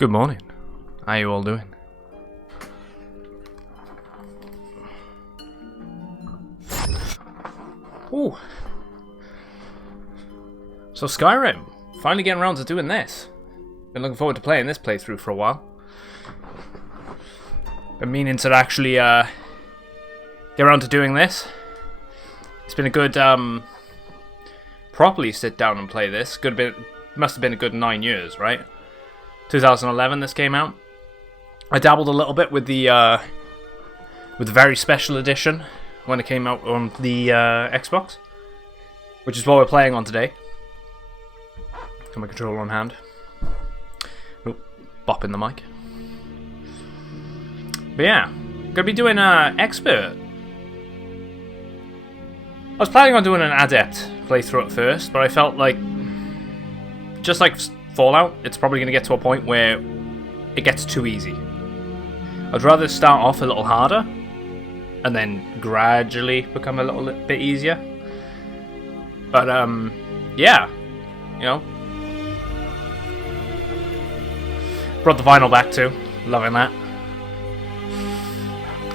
Good morning. How you all doing? Ooh. So Skyrim. Finally getting around to doing this. Been looking forward to playing this playthrough for a while. Been meaning to actually get around to doing this. It's been a good properly sit down and play this. Good bit. Must have been a good 9 years, right? 2011 this came out. I dabbled a little bit with the very special edition when it came out on the Xbox, which is what we're playing on today. Got my controller on hand. Oop, bopping the mic. But yeah, gonna be doing expert. I was planning on doing an adept playthrough at first, but I felt like, just like Fallout, it's probably going to get to a point where it gets too easy. I'd rather start off a little harder and then gradually become a little bit easier. But yeah, you know, brought the vinyl back too, loving that.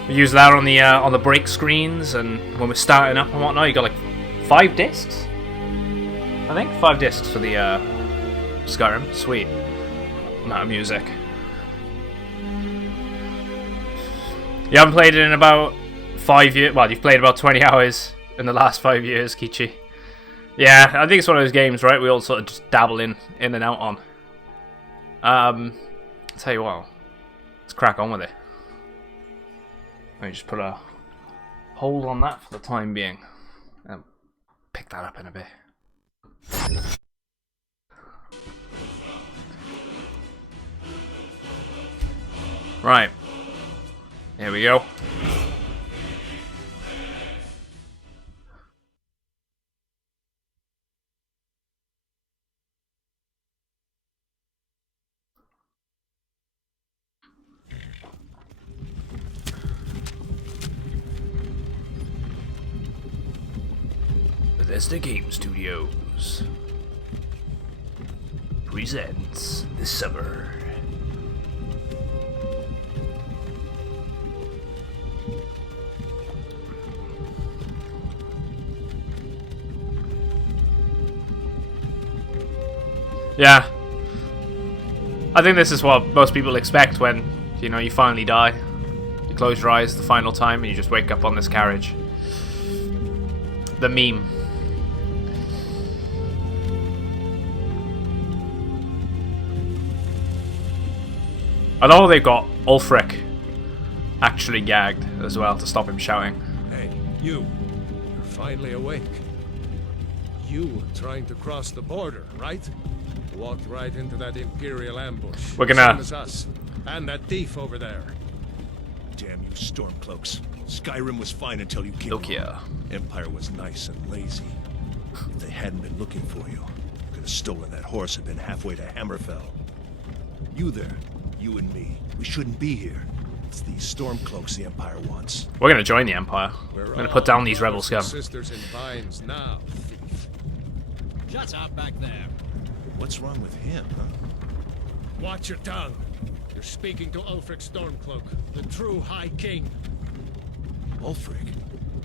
We use that on the break screens, and when we're starting up and whatnot, you got like 5 discs. I think 5 discs for the Skyrim. Sweet amount of music. You haven't played it in about 5 years. Well, you've played about 20 hours in the last 5 years, Kichi. Yeah, I think it's one of those games, right? We all sort of just dabble in and out on. I'll tell you what, let's crack on with it. Let me just put a hold on that for the time being. I'll pick that up in a bit. Right. Here we go. Bethesda Game Studios presents this summer. Yeah, I think this is what most people expect when, you know, you finally die. You close your eyes the final time and you just wake up on this carriage. The meme. I know they've got Ulfric actually gagged as well to stop him shouting. Hey, you're finally awake. You were trying to cross the border, right? Walked right into that Imperial ambush. We're gonna... Same as us. And that thief over there. Damn you, Stormcloaks. Skyrim was fine until you came Nokia. along. Empire was nice and lazy. If they hadn't been looking for you, could have stolen that horse and been halfway to Hammerfell. You there, you and me, we shouldn't be here. It's these Stormcloaks the Empire wants. We're gonna join the Empire. We're gonna put down these rebel scum. Sisters in binds now, thief. Shut up back there. What's wrong with him, huh? Watch your tongue. You're speaking to Ulfric Stormcloak, the true High King. Ulfric?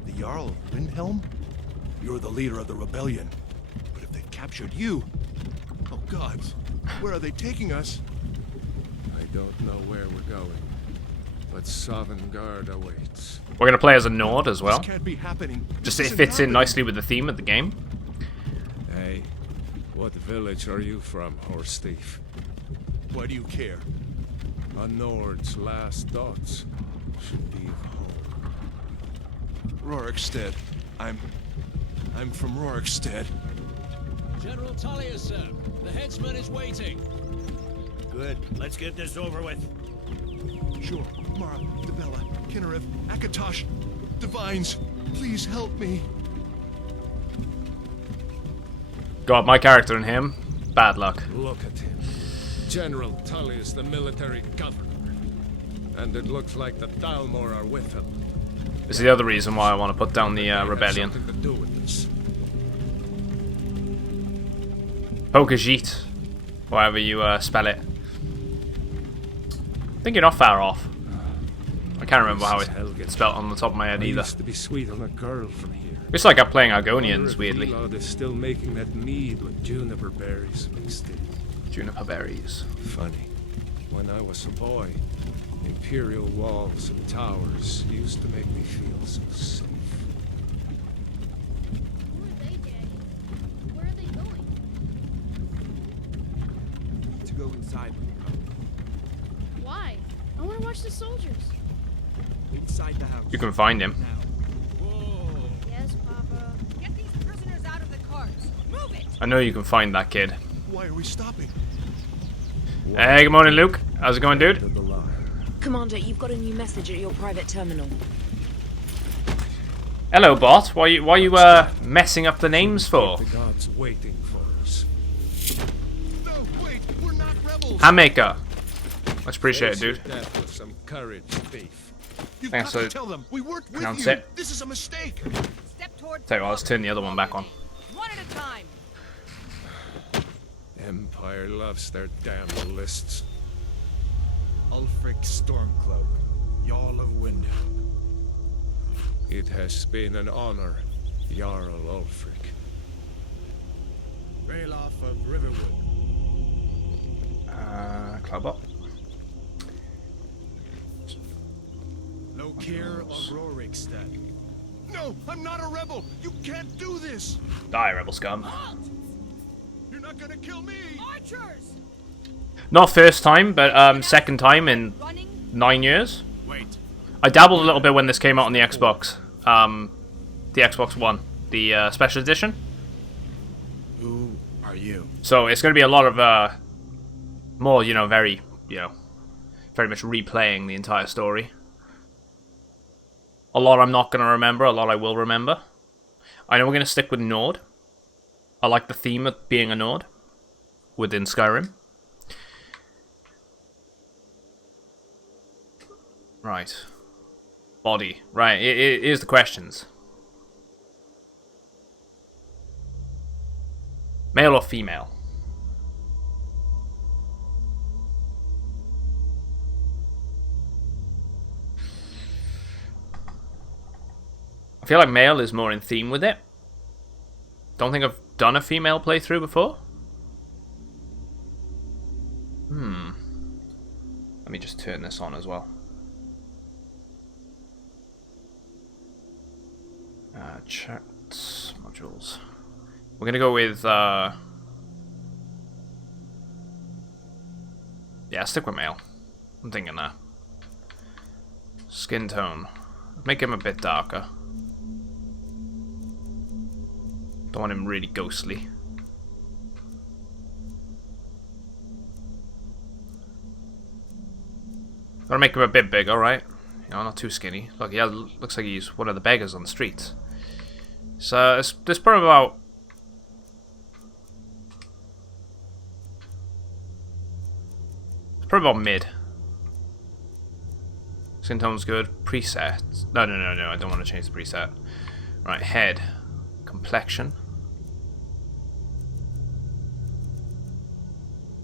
The Jarl of Windhelm? You're the leader of the rebellion. But if they've captured you... Oh gods, where are they taking us? I don't know where we're going, but Sovngarde awaits. We're gonna play as a Nord as well. This can't be happening. Just it fits in nicely with the theme of the game. Hey, what village are you from, horse thief? Why do you care? A Nord's last thoughts should be of home. Rorikstead. I'm from Rorikstead. General Tullius, sir. The headsman is waiting. Good. Let's get this over with. Sure. Mara, Debella, Kinnereth, Akatosh, Divines, please help me. Got my character and him. Bad luck. Look at him. General Tullius, the military governor. And it looks like the Thalmor are with him. This is the other reason why I want to put down the rebellion. Something to do with this. Pokajit, however you spell it. I think you're not far off. I can't remember how This is hell it's gets- spelled on the top of my head I either. used to be sweet on a girl from here. It's like I'm playing Wonder Argonians, if weirdly. Elod is still making that mead with juniper berries mixed in. Juniper berries. Funny. When I was a boy, imperial walls and towers used to make me feel so safe. Who are they, Daddy? Where are they going? To go inside when you come. Why? I want to watch the soldiers. Inside the house. You can find him. Now. Yes, Papa. Get these prisoners out of the carts. Move it! I know you can find that kid. Why are we stopping? Hey, good morning, Luke. How's it going, dude? To the line. Commander, you've got a new message at your private terminal. Hello, bot. Why you messing up the names for? The gods waiting for us. No, wait, we're not rebels. Handmaker. Much appreciated, Face your dude. death with some courage, thief. You've Thanks, got to so- tell them we weren't with pronounce you. it. This is a mistake. Step toward Tell you what, let's turn the other one back on. One at a time. Empire loves their damn lists. Ulfric Stormcloak, Jarl of Windhelm. It has been an honor, Jarl Ulfric. Ralof of Riverwood. Cloudbot. Lokir of Rorikstead. No, I'm not a rebel. You can't do this. Die, rebel scum. You're not gonna kill me. Archers! Not first time, but second time in Running. 9 years. Wait. I dabbled a little bit when this came out on the Xbox. The Xbox One, the special edition. Who are you? So it's going to be a lot of more, very much replaying the entire story. A lot I'm not going to remember, a lot I will remember. I know we're going to stick with Nord. I like the theme of being a Nord within Skyrim. Right. Body. Right, here's the questions. Male or female? I feel like male is more in theme with it. Don't think I've done a female playthrough before. Let me just turn this on as well. Chat modules. We're gonna go with yeah, stick with male. I'm thinking that. Skin tone. Make him a bit darker. Don't want him really ghostly. Gotta make him a bit bigger, right? Not too skinny. Look, yeah, looks like he's one of the beggars on the streets. So, there's probably about... It's probably about mid. Skin tone's good. Preset. No, I don't want to change the preset. Right, head. Complexion.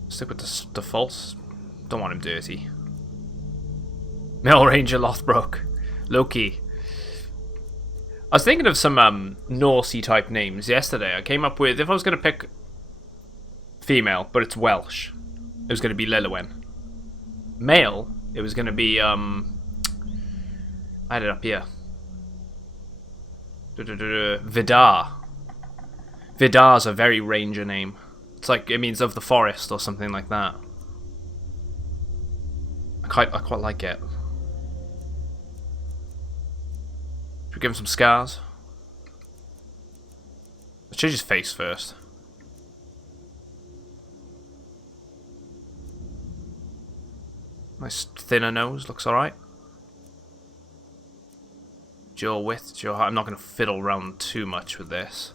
Stick with the defaults. Don't want him dirty. Male Ranger Lothbrok. Loki. I was thinking of some Norsey type names yesterday. I came up with, if I was going to pick female, but it's Welsh, it was going to be Lilywin. Male, it was going to be, I had it up here. Vidar. Vidar's a very Ranger name. It's like, it means of the forest or something like that. I quite like it. Should we give him some scars? Let's change his face first. Nice thinner nose, looks alright. Jaw width, jaw height. I'm not going to fiddle around too much with this.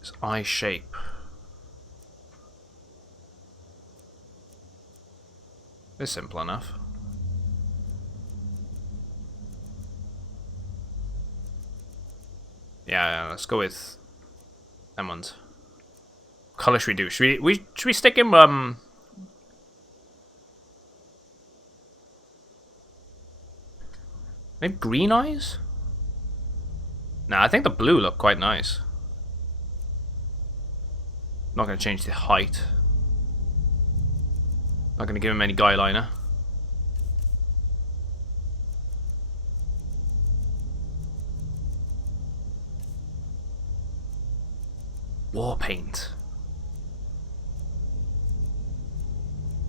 His eye shape. It's simple enough. Yeah, let's go with them ones. What colour should we do? Should we stick him Maybe green eyes? Nah, I think the blue look quite nice. Not going to change the height. Not going to give him any guy liner. War paint.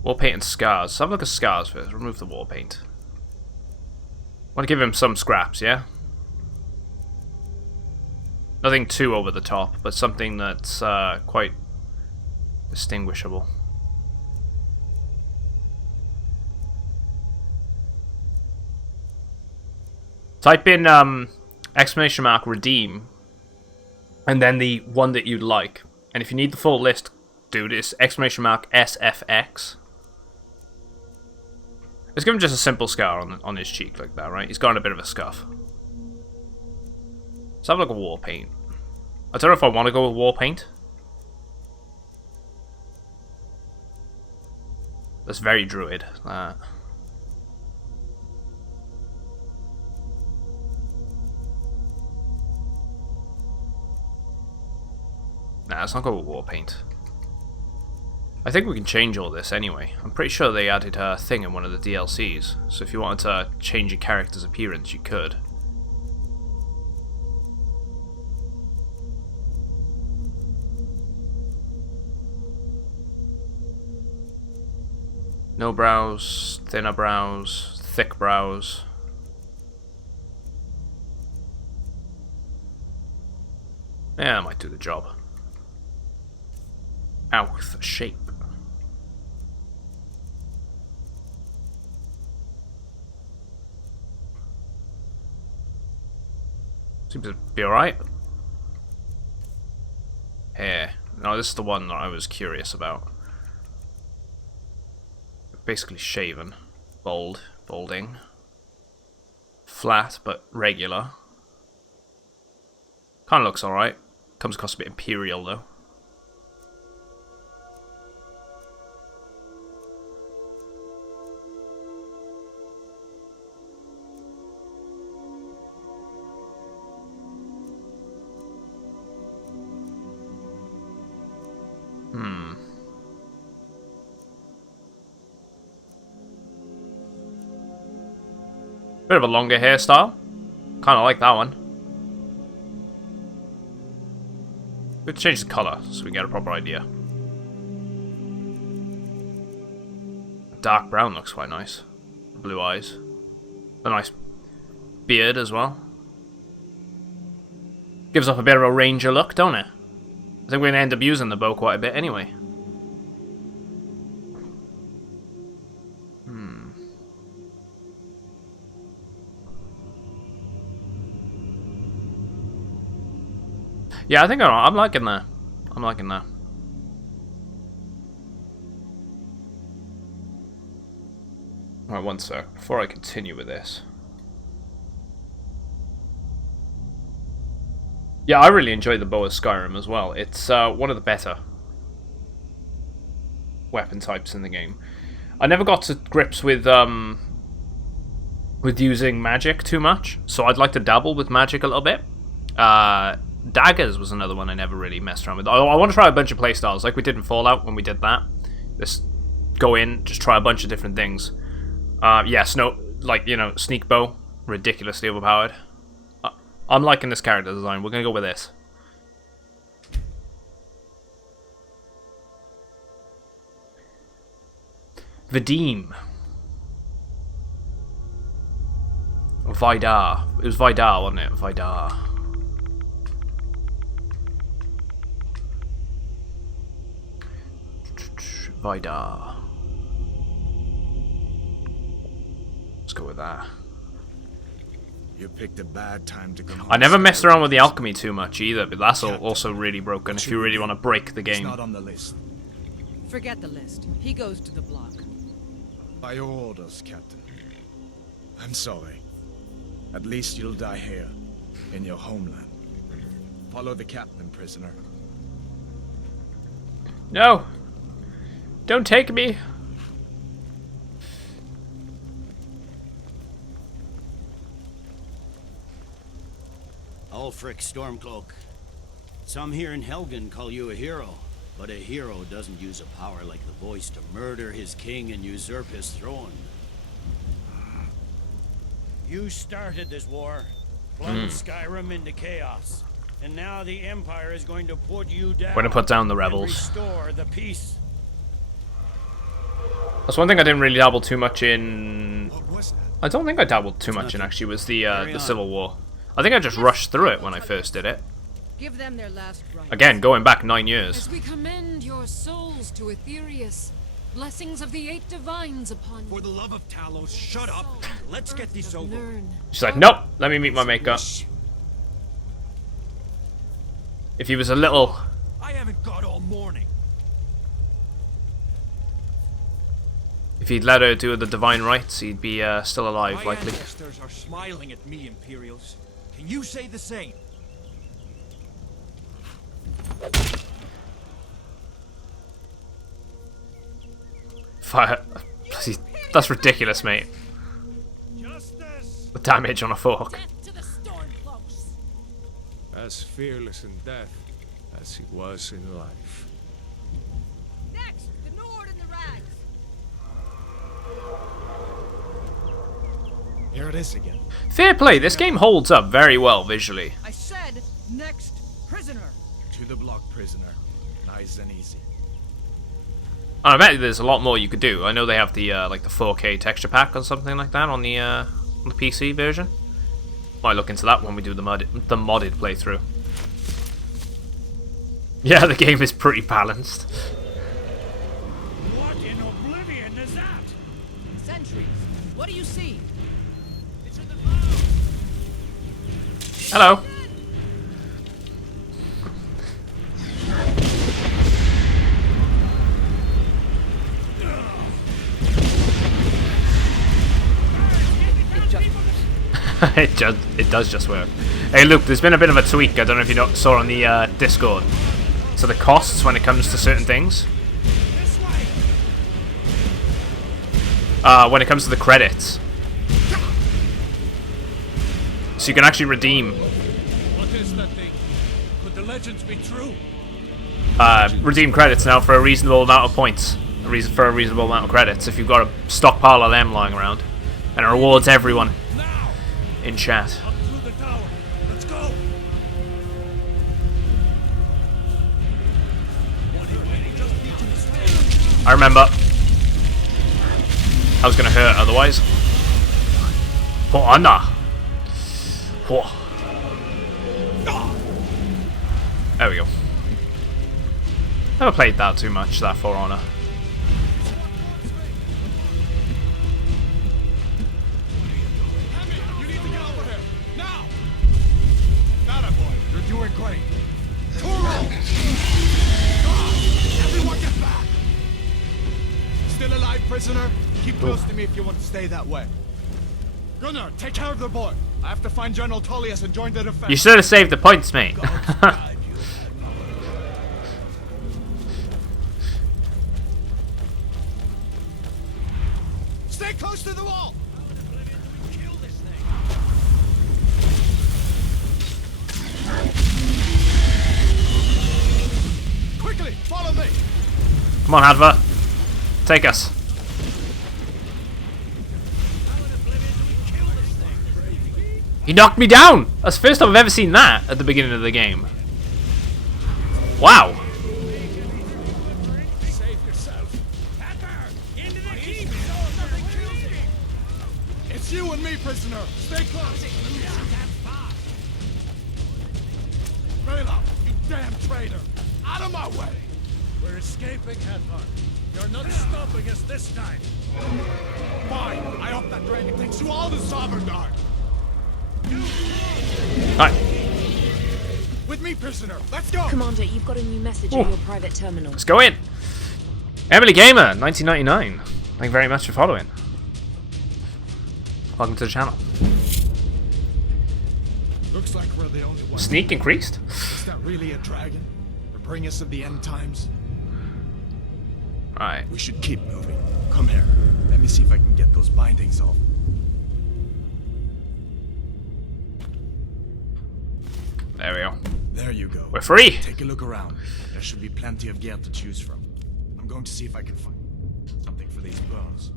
War paint and scars. Let's have a look at scars first. Remove the war paint. Want to give him some scraps, yeah? Nothing too over the top, but something that's quite distinguishable. Type in exclamation mark redeem and then the one that you'd like. And if you need the full list, dude, it's exclamation mark SFX. Let's give him just a simple scar on his cheek like that, right? He's got a bit of a scuff. Let's have a look at war paint. I don't know if I want to go with war paint. That's very druid. Nah, let's not go with war paint. I think we can change all this anyway. I'm pretty sure they added a thing in one of the DLCs. So if you wanted to change your character's appearance, you could. No brows, thinner brows, thick brows. Yeah, that might do the job. Mouth shape. Seems to be alright. Hair. No, this is the one that I was curious about. Basically shaven. Bald. Balding. Flat, but regular. Kinda looks alright. Comes across a bit imperial, though. Bit of a longer hairstyle. Kinda like that one. We'll change the colour so we get a proper idea. Dark brown looks quite nice. Blue eyes. A nice beard as well. Gives off a bit of a ranger look, don't it? I think we're going to end up using the bow quite a bit anyway. Yeah, I think I'm liking that. I'm liking that. Alright, one sec. Before I continue with this. Yeah, I really enjoyed the bow of Skyrim as well. It's one of the better weapon types in the game. I never got to grips with using magic too much, so I'd like to dabble with magic a little bit. Daggers was another one I never really messed around with. I want to try a bunch of playstyles, like we did in Fallout when we did that. Just go in, just try a bunch of different things. Yes, no, like, you know, sneak bow, ridiculously overpowered. I'm liking this character design. We're gonna go with this. Vadim. Vidar. It was Vidar, wasn't it? Vidar. Vidar. Let's go with that. You picked a bad time to come home. I never messed around with the alchemy too much either, but that's also really broken if you really want to break the It's game. not on the list. Forget the list. He goes to the block. By your orders, Captain. I'm sorry. At least you'll die here, in your homeland. Follow the captain, prisoner. No! Don't take me! Ulfric Stormcloak. Some here in Helgen call you a hero, but a hero doesn't use a power like the voice to murder his king and usurp his throne. You started this war, plunged Skyrim into chaos, and now the Empire is going to put you down. We're gonna put down the rebels. Restore the peace. That's one thing I didn't really dabble too much in. What was that? I don't think I dabbled too much in actually. Was the Civil War? I think I just rushed through it when I first did it. Give them their last rites. Again, going back 9 years. As we commend your souls to Aetherius, blessings of the 8 divines upon you. For the love of Talos, shut up. Let's get this over. Learn. She's like, nope. Let me meet my maker. If he was a little. I haven't got all morning. If he'd let her do the divine rites, he'd be still alive, My likely. ancestors are smiling at me, Imperials. Can you say the same? Fire. That's ridiculous, mate. Justice! The damage on a fork. Death to the Stormcloaks. As fearless in death as he was in life. Next, the Nord and the Rags. Here it is again. Fair play. This game holds up very well visually. I said, next prisoner. To the block, prisoner. Nice and easy. And I bet there's a lot more you could do. I know they have the like the 4K texture pack or something like that on the PC version. Might look into that when we do the modded playthrough. Yeah, the game is pretty balanced. What in oblivion is that? Sentries, what do you see? Hello. It does just work. Hey, Luke, there's been a bit of a tweak. I don't know if you saw on the Discord. So the costs when it comes to certain things. When it comes to the credits. So you can actually redeem. What is that thing? Could the legends be true? Redeem credits now for a reasonable amount of points. For a reasonable amount of credits if you've got a stockpile of them lying around. And it rewards everyone in chat. Up through the tower. Let's go. I remember. I was gonna hurt otherwise. For honor. There we go. Never played that too much, that For Honor. You need to get over here. Now! That boy, you're doing great. Toro! Everyone get back! Still alive, prisoner? Keep close to me if you want to stay that way. Gunnar, take care of the boy. I have to find General Tullius and join the defense. You should have saved the points, mate. Stay close to the wall! Quickly, follow me! Come on, Hadva. Take us. He knocked me down! That's the first time I've ever seen that at the beginning of the game. Wow. Save yourself. Into the keep so nothing kills me. It's you and me, prisoner. Stay close. Vela, you damn traitor! Out of my way! We're escaping, Hadvar. You're not stopping us this time. Fine. I hope that dragon takes you all to Sovngarde. Right. With me, prisoner. Let's go. Commander, you've got a new message at your private terminal. Let's go in. Emily Gamer, 1999. Thank you very much for following. Welcome to the channel. Looks like we're the only ones. Sneak increased. Is that really a dragon? The bring us of the end times? Right. We should keep moving. Come here. Let me see if I can get those bindings off. There we go. There you go. We're free! Take a look around. There should be plenty of gear to choose from. I'm going to see if I can find something for these bones.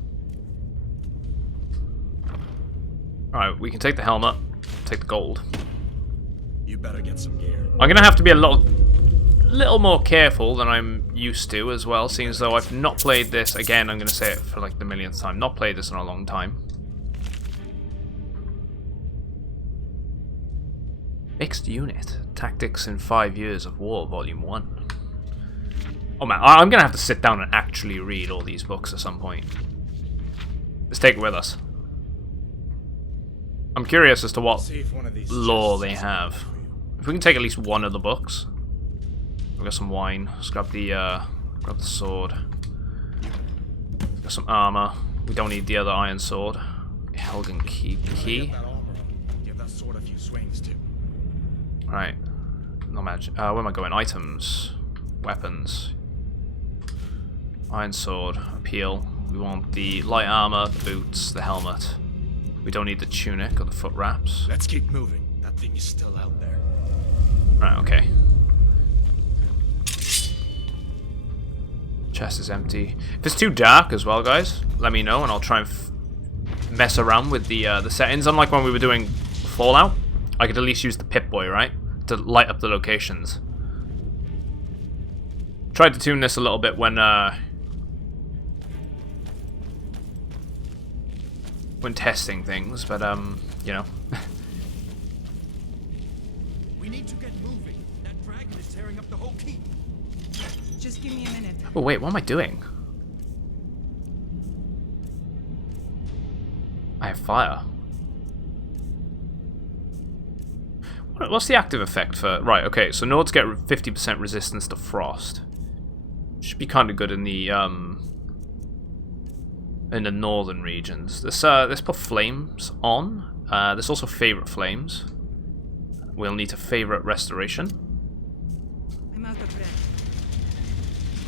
Alright, we can take the helmet, take the gold. You better get some gear. I'm gonna have to be a little more careful than I'm used to as well, seeing as though I've not played this, again, I'm gonna say it for like the millionth time, not played this in a long time. Mixed Unit, Tactics in 5 Years of War, Volume 1. Oh man, I'm gonna have to sit down and actually read all these books at some point. Let's take it with us. I'm curious as to what lore they have. If we can take at least one of the books. We've got some wine. Let's grab the sword. Got some armor. We don't need the other iron sword. Helgen key. Give that sword a few swings too. Right. No magic. Where am I going? Items. Weapons. Iron sword. Appeal. We want the light armor, the boots, the helmet. We don't need the tunic or the foot wraps. Let's keep moving. That thing is still out there. Right, okay. Chest is empty. If it's too dark as well, guys, let me know and I'll try and mess around with the settings. Unlike when we were doing Fallout, I could at least use the Pip-Boy, right? To light up the locations. Tried to tune this a little bit when testing things, but you know. We need to get moving. That dragon is tearing up the whole keep. Just give me a minute. Oh wait, what am I doing? I have fire. What's the active effect for... Right, okay, so Nords get 50% resistance to frost. Should be kind of good in the northern regions. Let's put flames on. There's also favorite flames. We'll need a favorite restoration. I'm out of breath.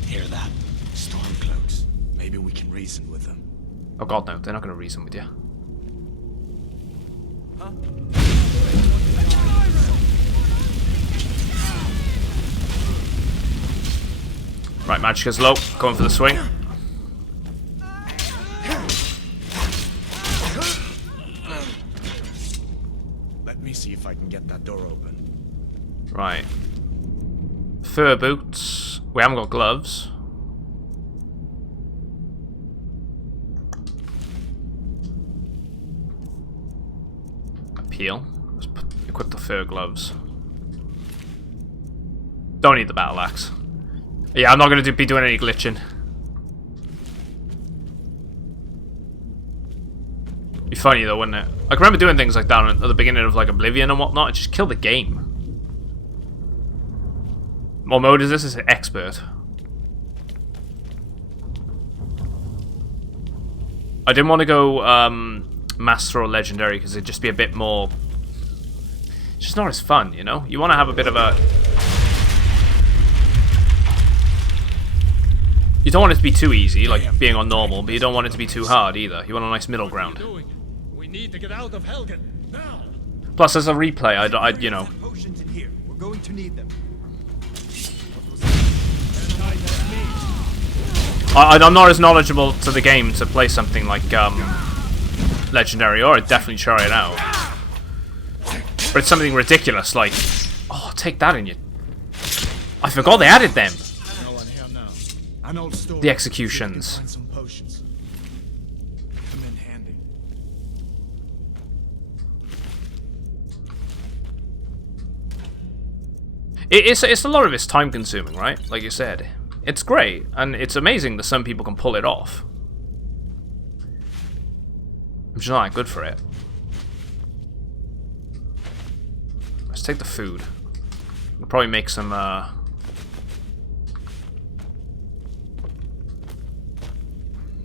Hear that? Stormcloaks. Maybe we can reason with them. Oh god, no, they're not going to reason with you. Huh? Right, Magicka's low. Going for the swing. Let me see if I can get that door open. Right. Fur boots. We haven't got gloves. Appeal. Let's equip the fur gloves. Don't need the battle axe. Yeah, I'm not going to be doing any glitching. Be funny though, wouldn't it? I can remember doing things like that at the beginning of like Oblivion and whatnot. It just killed the game. What mode is this? Is it expert? I didn't want to go master or legendary because it'd just be a bit more. It's just not as fun, you know. You want to have a bit of a. You don't want it to be too easy, like being on normal, but you don't want it to be too hard either. You want a nice middle ground. We need to get out of Helgen now. Plus, as a replay, I'd you know. Potions in here. We're going to need them. I'm not as knowledgeable to the game to play something like legendary, or I'd definitely try it out. But it's something ridiculous, like, oh, take that in you. I forgot they added them. No one here now. An old store. The executions. Find some potions. Come in handy. It's a lot of it's time consuming, right? Like you said. It's great, and it's amazing that some people can pull it off. I'm just not that good for it. Let's take the food. We'll probably make some, Right,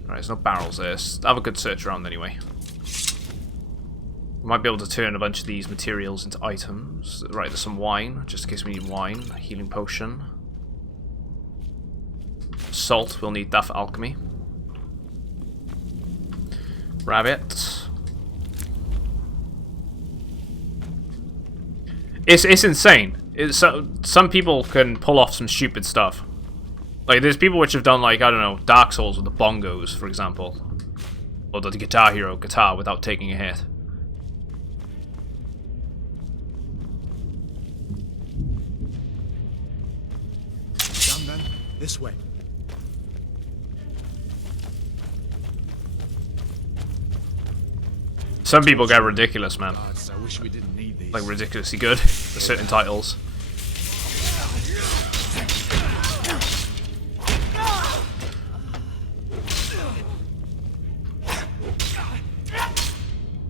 there's no barrels there. Let's have a good search around anyway. We might be able to turn a bunch of these materials into items. Right, there's some wine, just in case we need wine. A healing potion. Salt, we'll need that for alchemy. Rabbit. It's insane. Some people can pull off some stupid stuff. Like, there's people which have done, like, I don't know, Dark Souls with the bongos, for example. Or the Guitar Hero guitar without taking a hit. Down then, this way. Some people get ridiculous, man. Gods, I wish we didn't need these. Like, ridiculously good for certain titles.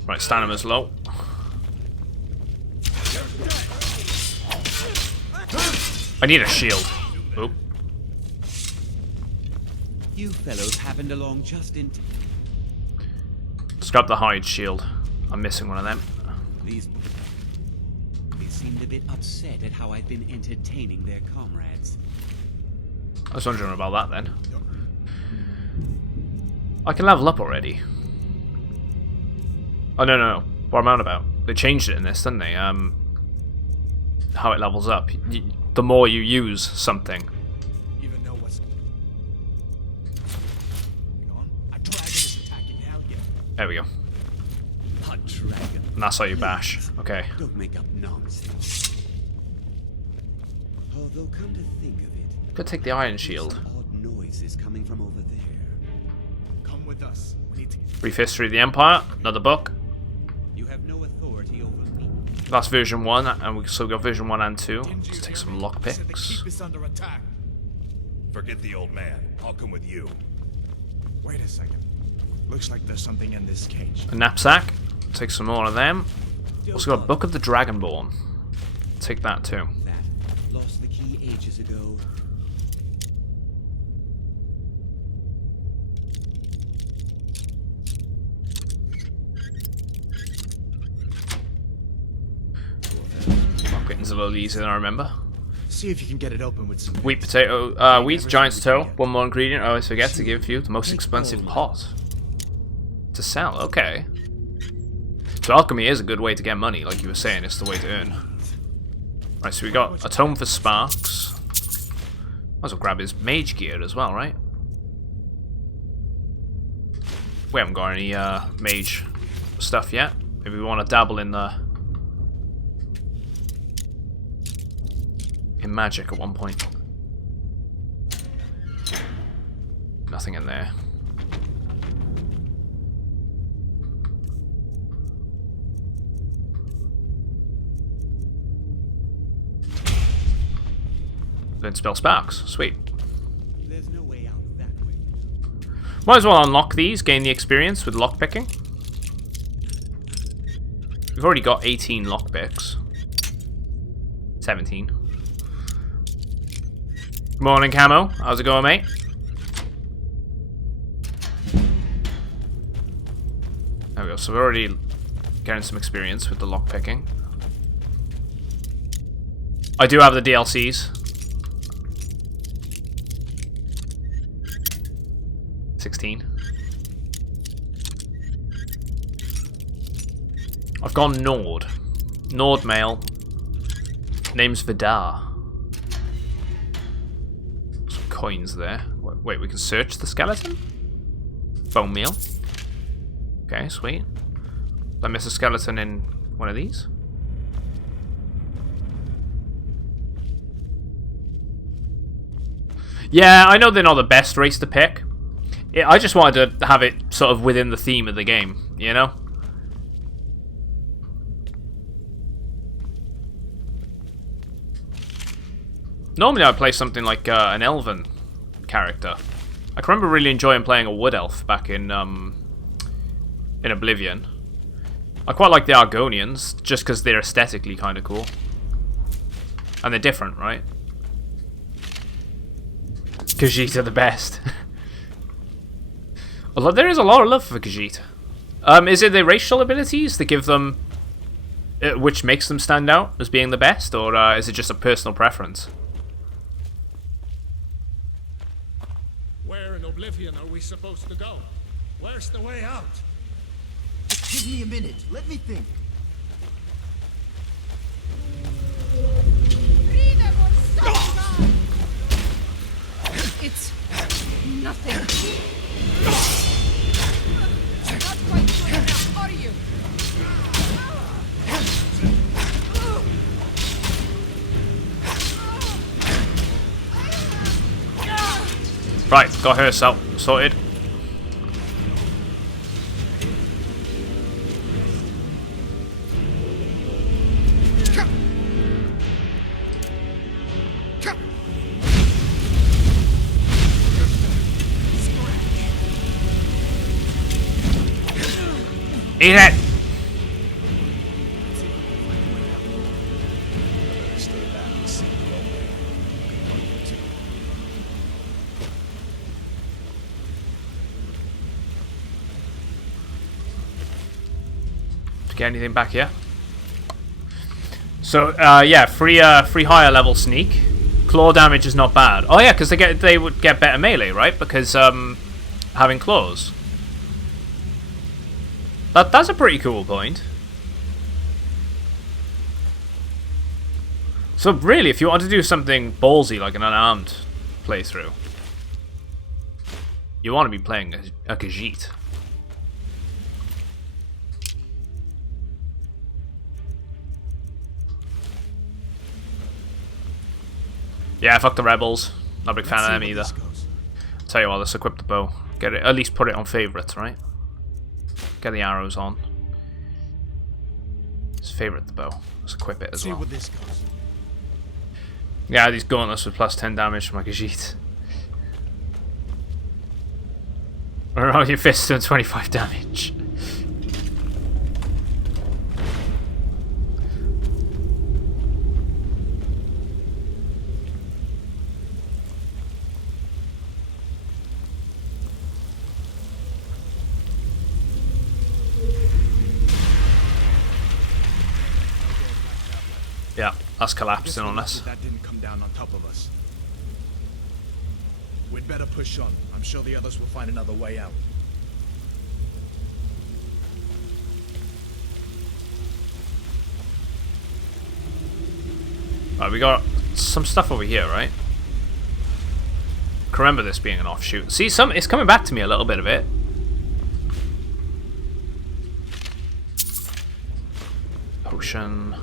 Right, stamina's low. I need a shield. Oop. You fellows happened along just in time. Let's grab the hide shield. I'm missing one of them. These seemed a bit upset at how I've been entertaining their comrades. I was wondering about that then. I can level up already. Oh, no. What am I on about? They changed it in this, didn't they? How it levels up. The more you use something. Even know what's going on? A dragon is attacking Helgen. There we go. A dragon. And that's how you bash. Okay. Don't make up nonsense. Although, come to think of it, Could take the iron shield. some odd noises coming from over there. Come with us. We need to. Brief History of the Empire. Another book. You have no authority over me. That's version 1, and we still got version 1 and 2. Didn't you Let's take hear some me? I said to lockpicks. keep us under attack. Forget the old man. I'll come with you. Wait a second. Looks like there's something in this cage. A knapsack. Take some more of them. Also got a Book of the Dragonborn. Take that too. That lost the key ages ago. Lockpicking is a little easier than I remember. See if you can get it open with some. Wheat potato. Wheat giant's toe. One more ingredient. I always forget to give you the most expensive pot to sell. Okay. So alchemy is a good way to get money, like you were saying. It's the way to earn. Right. So we got a tome for sparks. Might as well grab his mage gear as well, right? We haven't got any mage stuff yet. Maybe we want to dabble in magic at one point. Nothing in there. Then spell sparks. Sweet. There's no way out that way. Might as well unlock these, gain the experience with lockpicking. We've already got 18 lockpicks. 17. Morning, Camo. How's it going, mate? There we go. So we're already getting some experience with the lockpicking. I do have the DLCs. 16. I've gone Nord. Nord male. Name's Vidar. Some coins there. Wait, we can search the skeleton? Bone meal. Okay, sweet. Did I miss a skeleton in one of these? Yeah, I know they're not the best race to pick. I just wanted to have it sort of within the theme of the game, you know? Normally I'd play something like an elven character. I can remember really enjoying playing a wood elf back in Oblivion. I quite like the Argonians, just because they're aesthetically kind of cool. And they're different, right? Khajiit are the best. Although there is a lot of love for Khajiit. Is it the racial abilities that give them... which makes them stand out as being the best? Or is it just a personal preference? Where in Oblivion are we supposed to go? Where's the way out? Just give me a minute. Let me think. It's nothing. Not quite good enough, are you? Right, got her sorted. Eat it! Get anything back here? So yeah, free higher level sneak. Claw damage is not bad. Oh yeah, because they would get better melee, right? Because having claws. That's a pretty cool point. So really, if you want to do something ballsy like an unarmed playthrough, you want to be playing a Khajiit. Yeah, fuck the rebels. Not a big fan of them either. Tell you what, let's equip the bow. Get it, at least put it on favorites, right? Get the arrows on. Let's favorite the bow. Let's equip it as well. Yeah, these gauntlets with plus 10 damage from my Khajiit. Or all your fists doing 25 damage. Yeah, that's collapsing on us. That didn't come down on top of us. We'd better push on. I'm sure the others will find another way out. Right, we got some stuff over here, right? Can remember this being an offshoot. See, it's coming back to me a little bit of it. Potion.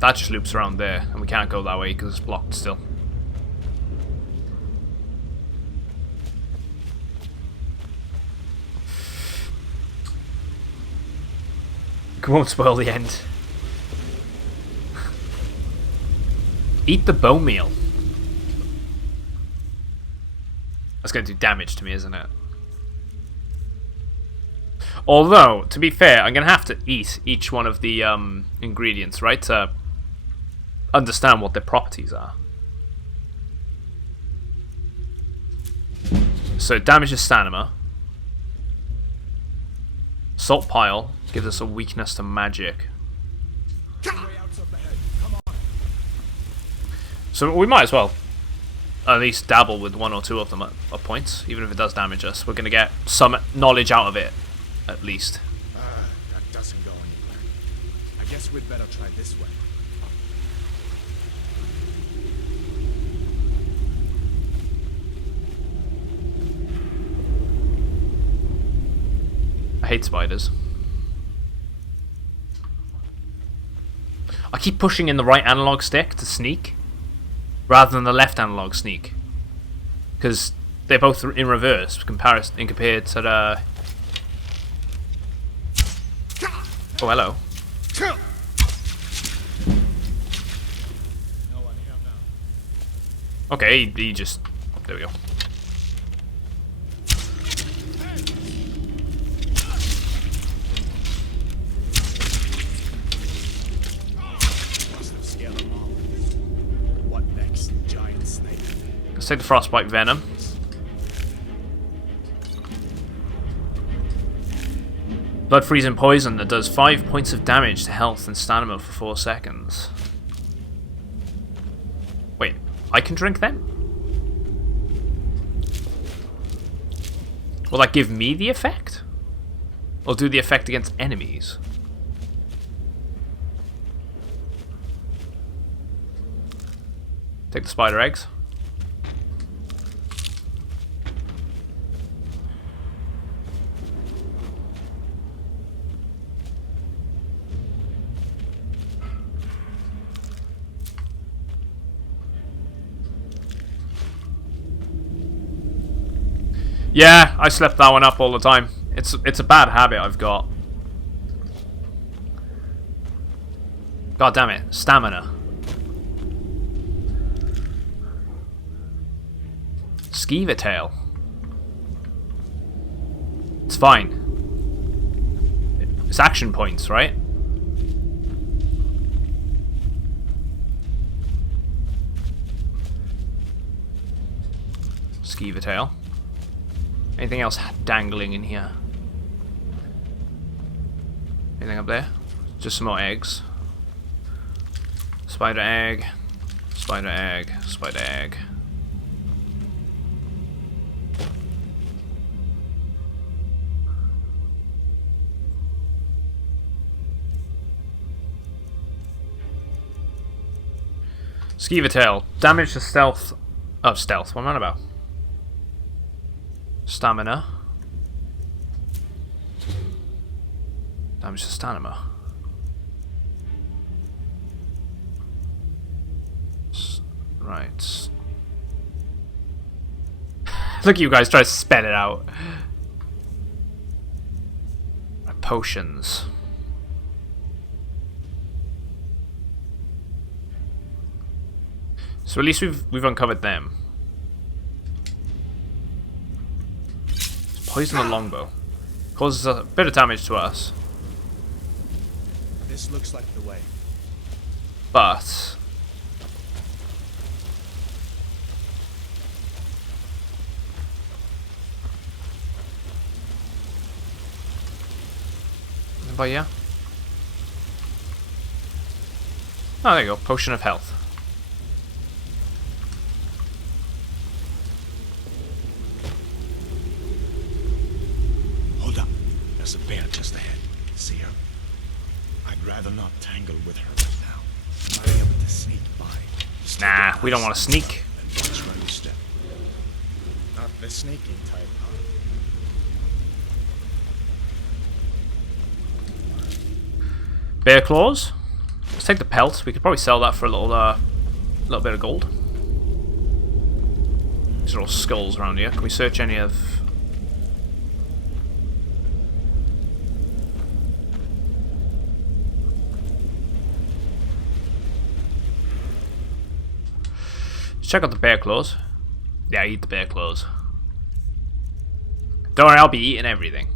That just loops around there, and we can't go that way because it's blocked still. It won't spoil the end. Eat the bone meal. That's going to do damage to me, isn't it? Although, to be fair, I'm going to have to eat each one of the ingredients, right? To understand what their properties are. So it damages stamina. Salt pile gives us a weakness to magic. So we might as well at least dabble with one or two of them at points, even if it does damage us. We're going to get some knowledge out of it, at least. That doesn't go anywhere. I guess we'd better try this way. I hate spiders. I keep pushing in the right analog stick to sneak, rather than the left analog sneak, because they're both in reverse compared to the. Oh, hello. Okay, he just. There we go. Let's take the frostbite venom. Blood freezing poison that does 5 points of damage to health and stamina for 4 seconds. Wait, I can drink them? Will that give me the effect? Or do the effect against enemies? Take the spider eggs. Yeah, I slept that one up all the time. It's a bad habit I've got. God damn it, stamina. Skeever tail. It's fine. It's action points, right? Skeever tail. Anything else dangling in here? Anything up there? Just some more eggs. Spider egg. Spider egg. Spider egg. Skeever tail. Damage to stealth. Oh, stealth. What am I on about? Stamina. Damage to stamina. Right. Look at you guys try to spell it out. Potions. So at least we've uncovered them. Poison the longbow. Causes a bit of damage to us. This looks like the way. But yeah. Oh, there you go. Potion of health. Hold up. There's a bear just ahead. See her? I'd rather not tangle with her right now. I'm able to sneak by. Nah, we don't want to sneak. And watch where you step. Not the sneaking type, huh? Bear claws. Let's take the pelt. We could probably sell that for a little bit of gold. These are all skulls around here. Can we search any of? Let's check out the bear claws. Yeah, eat the bear claws. Don't worry, I'll be eating everything.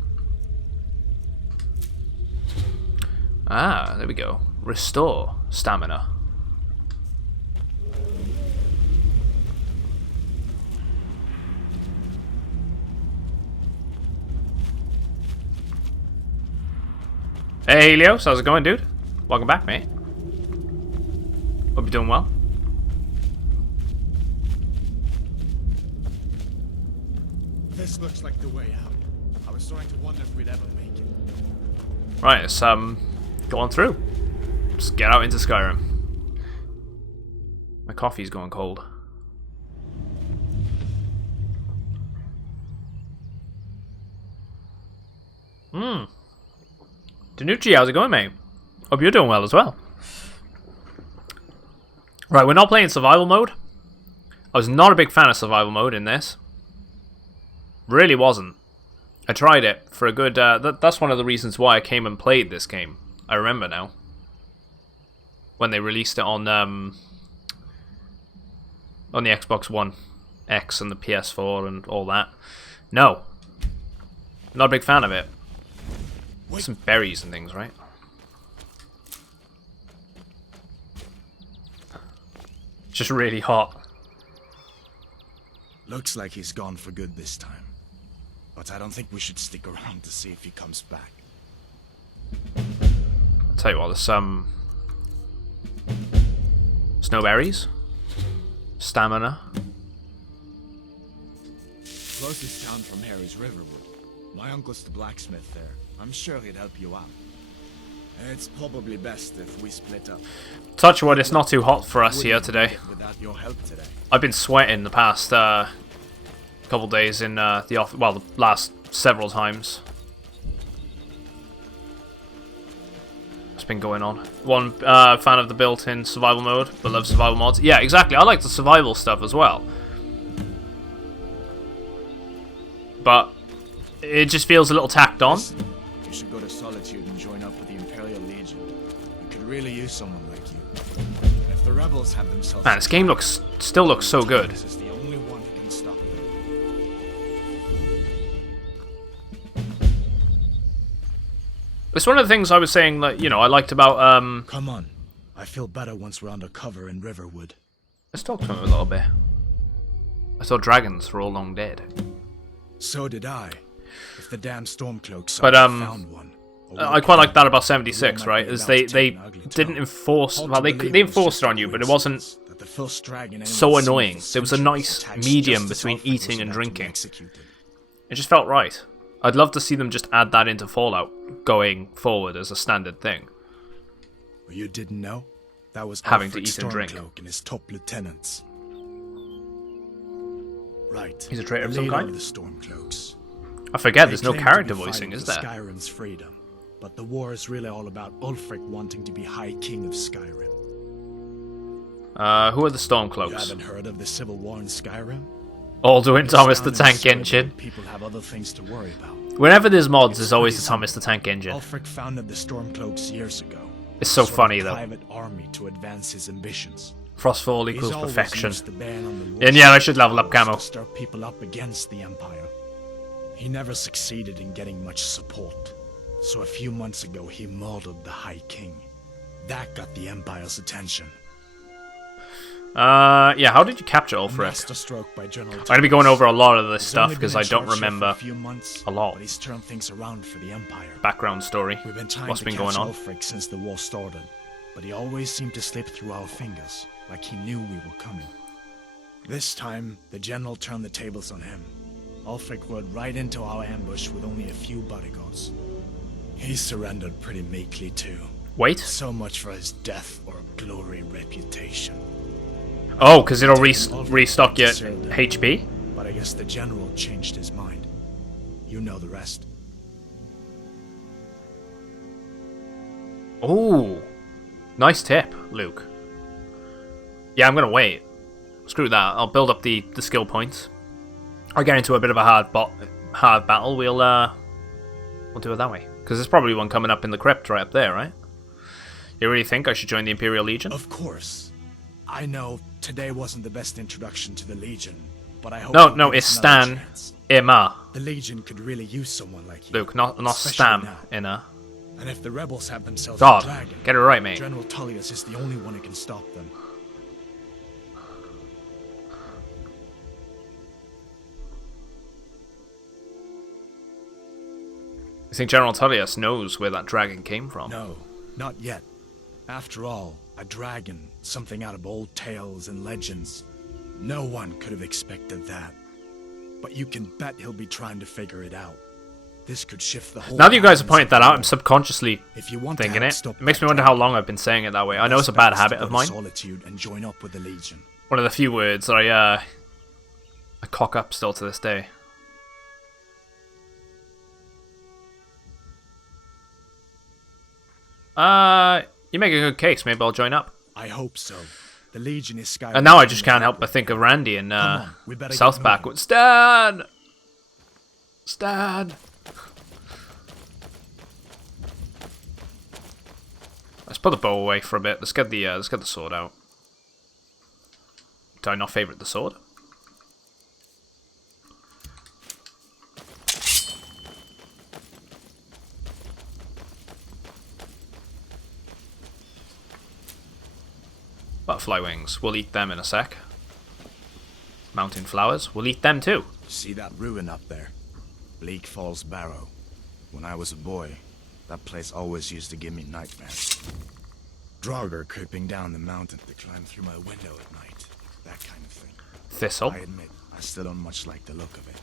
Ah, there we go. Restore stamina. Hey Helios, how's it going, dude? Welcome back, mate. Hope you're doing well. This looks like the way out. I was starting to wonder if we'd ever make it. Right, let's go on through. Just get out into Skyrim. My coffee's going cold. Danucci, how's it going, mate? Hope you're doing well as well. Right, we're not playing survival mode. I was not a big fan of survival mode in this. Really wasn't. I tried it for a good... that's one of the reasons why I came and played this game. I remember now. When they released it on the Xbox One X and the PS4 and all that. No. Not a big fan of it. Some berries and things, right? Just really hot. Looks like he's gone for good this time. But I don't think we should stick around to see if he comes back. I'll tell you what, there's some snowberries, stamina. Closest town from here is Riverwood. My uncle's the blacksmith there. I'm sure he'd help you out. It's probably best if we split up. Touch wood, it's not too hot for us here today. Without your help today. I've been sweating the past couple days in the office. Well, the last several times. What's been going on? One fan of the built-in survival mode, but love survival mods. Yeah, exactly. I like the survival stuff as well. But it just feels a little tacked on. You should go to Solitude and join up with the Imperial Legion. We could really use someone like you. If the rebels have themselves... Man, this game still looks so good. This is the only one who can stop them. It's one of the things I was saying that, you know, I liked about, Come on. I feel better once we're under cover in Riverwood. Let's talk to him a little bit. I thought dragons were all long dead. So did I. If the damn Stormcloaks found one. I quite like that about 76, right? Is they didn't enforce... Well, they enforced it on you, but it wasn't so annoying. There was a nice medium between eating and drinking. It just felt right. I'd love to see them just add that into Fallout going forward as a standard thing. You didn't know? That was having to eat and drink. And his top lieutenants. Right. He's a traitor of some kind? The Stormcloaks. I forget, there's no character voicing, is there? Skyrim's freedom, but the war is really all about Ulfric wanting to be High King of Skyrim. Who are the Stormcloaks? You haven't heard of the Civil War in Skyrim? Alduin Thomas the Tank Engine. People have other things to worry about. Whenever there's mods, there's always the Thomas the Tank Engine. Ulfric founded the Stormcloaks years ago. It's so funny though. Private army to advance his ambitions. Frostfall equals perfection. And yeah, I should level up camo. Stir people up against the Empire. He never succeeded in getting much support. So a few months ago, he murdered the High King. That got the Empire's attention. Yeah, how did you capture Ulfric? I'm gonna be going over a lot of this stuff because I don't remember a lot. But he's turned things around for the Empire. Background story. We've been trying What's to been catch going on? Ulfric since the war started, but he always seemed to slip through our fingers, like he knew we were coming. This time, the general turned the tables on him. Ulfric rode right into our ambush with only a few bodyguards. He surrendered pretty meekly too. Wait. So much for his death or glory reputation. Oh, because it'll restock your HP? But I guess the general changed his mind. You know the rest. Oh, nice tip, Luke. Yeah, I'm gonna wait. Screw that. I'll build up the skill points. I'll get into a bit of a hard battle. We'll do it that way. Because there's probably one coming up in the crypt right up there, right? You really think I should join the Imperial Legion? Of course. I know today wasn't the best introduction to the Legion, but I hope... No, it's Stan Ima. The Legion could really use someone like you. Luke, not Stam Inna. And if the rebels have themselves God, a dragon, get it right, mate. General Tullius is the only one who can stop them. You think General Tullius knows where that dragon came from? No, not yet. After all, a dragon, something out of old tales and legends. No one could have expected that. But you can bet he'll be trying to figure it out. This could shift the whole... Now that you guys have pointed that out, I'm subconsciously if you want thinking it. It makes me wonder how long I've been saying it that way. I know it's a bad habit of mine. Solitude and join up with the Legion. One of the few words that I cock up still to this day. You make a good case. Maybe I'll join up. I hope so. The Legion is Skyrim. And now I just can't help but think of Randy and South Backward. Stan! Stan! Let's put the bow away for a bit. Let's get the sword out. Do I not favourite the sword? Butterfly wings. We'll eat them in a sec. Mountain flowers. We'll eat them too. See that ruin up there? Bleak Falls Barrow. When I was a boy, that place always used to give me nightmares. Draugr creeping down the mountain to climb through my window at night. That kind of thing. Thistle. I admit, I still don't much like the look of it.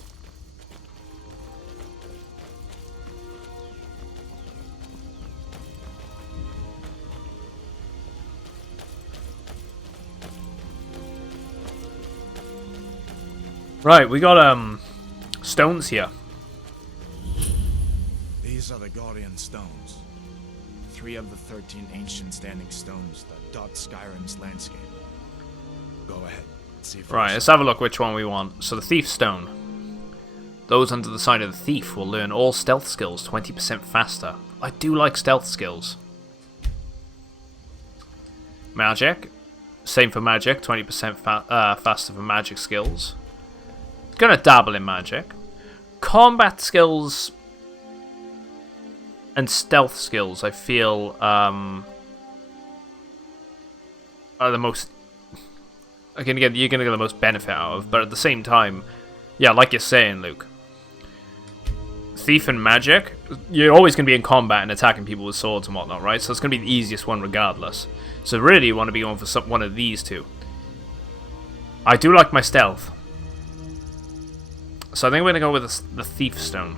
Right, we got stones here. These are the Guardian Stones. 3 of the 13 ancient standing stones that dot Skyrim's landscape. Go ahead. See for Right, yourself. let's have a look which one we want. So the Thief Stone. Those under the side of the Thief will learn all stealth skills 20% faster. I do like stealth skills. Magic. Same for magic, 20% faster for magic skills. Gonna dabble in magic. Combat skills and stealth skills, I feel, are the most... you're gonna get the most benefit out of, but at the same time, yeah, like you're saying, Luke. Thief and magic, you're always going to be in combat and attacking people with swords and whatnot, right? So it's going to be the easiest one regardless. So really, you want to be going for one of these two. I do like my stealth. So I think we're going to go with the Thief Stone.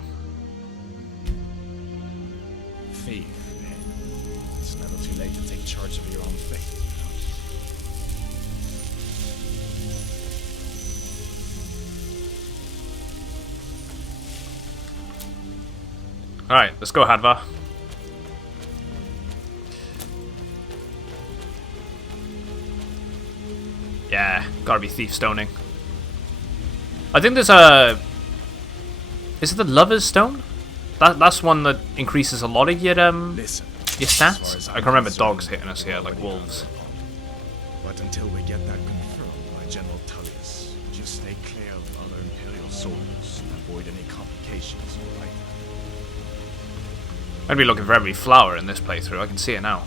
Thief. It's never too late to take charge of your own fate. Alright, let's go, Hadvar. Yeah, gotta be Thief Stoning. I think there's a... Is it the Lover's Stone? That's one that increases a lot of your Listen, stats? I can remember dogs hitting us here, like wolves. But until we get that confirmed by General Tullius, just stay clear of other Imperial soldiers and avoid any complications, alright? I'd be looking for every flower in this playthrough, I can see it now.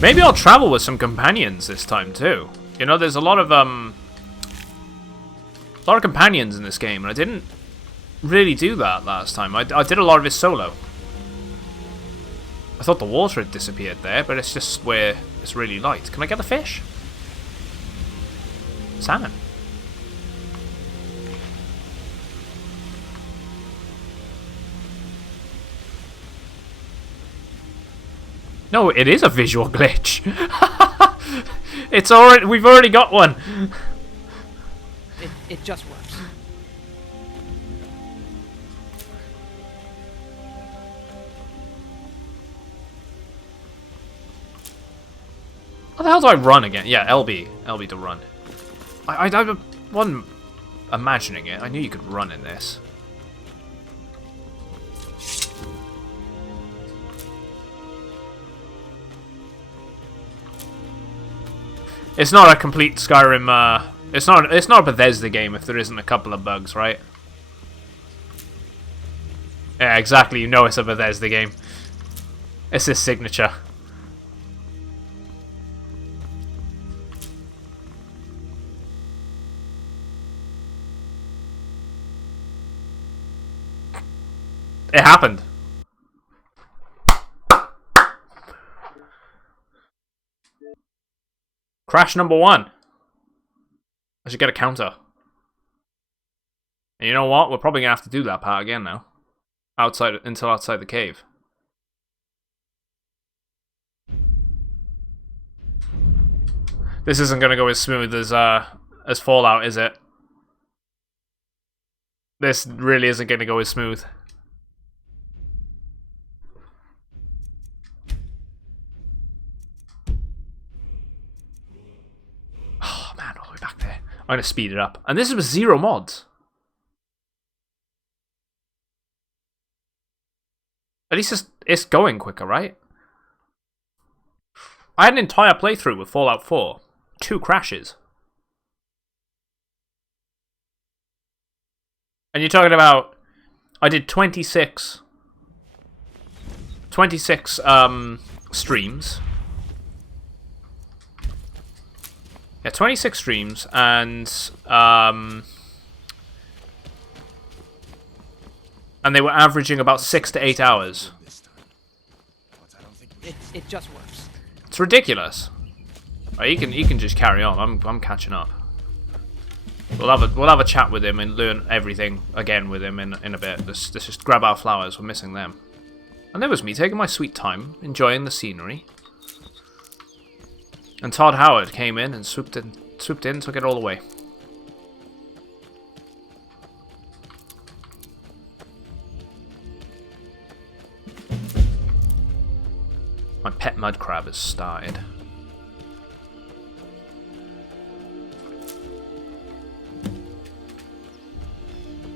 Maybe I'll travel with some companions this time too. You know, there's a lot of companions in this game, and I didn't really do that last time. I did a lot of it solo. I thought the water had disappeared there, but it's just where it's really light. Can I get the fish? Salmon. No, it is a visual glitch. It's already. We've already got one. It just works. How the hell do I run again? Yeah, LB. LB to run. I wasn't imagining it. I knew you could run in this. It's not a complete Skyrim, it's not a Bethesda game if there isn't a couple of bugs, right? Yeah, exactly, you know it's a Bethesda game. It's his signature. It happened. Crash number 1. I should get a counter. And you know what? We're probably gonna have to do that part again now. Until outside the cave. This isn't gonna go as smooth as Fallout, is it? This really isn't gonna go as smooth. Oh man, all the way back there. I'm gonna speed it up. And this is with 0 mods. At least it's going quicker, right? I had an entire playthrough with Fallout 4. 2 crashes. And you're talking about... I did 26 streams. Yeah, 26 streams, and they were averaging about 6 to 8 hours. It just works. It's ridiculous. Right, you can just carry on. I'm catching up. We'll have a chat with him and learn everything again with him in a bit. Let's just grab our flowers. We're missing them. And there was me taking my sweet time, enjoying the scenery. And Todd Howard came in and swooped in, took it all away. My pet mud crab has started.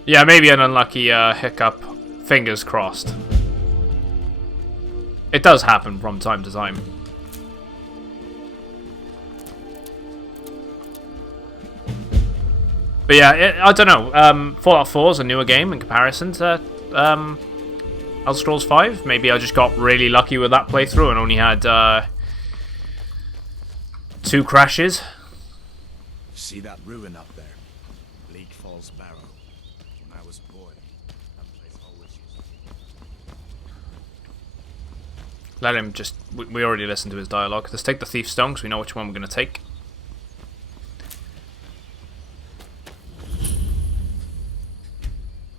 Yeah, maybe an unlucky hiccup. Fingers crossed. It does happen from time to time. But yeah, I don't know. Fallout 4 is a newer game in comparison to Elder Scrolls 5. Maybe I just got really lucky with that playthrough and only had 2 crashes. See that ruin up there? Bleak Falls Barrow. When I was a boy, that place always used to... Let him just... We already listened to his dialogue. Let's take the Thief's Stone because we know which one we're going to take.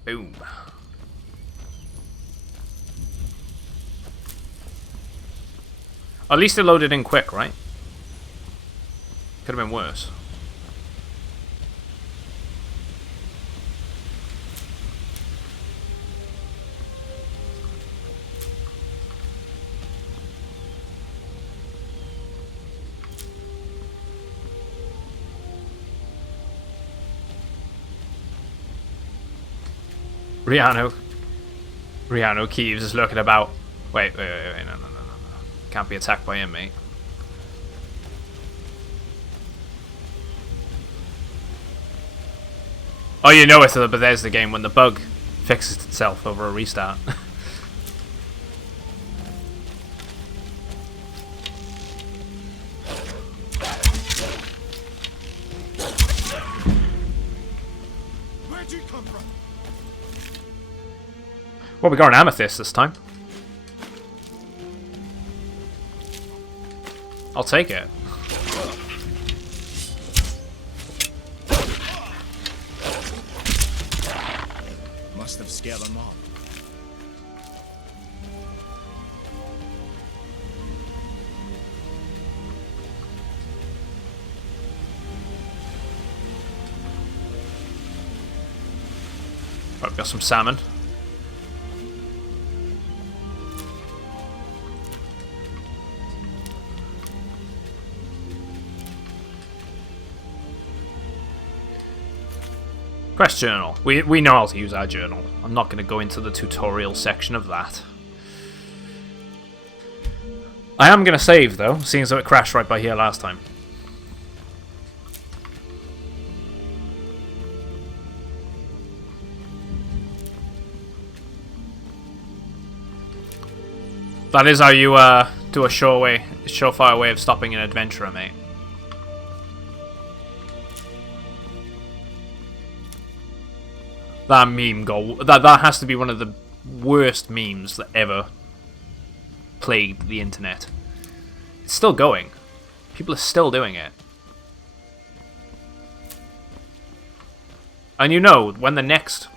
Boom. At least it loaded in quick, right? Could have been worse. Rihanna Keeves is looking about. Wait, no. Can't be attacked by him, mate. Oh, you know it's the Bethesda game when the bug fixes itself over a restart. Where'd you come from? Well, we got an amethyst this time. I'll take it. Must have scared them off. Right, got some salmon. Quest journal. We know how to use our journal. I'm not going to go into the tutorial section of that. I am going to save though, seeing as though it crashed right by here last time. That is how you do a surefire way of stopping an adventurer, mate. That meme that has to be one of the worst memes that ever plagued the internet. It's still going. People are still doing it. And you know, when the next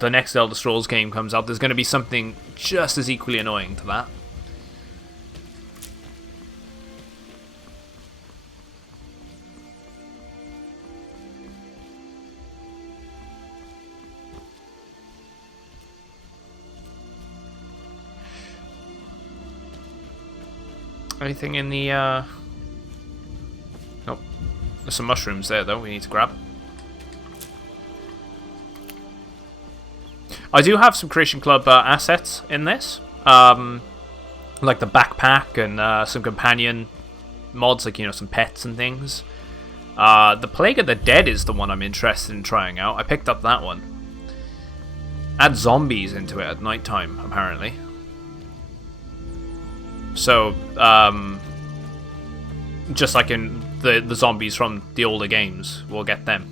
Elder Scrolls game comes out, there's going to be something just as equally annoying to that. Anything in the, Nope. There's some mushrooms there, though, we need to grab. I do have some Creation Club assets in this. Like the backpack and some companion mods, like, you know, some pets and things. The Plague of the Dead is the one I'm interested in trying out. I picked up that one. Add zombies into it at night time, apparently. So, just like in the zombies from the older games, we'll get them.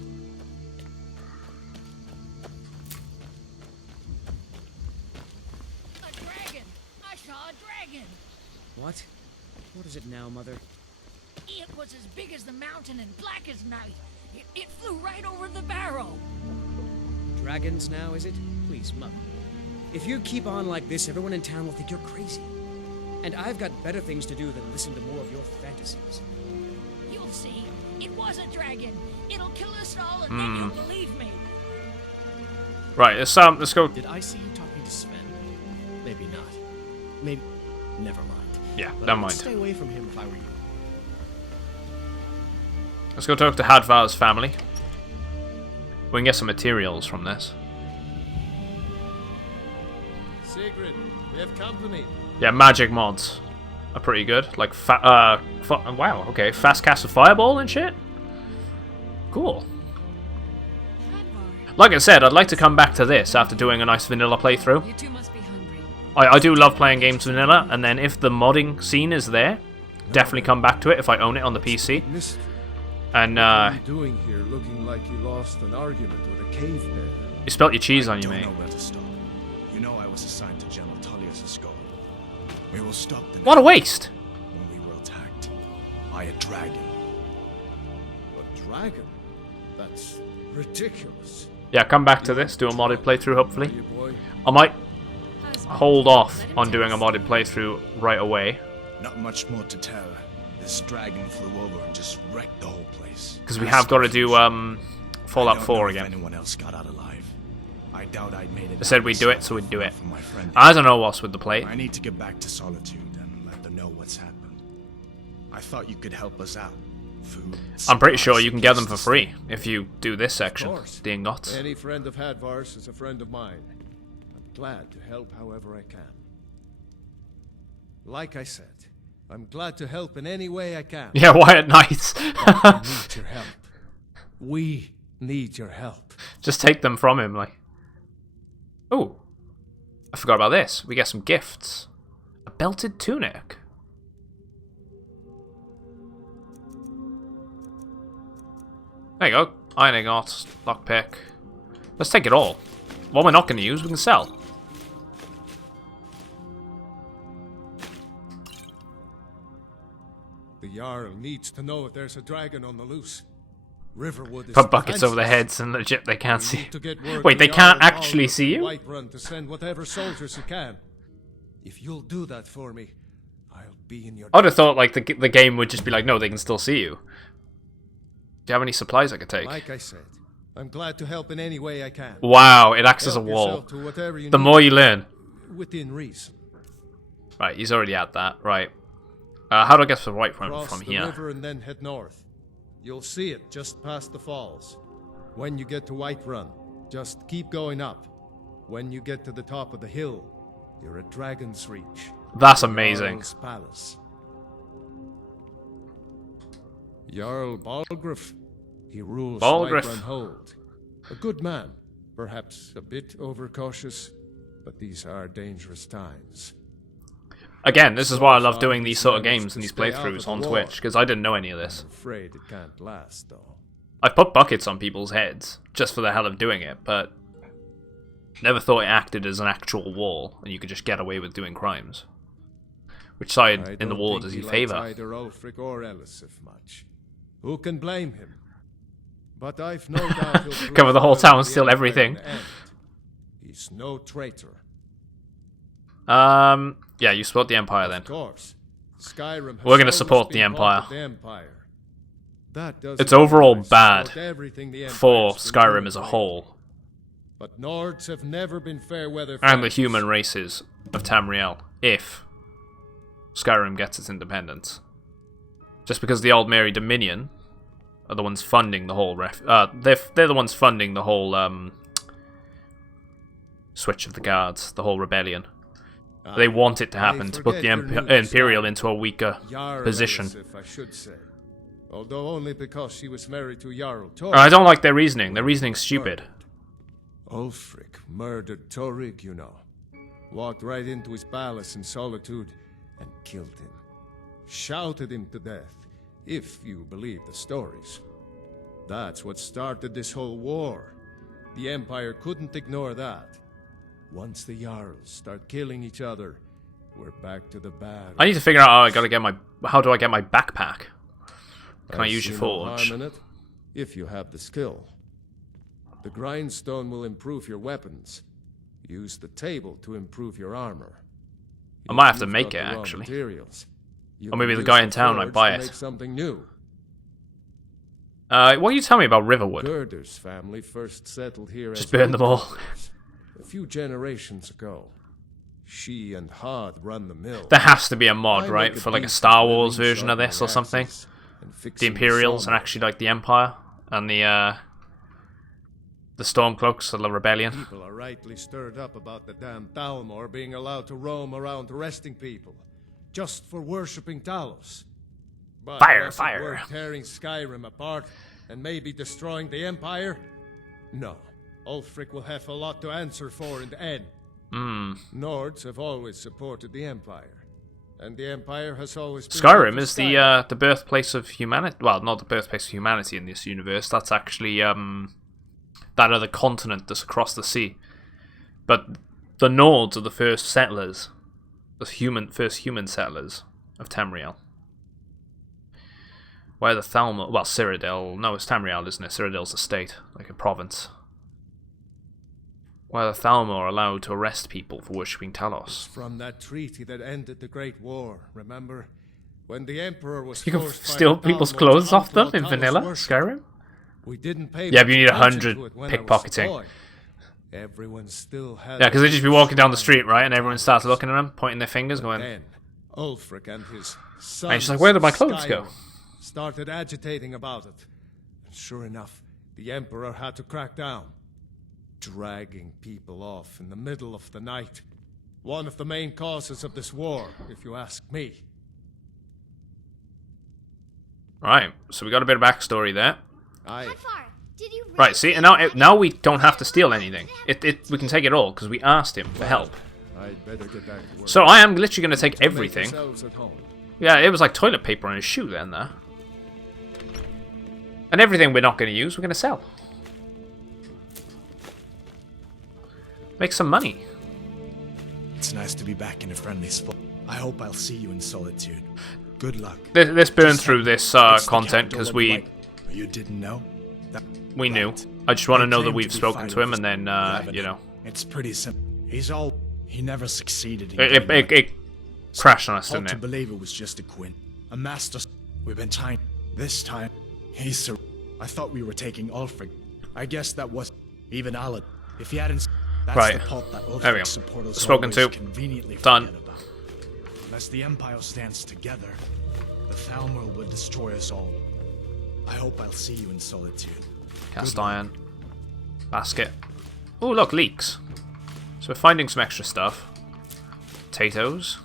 A dragon! I saw a dragon! What? What is it now, Mother? It was as big as the mountain and black as night. It flew right over the barrel. Dragons now, is it? Please, Mother. If you keep on like this, everyone in town will think you're crazy. And I've got better things to do than listen to more of your fantasies. You'll see. It was a dragon. It'll kill us all, and then you'll believe me. Right, let's go. Did I see you talking to Sven? Maybe not. Maybe. Never mind. Yeah, But never I'd mind. stay away from him if I were you. Let's go talk to Hadvar's family. We can get some materials from this. Sigrid, we have company. Yeah, magic mods are pretty good. Like, wow, okay, fast cast a fireball and shit. Cool. Like I said, I'd like to come back to this after doing a nice vanilla playthrough. You two must be hungry. I do love playing games vanilla, and then if the modding scene is there, definitely come back to it if I own it on the PC. Mystery. And What are you doing here, looking like you lost an argument with a cave bear? you spelt your cheese on you, I mate. don't know where to stop. You know I was assigned to General Tullius' guard. We will stop the What a waste! when we were attacked by a dragon. A dragon? That's ridiculous. Yeah, come back to this, do a modded playthrough, Are hopefully. you, boy? I might Husband, hold off let him on tell doing a us. modded playthrough right away, Not much more to tell. This dragon flew over and just wrecked the whole place. because we have got to do Fallout I don't 4 know if again. anyone else got out alive. I doubt I'd made it. I said out we'd do it, myself so we'd do if it. not for my friend. I don't know what's with the play. I need to get back to Solitude and let them know what's happened. I thought you could help us out. Food. I'm pretty sure supplies, you can get them for places to free stay. if you do this section, course. the ingots. Any friend of Hadvar's is a friend of mine. I'm glad to help however I can. Like I said, I'm glad to help in any way I can. Yeah, why at night? I need your help. We need your help. Just take them from him, like. Oh, I forgot about this. We get some gifts. A belted tunic. There you go. Iron ingots, lockpick. Let's take it all. What we're not going to use, we can sell. The Jarl needs to know if there's a dragon on the loose. Riverwood is Put buckets over their defenseless. heads and legit they can't We see. need to get word Wait, to they the can't Jarl actually Balgruuf see in you? Whiterun to send whatever soldiers he can. If you'll do that for me, I'll be in your. I would have thought like the game would just be like, no, they can still see you. Do you have any supplies I could take? Like I said, I'm glad to help in any way I can. Wow, it acts as a Help wall. yourself to whatever you The need, more you learn. within reason. Right, he's already at that. Right. How do I get to the right one Cross from the here? river and then head north. You'll see it just past the falls. When you get to Whiterun, just keep going up. When you get to the top of the hill, you're at Dragon's Reach. That's amazing. Jarl's Palace. Jarl Balgruuf. He rules Balgruuf. Whiterun Hold. A good man, perhaps a bit overcautious, but these are dangerous times. Again, this is why I love doing these sort of games and these playthroughs on Twitch, because I didn't know any of this. I'm afraid it can't last, though. I put buckets on people's heads, just for the hell of doing it, but never thought it acted as an actual wall, and you could just get away with doing crimes. Which side I in the don't war think does he he likes favour? either Ulfric or Elisif much. Who can blame him? But I've no doubt he'll prove Cover the whole loyal town, to the steal Empire everything. in the end. He's no traitor. Yeah, you support the Empire then. Of course. Skyrim has We're gonna always support the been part Empire. of the Empire. That doesn't It's overall mean I bad support everything the for Empire's been Skyrim doing as a lately. whole, But Nords have never been fair weather and the friends. human races of Tamriel, if Skyrim gets its independence. Just because the Old Mary Dominion are the ones funding the whole they're the ones funding the whole switch of the guards, the whole rebellion. They want it to happen to put the Imperial into a weaker Jarl position. Elisif, I should say. Although only because she was married to Jarl Torig. I don't like their reasoning. Their reasoning's stupid. Ulfric murdered Torig, you know. Walked right into his palace in Solitude and killed him. Shouted him to death, if you believe the stories. That's what started this whole war. The Empire couldn't ignore that. Once the Jarls start killing each other, we're back to the bad. I need to figure out how do I get my backpack? Can I use your see no harm forge? in it. if you have the skill. The grindstone will improve your weapons. Use the table to improve your armor. I might have to You've make got it, the raw actually. materials. You Or maybe can the guy use in town might forge buy to it. Make something new. What are you telling me about Riverwood? Gerder's family first settled here Just as burn them all. woodcutters a few generations ago. She and Hod run the mill. There has to be a mod, I right, make for like a decent Star Wars living version of this or sharpening something. axes and The fixing Imperials and sawmills. actually like the Empire and the Stormcloaks of the Rebellion. People are rightly stirred up about the damn Thalmor being allowed to roam around arresting people, just for worshipping Talos. But Fire, was it fire. worth tearing Skyrim apart and maybe destroying the Empire? No. Ulfric will have a lot to answer for in the end. Nords have always supported the Empire, and the Empire has always been Skyrim for is Skyrim. the birthplace of humanity. Well, not the birthplace of humanity in this universe. That's actually that other continent that's across the sea. But the Nords are the first settlers, the first human settlers of Tamriel. Where the Thalmor, well, Cyrodiil, no, it's Tamriel, isn't it? Cyrodiil's a state, like a province. Where the Thalmor are allowed to arrest people for worshipping Talos. From that treaty that ended the Great War, remember? When the Emperor was You can forced by steal the people's Thalmor clothes to off them outlaw in Talos vanilla worship. Skyrim? We didn't pay Yeah, but you need much 100 attention to it when I was a pickpocketing. boy. Everyone still had Yeah, because they just be walking down the strong street, right? And everyone starts looking at them, pointing their fingers, going, Then, Ulfric and his sons, And she's like, "Where did my clothes go?" Skyrim, started agitating about it. And sure enough, the Emperor had to crack down. Dragging people off in the middle of the night. One of the main causes of this war, if you ask me. Right, so we got a bit of backstory there. I Did you Right, see, and now we don't have to steal anything. We can take it all, because we asked him for help. I'd better get back to work. So I am literally going to take Make everything. yourselves at home. Yeah, it was like toilet paper on his shoe then, there. And everything we're not going to use, we're going to sell. Make some money. It's nice to be back in a friendly spot. I hope I'll see you in Solitude. Good luck. Let's burn Just through like- this it's the content, capital because of we Light. You didn't know? we knew. Right. I just want to They know that claim we've to be spoken to him, and then, Revenant. you know, It's pretty simple. He never succeeded in it getting it crashed on us, hard didn't to it? believe it was just a Quinn. A master. We've been trying. This time, I thought we were taking Ulfric. I guess that was even Alad. If he hadn't, that's Right. the part that There we go. Ulfric supporters Spoken always to. conveniently Done. forget about. Unless the Empire stands together, the Thalmor will destroy us all. I hope I'll see you in Solitude. Cast Good luck. iron. Basket. Oh, look, leeks. So we're finding some extra stuff. Potatoes.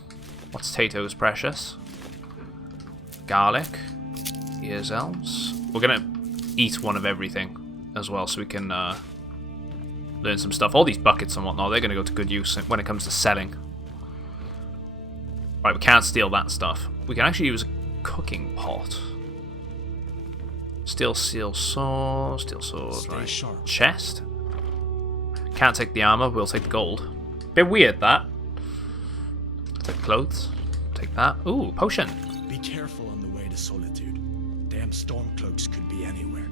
What's potatoes precious? Garlic. Ears elves. We're gonna eat one of everything as well, so we can learn some stuff. All these buckets and whatnot, they're gonna go to good use when it comes to selling. Right, we can't steal that stuff. We can actually use a cooking pot. Steel sword, Stay right. sharp. Chest. Can't take the armor, we'll take the gold. Bit weird that. Take clothes. Take that. Ooh, potion. Be careful on the way to Solitude. Damn stormcloaks could be anywhere.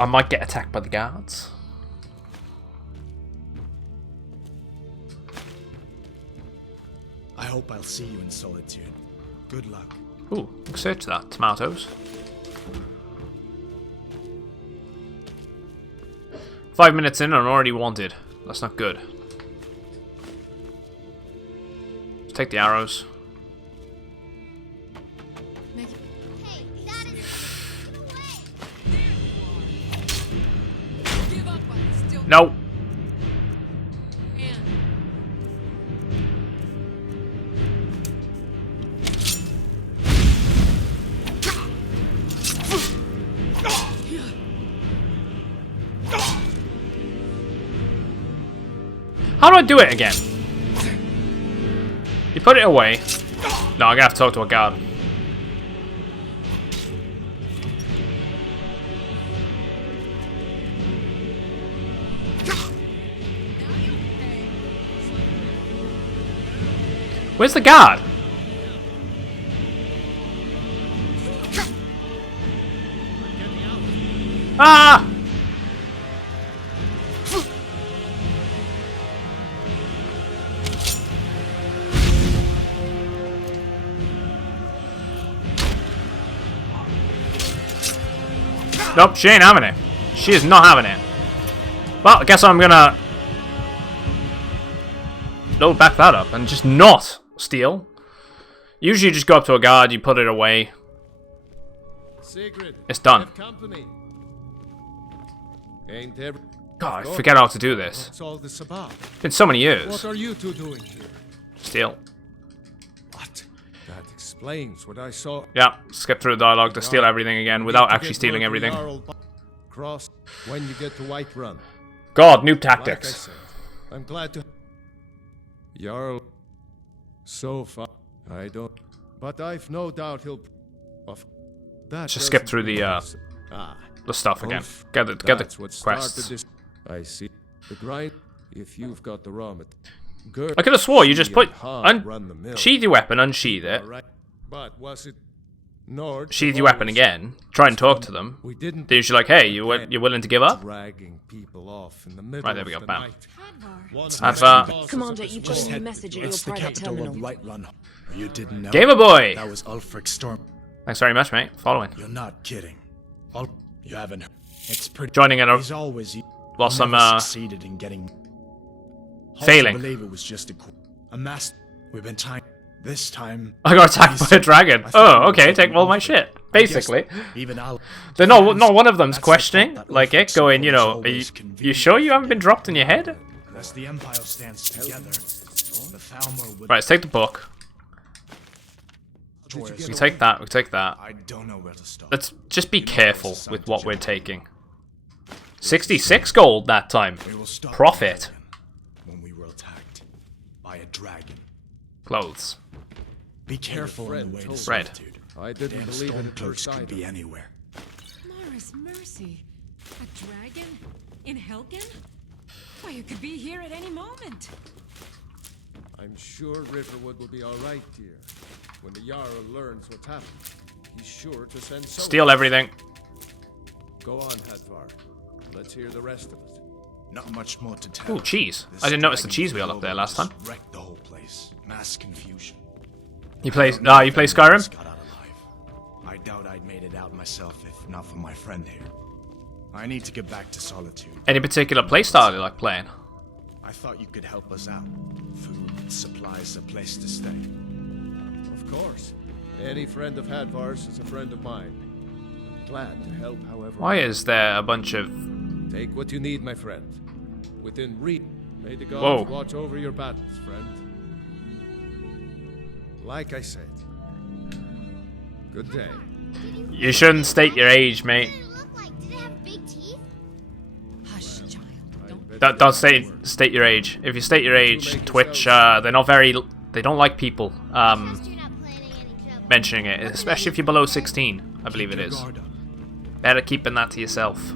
I might get attacked by the guards. I hope I'll see you in Solitude. Good luck. Ooh, search that. Tomatoes. 5 minutes in and I'm already wanted. That's not good. Let's take the arrows. Hey, that is. Give up while it's still No. can. How do I do it again? You put it away. No, I'm gonna have to talk to a guard. Where's the guard? Ah! Nope, she ain't having it. She is not having it. Well, I guess I'm gonna load back that up and just not steal. Usually you just go up to a guard, you put it away. Sigrid, it's done. God, I forget how to do this. What's all this about? It's been so many years. What are you two doing here? Steal. What? That explains what I saw. Yeah, skip through the dialogue to steal everything again without actually stealing everything. Cross when you get to Whiterun. God, new tactics. Like I said, I'm glad to. Jarl. So far, I don't. But I've no doubt he'll. Of that. Just skip through the stuff again. Get the quests. I see. The grind. If you've got the raw I could have swore you just put sheath your weapon, unsheath it. But was it Nord? Sheath your weapon again. Try and talk to them. Then you're like, hey, you're willing to give up? Dragging people off in the middle right, there we go. Bam. Commander, you've got a new message at your private terminal. You didn't know. Gamer boy. That was Ulfric Storm. Thanks very much, mate. Following. You're not kidding. You haven't. It's pretty. Joining in whilst I'm succeeded in getting. Failing. I believe it was just a mess. We've been trying. This time. I got attacked by a dragon. Oh, okay. Take all my shit. Basically. Even they're not one of them's questioning, like it, going, you know, are you sure you haven't been dropped in your head? As the Empire stands together, right, let's take the book. We can take that. We can take that. I don't know where to stop. Let's just be careful with what we're taking. 66 gold that time. Profit. When we were attacked by a dragon. Clothes. Be careful on the way to Red. Solitude. I didn't believe in cloaks could be anywhere. Mara's mercy. A dragon? In Helgen? Why, you could be here at any moment. I'm sure Riverwood will be all right, dear. When the Jarl learns what's happened, he's sure to send someone. Steal everything. Go on, Hadvar. Let's hear the rest of it. Not much more to tell. Ooh, cheese. I didn't notice the cheese wheel up there last time. Wrecked the whole place. Mass confusion. You play Skyrim? Got out alive. I doubt I'd made it out myself if not for my friend here. I need to get back to Solitude. Any particular playstyle you like playing? I thought you could help us out. Food, supplies, a place to stay. Of course. Any friend of Hadvar's is a friend of mine. I'm glad to help however. Why is there a bunch of... Take what you need, my friend. Within reach. May the gods watch over your battles, friend. Like I said. Good day. You shouldn't state your age, mate. Did it have big teeth? Hush, child. Don't state your age. If you state your age, Twitch, they're not very... They don't like people mentioning it, especially if you're below 16, I believe it is. Better keeping that to yourself.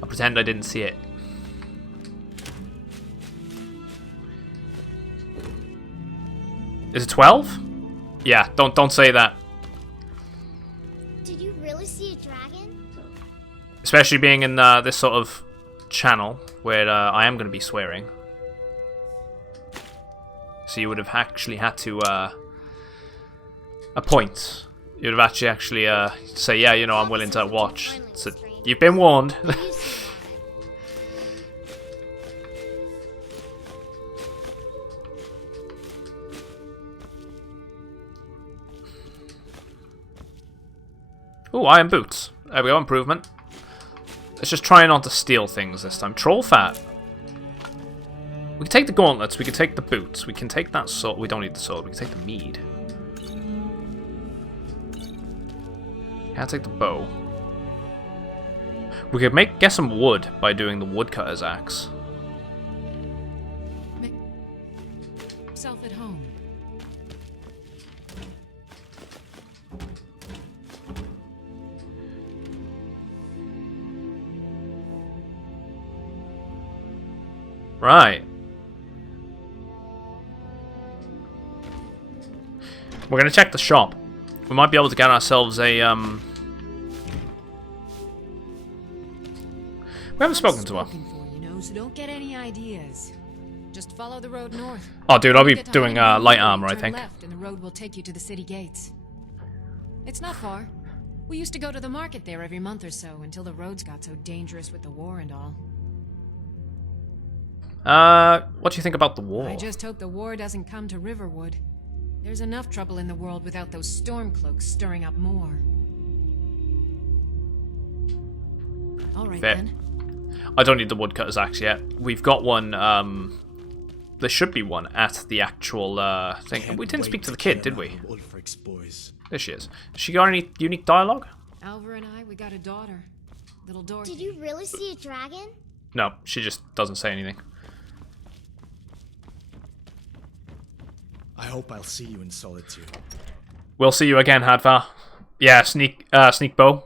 I'll pretend I didn't see it. Is it 12? Yeah, don't say that. Did you really see a dragon? Especially being in this sort of channel where I am going to be swearing. So you would have actually had to appoint. You would have actually say, yeah, you know, I'm willing to watch. So you've been warned. Ooh, iron boots. There we go, improvement. Let's just try not to steal things this time. Troll fat. We can take the gauntlets, we can take the boots, we can take that sword. We don't need the sword, we can take the mead. Can't take the bow. We could get some wood by doing the woodcutter's axe. Make yourself at home. Right. We're gonna check the shop. We might be able to get ourselves a We haven't spoken to her. So don't get any ideas. Just follow the road north. Oh, dude, I'll be doing light armor, I think. Left and the road will take you to the city gates. It's not far. We used to go to the market there every month or so until the roads got so dangerous with the war and all. What do you think about the war? I just hope the war doesn't come to Riverwood. There's enough trouble in the world without those stormcloaks stirring up more. All right then. I don't need the woodcutter's axe yet. We've got one, there should be one at the actual, thing. We didn't speak to the kid, did we? There she is. Has she got any unique dialogue? Alvar and I, we got a daughter. Little Dorothy. Did you really see a dragon? No, she just doesn't say anything. I hope I'll see you in Solitude. We'll see you again, Hadvar. Yeah, sneak bow.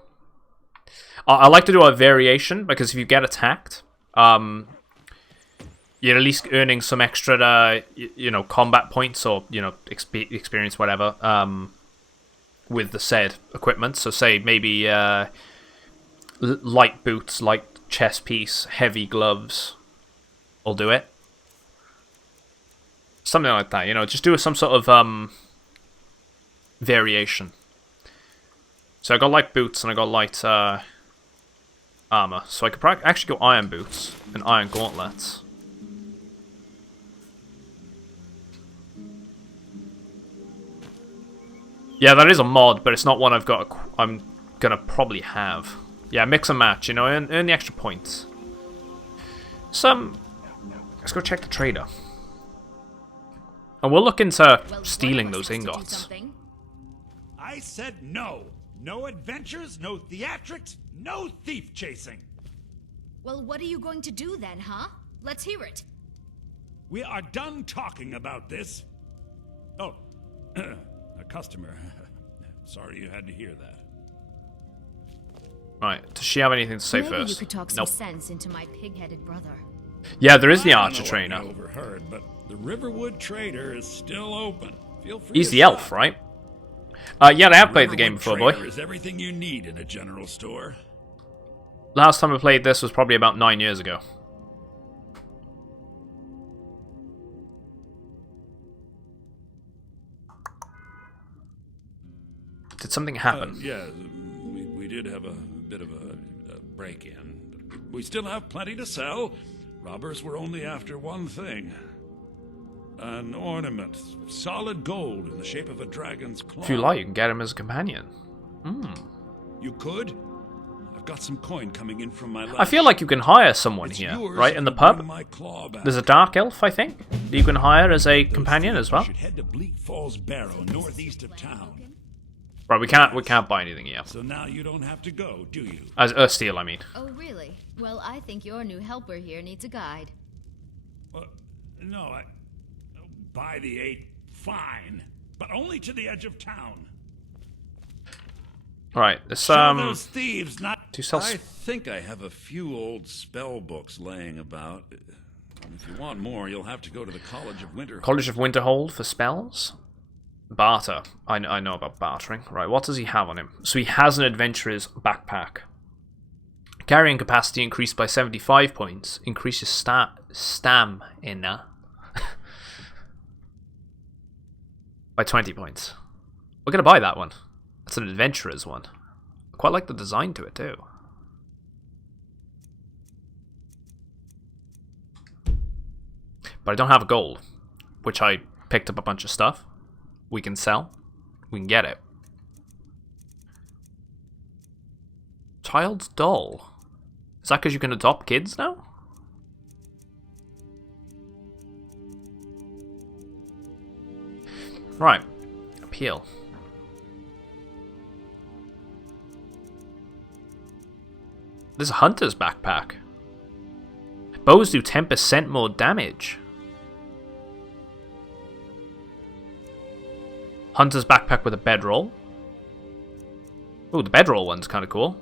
I like to do a variation, because if you get attacked, you're at least earning some extra, you know, combat points or, you know, experience, whatever, with the said equipment. So say maybe light boots, light chest piece, heavy gloves will do it. Something like that, you know, just do some sort of variation. So I got light boots and I got light armor. So I could actually go iron boots and iron gauntlets. Yeah, that is a mod, but it's not one I'm gonna probably have. Yeah, mix and match, you know, earn the extra points. Let's go check the trader. And we'll look into stealing those ingots. I said no. No adventures, no theatrics, no thief chasing. Well, what are you going to do then, huh? Let's hear it. We are done talking about this. Oh, a customer. Sorry you had to hear that. Right, does she have anything to say Maybe first? You could talk some sense into my pig-headed brother. Yeah, there is the archer trainer. I overheard, but the Riverwood Trader is still open. Feel free. He's the elf, right? Yeah, I have played the game before, boy. Is everything you need in a general store. Last time I played this was probably about 9 years ago. Did something happen? Yeah, we did have a bit of a break-in. We still have plenty to sell. Robbers were only after one thing. An ornament, solid gold in the shape of a dragon's claw. If you like, you can get him as a companion. You could? I've got some coin coming in from my lab. I feel like you can hire someone here, right, in the pub. There's a dark elf, I think, that you can hire as a companion as well. Should head to Bleak Falls Barrow, northeast of town. Right, we can't buy anything here. So now you don't have to go, do you? As steal, I mean. Oh, really? Well, I think your new helper here needs a guide. No, by the 8, fine, but only to the edge of town. Right, this Show those thieves not. I think I have a few old spell books laying about. If you want more, you'll have to go to the College of Winterhold. College of Winterhold for spells? Barter. I know about bartering. Right, what does he have on him? So he has an adventurer's backpack. Carrying capacity increased by 75 points. Increases stamina by 20 points. We're gonna buy that one. That's an adventurer's one. I quite like the design to it too. But I don't have gold, which I picked up a bunch of stuff. We can sell. We can get it. Child's doll. Is that because you can adopt kids now? Right. Appeal. There's a hunter's backpack. Bows do 10% more damage. Hunter's backpack with a bedroll. Ooh, the bedroll one's kind of cool.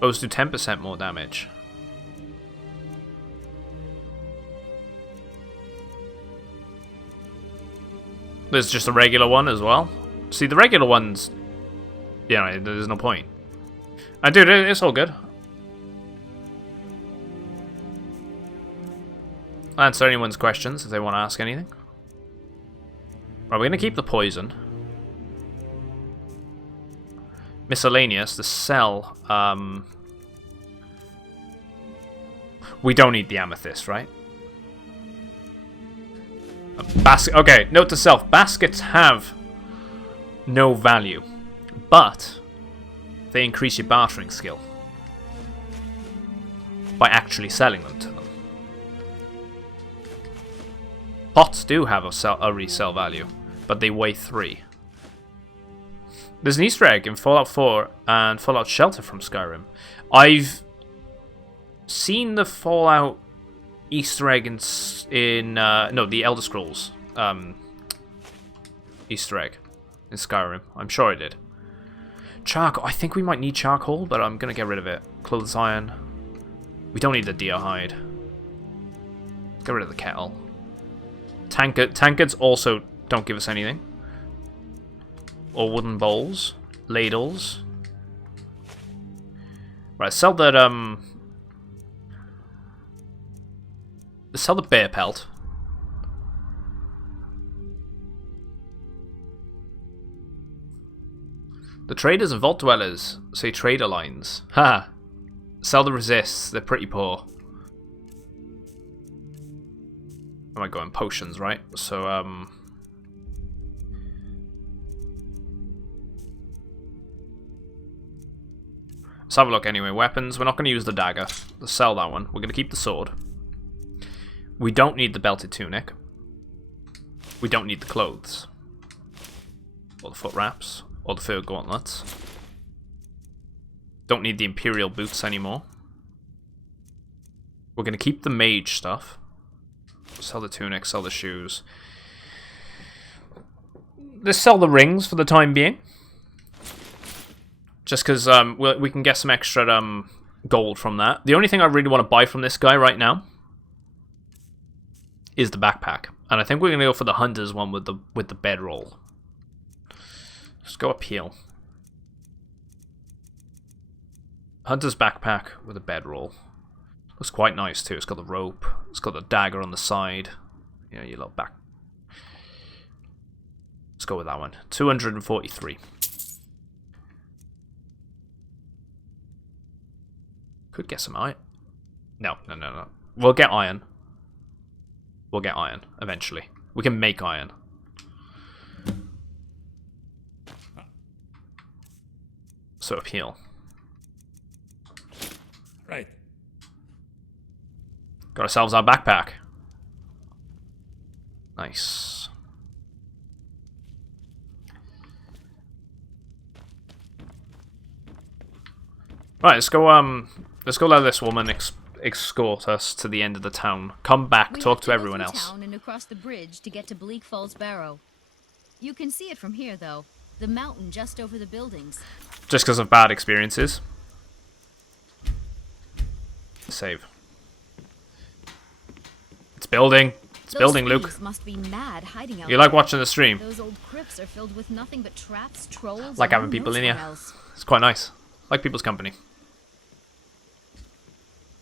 Bows do 10% more damage. There's just a regular one as well. See, the regular ones, you know, there's no point. And dude, it's all good. I'll answer anyone's questions if they want to ask anything. Right, we're going to keep the poison. Miscellaneous, the cell. We don't need the amethyst, right? Basket. Okay, note to self. Baskets have no value, but they increase your bartering skill by actually selling them to them. Pots do have a resale value, but they weigh 3. There's an Easter egg in Fallout 4 and Fallout Shelter from Skyrim. I've seen the Fallout Easter egg in no, the Elder Scrolls Easter egg in Skyrim. I'm sure I did. Charcoal. I think we might need charcoal, but I'm gonna get rid of it. Clothes iron. We don't need the deer hide. Get rid of the kettle. Tankards also don't give us anything. Or wooden bowls, ladles. Right, sell that sell the bear pelt. The traders and vault dwellers say trader lines. Ha! Sell the resists, they're pretty poor. I might go in potions, right? So, let's have a look anyway. Weapons, we're not going to use the dagger. Let's sell that one. We're going to keep the sword. We don't need the belted tunic. We don't need the clothes. Or the foot wraps. Or the fur gauntlets. Don't need the imperial boots anymore. We're going to keep the mage stuff. Sell the tunic, sell the shoes. Let's sell the rings for the time being. Just because we can get some extra gold from that. The only thing I really want to buy from this guy right now is the backpack. And I think we're going to go for the hunter's one with the bedroll. Let's go appeal. Hunter's backpack with a bedroll. Looks quite nice too. It's got the rope. It's got the dagger on the side. Yeah, your little back. Let's go with that one. 243. Could get some iron. No. We'll get iron. We'll get iron eventually. We can make iron. So appeal. Right. Got ourselves our backpack. Nice. Right, let's go let this woman escort us to the end of the town. Come back, talk to everyone else. Town and across the bridge to get to Bleak Falls Barrow. You can see it from here though. The mountain just over the buildings. Just because of bad experiences. Save. It's building. It's building, Luke. Must be mad hiding out You like watching the stream? Those old crypts are filled with nothing but traps, trolls. Like having people in here. It's quite nice. Like people's company.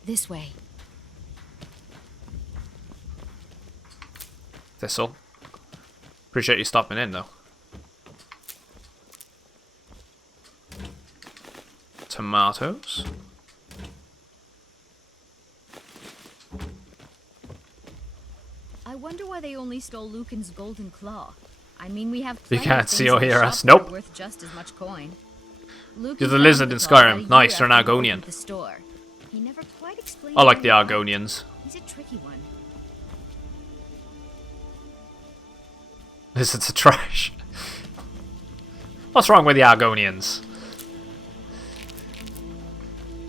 This way. Thistle. Appreciate you stopping in though. Tomatoes. I wonder why they only stole Lucan's golden claw. I mean, we have. You can't see or hear us. Nope. Worth just as much coin. You're the lizard in Skyrim. Nice, you're an Argonian. He never quite explained. I like the Argonians. He's a tricky one. Lizards are trash. What's wrong with the Argonians?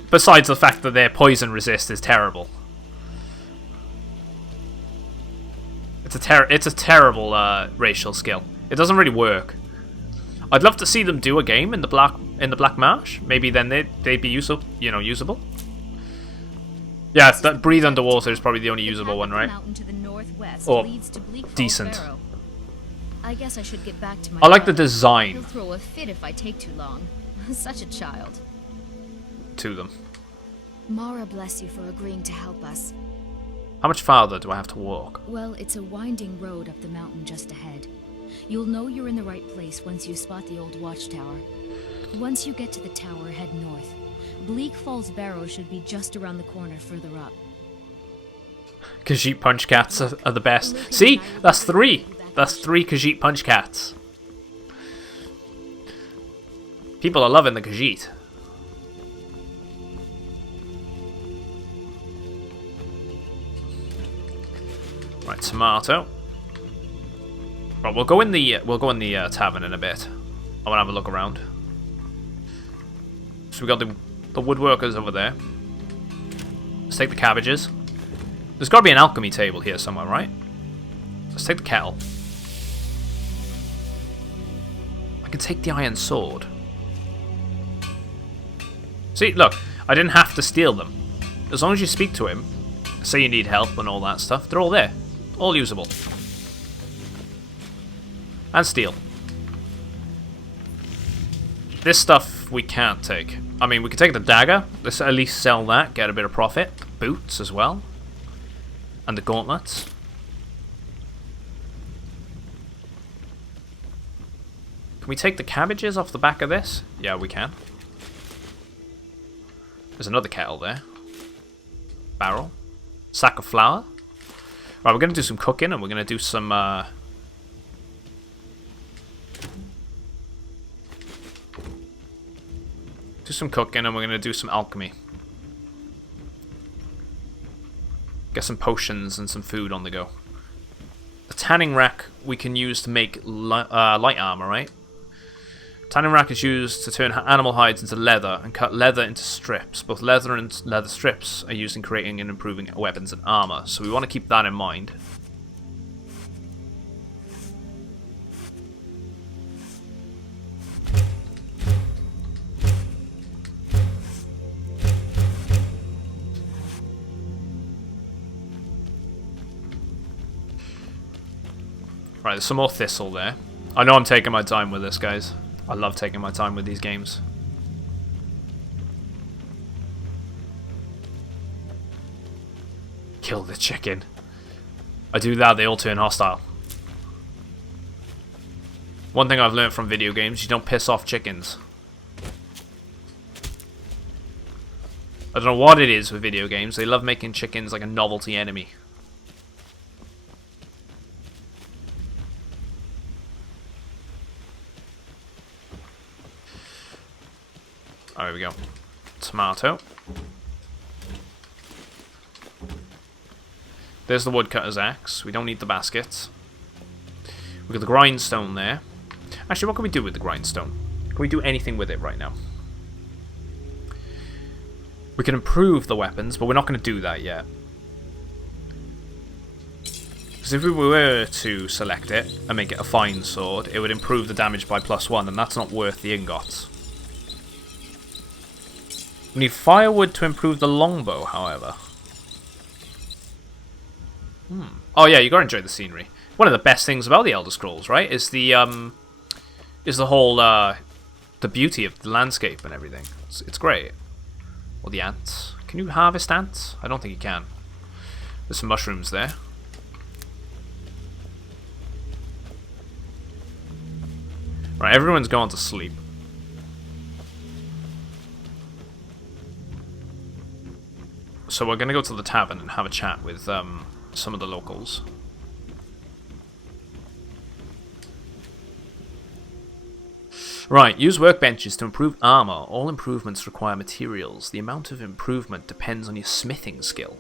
Besides the fact that their poison resist is terrible. It's a terrible racial skill. It doesn't really work. I'd love to see them do a game in the Black Marsh. Maybe then they'd be usable. Yeah, that breathe underwater is probably the only usable one, right? Or decent. I guess I should get back to my I like the brother. design. He'll throw a fit if I take too long. Such a child. To them. Mara bless you for agreeing to help us. How much farther do I have to walk? Well, it's a winding road up the mountain just ahead. You'll know you're in the right place once you spot the old watchtower. Once you get to the tower, head north. Bleak Falls Barrow should be just around the corner further up. Khajiit punch cats are the best. See? That's 3. That's 3 Khajiit punch cats. People are loving the Khajiit. Right, tomato. Right, we'll go in the tavern in a bit. I want to have a look around. So we got the woodworkers over there. Let's take the cabbages. There's got to be an alchemy table here somewhere, right? Let's take the kettle. I can take the iron sword. See, look, I didn't have to steal them. As long as you speak to him, say you need help and all that stuff, they're all there. All usable. And steal. This stuff we can't take. I mean, we can take the dagger. Let's at least sell that, get a bit of profit. Boots as well. And the gauntlets. Can we take the cabbages off the back of this? Yeah, we can. There's another kettle there. Barrel. Sack of flour. Right, we're going to do some cooking and we're going to do some... do some cooking and we're going to do some alchemy. Get some potions and some food on the go. The tanning rack we can use to make light armor, right? Tanning rack is used to turn animal hides into leather and cut leather into strips. Both leather and leather strips are used in creating and improving weapons and armor, so we want to keep that in mind. Right, there's some more thistle there. I know I'm taking my time with this, guys. I love taking my time with these games. Kill the chicken. I do that, they all turn hostile. One thing I've learned from video games, you don't piss off chickens. I don't know what it is with video games, they love making chickens like a novelty enemy. Oh, here we go. Tomato. There's the woodcutter's axe. We don't need the baskets. We've got the grindstone there. Actually, what can we do with the grindstone? Can we do anything with it right now? We can improve the weapons, but we're not going to do that yet. Because if we were to select it and make it a fine sword, it would improve the damage by +1, and that's not worth the ingots. We need firewood to improve the longbow, however. Oh yeah, you gotta enjoy the scenery. One of the best things about the Elder Scrolls, right, is the whole the beauty of the landscape and everything. It's great. Or the ants. Can you harvest ants? I don't think you can. There's some mushrooms there. Right, everyone's going to sleep. So we're going to go to the tavern and have a chat with some of the locals. Right, use workbenches to improve armor. All improvements require materials. The amount of improvement depends on your smithing skill.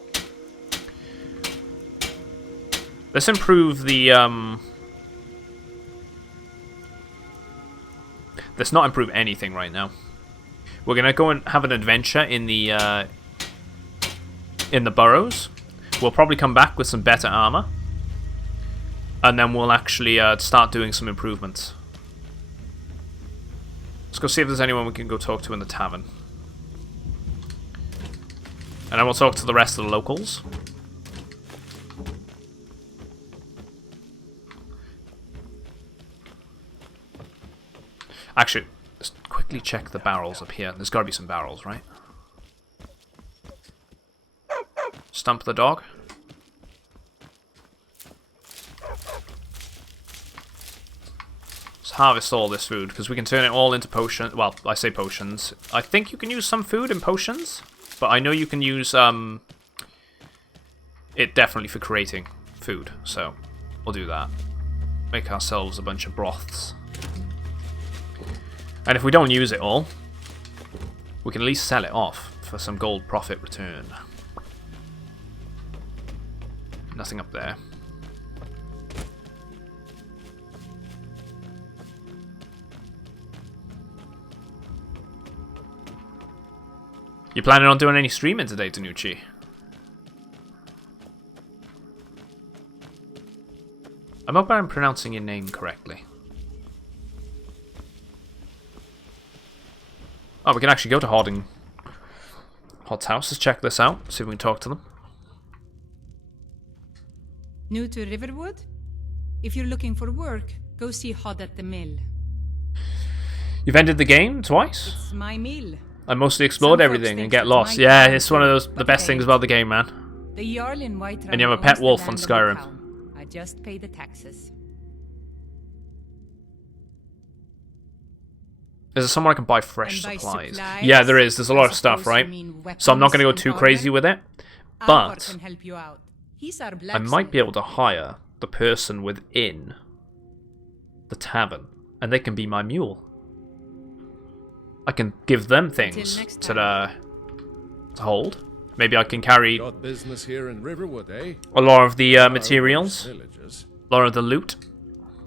Let's improve the... Let's not improve anything right now. We're going to go and have an adventure in the burrows. We'll probably come back with some better armor. And then we'll actually start doing some improvements. Let's go see if there's anyone we can go talk to in the tavern. And then we'll talk to the rest of the locals. Actually, let's quickly check the barrels up here. There's got to be some barrels, right? Stump the dog. Let's harvest all this food, because we can turn it all into potions. Well, I say potions. I think you can use some food in potions, but I know you can use it definitely for creating food, so we'll do that. Make ourselves a bunch of broths. And if we don't use it all, we can at least sell it off for some gold profit return. Nothing up there. You planning on doing any streaming today, Tanucci? I hope I'm pronouncing your name correctly. Oh, we can actually go to Harding Hot's house. Let's check this out. See if we can talk to them. New to Riverwood? If you're looking for work, go see Hod at the mill. You've ended the game twice? It's my mill. I mostly explored everything and get lost. Yeah, it's one of the best things about the game, man. The Jarl in White And you have a pet wolf on Skyrim. I just pay the taxes. Is there somewhere I can buy fresh supplies? Yeah, there is. There's a lot of stuff, right? So I'm not going to go too crazy with it. But I might be able to hire the person within the tavern. And they can be my mule. I can give them things to hold. Maybe I can carry Got business here in Riverwood, eh? a lot of the materials, a lot of the loot.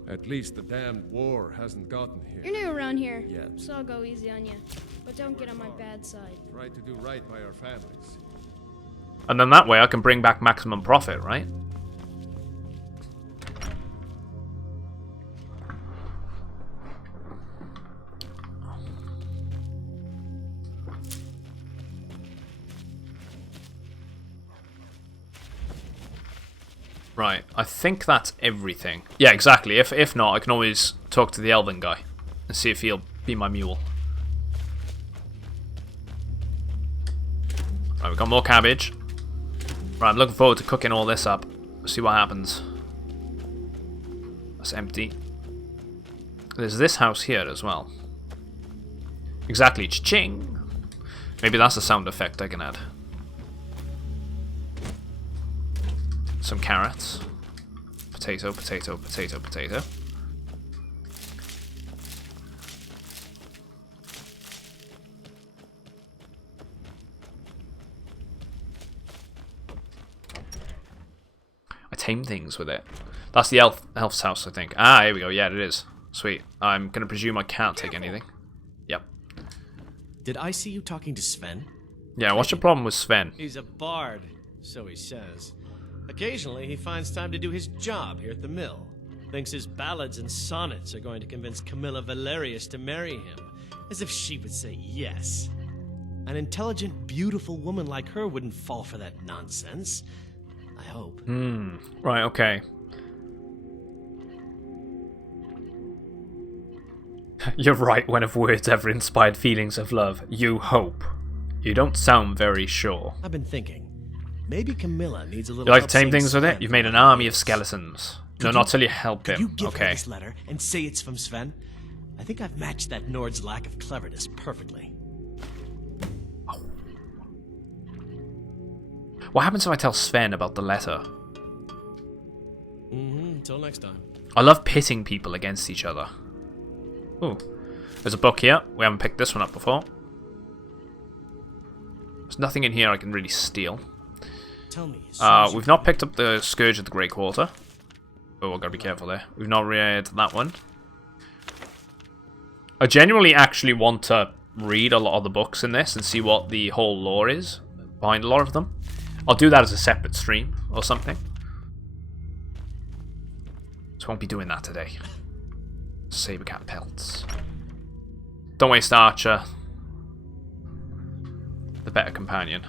At least the damned war hasn't gotten here. You're new around here, Yeah. so I'll go easy on you. But don't get on my bad side. Try to do right by our families. And then that way I can bring back maximum profit, right? Right, I think that's everything. Yeah, exactly. If not, I can always talk to the elven guy and see if he'll be my mule. Right, we've got more cabbage. Right, I'm looking forward to cooking all this up. See what happens. That's empty. There's this house here as well. Exactly, cha-ching! Maybe that's a sound effect I can add. Some carrots. Potato, potato, potato, potato. I tame things with it. That's the elf's house, I think. Ah, here we go. Yeah, it is. Sweet. I'm going to presume I can't take anything. Yep. Did I see you talking to Sven? Yeah, what's your problem with Sven? He's a bard, so he says. Occasionally, he finds time to do his job here at the mill. Thinks his ballads and sonnets are going to convince Camilla Valerius to marry him. As if she would say yes. An intelligent, beautiful woman like her wouldn't fall for that nonsense. I hope. Right, okay. You're right when of words ever inspired feelings of love. You hope. You don't sound very sure. I've been thinking. Maybe Camilla needs a little You like help to tame saying things with it? Sven You've made an from army of Valerius. skeletons. No, Could not you- till you help Could him. you give her Okay. this letter and say it's from Sven? I think I've matched that Nord's lack of cleverness perfectly. What happens if I tell Sven about the letter? Until next time. I love pitting people against each other. Ooh. There's a book here. We haven't picked this one up before. There's nothing in here I can really steal. Tell me. We've not picked up the Scourge of the Grey Quarter. Oh, I've got to be careful there. We've not read that one. I genuinely actually want to read a lot of the books in this and see what the whole lore is behind a lot of them. I'll do that as a separate stream or something. So I won't be doing that today. Saber cat pelts. Don't waste Archer. The better companion.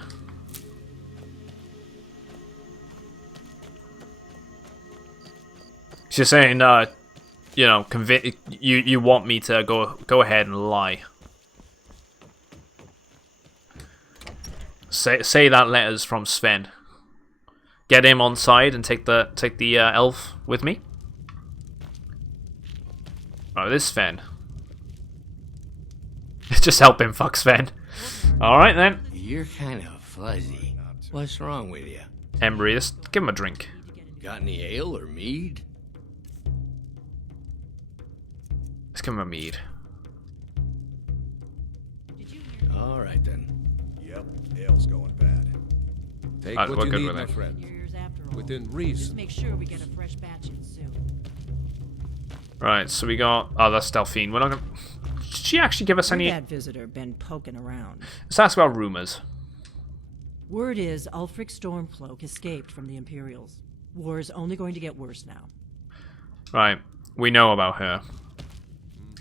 So you're saying you know, you want me to go ahead and lie. Say that letter's from Sven. Get him on side and take the elf with me. Oh, this Sven. Just help him, fuck Sven. Alright then. You're kind of fuzzy. What's wrong with you? Embry, just give him a drink. Got any ale or mead? Let's give him a mead. All right then. Yep, ale's going bad. Take Alright, what we're you good need, with my it. friend. Within Just reason. make sure we get a fresh batch in soon. Right, so we got... Oh, that's Delphine. We're not gonna... Did she actually give us any... That visitor been poking around. Let's ask about rumors. Word is Ulfric Stormcloak escaped from the Imperials. War is only going to get worse now. Right, we know about her.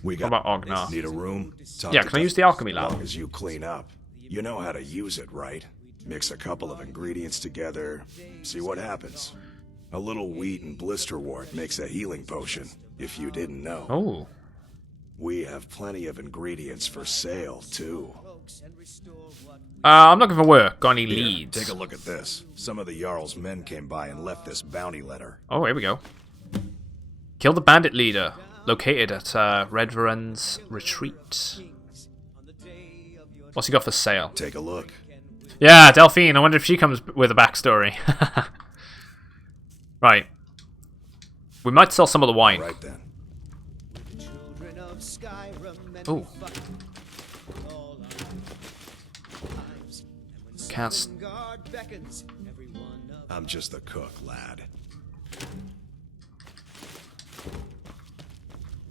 We What got about Ognar? Need a room? Talk Yeah, to can I use the alchemy As lab? long as you clean up. You know how to use it, right? Mix a couple of ingredients together, see what happens. A little wheat and blisterwort makes a healing potion, if you didn't know. Oh. We have plenty of ingredients for sale, too. I'm looking for work. Got any Here, leads? take a look at this. Some of the Jarl's men came by and left this bounty letter. Oh, here we go. Kill the bandit leader. Located at Redveran's retreat. What's he got for sale? Take a look. Yeah, Delphine. I wonder if she comes with a backstory. Right. We might sell some of the wine. Right then. Oh. Cast. I'm just the cook, lad.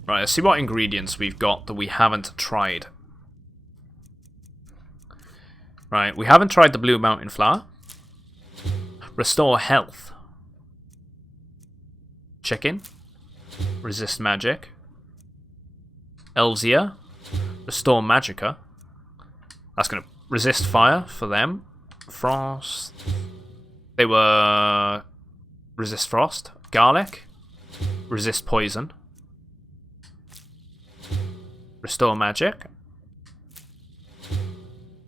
Right, let's see what ingredients we've got that we haven't tried. Right, we haven't tried the Blue Mountain Flower. Restore health. Chicken. Resist magic. Elves Ear. Restore magicka. That's going to resist fire for them. Frost. They were... Resist frost. Garlic. Resist poison. Restore magic.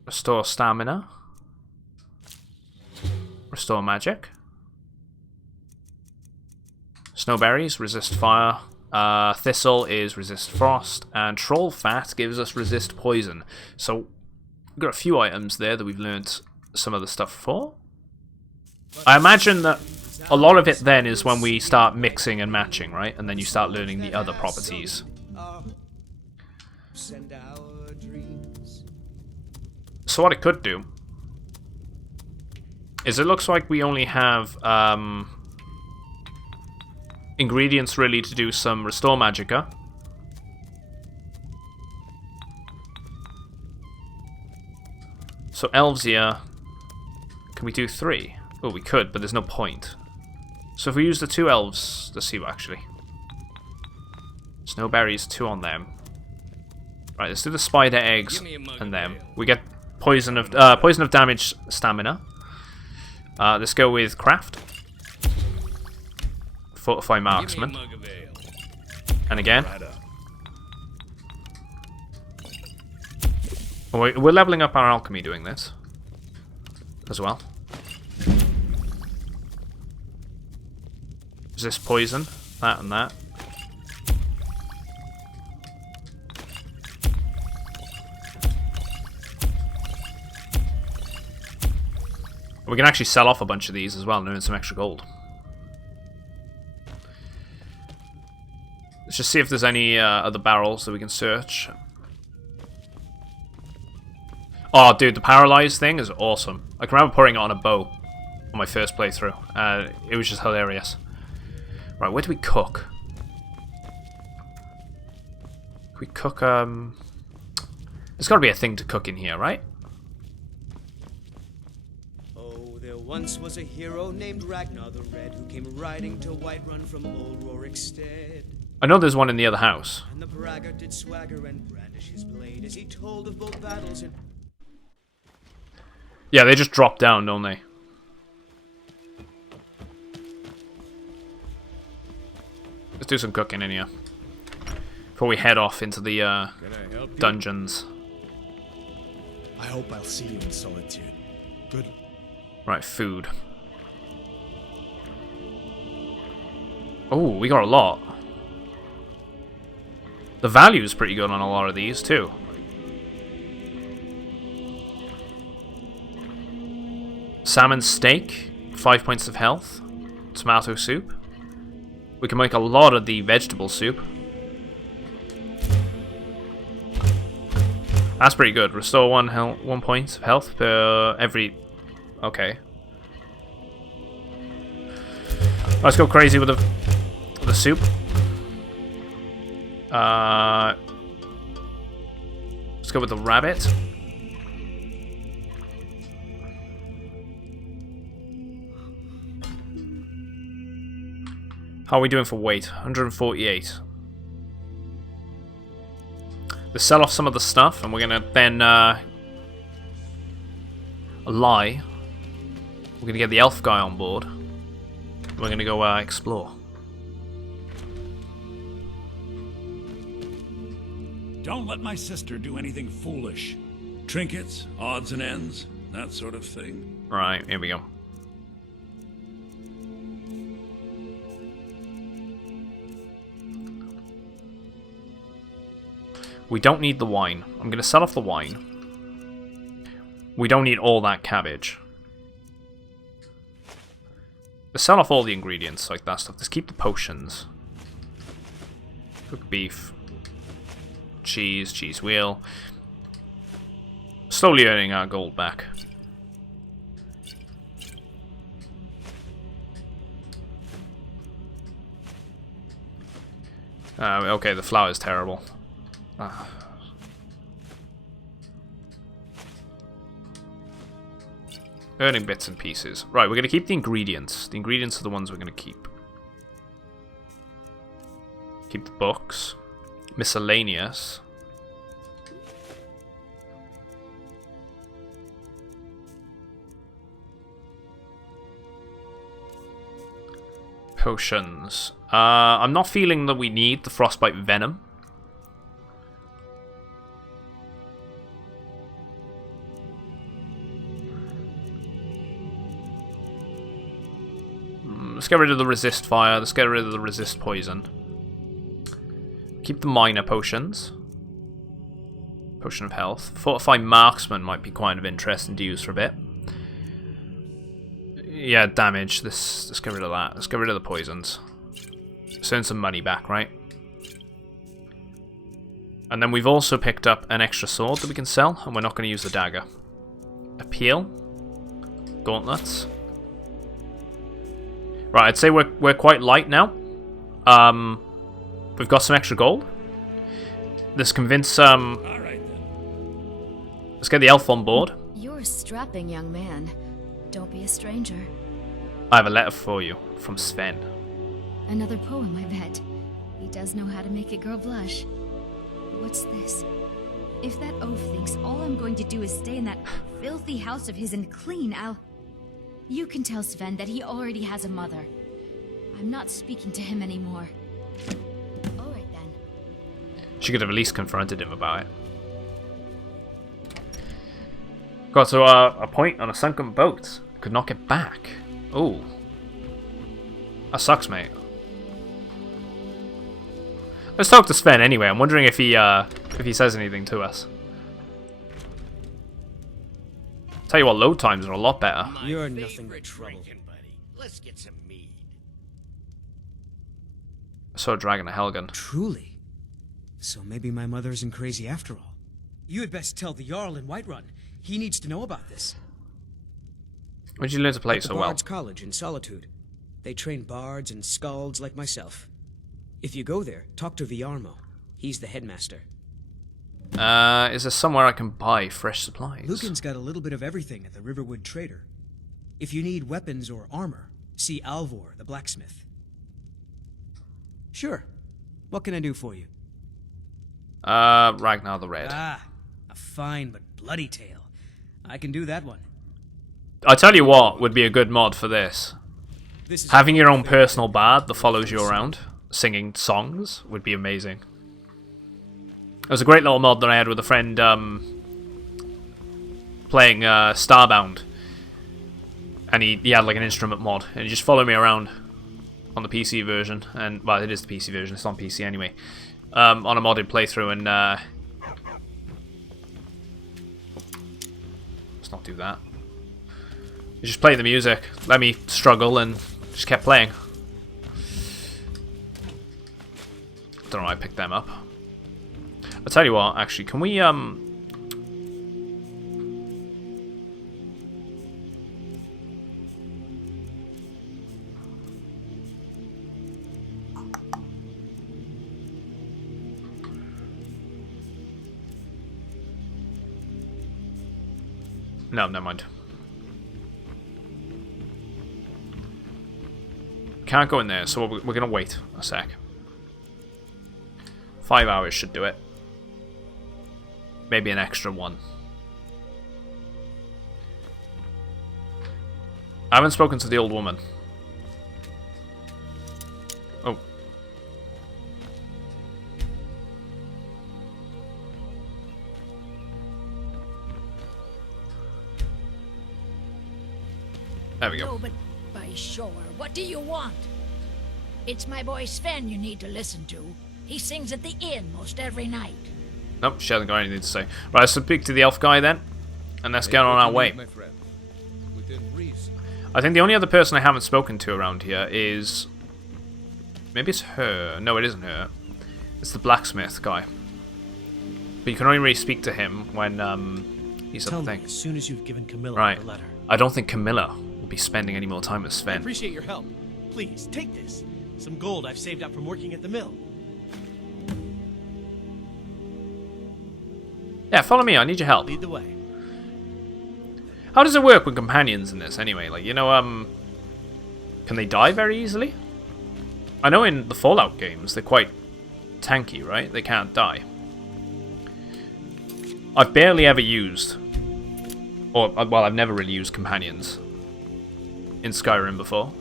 Restore stamina. Restore magic. Snowberries, resist fire. Thistle is resist frost. And troll fat gives us resist poison. So, we've got a few items there that we've learned some of the stuff for. I imagine that a lot of it then is when we start mixing and matching, right? And then you start learning the other properties. So what it could do is it looks like we only have ingredients really to do some restore magicka. So elves here, can we do 3? Oh, we could, but there's no point. So if we use the 2 elves, let's see what actually. Snowberries, 2 on them. Right, let's do the spider eggs and them. We get poison of damage stamina. Let's go with craft. Fortify marksman. And again. We're leveling up our alchemy doing this as well. Resist poison, that and that. We can actually sell off a bunch of these as well and earn some extra gold. Let's just see if there's any other barrels that we can search. Oh, dude, the paralyzed thing is awesome. I can remember putting it on a bow on my first playthrough. It was just hilarious. Right, where do we cook? Can we cook, there's got to be a thing to cook in here, right? There once was a hero named Ragnar the Red who came riding to Whiterun from old Rorikstead. I know there's one in the other house. And the braggart did swagger and brandish his blade as he told of bold battles and... Yeah, they just drop down, don't they? Let's do some cooking in here. before we head off into the dungeons. I hope I'll see you in Solitude. Good. Right, food. Oh, we got a lot. The value is pretty good on a lot of these, too. Salmon steak, 5 points of health. Tomato soup. We can make a lot of the vegetable soup. That's pretty good. Restore 1 point of health per every... Okay. Let's go crazy with the soup. Let's go with the rabbit. How are we doing for weight? 148. Let's sell off some of the stuff, and we're gonna then lie. We're gonna get the elf guy on board. We're gonna go explore. Don't let my sister do anything foolish. Trinkets, odds and ends, that sort of thing. Right, here we go. We don't need the wine. I'm going to sell off the wine. We don't need all that cabbage. Let's sell off all the ingredients, like that stuff. Let's keep the potions. Cooked beef. Cheese wheel. Slowly earning our gold back. Okay, the flour is terrible. Earning bits and pieces. Right, we're going to keep the ingredients. The ingredients are the ones we're going to keep. Keep the books. Miscellaneous. Potions. I'm not feeling that we need the frostbite venom. Let's get rid of the resist fire. Let's get rid of the resist poison. Keep the minor potions. Potion of health. Fortify marksman might be quite of interesting to use for a bit. Yeah, damage. Let's get rid of that. Let's get rid of the poisons. Let's earn some money back, right? And then we've also picked up an extra sword that we can sell, and we're not going to use the dagger. Appeal. Gauntlets. Right, I'd say we're quite light now. We've got some extra gold. Let's convince let's get the elf on board. You're a strapping young man. Don't be a stranger. I have a letter for you from Sven. Another poem, I bet. He does know how to make a girl blush. What's this? If that oaf thinks all I'm going to do is stay in that filthy house of his and clean, You can tell Sven that he already has a mother. I'm not speaking to him anymore. Alright then. She could have at least confronted him about it. Got to a point on a sunken boat. Could not get back. Oh. That sucks, mate. Let's talk to Sven anyway. I'm wondering if he says anything to us. Tell you what, load times are a lot better. You're nothing but trouble. Buddy. Let's get some mead. I saw a dragon at Helgen. Truly? So maybe my mother isn't crazy after all. You had best tell the Jarl in Whiterun. He needs to know about this. When did you learn to play At the so well? Bard's College in Solitude. They train bards and skalds like myself. If you go there, talk to Viarmo. He's the headmaster. Is there somewhere I can buy fresh supplies? Lucan's got a little bit of everything at the Riverwood Trader. If you need weapons or armor, see Alvor, the blacksmith. Sure. What can I do for you? Ragnar the Red. Ah, a fine but bloody tale. I can do that one. I tell you what would be a good mod for this. Having your own personal bard that follows you around, singing songs, would be amazing. It was a great little mod that I had with a friend playing Starbound. And he had like an instrument mod. And he just followed me around on the PC version. And, well, it is the PC version. It's on PC anyway. On a modded playthrough. And, let's not do that. He just played the music. Let me struggle and just kept playing. Don't know why I picked them up. I'll tell you what, actually, can we, no, never mind. Can't go in there, so we're gonna wait a sec. 5 hours should do it. Maybe an extra one. I haven't spoken to the old woman. Oh. There we go. No, but by sure, what do you want? It's my boy Sven you need to listen to. He sings at the inn most every night. Nope, she hasn't got anything to say. Right, let's speak to the elf guy then. And let's get on our way. I think the only other person I haven't spoken to around here is... maybe it's her. No, it isn't her. It's the blacksmith guy. But you can only really speak to him when he's at the thing. As soon as you've given Camilla right. the letter. I don't think Camilla will be spending any more time with I Sven. appreciate your help. Please, take this. Some gold I've saved up from working at the mill. Yeah, follow me. I need your help. Lead the way. How does it work with companions in this anyway? Like, you know, can they die very easily? I know in the Fallout games they're quite tanky, right? They can't die. I've barely ever used, or, well, I've never really used companions in Skyrim before.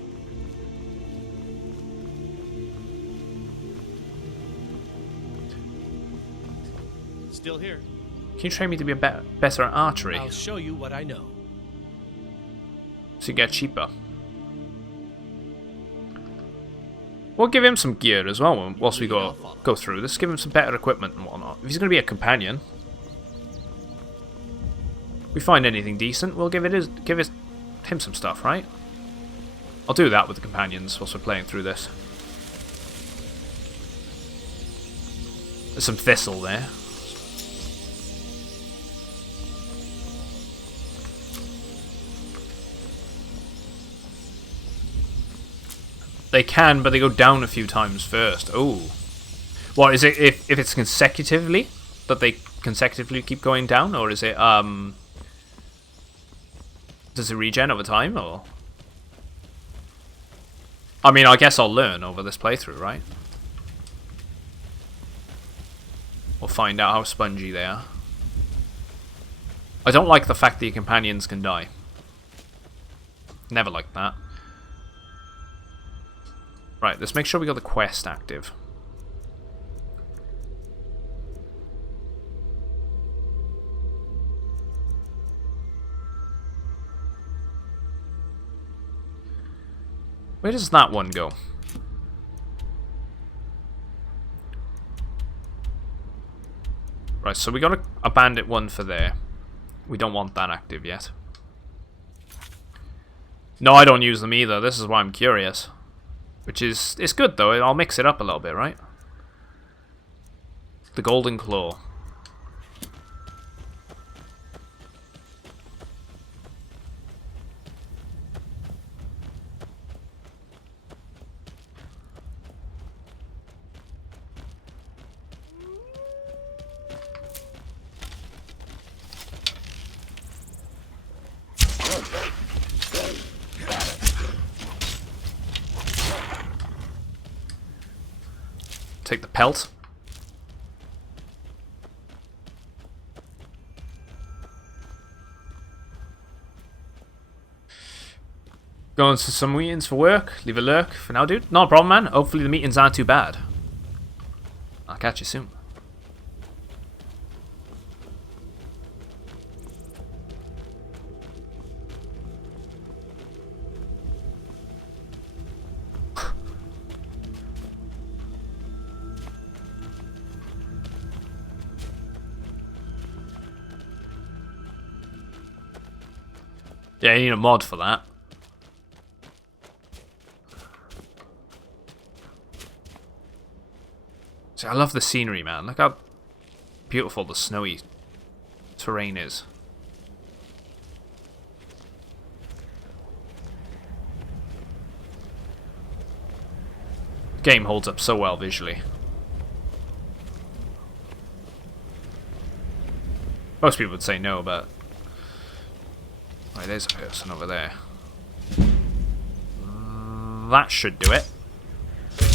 Still here. Can you train me to be better at archery? I'll show you what I know. So you get cheaper. We'll give him some gear as well whilst we go through this. Give him some better equipment and whatnot. If he's going to be a companion, we find anything decent, we'll give him some stuff, right? I'll do that with the companions whilst we're playing through this. There's some thistle there. They can, but they go down a few times first. Oh. What, is it if it's consecutively? That they consecutively keep going down? Or is it, does it regen over time, or? I mean, I guess I'll learn over this playthrough, right? We'll find out how spongy they are. I don't like the fact that your companions can die. Never liked that. Right, let's make sure we got the quest active. Where does that one go? Right, so we got a bandit one for there. We don't want that active yet. No, I don't use them either. This is why I'm curious. Which is, it's good though, I'll mix it up a little bit, right? The Golden Claw. Take the pelt. Going to some meetings for work. Leave a lurk for now, dude. Not a problem, man. Hopefully the meetings aren't too bad. I'll catch you soon. Yeah, you need a mod for that. See, I love the scenery, man. Look how beautiful the snowy terrain is. The game holds up so well visually. Most people would say no, but... Right, there's a person over there. That should do it.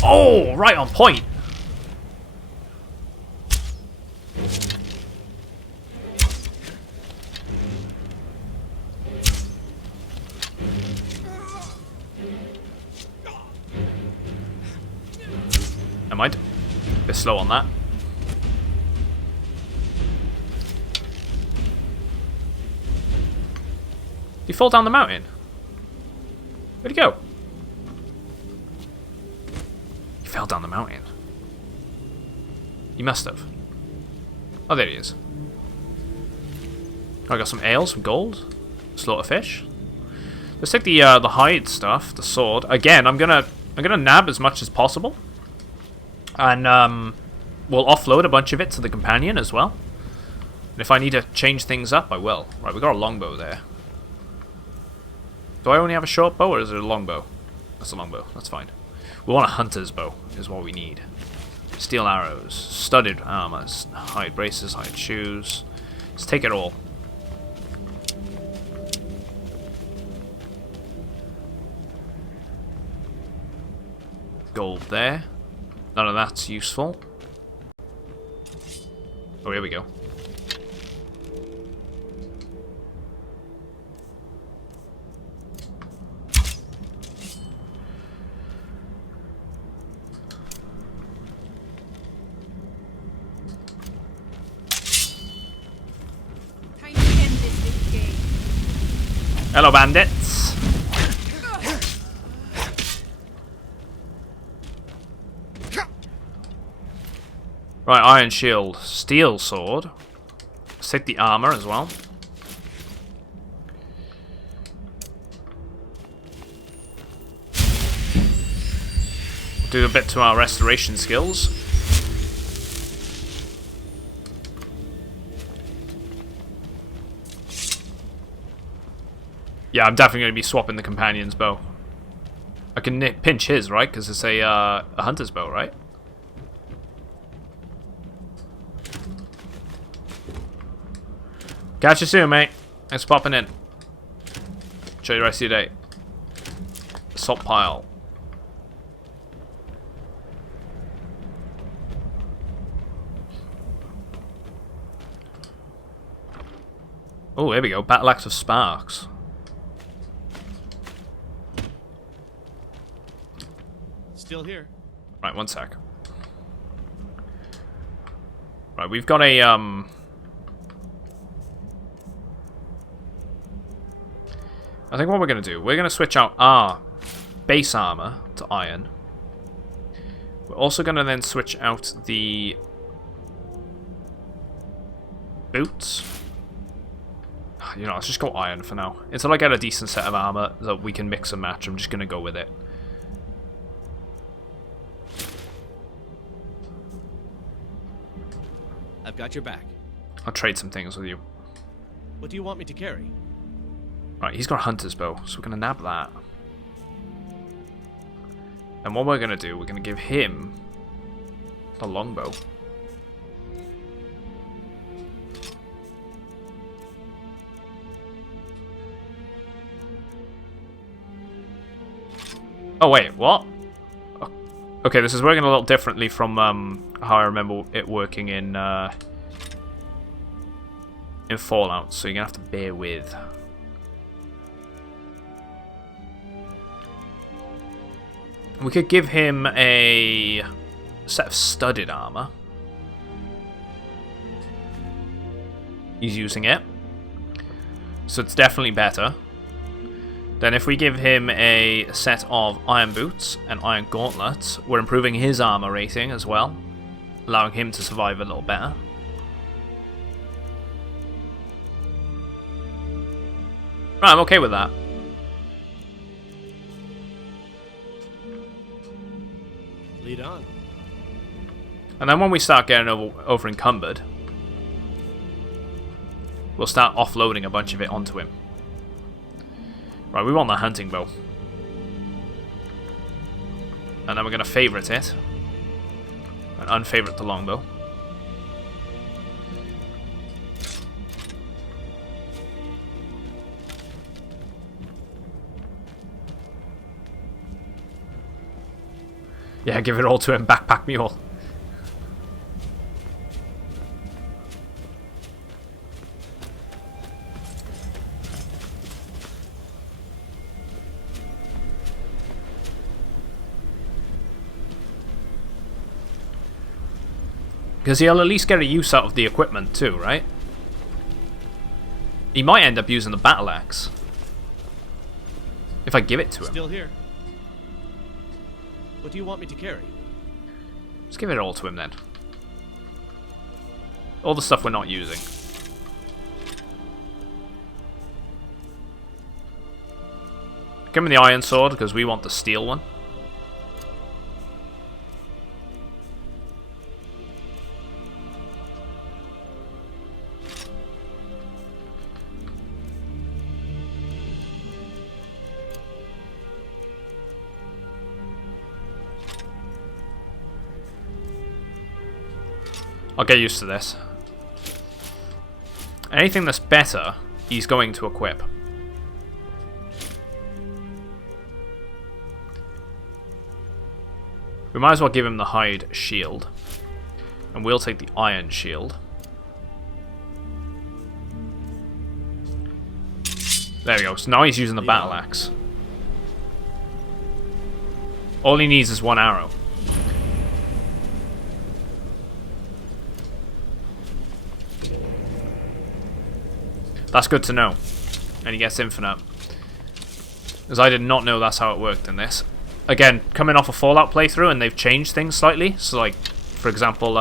Oh, right on point! Never mind. A bit slow on that. Did he fall down the mountain? Where'd he go? He fell down the mountain. He must have. Oh, there he is. I got some ale, some gold, slaughter fish. Let's take the hide stuff, the sword. Again, I'm gonna nab as much as possible, and we'll offload a bunch of it to the companion as well. And if I need to change things up, I will. Right, we got a longbow there. Do I only have a short bow, or is it a longbow? That's a longbow. That's fine. We want a hunter's bow, is what we need. Steel arrows, studded armor, hide braces, hide shoes. Let's take it all. Gold there. None of that's useful. Oh, here we go. Hello, bandits. Right, iron shield, steel sword. Let's take the armor as well. Do a bit to our restoration skills. Yeah, I'm definitely going to be swapping the companion's bow. I can pinch his, right? Because it's a hunter's bow, right? Catch you soon, mate. Thanks for popping in. Show you the rest of your day. Assault pile. Oh, here we go. Battle axe of sparks. Still here. Right, one sec. Right, we've got a I think what we're going to do, we're going to switch out our base armor to iron. We're also going to then switch out the boots. You know, let's just go iron for now. Until I get a decent set of armor that we can mix and match, I'm just going to go with it. I've got your back. I'll trade some things with you. What do you want me to carry? Right, he's got a hunter's bow, so we're going to nab that. And what we're going to do, we're going to give him the longbow. Oh wait, what? Okay, this is working a little differently from how I remember it working in Fallout, so you're going to have to bear with. We could give him a set of studded armor. He's using it, so it's definitely better. Then if we give him a set of iron boots and iron gauntlets, we're improving his armor rating as well, allowing him to survive a little better. Right, I'm okay with that. Lead on. And then when we start getting over encumbered, we'll start offloading a bunch of it onto him. Right, we want the hunting bow. And then we're going to favourite it. And unfavourite the longbow. Yeah, give it all to him, backpack mule. Because he'll at least get a use out of the equipment too, right? He might end up using the battle axe. If I give it to him. Still here. What do you want me to carry? Just give it all to him then. All the stuff we're not using. Give him the iron sword because we want the steel one. I'll get used to this. Anything that's better, he's going to equip. We might as well give him the hide shield. And we'll take the iron shield. There we go. So now he's using the battle axe. All he needs is one arrow. That's good to know. And he gets infinite. Because I did not know that's how it worked in this. Again, coming off a Fallout playthrough and they've changed things slightly. So like, for example,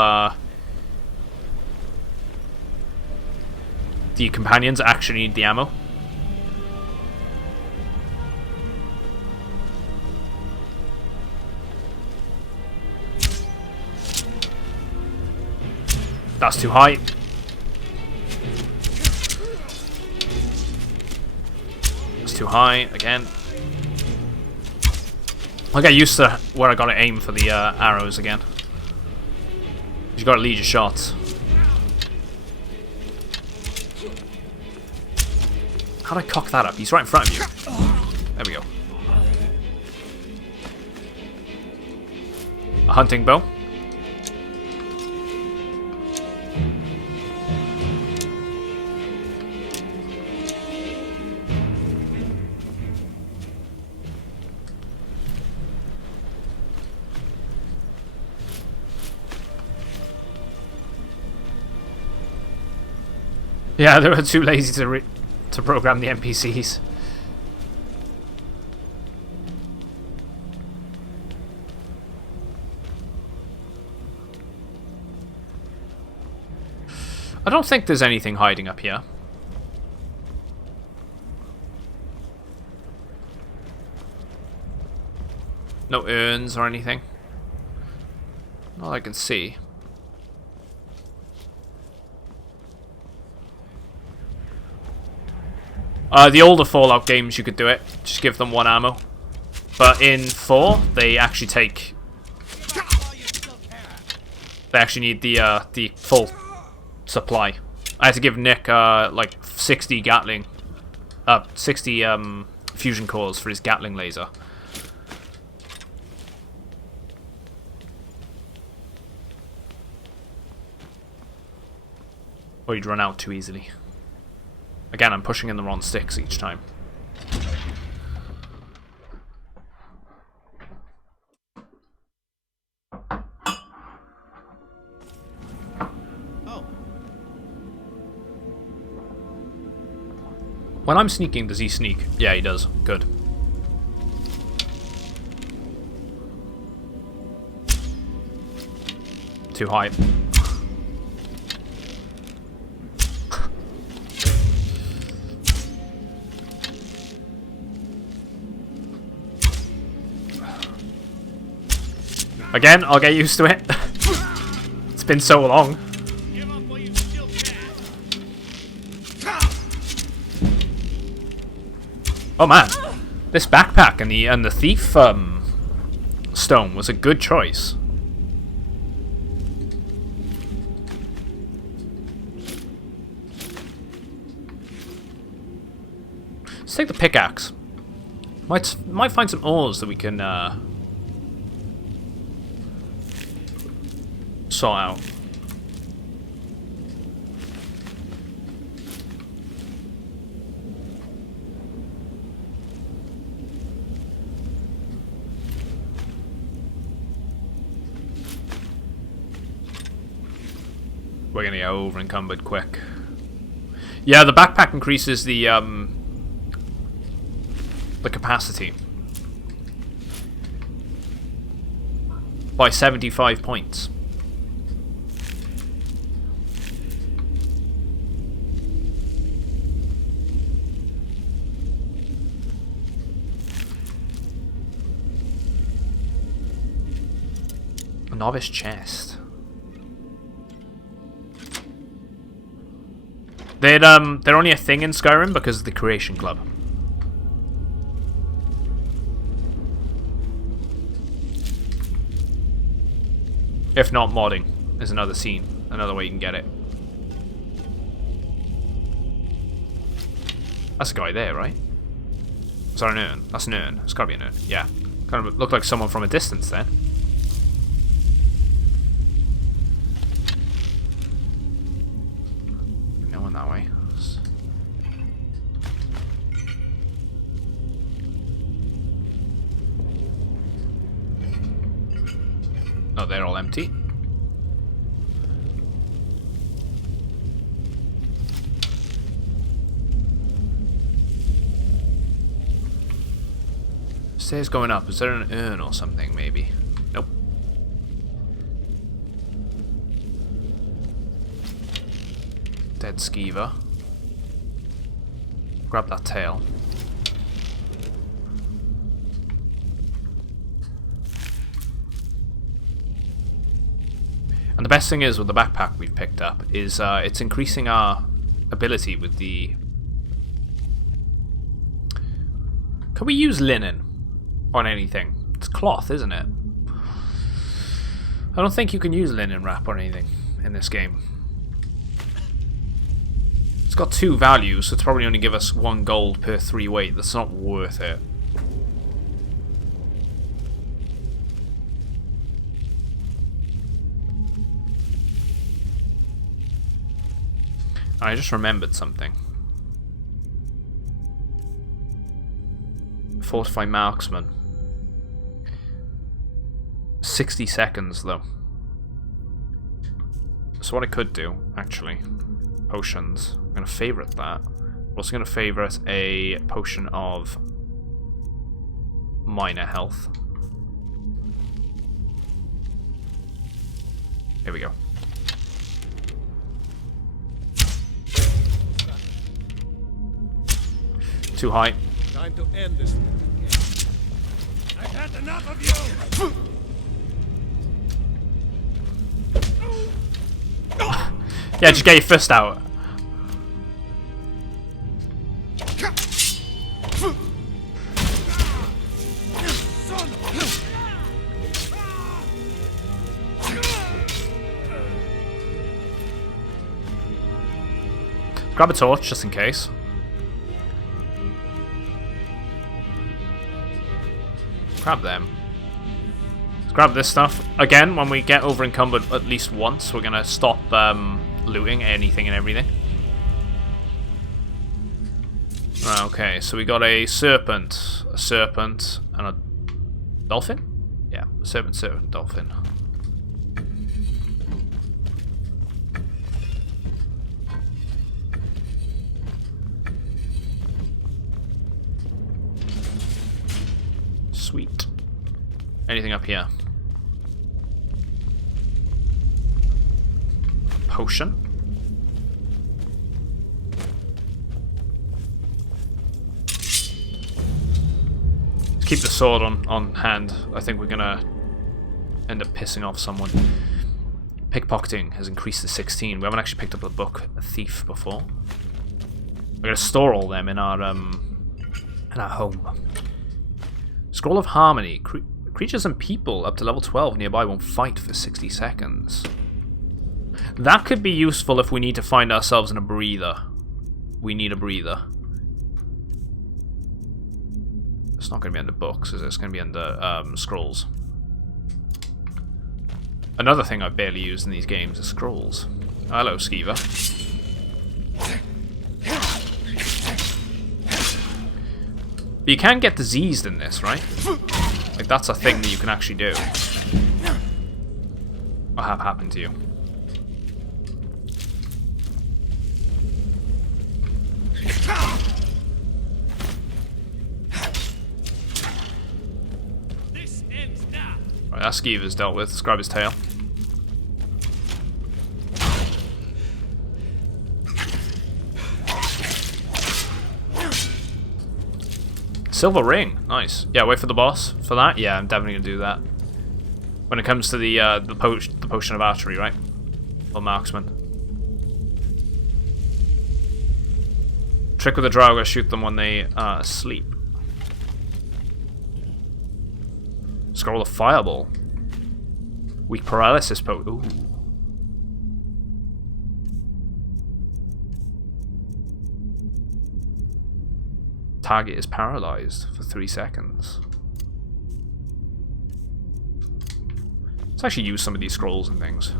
the companions actually need the ammo. That's too high. Too high again. I'll get used to where I gotta aim for the arrows again. You gotta lead your shots. How'd I cock that up? He's right in front of you. There we go. A hunting bow. Yeah, they were too lazy to program the NPCs. I don't think there's anything hiding up here. No urns or anything. Not I can see. The older Fallout games, you could do it. Just give them one ammo. But in 4, they actually take... They actually need the full supply. I had to give Nick, like, 60 Gatling... 60 fusion cores for his Gatling laser. Or he'd run out too easily. Again, I'm pushing in the wrong sticks each time. Oh. When I'm sneaking, does he sneak? Yeah, he does. Good. Too high. Again, I'll get used to it. It's been so long. Oh man, this backpack and the thief stone was a good choice. Let's take the pickaxe. Might find some ores that we can sort out. We're gonna get over encumbered quick. Yeah, the backpack increases the capacity by 75 points. A novice chest. They're only a thing in Skyrim because of the Creation Club. If not, modding is another scene, another way you can get it. That's a guy there, right? Is that an urn? That's an urn. It's gotta be an urn. Yeah. Kind of looked like someone from a distance then. No one that way. Oh, they're all empty. Stairs going up. Is there an urn or something, maybe? Nope. Dead skeever. Grab that tail. And the best thing is with the backpack we've picked up is it's increasing our ability with the... Can we use linen on anything? It's cloth, isn't it? I don't think you can use linen wrap on anything in this game. It's got 2 values, so it's probably only give us 1 gold per 3 weight. That's not worth it. I just remembered something. Fortify marksman. 60 seconds though. So what I could do, actually, potions. I'm gonna favorite that. I'm also gonna favorite a potion of minor health. Here we go. Too high. Time to end this. I've had enough of you. Yeah, just get your fist out. Grab a torch just in case. Grab them. Let's grab this stuff. Again, when we get over encumbered at least once, we're gonna stop looting anything and everything. Right, okay, so we got a serpent, and a dolphin? Yeah, serpent, dolphin. Sweet. Anything up here? Potion. Let's keep the sword on hand. I think we're gonna end up pissing off someone. Pickpocketing has increased to 16. We haven't actually picked up a book, a thief, before. We're gonna store all them in our home. Scroll of Harmony. Creatures and people up to level 12 nearby won't fight for 60 seconds. That could be useful if we need to find ourselves in a breather. We need a breather. It's not going to be under books, is it? It's going to be under scrolls. Another thing I've barely used in these games is scrolls. Hello, Skeever. But you can get diseased in this, right? Like, that's a thing that you can actually do. What have happened to you? Right, that Skeever's dealt with. Let's grab his tail. Silver ring, nice. Yeah, wait for the boss for that. Yeah, I'm definitely gonna do that. When it comes to the potion of archery, right? Or marksman. Trick with the Draugr, shoot them when they are asleep. Scroll of Fireball. Weak paralysis ooh. Target is paralyzed for 3 seconds. Let's actually use some of these scrolls and things.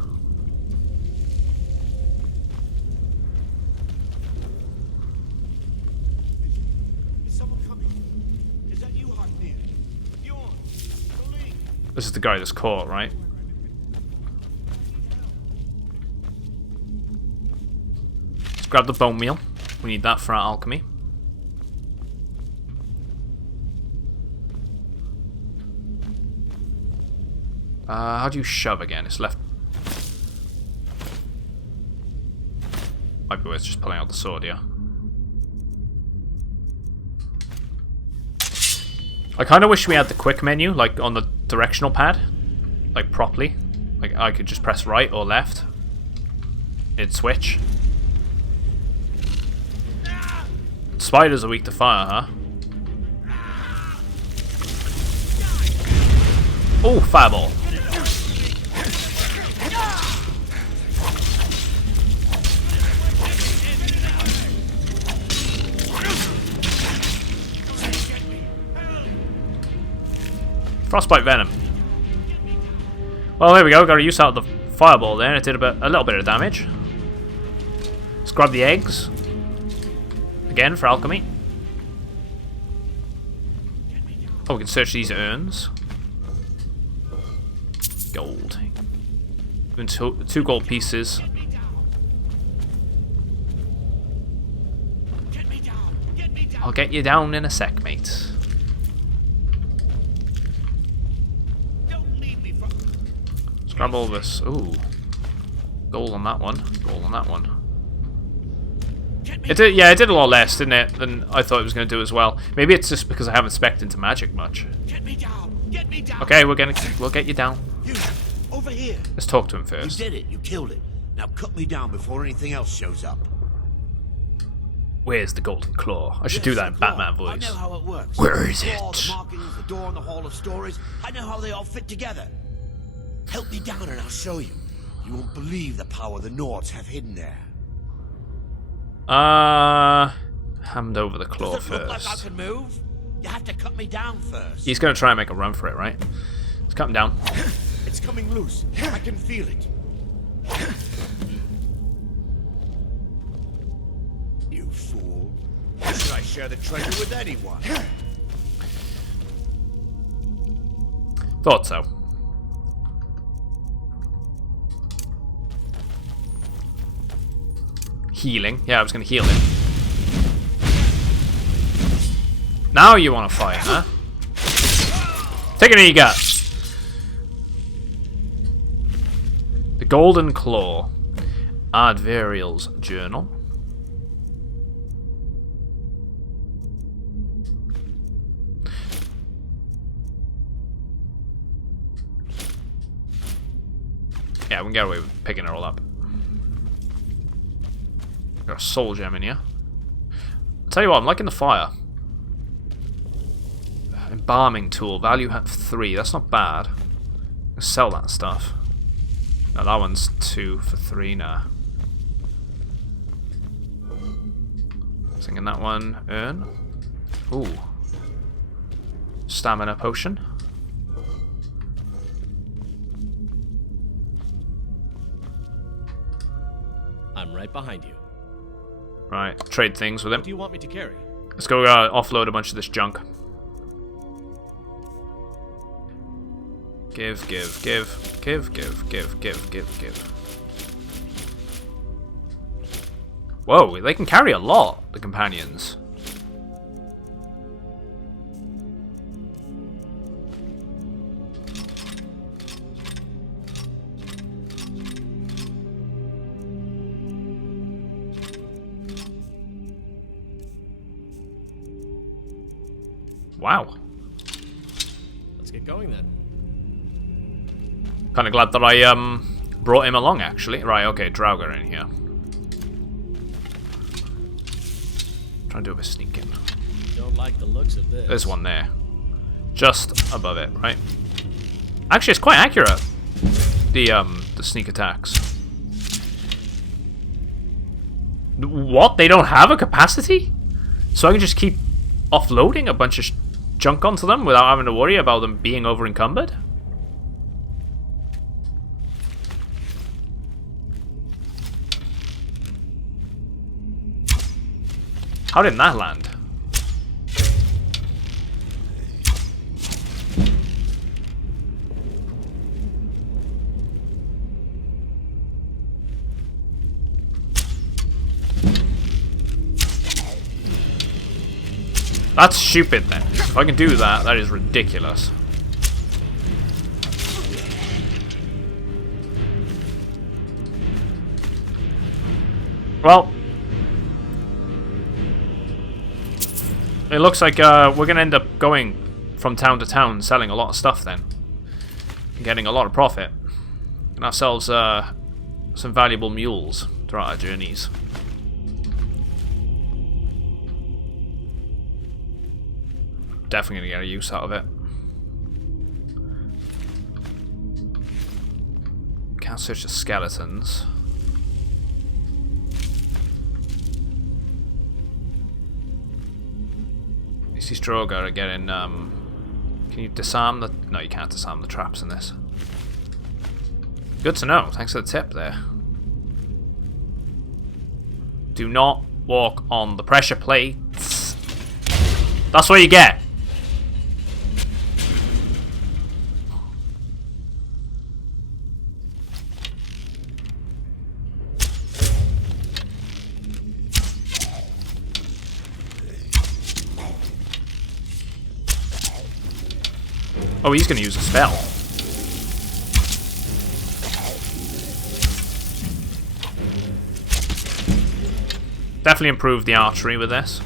Is someone coming? Is that you, Hotnir? Bjorn? Jolene? This is the guy that's caught, right? Let's grab the bone meal. We need that for our alchemy. How do you shove again? It's left. Might be worth just pulling out the sword, yeah. I kind of wish we had the quick menu, like on the directional pad, like properly. Like I could just press right or left. It'd switch. Spiders are weak to fire, huh? Oh, fireball. Frostbite venom. Well, there we go. Got a use out of the fireball there. It did a little bit of damage. Let's grab the eggs. Again for alchemy. Oh, we can search these urns. Gold. Even two gold pieces. I'll get you down in a sec, mate. Let's grab all this. Ooh. Gold on that one. Gold on that one. It did, yeah, it did a lot less, didn't it, than I thought it was going to do as well. Maybe it's just because I haven't spec'd into magic much. Okay, we'll get you down. You, over here. Let's talk to him first. You did it. You killed it. Now cut me down before anything else shows up. Where's the golden claw? I should do that in Batman voice. I know how it works. Where is it? The markings, the door in the Hall of Stories. I know how they all fit together. Help me down and I'll show you. You won't believe the power the Nords have hidden there. Hand over the claw Does it look first. like I can move? You have to cut me down first. He's going to try and make a run for it, right? Let's cut him down. It's coming loose. I can feel it. You fool. Why should I share the treasure with anyone? Thought so. Healing. Yeah, I was going to heal him. Now you want to fight, huh? Take it in, you got. The Golden Claw. Ardvariel's journal. Yeah, we can get away with picking it all up. Got a soul gem in here. I'll tell you what, I'm liking the fire. Embalming tool, value at 3. That's not bad. Sell that stuff. No, that one's 2 for 3 now. Thinking that one, earn. Ooh. Stamina potion. I'm right behind you. Right, trade things with him. What do you want me to carry? Let's go offload a bunch of this junk. Give. Whoa, they can carry a lot, the companions. Wow. Let's get going then. Kind of glad that I brought him along, actually. Right, okay, Draugr in here. Trying to do a bit of sneaking. Don't like the looks of this. There's one there. Just above it, right? Actually, it's quite accurate. The sneak attacks. What? They don't have a capacity? So I can just keep offloading a bunch of junk onto them without having to worry about them being over encumbered? How did that land? That's stupid then. If I can do that, that is ridiculous. Well, it looks like we're going to end up going from town to town selling a lot of stuff then. And getting a lot of profit. And ourselves some valuable mules throughout our journeys. Definitely going to get a use out of it. Can't search the skeletons. These Draugr are getting, can you disarm the... No, you can't disarm the traps in this. Good to know. Thanks for the tip there. Do not walk on the pressure plates. That's what you get. Oh, he's going to use a spell. Definitely improved the archery with this.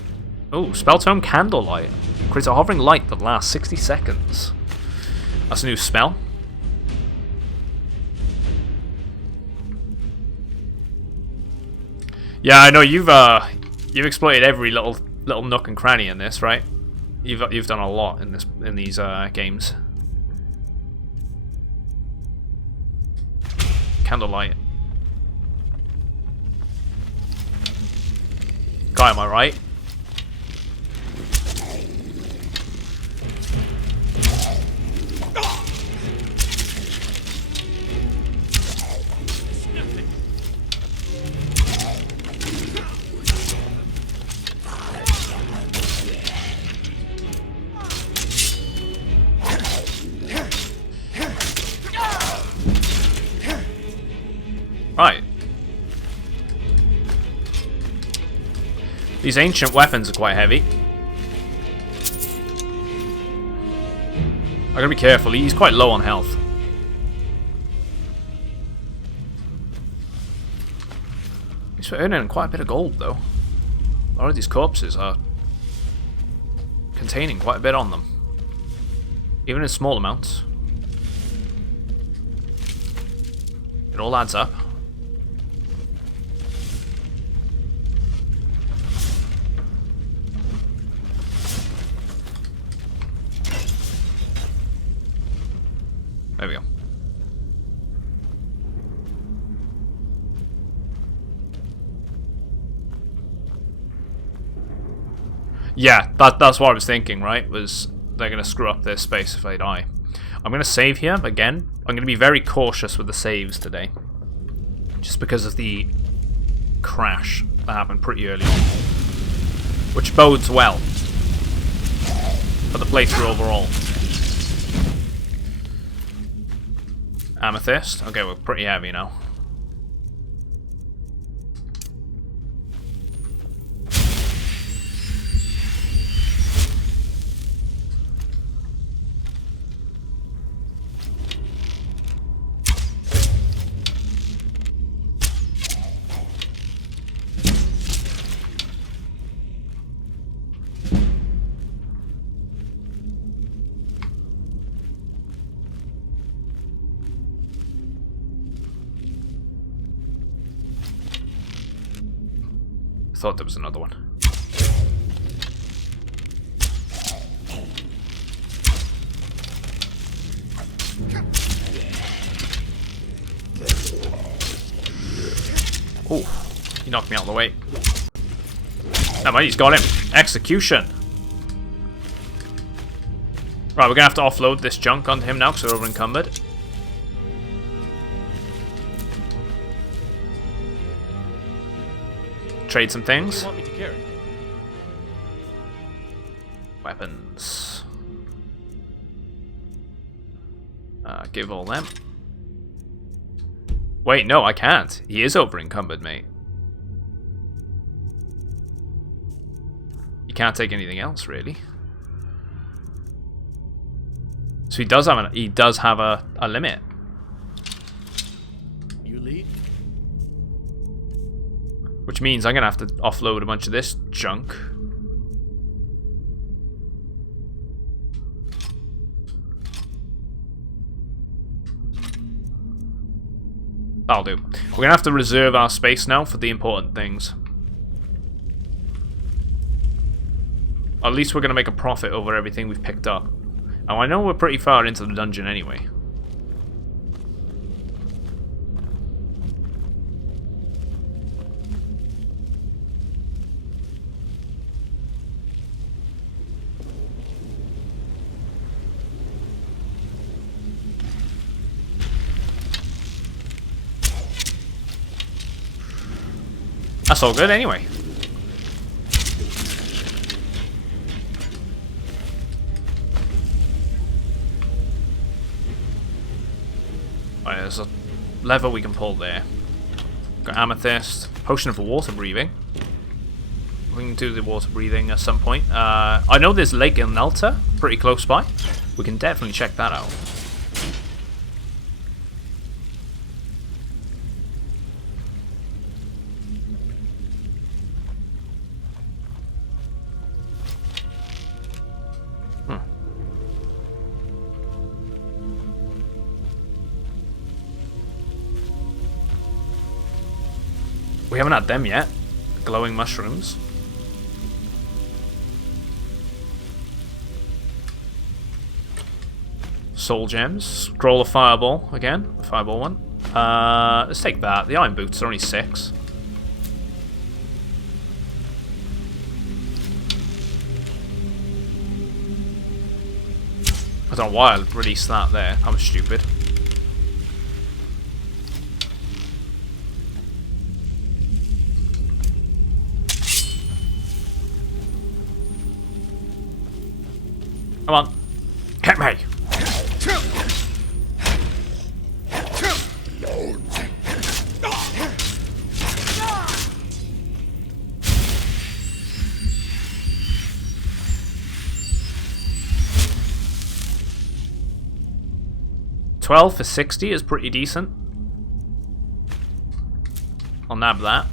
Oh, Spell Tome Candlelight. Creates a hovering light that lasts 60 seconds. That's a new spell. Yeah, I know you've exploited every little nook and cranny in this, right? You've done a lot in these games. Candlelight. Guy, am I right? Right. These ancient weapons are quite heavy. I gotta be careful, he's quite low on health. He's earning quite a bit of gold though. A lot of these corpses are containing quite a bit on them. Even in small amounts. It all adds up. There we go. Yeah, that's what I was thinking, right? Was they're going to screw up their space if I die. I'm going to save here, again. I'm going to be very cautious with the saves today. Just because of the crash that happened pretty early on. Which bodes well for the playthrough overall. Amethyst. Okay, we're pretty heavy now. Thought there was another one. Oh, he knocked me out of the way. Never mind, he's got him. Execution. Right, we're gonna have to offload this junk onto him now because we're over encumbered. Trade some things. What do you want me to carry? Weapons. Give all them. Wait, no, I can't. He is over encumbered, mate. You can't take anything else, really. So he does have a limit. You lead? Which means I'm going to have to offload a bunch of this junk. That'll do. We're going to have to reserve our space now for the important things. At least we're going to make a profit over everything we've picked up. Now I know we're pretty far into the dungeon anyway. That's all good anyway. Right, there's a lever we can pull there. Got amethyst, potion of water breathing. We can do the water breathing at some point. I know there's Lake Elnelta pretty close by. We can definitely check that out. We haven't had them yet. Glowing mushrooms. Soul gems. Scroll of fireball again. The fireball one. Let's take that. The iron boots are only 6. I don't know why I released that there. I'm stupid. Come on. Hit me. $12 for 60 is pretty decent. I'll nab that.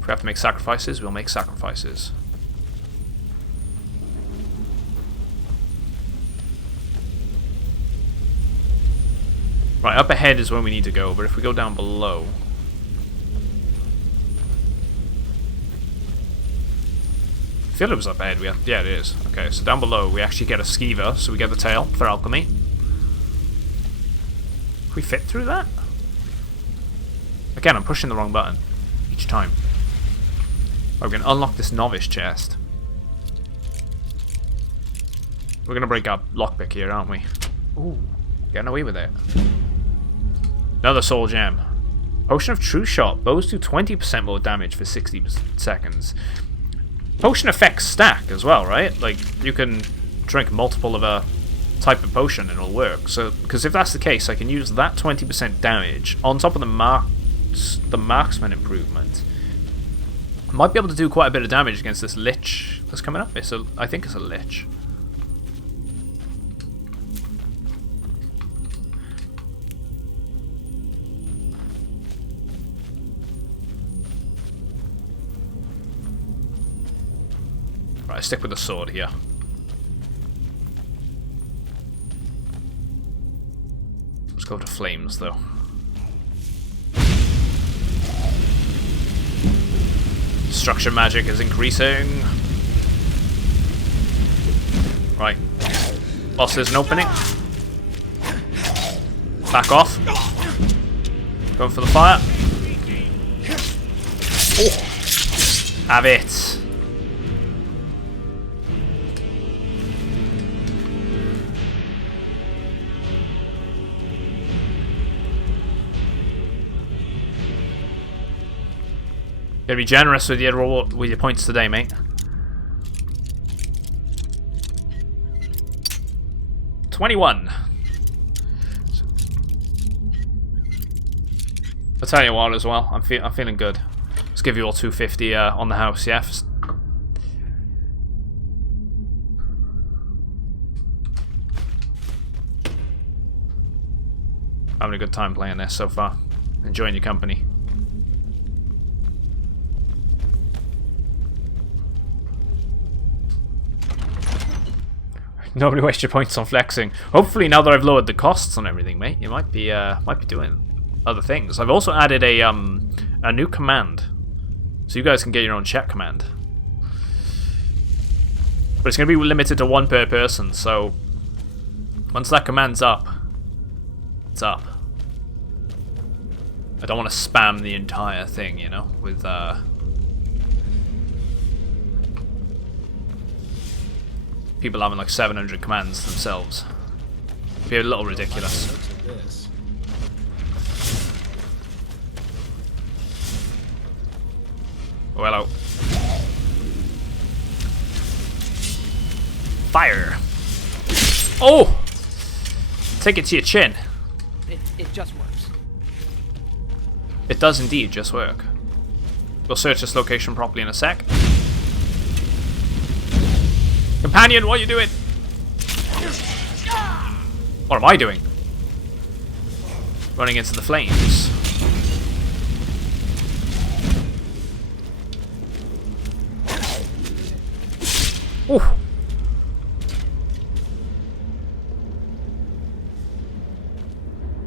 If we have to make sacrifices, we'll make sacrifices. Right, up ahead is where we need to go, but if we go down below... I feel it was up ahead. Yeah, it is. Okay, so down below we actually get a skeever, so we get the tail for alchemy. Can we fit through that? Again, I'm pushing the wrong button each time. Oh, we're going to unlock this novice chest. We're going to break up lockpick here, aren't we? Ooh, getting away with it. Another soul gem. Potion of True Shot. Bows do 20% more damage for 60 seconds. Potion effects stack as well, right? Like, you can drink multiple of a type of potion and it'll work. So, because if that's the case, I can use that 20% damage on top of the marksman improvement. I might be able to do quite a bit of damage against this lich that's coming up. I think it's a lich. Right, stick with the sword here. Let's go to flames, though. Destruction magic is increasing. Right. Whilst there's an opening. Back off. Going for the fire. Oh. Have it. Gotta be generous with your points today, mate. $21. I'll tell you what as well. I'm feeling good. Let's give you all 250 on the house, yeah. Having a good time playing this so far. Enjoying your company. Nobody waste your points on flexing. Hopefully, now that I've lowered the costs on everything, mate, you might be doing other things. I've also added a new command, so you guys can get your own chat command. But it's going to be limited to 1 per person. So once that command's up, it's up. I don't want to spam the entire thing, you know, with people having like 700 commands themselves. It'd be a little ridiculous. Oh, hello. Fire! Oh! Take it to your chin. It just works. It does indeed just work. We'll search this location properly in a sec. Companion, what are you doing? What am I doing? Running into the flames. Ooh.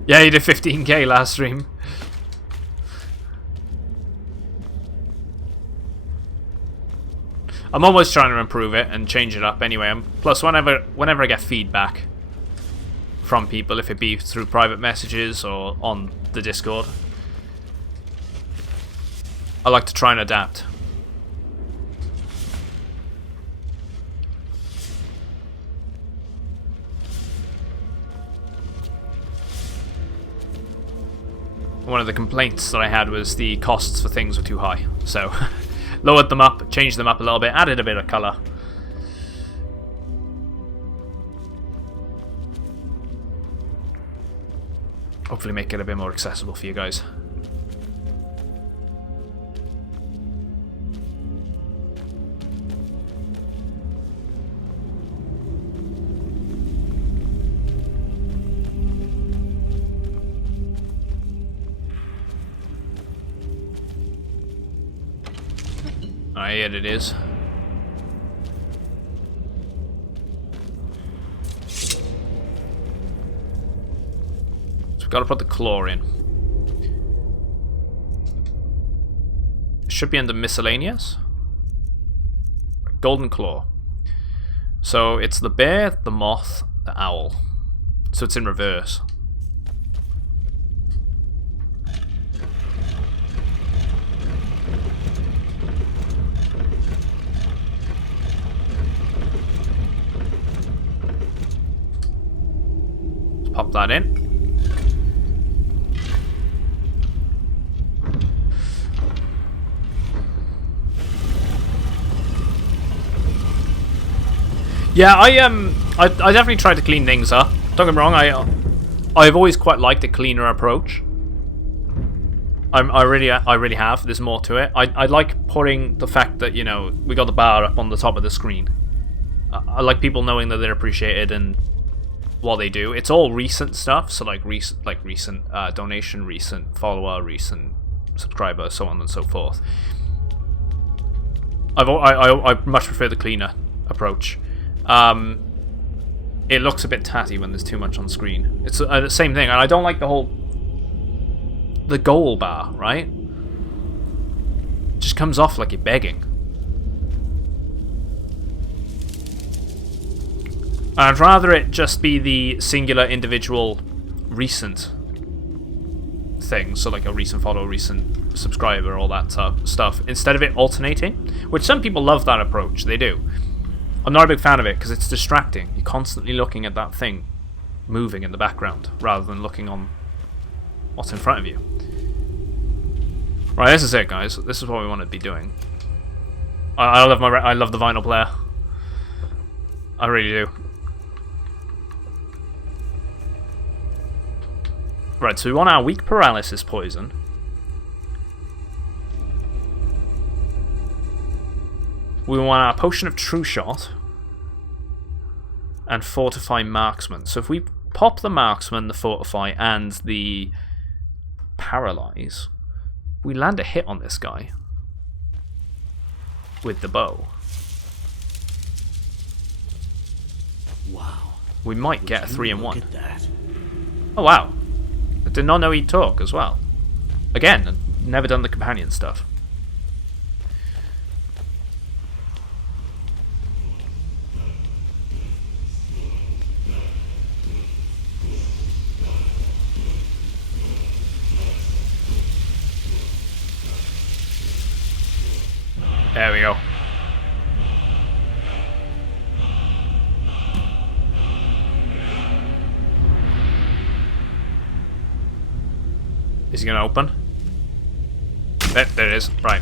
Yeah, you did 15k last stream. I'm always trying to improve it and change it up anyway. Plus, whenever I get feedback from people, if it be through private messages or on the Discord, I like to try and adapt. One of the complaints that I had was the costs for things were too high, so lowered them up, changed them up a little bit, added a bit of colour. Hopefully make it a bit more accessible for you guys. Alright, it is. So we've got to put the claw in. It should be under miscellaneous. Golden claw. So it's the bear, the moth, the owl. So it's in reverse. Let's pop that in. Yeah, I definitely tried to clean things up. Don't get me wrong, I've always quite liked a cleaner approach. I really have. There's more to it. I like putting the fact that, you know, we got the bar up on the top of the screen. I like people knowing that they're appreciated and what they do. It's all recent stuff, so like recent donation, recent follower, recent subscriber, so on and so forth. I much prefer the cleaner approach. It looks a bit tatty when there's too much on screen. It's the same thing, and I don't like the goal bar, right? It just comes off like you're begging. I'd rather it just be the singular individual recent thing, so like a recent follower, recent subscriber, all that stuff, instead of it alternating, which some people love that approach, they do. I'm not a big fan of it because it's distracting. You're constantly looking at that thing moving in the background rather than looking on what's in front of you. Right, this is it, guys. This is what we want to be doing. I love the vinyl player. I really do. Right, so we want our weak paralysis poison. We want our potion of true shot. And fortify marksman. So if we pop the marksman, the fortify, and the paralyze, we land a hit on this guy with the bow. Wow. We might get a 3-in-1. Oh wow. I did not know he'd talk as well. Again, I've never done the companion stuff. There we go. Is he going to open? There it is. Right.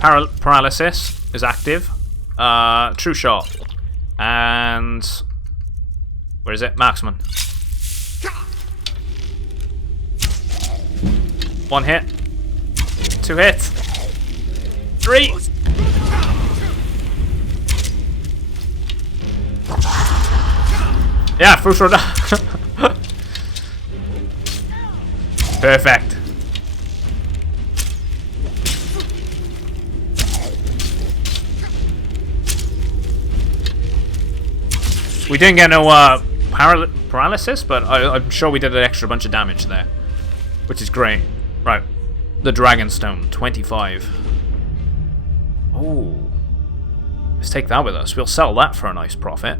Paralysis is active. True shot. And... where is it? Marksman. 1 hit. 2 hits. 3. Yeah, full shot. Perfect. We didn't get no paralysis, but I'm sure we did an extra bunch of damage there, which is great. Right, the Dragonstone, 25. Oh, let's take that with us. We'll sell that for a nice profit.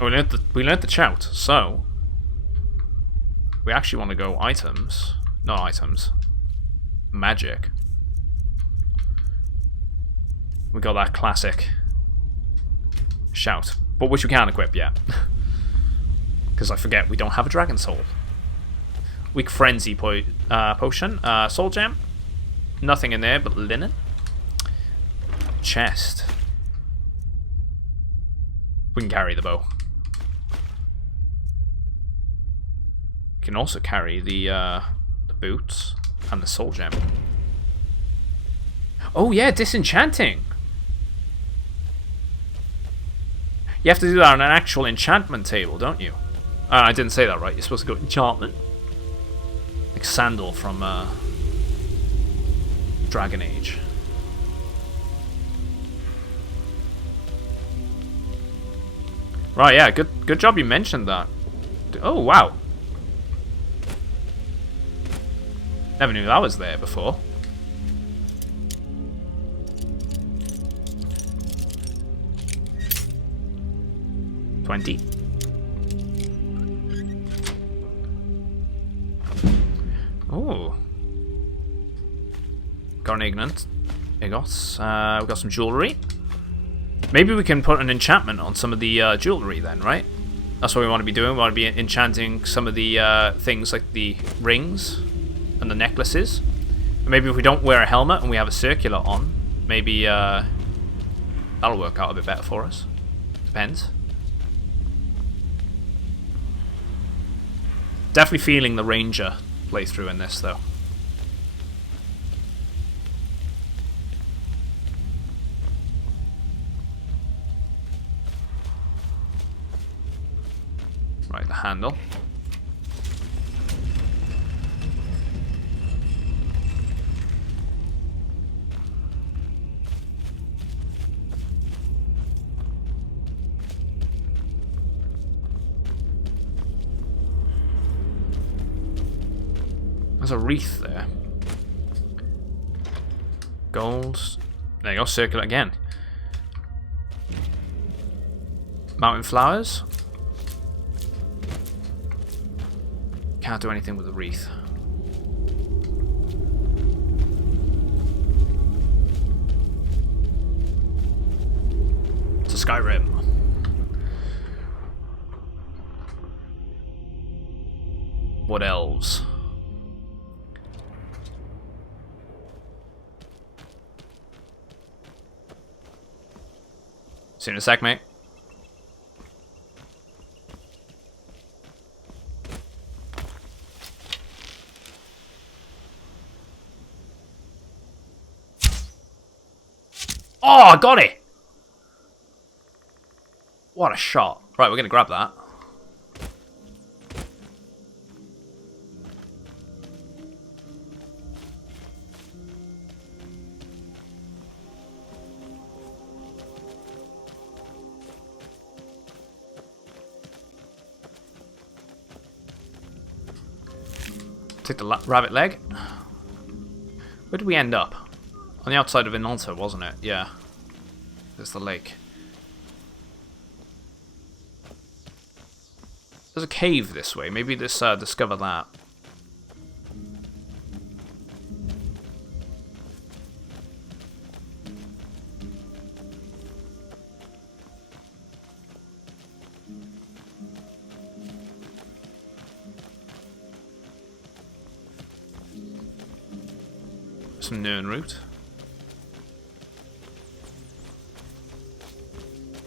Oh, we learned the shout, so we actually want to go items, not items, magic. We got that classic shout, but which we can't equip yet, because I forget we don't have a dragon soul. Weak frenzy potion, soul gem, nothing in there but linen. Chest. We can carry the bow. We can also carry the boots and the soul gem. Oh yeah, disenchanting. You have to do that on an actual enchantment table, don't you? I didn't say that right. You're supposed to go enchantment. Like Sandal from Dragon Age. Right, yeah, good job you mentioned that. Oh, wow. Never knew that was there before. $20. Oh. Got an Ignorant. Igos. We've got some jewellery. Maybe we can put an enchantment on some of the jewellery then, right? That's what we want to be doing. We want to be enchanting some of the things like the rings and the necklaces. And maybe if we don't wear a helmet and we have a circular on, maybe that'll work out a bit better for us. Depends. Definitely feeling the Ranger playthrough in this, though. Right, the handle. There's a wreath there. Gold. There you go, circle it again. Mountain flowers. Can't do anything with the wreath. It's a Skyrim. What elves? See you in a sec, mate. Oh, I got it! What a shot. Right, we're going to grab that. Take the rabbit leg. Where did we end up? On the outside of Inalta, wasn't it? Yeah. There's the lake. There's a cave this way. Maybe let's discover that. Some Nern root.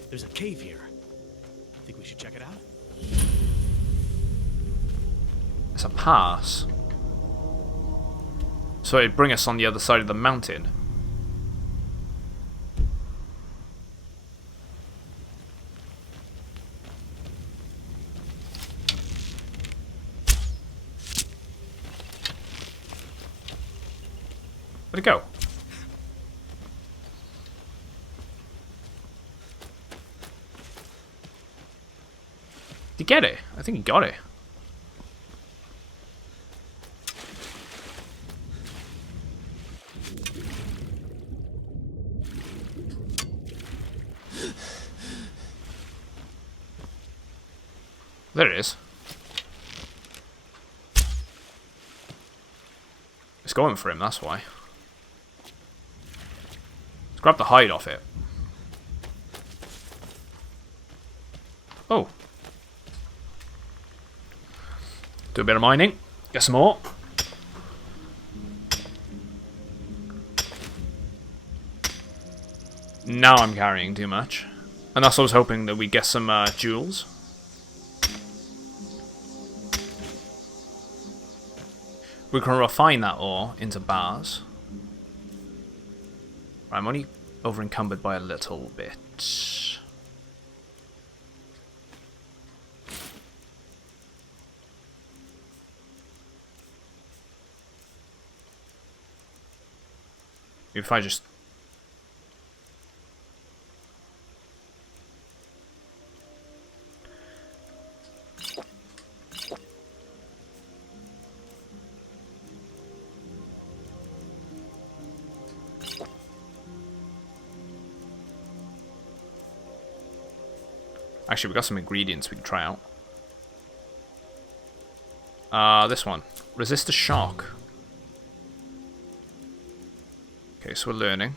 There's a cave here. Think we should check it out? It's a pass. So it'd bring us on the other side of the mountain. Where'd it go? Did he get it? I think he got it. There it is. It's going for him, that's why. Let's grab the hide off it. Oh. Do a bit of mining. Get some more. Now I'm carrying too much. And that's what I was hoping, that we get some jewels. We can refine that ore into bars. Right, I'm only over encumbered by a little bit. If I just... Actually, we got some ingredients we can try out. This one. Resist the shock. Okay, so we're learning.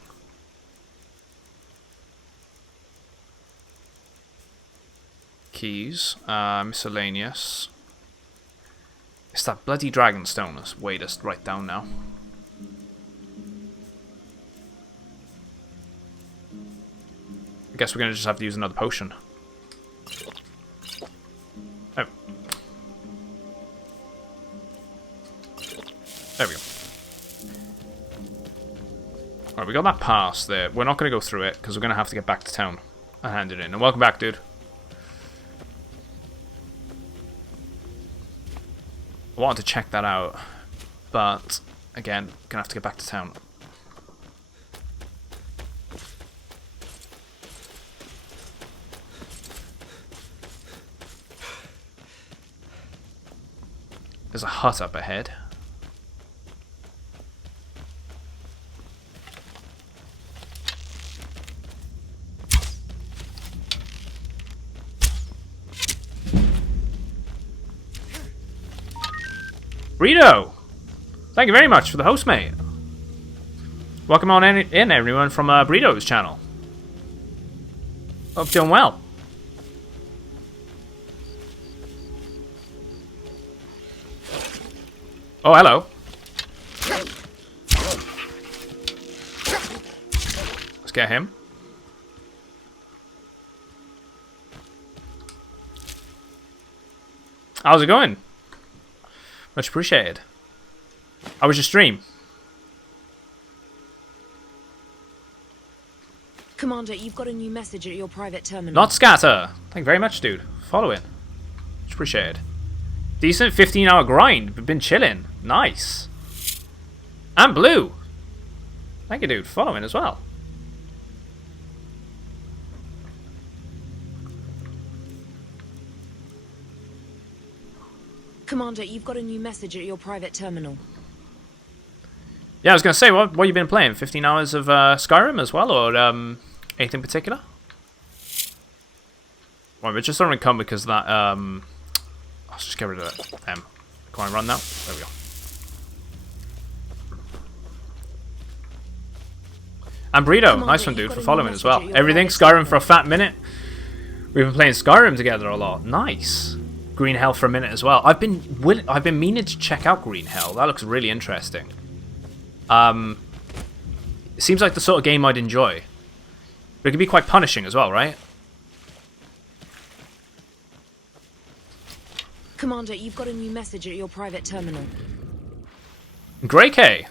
Keys. Miscellaneous. It's that bloody dragonstone that's weighed us right down now. I guess we're going to just have to use another potion. Oh. There we go. Alright, we got that pass there. We're not going to go through it, because we're going to have to get back to town and hand it in. And welcome back, dude. I wanted to check that out, but, again, going to have to get back to town. There's a hut up ahead. Rito! Thank you very much for the host, mate. Welcome on in everyone from Brito's channel. Hope you're doing well. Oh, hello. Let's get him. How's it going? Much appreciated. How was your stream? Commander, you've got a new message at your private terminal. Not scatter. Thank you very much, dude. Follow it. Much appreciated. Decent 15-hour grind. We've been chilling. Nice. And blue. Thank you, dude. Following as well. Commander, you've got a new message at your private terminal. Yeah, I was going to say, what you been playing? 15 hours of Skyrim as well, or anything particular? Well, we're just on come because that, let's just get rid of them. Can I run now? There we go. And Brito, nice one, dude, for following as well. Everything, Skyrim for a fat minute. We've been playing Skyrim together a lot. Nice. Green Hell for a minute as well. I've been meaning to check out Green Hell. That looks really interesting. It seems like the sort of game I'd enjoy. But it can be quite punishing as well, right? Commander, you've got a new message at your private terminal. Grey K.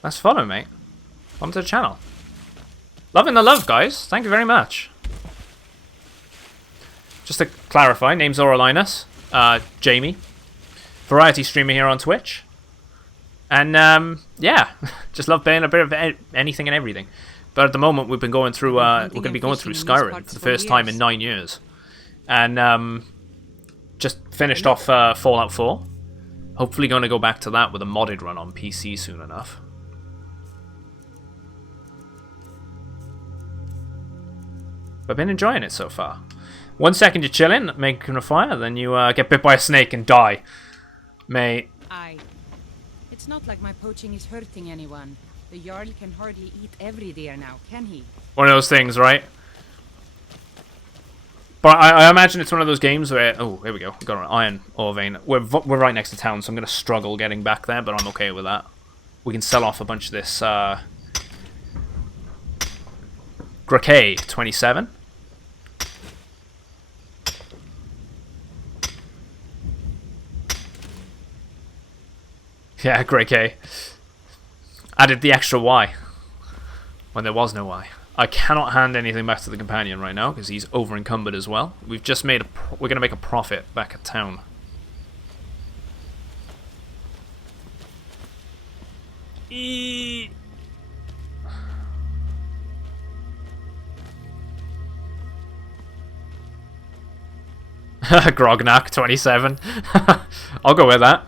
That's follow, mate. Welcome to the channel. Loving the love, guys. Thank you very much. Just to clarify, name's Auralinus. Jamie. Variety streamer here on Twitch. And, yeah. Just love playing a bit of anything and everything. But at the moment, we've been going through, we're going to be going through Skyrim for the first time in 9 years. And, just finished off Fallout 4. Hopefully going to go back to that with a modded run on PC soon enough. I've been enjoying it so far. 1 second you're chilling, making a fire, then you get bit by a snake and die. Mate. It's not like my poaching is hurting anyone. The Jarl can hardly eat every deer now, can he? One of those things, right? But I imagine it's one of those games where... Oh, here we go. We've got an iron ore vein. We're right next to town, so I'm going to struggle getting back there, but I'm okay with that. We can sell off a bunch of this... Grake 27. Yeah, Grey K. Added the extra Y. When there was no Y. I cannot hand anything back to the companion right now, because he's over encumbered as well. We've just made we're going to make a profit back at town. Grognak 27. I'll go with that.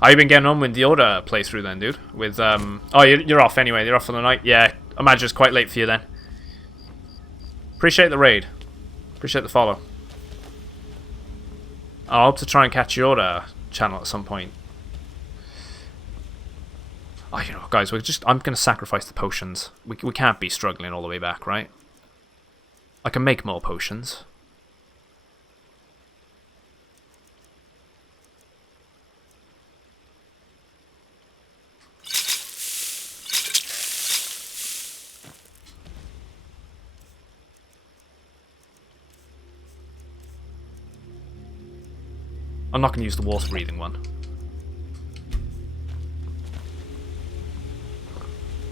How you been getting on with the other playthrough then, dude? With oh, you're off anyway. You're off for the night. Yeah, I imagine it's quite late for you then. Appreciate the raid. Appreciate the follow. I hope to try and catch your channel at some point. Oh, you know, guys, I'm gonna sacrifice the potions. We can't be struggling all the way back, right? I can make more potions. I'm not going to use the water breathing one.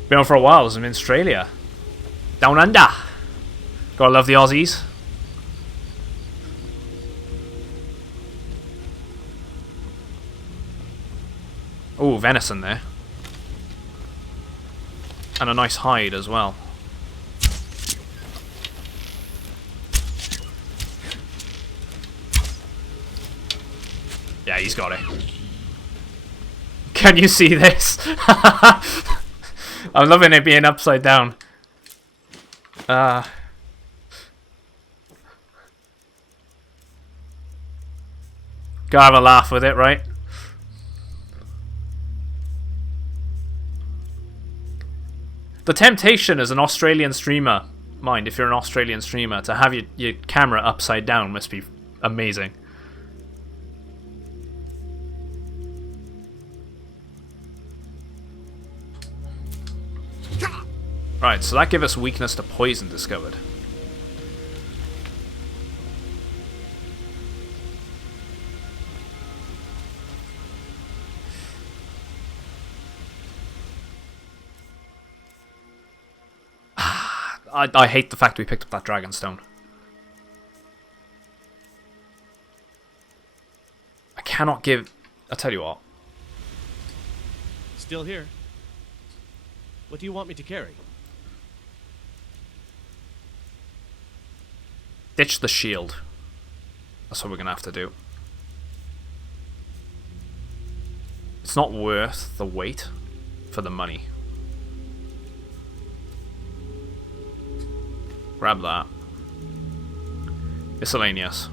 Been on for a while, I was in Australia. Down under. Gotta love the Aussies. Oh, venison there. And a nice hide as well. Yeah, he's got it. Can you see this? I'm loving it being upside down. Gotta have a laugh with it, right? The temptation as an Australian streamer, mind if you're an Australian streamer, to have your camera upside down must be amazing. Right, so that gives us weakness to poison discovered. I hate the fact we picked up that dragonstone. I cannot give... I'll tell you what. Still here. What do you want me to carry? Ditch the shield. That's what we're going to have to do. It's not worth the weight for the money. Grab that. Miscellaneous.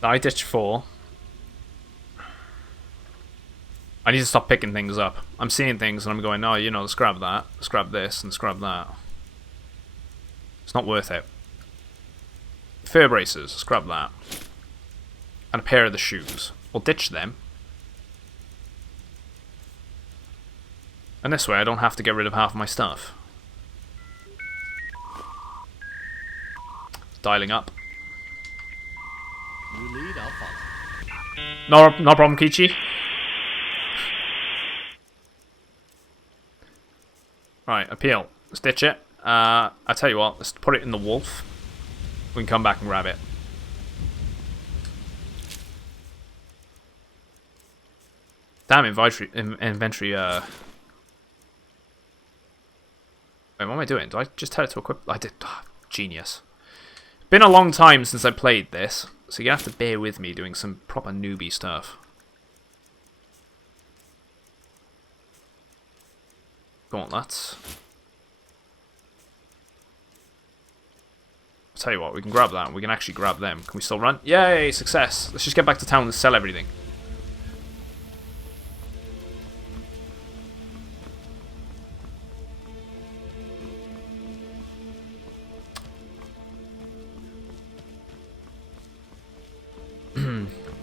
I ditched 4. I need to stop picking things up. I'm seeing things and I'm going, oh, you know, let's grab that, let's grab this, and let's grab that. It's not worth it. Fur braces, let's grab that. And a pair of the shoes. We'll ditch them. And this way I don't have to get rid of half of my stuff. Dialing up. You lead, I'll follow. No problem, Kichi. Right, appeal. Let's ditch it. I'll tell you what, let's put it in the wolf. We can come back and grab it. Damn inventory. Wait, what am I doing? Do I just tell it to equip? I did. Oh, genius. Been a long time since I played this, so you have to bear with me doing some proper newbie stuff. Gauntlets. I'll tell you what, we can grab that and we can actually grab them. Can we still run? Yay, success. Let's just get back to town and sell everything.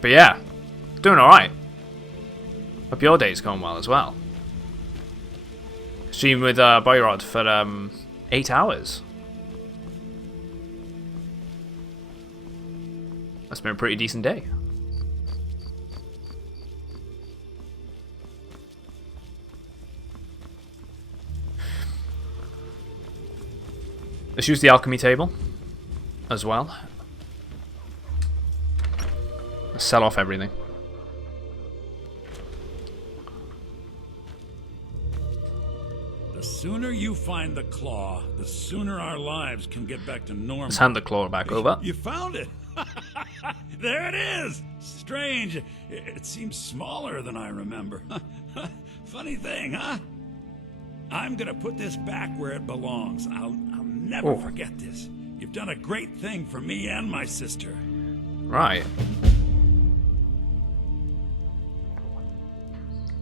But yeah, doing alright. Hope your day's going well as well. Stream with Boyrod for 8 hours. That's been a pretty decent day. Let's use the alchemy table as well. Let's sell off everything. The The sooner you find the claw, the sooner our lives can get back to normal. Let's hand the claw back over. You found it! There it is! Strange. It seems smaller than I remember. Funny thing, huh? I'm gonna put this back where it belongs. I'll never forget this. You've done a great thing for me and my sister. Right.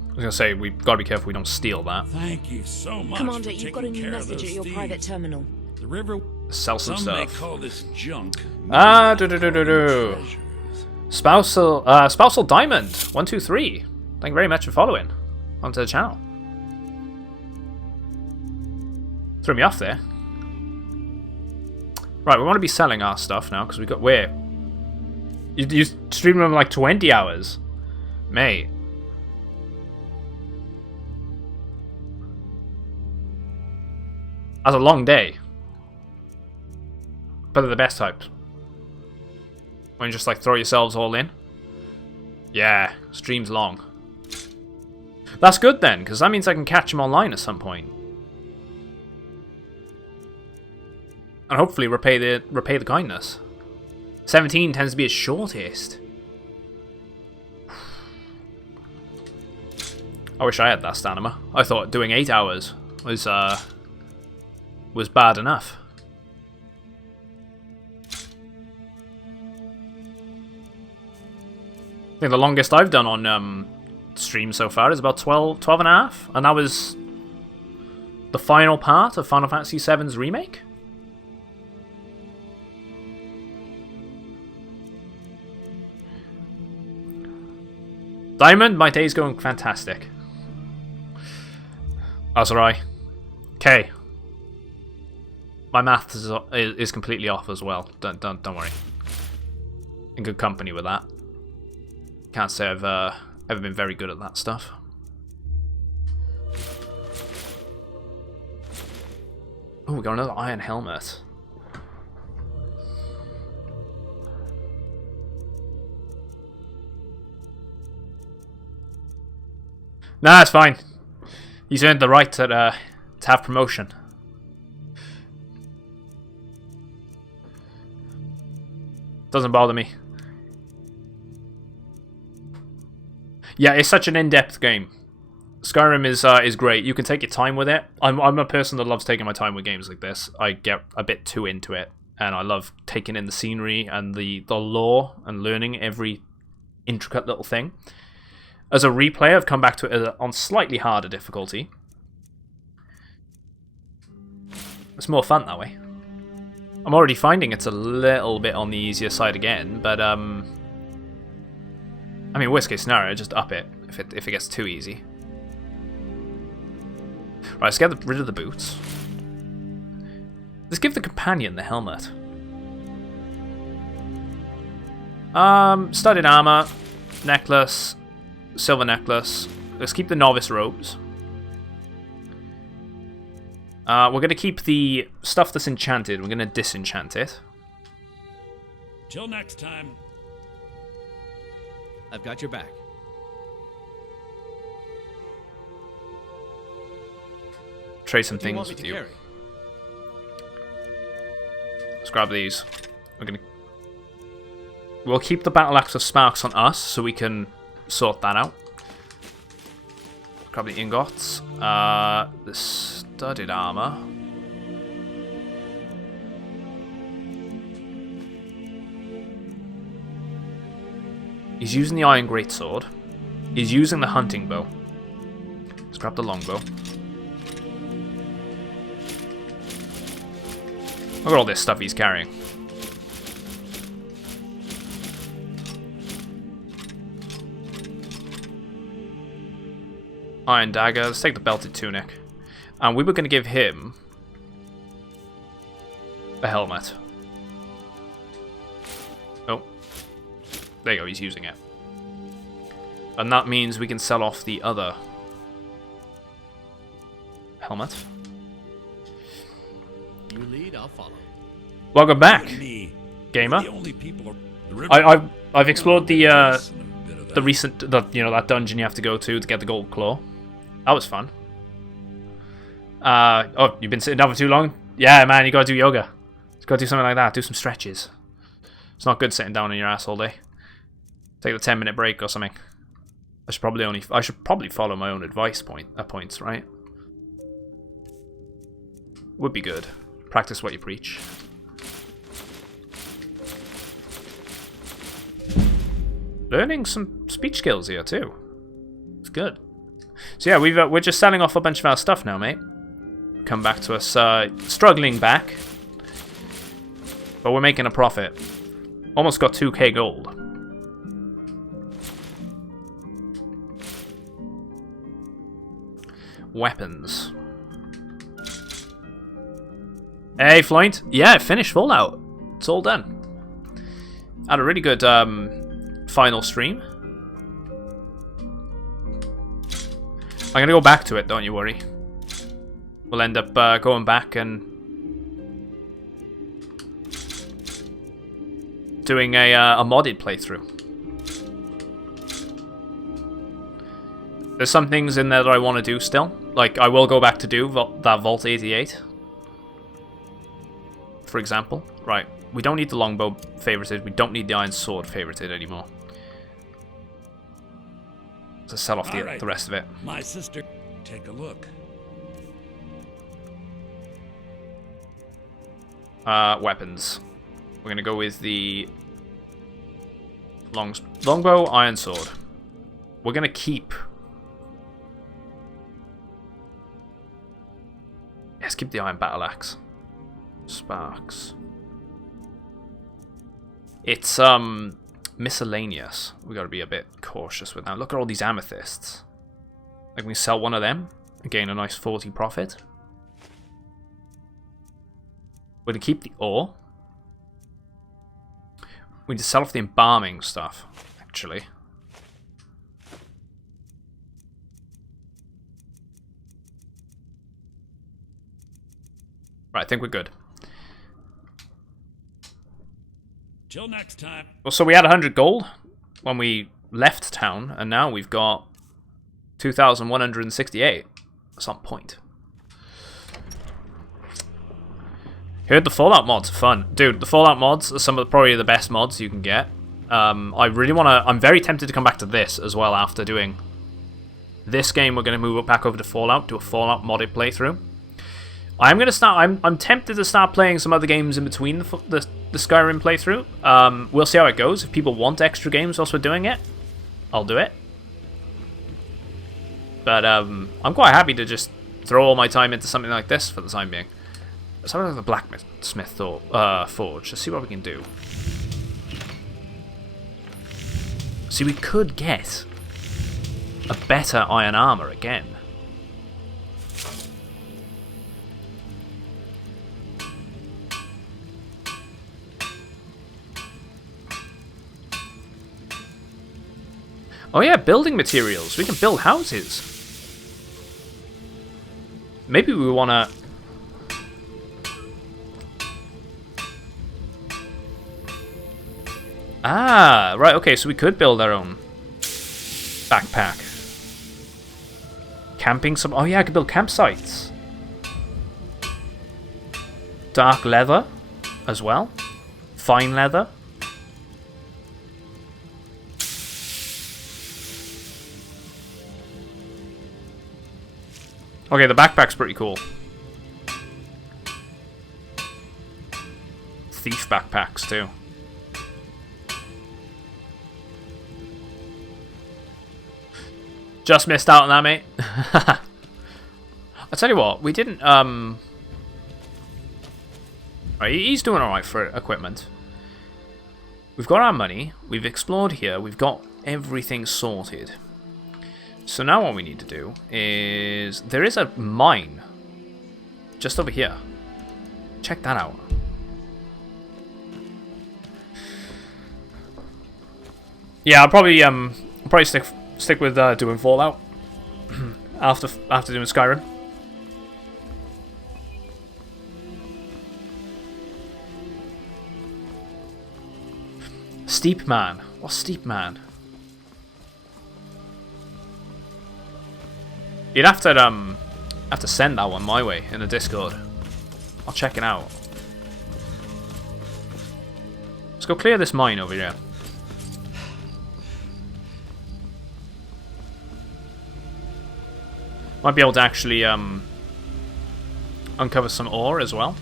I was gonna say, we've got to be careful we don't steal that. Thank you so much. Commander, for you've got a taking new care of message those at your thieves. private terminal. The river. Sell some Some may stuff. call this junk. Spousal Diamond 123. Thank you very much for following onto the channel. Threw me off there. Right, we want to be selling our stuff now because we got where you streamed them like 20 hours, mate. That's a long day. But they're the best types. When you just like throw yourselves all in. Yeah, stream's long. That's good then, because that means I can catch them online at some point. And hopefully repay the kindness. 17 tends to be its shortest. I wish I had that stamina. I thought doing 8 hours was bad enough. I think the longest I've done on stream so far is about 12 and a half, and that was the final part of Final Fantasy VII's remake. Diamond, my day's going fantastic. Azurai. Okay. My math is completely off as well. Don't worry. In good company with that. Can't say I've ever been very good at that stuff. Oh, we got another iron helmet. Nah, it's fine. He's earned the right to have promotion. Doesn't bother me. Yeah, it's such an in-depth game. Skyrim is great. You can take your time with it. I'm a person that loves taking my time with games like this. I get a bit too into it, and I love taking in the scenery and the lore and learning every intricate little thing. As a replay, I've come back to it on slightly harder difficulty. It's more fun that way. I'm already finding it's a little bit on the easier side again, but I mean, worst case scenario, just up it if it gets too easy. Right, let's get rid of the boots. Let's give the companion the helmet. Studded armor, necklace, silver necklace. Let's keep the novice robes. We're going to keep the stuff that's enchanted. We're going to disenchant it. Till next time. I've got your back. Trade some things with you. Let's grab these. We'll keep the battle axe of sparks on us so we can sort that out. Grab the ingots. The studded armor. He's using the iron greatsword. He's using the hunting bow. Let's grab the longbow. Look at all this stuff he's carrying. Iron dagger. Let's take the belted tunic. And we were going to give him a helmet. Oh. There you go, he's using it. And that means we can sell off the other helmet. You lead, I'll follow. Welcome back, gamer. I've explored the recent that dungeon you have to go to get the gold claw. That was fun. Oh, you've been sitting down for too long? Yeah, man, you gotta do yoga. You gotta do something like that. Do some stretches. It's not good sitting down on your ass all day. Take a 10-minute break or something. I should probably follow my own advice points, right? Would be good. Practice what you preach. Learning some speech skills here too. It's good. So yeah, we're just selling off a bunch of our stuff now, mate. Come back to us, struggling back, but we're making a profit. Almost got 2k gold. Weapons. Hey, Floint. Yeah, finished Fallout. It's all done. Had a really good final stream. I'm gonna go back to it, don't you worry. We'll end up going back and doing a modded playthrough. There's some things in there that I want to do still. Like, I will go back to do that Vault 88. For example. Right, we don't need the longbow favorited. We don't need the iron sword favorited anymore. Let's sell off the rest of it. My sister, take a look. Weapons. We're going to go with the longbow, iron sword. We're going to keep... Let's keep the iron battle axe. Sparks. It's miscellaneous. We got to be a bit cautious with that. Look at all these amethysts. Like, we sell one of them and gain a nice 40 profit. We're going to keep the ore. We need to sell off the embalming stuff, actually. Right, I think we're good. Till next time. Well, so we had 100 gold when we left town, and now we've got 2,168. That's on point. Heard the Fallout mods are fun. Dude, the Fallout mods are some of probably the best mods you can get. I really want to... I'm very tempted to come back to this as well after doing this game. We're going to move back over to Fallout, do a Fallout modded playthrough. I'm going to start... I'm tempted to start playing some other games in between the Skyrim playthrough. We'll see how it goes. If people want extra games whilst we're doing it, I'll do it. But I'm quite happy to just throw all my time into something like this for the time being. Let's have a look at the blacksmith forge. Let's see what we can do. See, we could get a better iron armor again. Oh yeah, building materials. We can build houses. Maybe we want to... Ah, right, okay, so we could build our own backpack. Camping some... Oh yeah, I could build campsites. Dark leather as well. Fine leather. Okay, the backpack's pretty cool. Thief backpacks, too. Just missed out on that, mate. I tell you what, we didn't, Right, he's doing alright for equipment. We've got our money, we've explored here, we've got everything sorted. So now what we need to do is... There is a mine just over here. Check that out. Yeah, I'll probably stick with doing Fallout after doing Skyrim. Steep Man. What's Steep Man? You'd have to have to send that one my way in the Discord. I'll check it out. Let's go clear this mine over here. Might be able to actually uncover some ore as well.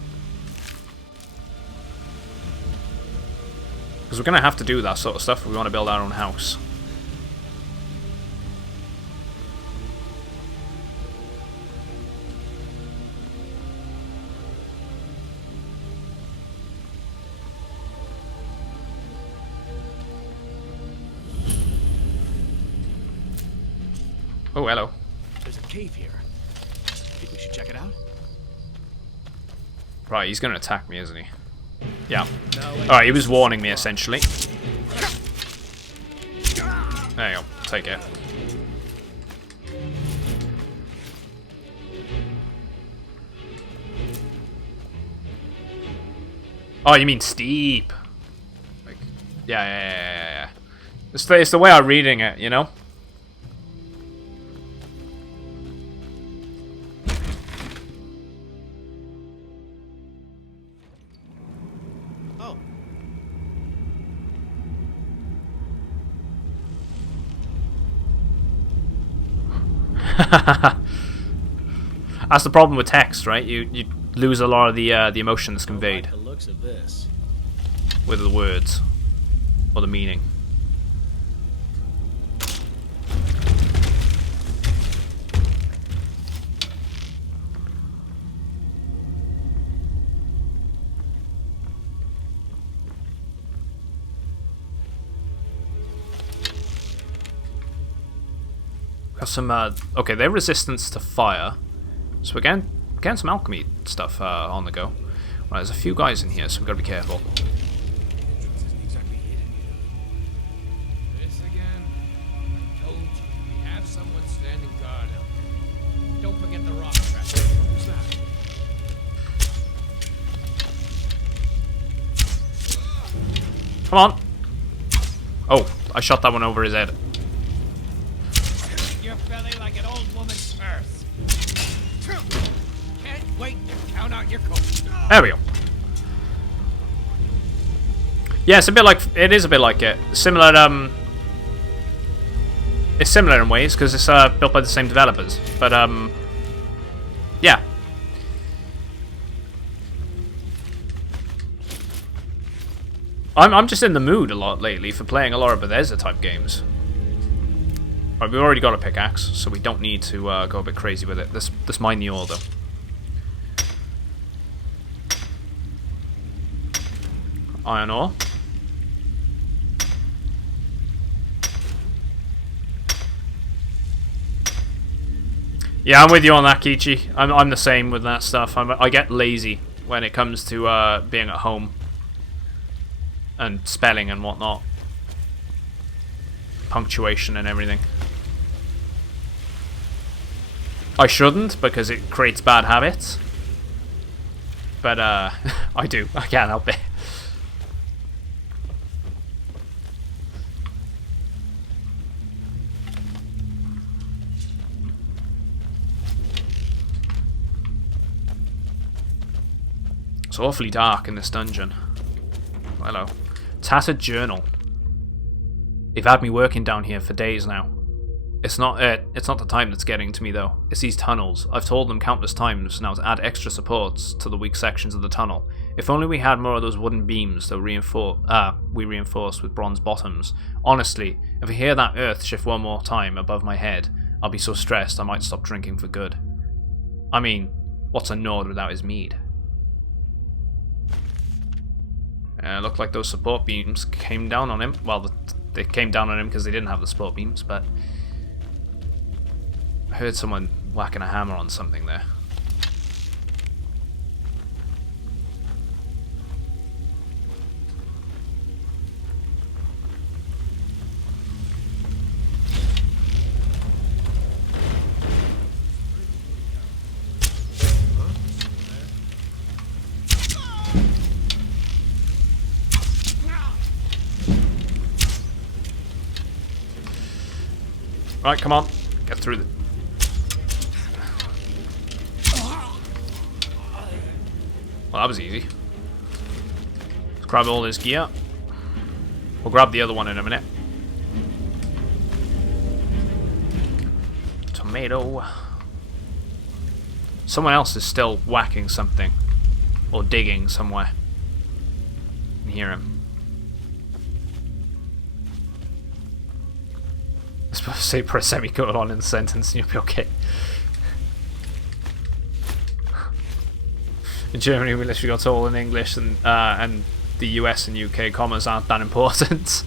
Because we're going to have to do that sort of stuff if we want to build our own house. Oh, hello. There's a cave here. Think we should check it out? Right, he's going to attack me, isn't he? Yeah. Alright, he was warning me, essentially. There you go. Take it. Oh, you mean steep. Like, yeah. It's the way I'm reading it, you know? That's the problem with text, right? You lose a lot of the emotion that's conveyed The looks of this. with the words or the meaning. Got some, okay, they're resistance to fire. So we're getting some alchemy stuff on the go. Right, there's a few guys in here, so we've got to be careful. This again? I told you, we have someone standing guard out there. Don't forget the rock trap. What was that? Come on! Oh, I shot that one over his head. Your belly like an old woman's purse. Can't wait to count out your coat. There we go. Yeah, it's a bit like it. Similar, it's similar in ways because it's built by the same developers. But yeah. I'm just in the mood a lot lately for playing a lot of Bethesda type games. Right, we've already got a pickaxe, so we don't need to go a bit crazy with it. Let's mine the ore though. Iron ore. Yeah, I'm with you on that, Kichi. I'm the same with that stuff. I get lazy when it comes to being at home and spelling and whatnot, punctuation and everything. I shouldn't because it creates bad habits, but I do. I can't help it. It's awfully dark in this dungeon. Hello. Tattered journal. They've had me working down here for days now. It's not the time that's getting to me though. It's these tunnels. I've told them countless times now to add extra supports to the weak sections of the tunnel. If only we had more of those wooden beams that we reinforced with bronze bottoms. Honestly, if I hear that earth shift one more time above my head, I'll be so stressed I might stop drinking for good. I mean, what's a Nord without his mead? Looked like those support beams came down on him. Well, they came down on him because they didn't have the support beams, but I heard someone whacking a hammer on something there. Right, come on. Get through the... Well, that was easy. Let's grab all this gear. We'll grab the other one in a minute. Tomato. Someone else is still whacking something. Or digging somewhere. I can hear him. I was supposed to say put a semicolon in the sentence and you'll be okay. In Germany we literally got all in English, and the US and UK commas aren't that important.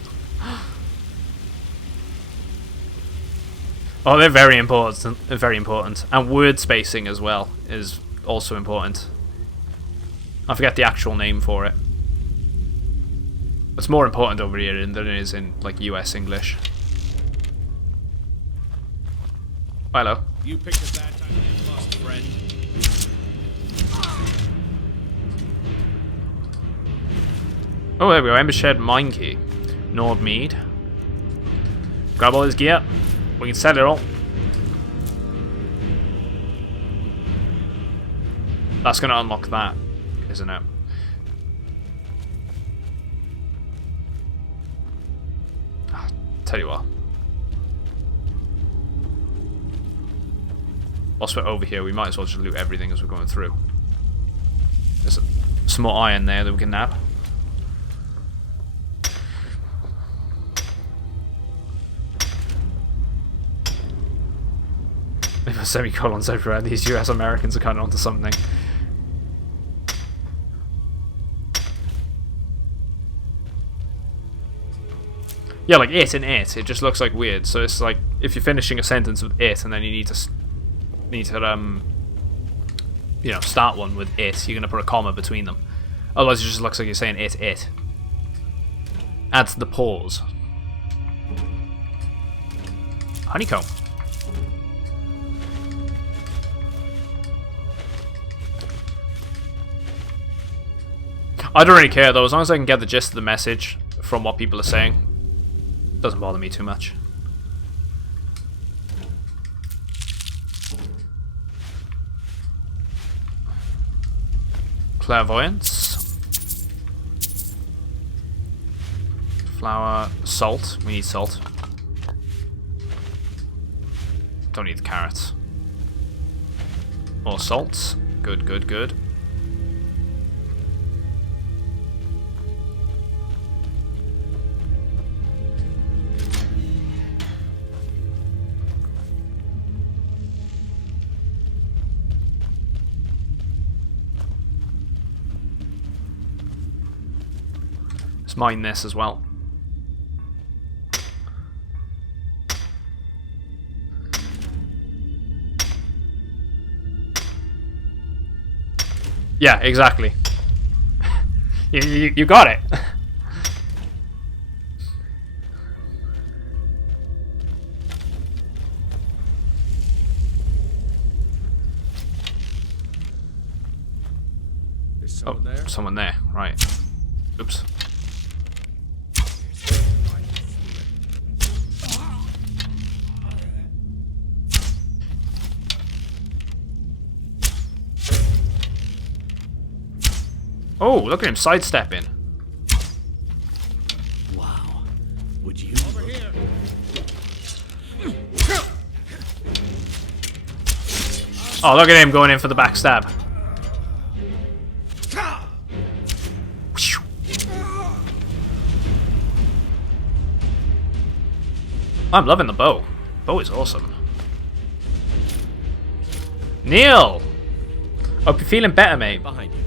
Oh, they're very important. They're very important. And word spacing as well is also important. I forget the actual name for it. It's more important over here than it is in like US English. Hello. You picked a bad time to get lost, friend. Oh, there we go. Ember Shed Mine Key. Nord Mead. Grab all his gear. We can sell it all. That's going to unlock that, isn't it? Tell you what. Whilst we're over here, we might as well just loot everything as we're going through. There's some more iron there that we can nab. Semicolons everywhere. These US Americans are kind of onto something. Yeah, like it and it. It just looks like weird. So it's like if you're finishing a sentence with it, and then you need to you know, start one with it, you're gonna put a comma between them. Otherwise, it just looks like you're saying it. Adds the pause. Honeycomb. I don't really care though, as long as I can get the gist of the message from what people are saying. Doesn't bother me too much. Clairvoyance. Flour. Salt. We need salt. Don't need the carrots. More salt. Good, good, good. Let's mine this as well. Yeah, exactly. You got it. There's someone there? Someone there, right. Oops. Oh, look at him sidestepping. Wow. Would you? Over here. Oh, look at him going in for the backstab. I'm loving the bow. Bow is awesome. Neil! Hope you're feeling better, mate. Behind you.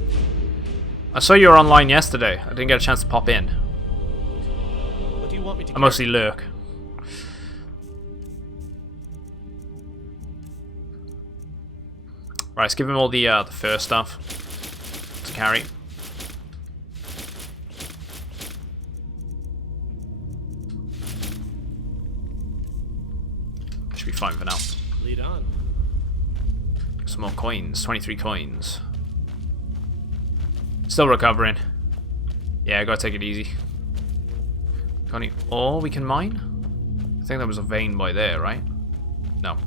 I saw you were online yesterday. I didn't get a chance to pop in. What do you want me to I mostly lurk. Right, let's give him all the fur stuff to carry. Should be fine for now. Lead on. Some more coins. 23 coins. Still recovering. Yeah, gotta take it easy. Got any ore we can mine? I think there was a vein by there, right? No.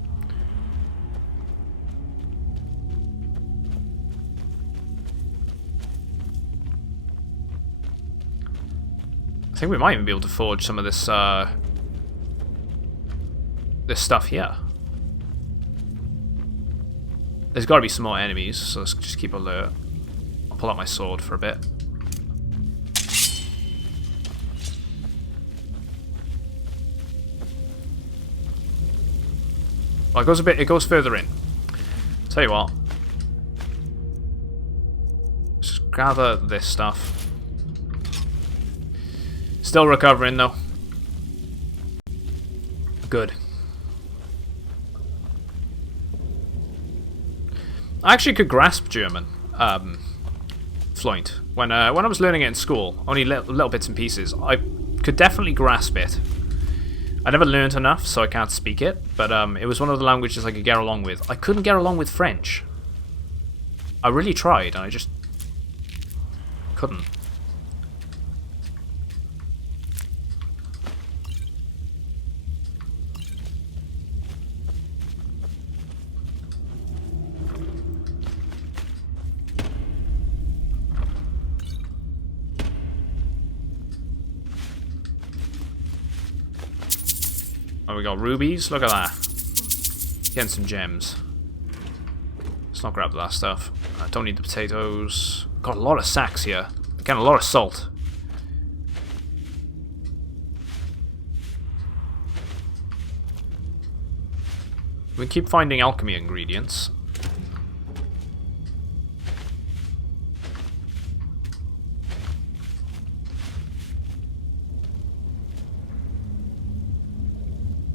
I think we might even be able to forge some of this this stuff here. There's got to be some more enemies, so let's just keep alert. I'll pull out my sword for a bit. Well, it goes further in. Tell you what. Just gather this stuff. Still recovering though. Good. I actually could grasp German, fluent. When I was learning it in school, only little bits and pieces, I could definitely grasp it. I never learned enough, so I can't speak it, but it was one of the languages I could get along with. I couldn't get along with French. I really tried, and I just couldn't. Oh, we got rubies. Look at that. Getting some gems. Let's not grab that stuff. I don't need the potatoes. Got a lot of sacks here. Again, a lot of salt. We keep finding alchemy ingredients.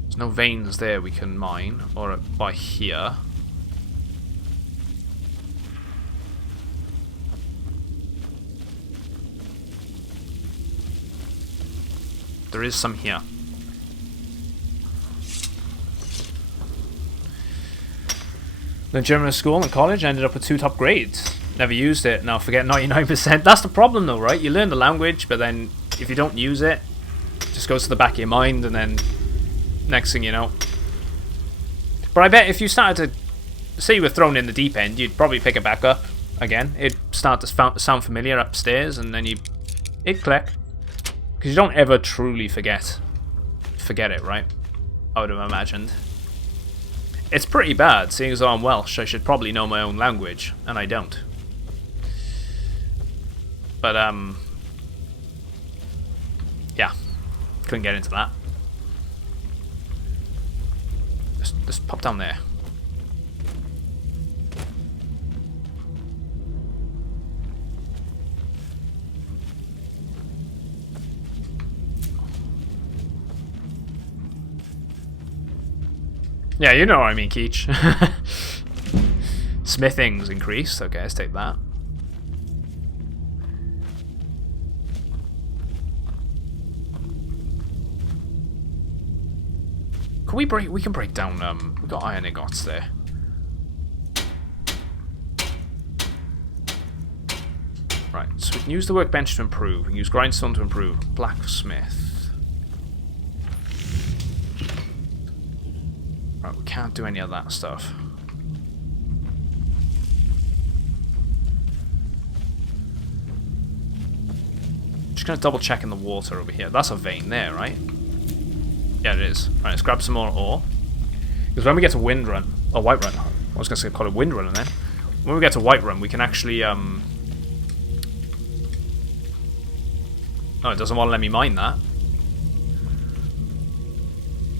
There's no veins there we can mine, or by here. There is some here. The German school and college ended up with 2 top grades. Never used it, now forget 99%. That's the problem though, right? You learn the language, but then if you don't use it, it just goes to the back of your mind, and then next thing you know. But I bet if you started to, say you were thrown in the deep end, you'd probably pick it back up again. It'd start to sound familiar upstairs, and then it'd click. Because you don't ever truly forget it, right? I would have imagined. It's pretty bad, seeing as though I'm Welsh. I should probably know my own language, and I don't. But, yeah. Couldn't get into that. Just pop down there. Yeah, you know what I mean, Keech. Smithing's increased. Okay, let's take that. Can we break? We can break down. We got iron ingots there. Right, so we can use the workbench to improve. We can use grindstone to improve. Blacksmith. Right, we can't do any of that stuff. Just gonna double check in the water over here. That's a vein there, right? Yeah, it is. Right, let's grab some more ore. Because when we get to Windrun, or Whiterun, I was gonna call it Windrun, and then when we get to Whiterun, we can actually oh, it doesn't want to let me mine that.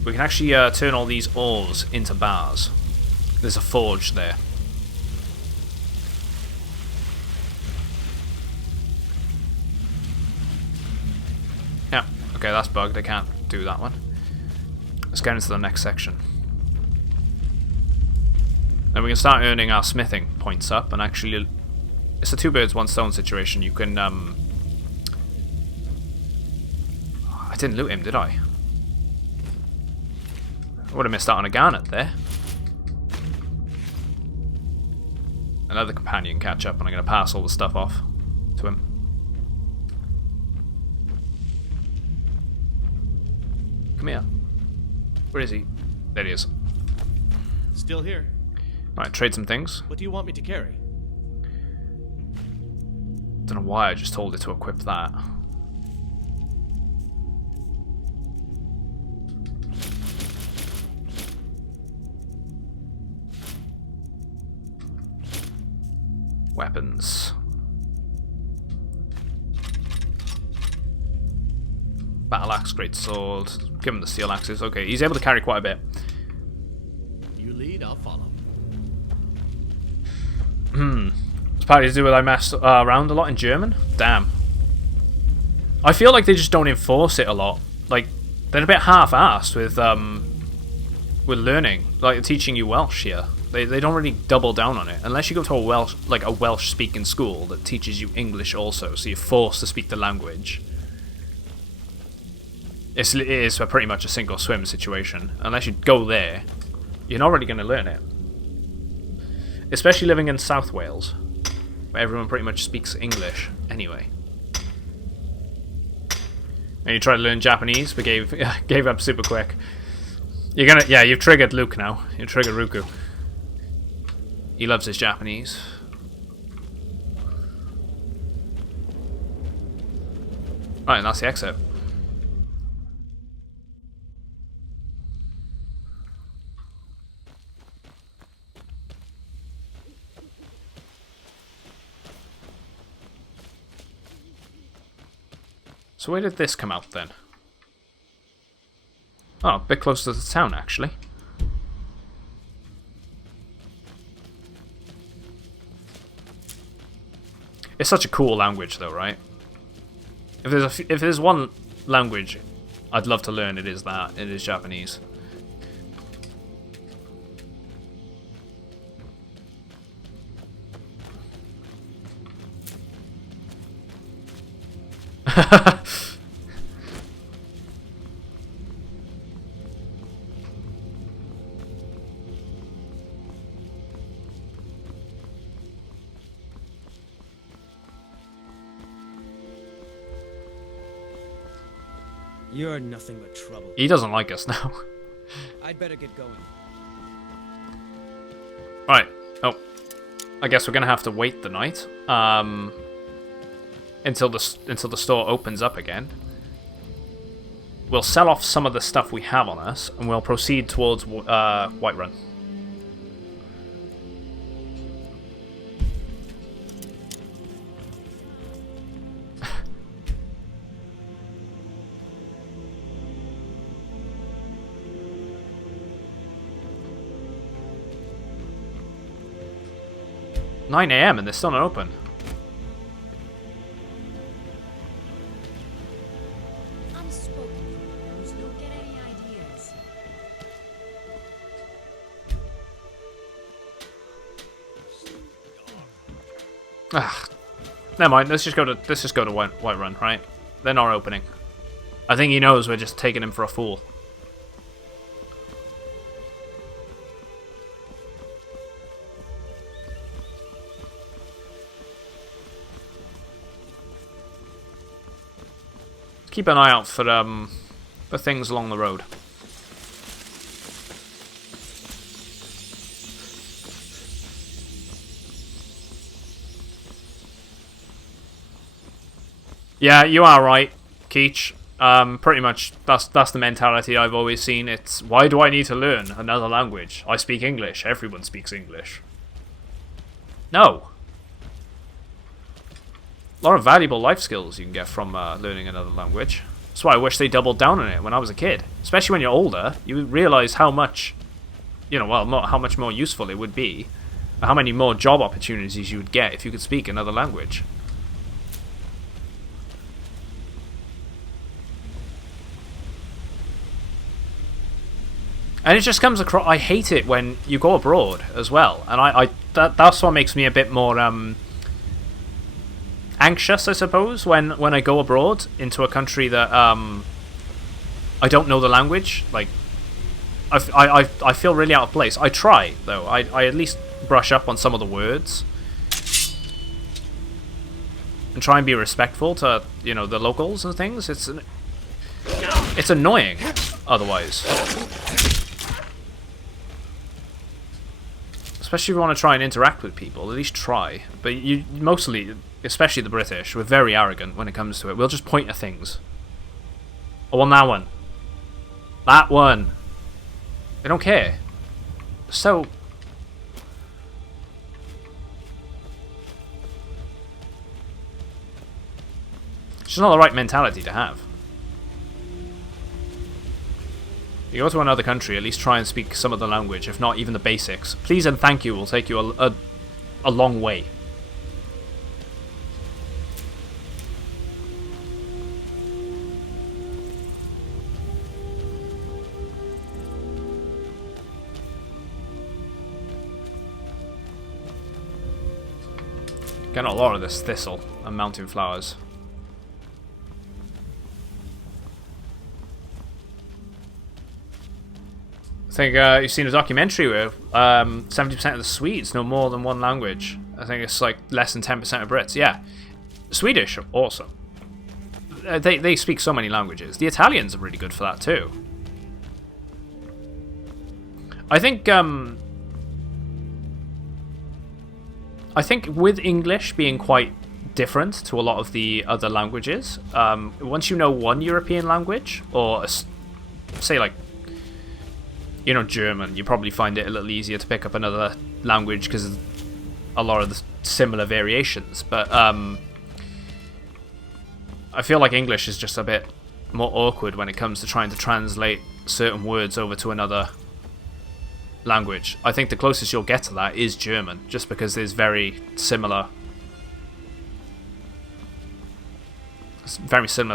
We can actually turn all these ores into bars. There's a forge there. Yeah, okay, that's bugged. I can't do that one. Let's get into the next section. Then we can start earning our smithing points up, and actually, it's a 2 birds 1 stone situation. You can, I didn't loot him, did I? I would have missed out on a garnet there. Another companion catch up, and I'm going to pass all the stuff off to him. Come here. Where is he? There he is. Still here. Right, trade some things. What do you want me to carry? Don't know why I just told it to equip that. Weapons. Battle axe, great sword. Give him the steel axes. Okay, he's able to carry quite a bit. You lead, I'll follow. It's partly to do with I messed around a lot in German. Damn. I feel like they just don't enforce it a lot. Like, they're a bit half-assed with learning, like teaching you Welsh here. They don't really double down on it unless you go to a Welsh speaking school that teaches you English also, so you're forced to speak the language. It is pretty much a sink or swim situation. Unless you go there, you're not really going to learn it. Especially living in South Wales, where everyone pretty much speaks English anyway. And you try to learn Japanese, but gave up super quick. You've triggered Luke now. You triggered Ruku. He loves his Japanese. Right, and that's the exit. So where did this come out then? Oh, a bit closer to the town actually. It's such a cool language though, right? If there's one language I'd love to learn, it is that. It is Japanese. You're nothing but trouble. He doesn't like us now. I'd better get going. Right. Oh. I guess we're gonna have to wait the night. Until the store opens up again. We'll sell off some of the stuff we have on us, and we'll proceed towards Whiterun. 9 AM and they're still not open. Unspoken rules don't get any ideas. Ah, never mind. Let's just go to Whiterun, right? They're not opening. I think he knows we're just taking him for a fool. Keep an eye out for things along the road. Yeah, you are right, Keech. Pretty much that's the mentality I've always seen. It's, why do I need to learn another language? I speak English. Everyone speaks English. No. A lot of valuable life skills you can get from learning another language. That's why I wish they doubled down on it when I was a kid. Especially when you're older, you realize how much, how much more useful it would be, or how many more job opportunities you would get if you could speak another language. And it just comes across. I hate it when you go abroad as well, and that's what makes me a bit more anxious, I suppose, when I go abroad into a country that I don't know the language. Like, I feel really out of place. I try though. I at least brush up on some of the words and try and be respectful to the locals and things. It's annoying otherwise. Especially if you want to try and interact with people, at least try. But you mostly, especially the British, we're very arrogant when it comes to it. We'll just point at things. Oh, on that one. That one. They don't care. So... It's just not the right mentality to have. You go to another country, at least try and speak some of the language, if not even the basics. Please and thank you will take you a long way. Getting a lot of this thistle and mountain flowers. I think you've seen a documentary where 70% of the Swedes know more than one language. I think it's like less than 10% of Brits. Yeah, Swedish are awesome. They speak so many languages. The Italians are really good for that too. I think with English being quite different to a lot of the other languages, once you know one European language, or say like, you know, German, you probably find it a little easier to pick up another language because of a lot of the similar variations. But I feel like English is just a bit more awkward when it comes to trying to translate certain words over to another language. I think the closest you'll get to that is German, just because there's very similar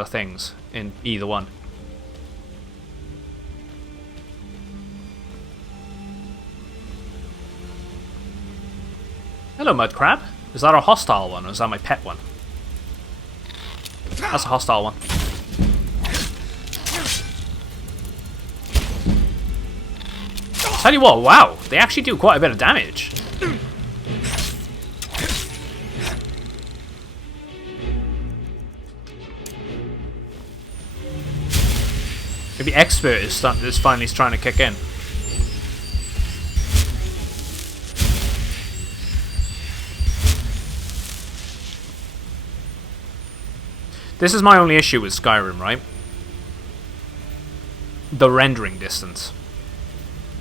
things in either one. Hello, mud crab. Is that a hostile one, or is that my pet one? That's a hostile one. Tell you what, wow, they actually do quite a bit of damage. Maybe expert is finally trying to kick in. This is my only issue with Skyrim, right? The rendering distance.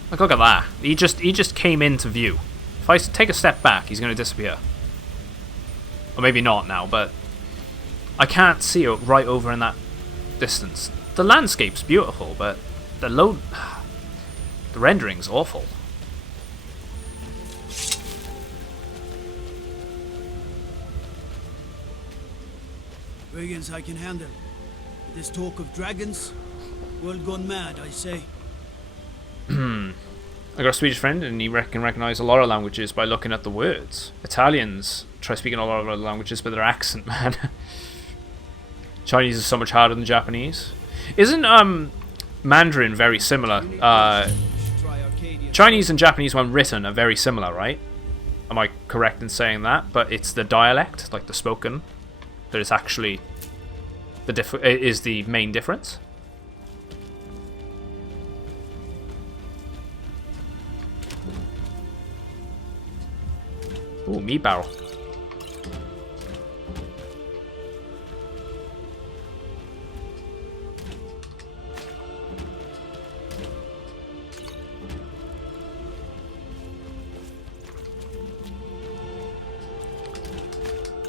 Like, look at that. He just came into view. If I take a step back, he's going to disappear. Or maybe not now, but I can't see it right over in that distance. The landscape's beautiful, but the rendering's awful. Brigands I can handle. This talk of dragons, world gone mad, I say. I got a Swedish friend and he can recognize a lot of languages by looking at the words. Italians try speaking a lot of other languages, but their accent, man. Chinese is so much harder than Japanese. Isn't Mandarin very similar? Chinese and Japanese when written are very similar, right? Am I correct in saying that? But it's the dialect, like the spoken, that is actually is the main difference. Ooh, meat barrel.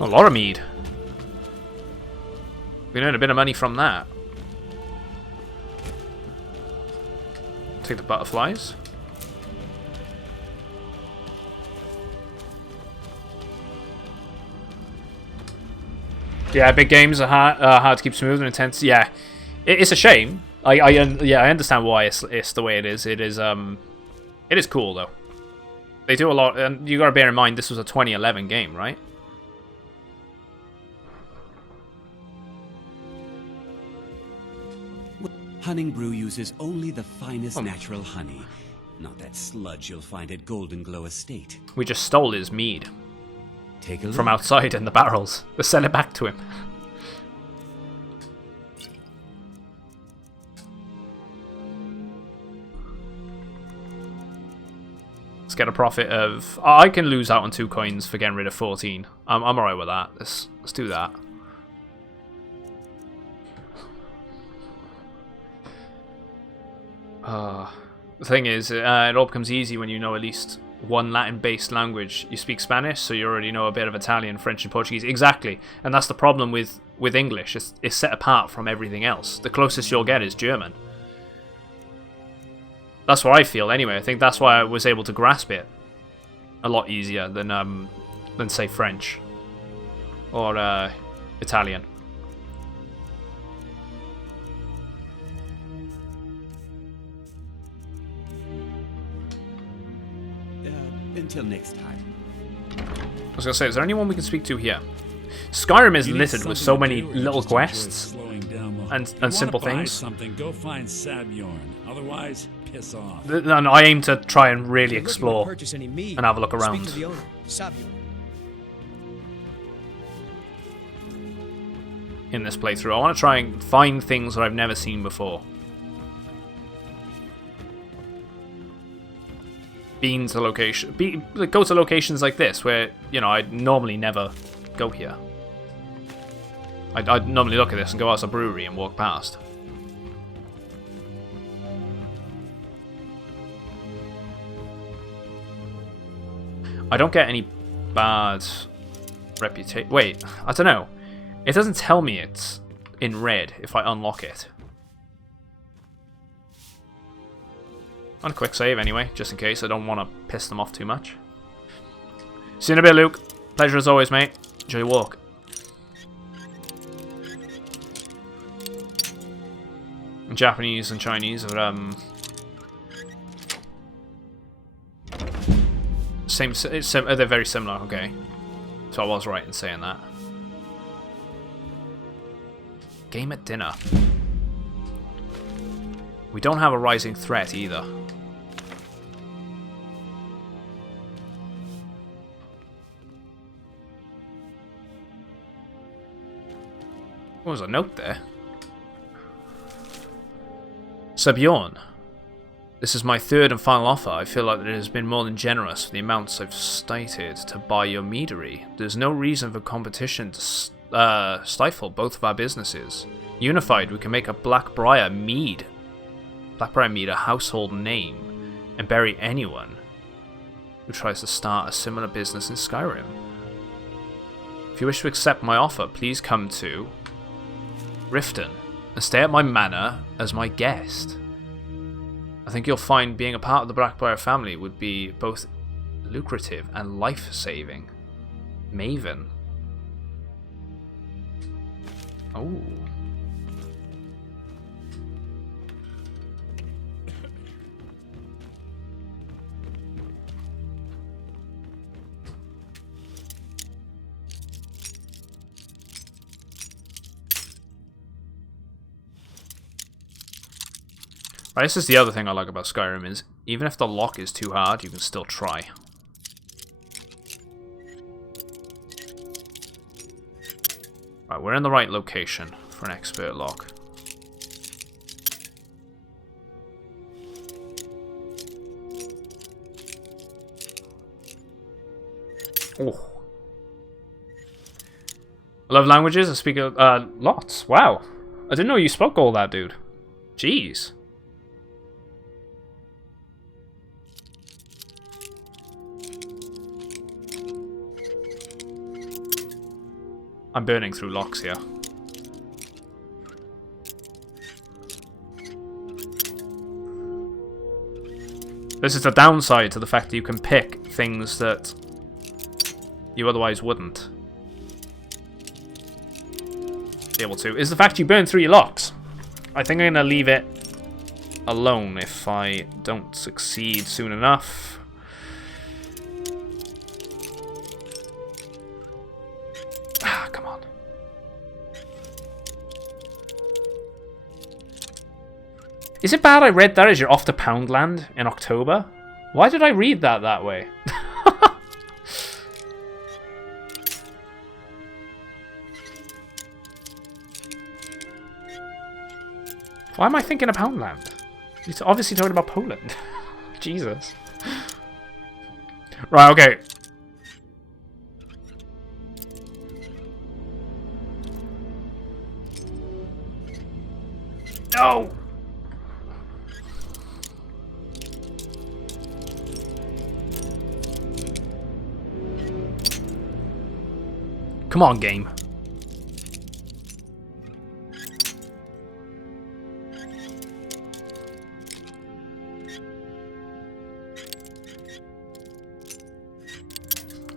A lot of mead. We earned a bit of money from that. Take the butterflies. Yeah, big games are hard to keep smooth and intense. Yeah, it's a shame. I understand why it's the way it is. It is cool though. They do a lot, and you got to bear in mind this was a 2011 game, right? Hunning Brew uses only the finest natural honey, not that sludge you'll find at Golden Glow Estate. We just stole his mead. Take a look. From outside in the barrels. Let's send it back to him. Let's get a profit of... Oh, I can lose out on 2 coins for getting rid of 14. I'm alright with that. Let's do that. The thing is, it all becomes easy when you know at least one Latin-based language. You speak Spanish, so you already know a bit of Italian, French, and Portuguese. Exactly, and that's the problem with English. It's set apart from everything else. The closest you'll get is German. That's what I feel, anyway. I think that's why I was able to grasp it a lot easier than say French or Italian. Until next time. I was gonna say, is there anyone we can speak to here? Skyrim is littered with so many little quests and simple things. Something, go find Sabjorn. Otherwise, piss off. And I aim to try and really explore and have a look around. Speak to the owner, Sabjorn. In this playthrough, I want to try and find things that I've never seen before. Go to locations like this where, you know, I'd normally never go here. I'd normally look at this and go, oh, it's a brewery, and walk past. I don't get any bad reputation. Wait, I don't know. It doesn't tell me it's in red if I unlock it. On a quick save anyway, just in case. I don't want to piss them off too much. See you in a bit, Luke. Pleasure as always, mate. Enjoy your walk. Japanese and Chinese are they're very similar. Okay, so I was right in saying that. Game at dinner. We don't have a rising threat either. What was a note there? Sabjorn, this is my third and final offer. I feel like it has been more than generous for the amounts I've stated to buy your meadery. There's no reason for competition to stifle both of our businesses. Unified, we can make a Blackbriar mead a household name and bury anyone who tries to start a similar business in Skyrim. If you wish to accept my offer, please come to Riften and stay at my manor as my guest. I think you'll find being a part of the Blackbriar family would be both lucrative and life-saving. Maven. Oh. Right, this is the other thing I like about Skyrim is, even if the lock is too hard, you can still try. Right, we're in the right location for an expert lock. Oh. I love languages. I speak lots. Wow. I didn't know you spoke all that, dude. Jeez. I'm burning through locks here. This is the downside to the fact that you can pick things that you otherwise wouldn't be able to, is the fact you burn through your locks. I think I'm going to leave it alone if I don't succeed soon enough. Come on. Is it bad I read that as you're off to Poundland in October? Why did I read that way? Why am I thinking of Poundland? It's obviously talking about Poland. Jesus. Right, okay. No! Come on, game.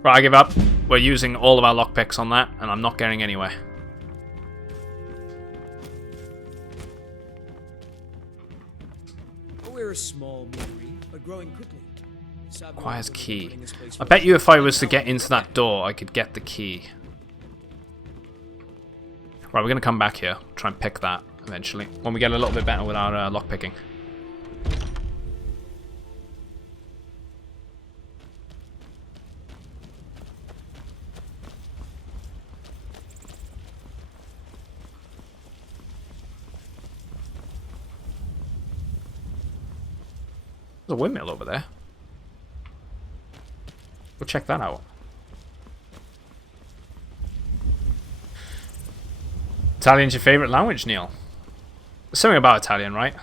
Right, I give up. We're using all of our lockpicks on that, and I'm not getting anywhere. We're a small meadery, but growing quickly. Requires key. I bet you if I was to get into that door, I could get the key. Right, we're going to come back here. Try and pick that eventually. When we get a little bit better with our lockpicking. There's a windmill over there. Go check that out. Italian's your favourite language, Neil? There's something about Italian, right?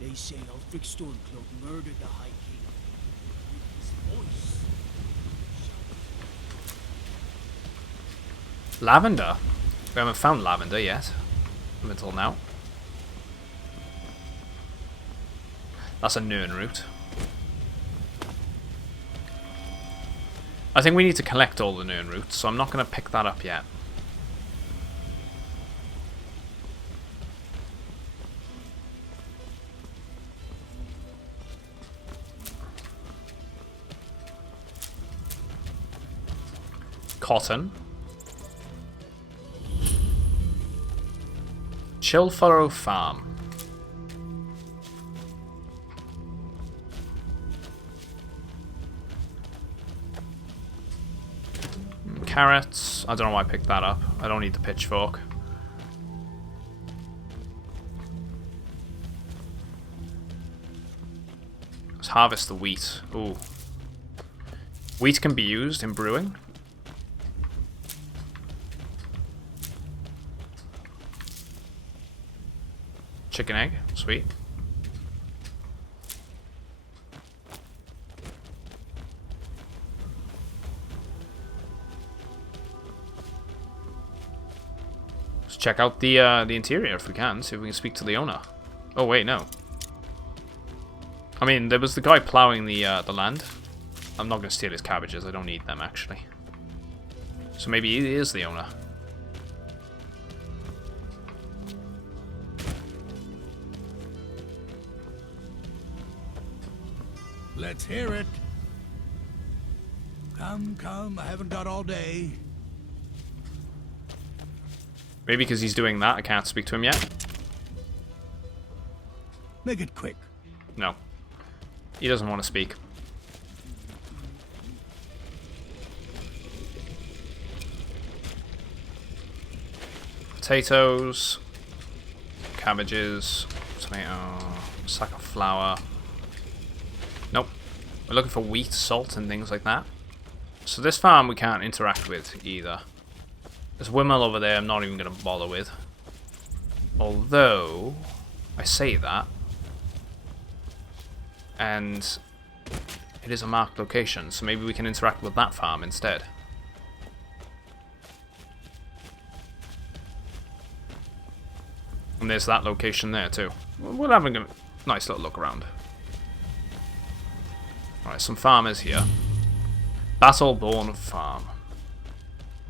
They say Ulfric Stormcloak murdered the High King with his voice. Lavender? We haven't found lavender yet. Until now. That's a Nirn route. I think we need to collect all the Nirn routes, so I'm not going to pick that up yet. Cotton. Chillfurrow Farm. Carrots. I don't know why I picked that up. I don't need the pitchfork. Let's harvest the wheat. Ooh. Wheat can be used in brewing. Chicken egg. Sweet. Check out the interior if we can. See if we can speak to the owner. Oh wait, no. I mean, there was the guy plowing the land. I'm not going to steal his cabbages. I don't need them actually. So maybe he is the owner. Let's hear it. Come, come. I haven't got all day. Maybe because he's doing that, I can't speak to him yet. Make it quick. No. He doesn't want to speak. Potatoes. Cabbages. Tomato. Sack of flour. Nope. We're looking for wheat, salt, and things like that. So this farm we can't interact with either. There's a windmill over there I'm not even going to bother with. Although, I say that. And it is a marked location, so maybe we can interact with that farm instead. And there's that location there too. We'll have a nice little look around. Alright, some farmers here. Battleborn Farm.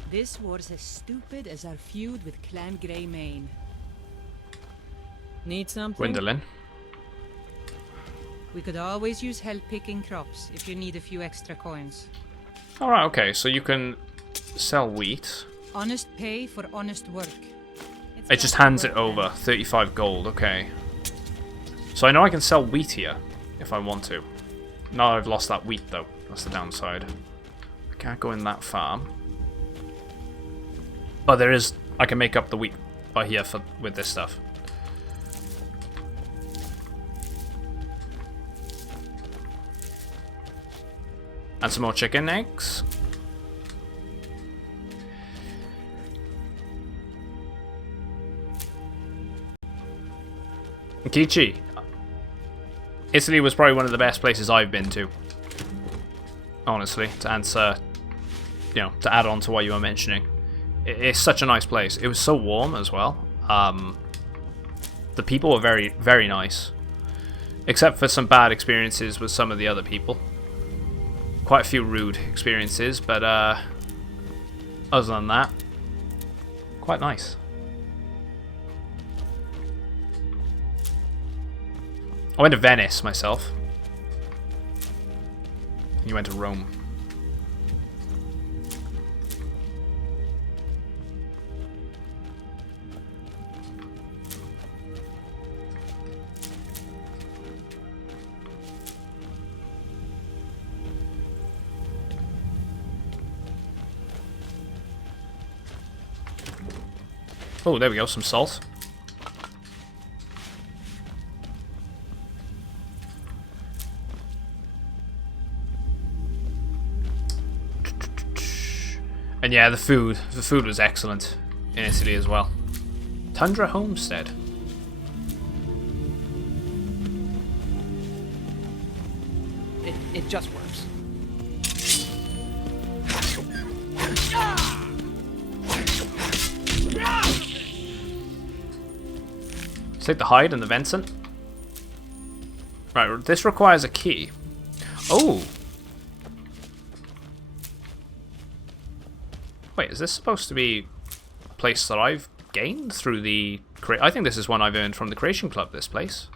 This war's as stupid as our feud with Clan Greymane. Need something? Gwendolyn. We could always use help picking crops if you need a few extra coins. Alright, okay, so you can sell wheat. Honest pay for honest work. It just hands it over. 35 gold, okay. So I know I can sell wheat here if I want to. Now I've lost that wheat though. That's the downside. I can't go in that farm. But there is, I can make up the wheat by here with this stuff. And some more chicken eggs. Kichi. Italy was probably one of the best places I've been to. Honestly, to answer you know, to add on to what you were mentioning, it's such a nice place. It was so warm as well. The people were very, very nice, except for some bad experiences with some of the other people. Quite a few rude experiences, but other than that, quite nice. I went to Venice myself. You went to Rome. Oh, there we go, some salt. And yeah, the food was excellent in Italy as well. Tundra Homestead. It just works. Take the hide and the Vincent. Right, this requires a key. Oh! Wait, is this supposed to be a place that I've gained through the... I think this is one I've earned from the Creation Club, this place.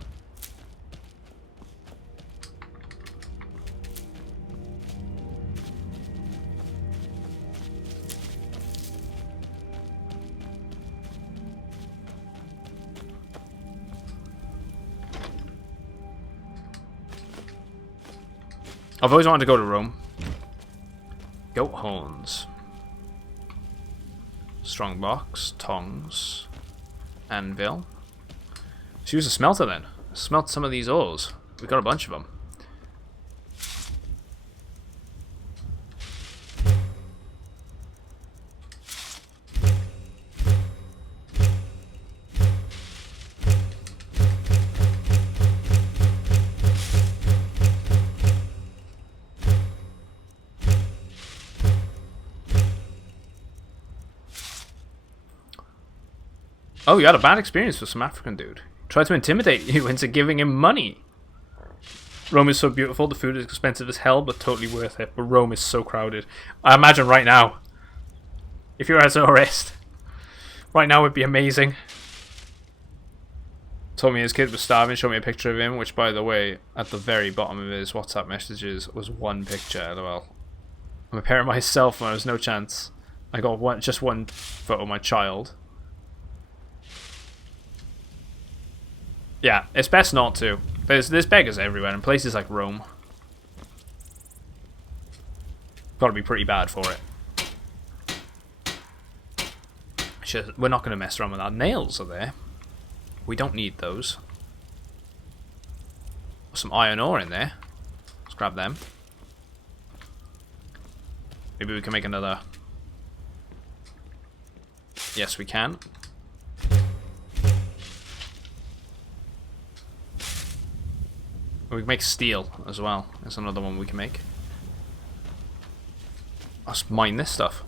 I've always wanted to go to Rome. Goat horns. Strong box, tongs, anvil. Let's use a smelter then. Smelt some of these ores. We got a bunch of them. Oh, you had a bad experience with some African dude. Tried to intimidate you into giving him money. Rome is so beautiful, the food is expensive as hell, but totally worth it. But Rome is so crowded. I imagine right now, if you were at arrest, right now would be amazing. Told me his kid was starving, showed me a picture of him, which by the way, at the very bottom of his WhatsApp messages was one picture, lol. I'm a parent myself and there was no chance. I got just one photo of my child. Yeah, it's best not to. There's beggars everywhere in places like Rome. Gotta be pretty bad for it. We're not going to mess around with our nails, are there? We don't need those. Some iron ore in there. Let's grab them. Maybe we can make another... Yes, we can. We can make steel as well. That's another one we can make. Let's mine this stuff.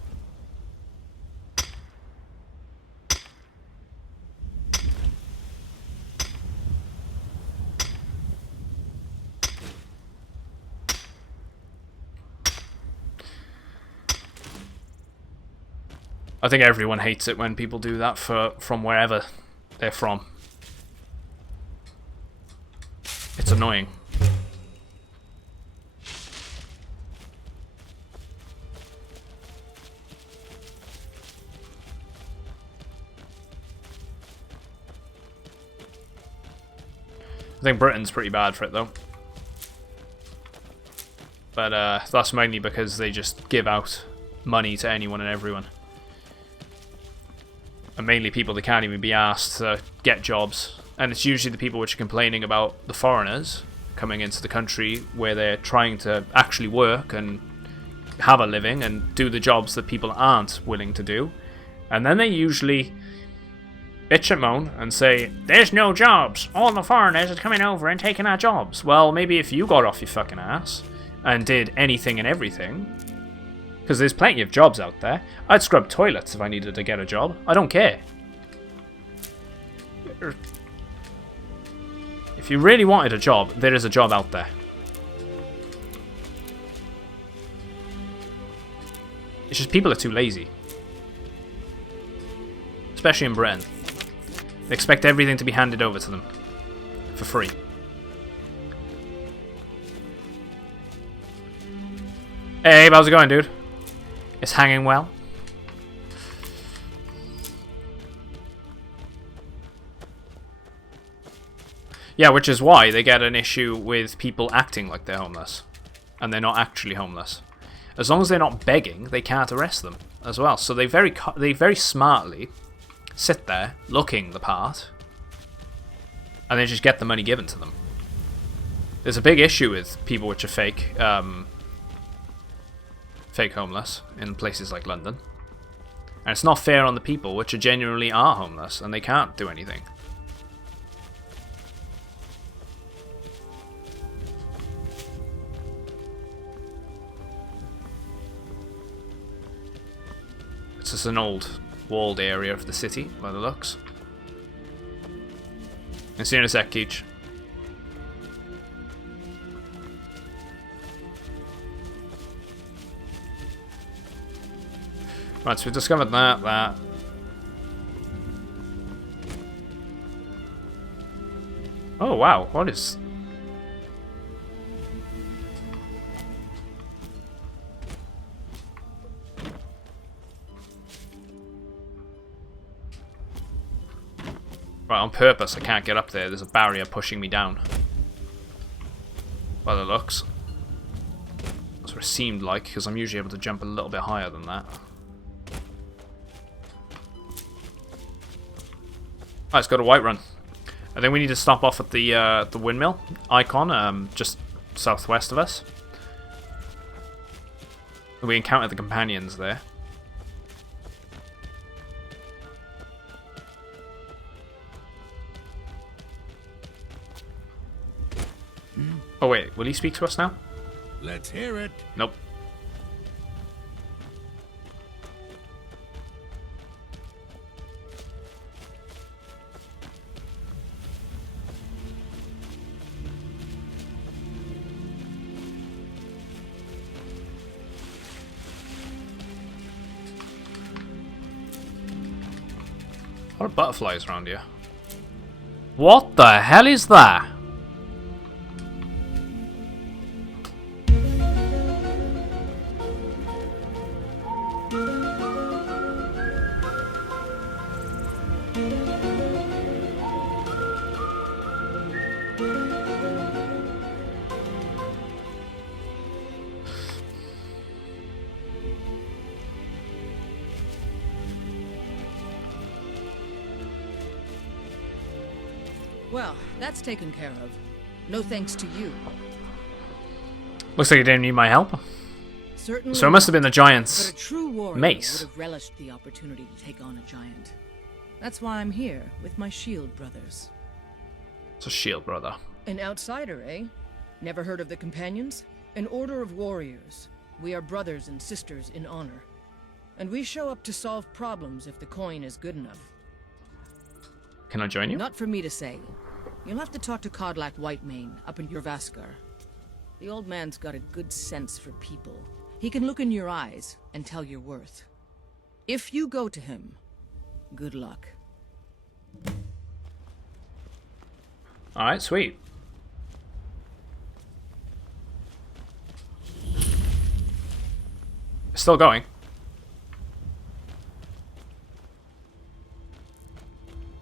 I think everyone hates it when people do that from wherever they're from. It's annoying. I think Britain's pretty bad for it though. But that's mainly because they just give out money to anyone and everyone. And mainly people that can't even be asked to get jobs. And it's usually the people which are complaining about the foreigners coming into the country where they're trying to actually work and have a living and do the jobs that people aren't willing to do. And then they usually bitch and moan and say, there's no jobs, all the foreigners are coming over and taking our jobs. Well, maybe if you got off your fucking ass and did anything and everything, Because there's plenty of jobs out there. I'd scrub toilets if I needed to get a job. I don't care. If you really wanted a job, there is a job out there. It's just people are too lazy. Especially in Britain. They expect everything to be handed over to them. For free. Hey, how's it going, dude? It's hanging well. Yeah, which is why they get an issue with people acting like they're homeless. And they're not actually homeless. As long as they're not begging, they can't arrest them as well. So they very smartly sit there, looking the part, and they just get the money given to them. There's a big issue with people which are fake homeless in places like London. And it's not fair on the people which are genuinely are homeless and they can't do anything. It's just an old walled area of the city by the looks. I'll see you in a sec, Keach. Right, so we've discovered that. Oh wow, what is... Right, on purpose I can't get up there. There's a barrier pushing me down. By the looks. That's what it seemed like, because I'm usually able to jump a little bit higher than that. Oh, it's got a white run. I think we need to stop off at the windmill icon, just southwest of us. We encounter the companions there. Oh wait, will he speak to us now? Let's hear it. Nope. A lot of butterflies around here. What the hell is that? Well, that's taken care of. No thanks to you. Looks like he didn't need my help. Certainly So it must have been the giant's but a true warrior mace. would have relished the opportunity to take on a giant. That's why I'm here with my shield brothers. It's a shield brother. An outsider, eh? Never heard of the companions? An order of warriors. We are brothers and sisters in honor. And we show up to solve problems if the coin is good enough. Can I join you? Not for me to say. You'll have to talk to Kodlak Whitemane up in Jorvaskar. The old man's got a good sense for people. He can look in your eyes and tell your worth. If you go to him, good luck. Alright, sweet. It's still going.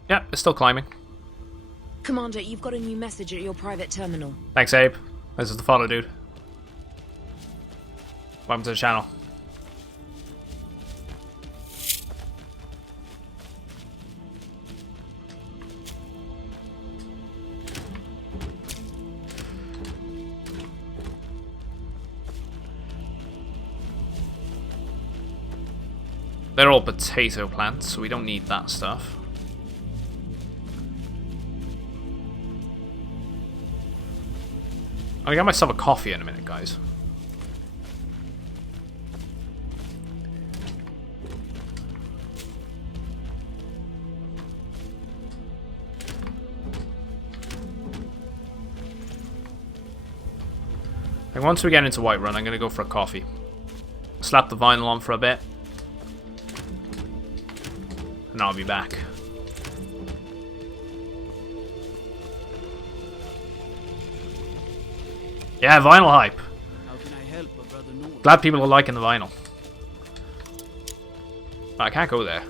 Yeah, it's still climbing. Commander, you've got a new message at your private terminal. Thanks, Abe. This is the follow dude. Welcome to the channel. They're all potato plants, so we don't need that stuff. I'll get myself a coffee in a minute, guys. And once we get into Whiterun, I'm going to go for a coffee. Slap the vinyl on for a bit. And I'll be back. Yeah, vinyl hype. How can I help a brother Noor? Glad people are liking the vinyl. Oh, I can't go there.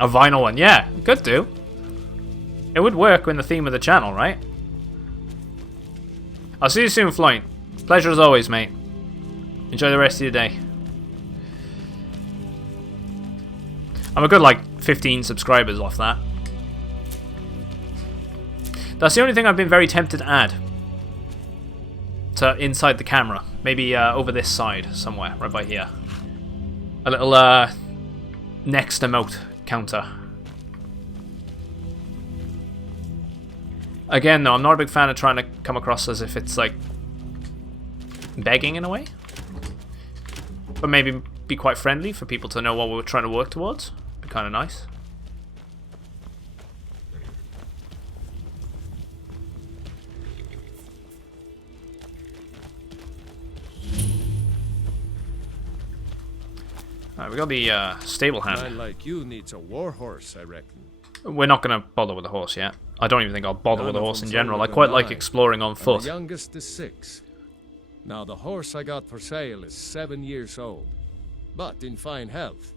A vinyl one, yeah, could do. It would work in the theme of the channel, right? I'll see you soon, Floyd. Pleasure as always, mate. Enjoy the rest of your day. I'm a good, like, 15 subscribers off that. That's the only thing I've been very tempted to add. To inside the camera. Maybe over this side somewhere, right by here. A little, next emote counter. Again, though, I'm not a big fan of trying to come across as if it's, like, begging in a way. But maybe be quite friendly for people to know what we're trying to work towards. Be kind of nice. Alright, we got the stable hand. Man like you needs a war horse, I reckon. We're not going to bother with a horse yet. I don't even think I'll bother with a horse in general. I quite like exploring on foot. The youngest is 6. Now the horse I got for sale is 7 years old, but in fine health.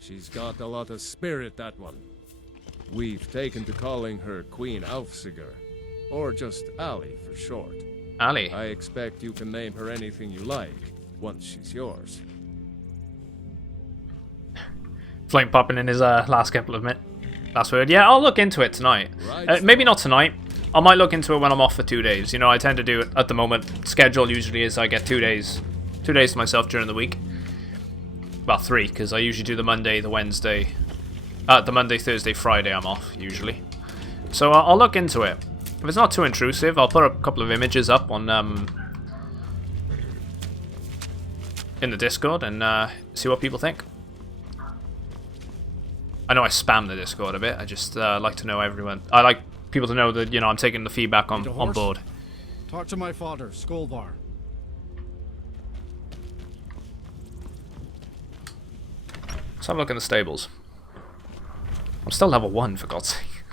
She's got a lot of spirit, that one. We've taken to calling her Queen Aufsiger, or just Ali for short. Ali? I expect you can name her anything you like, once she's yours. Flame popping in his last couple of minutes. Last word. Yeah, I'll look into it tonight. Maybe not tonight. I might look into it when I'm off for 2 days. You know, I tend to do it at the moment. Schedule usually is I get 2 days. 2 days to myself during the week. Well, 3, because I usually do the Monday, the Wednesday. The Monday, Thursday, Friday I'm off, usually. So I'll look into it. If it's not too intrusive, I'll put a couple of images up on in the Discord and see what people think. I know I spam the Discord a bit. I just like to know everyone. I like people to know that, you know, I'm taking the feedback on board. Talk to my father, Skolvar. Let's have a look in the stables. I'm still level 1, for God's sake.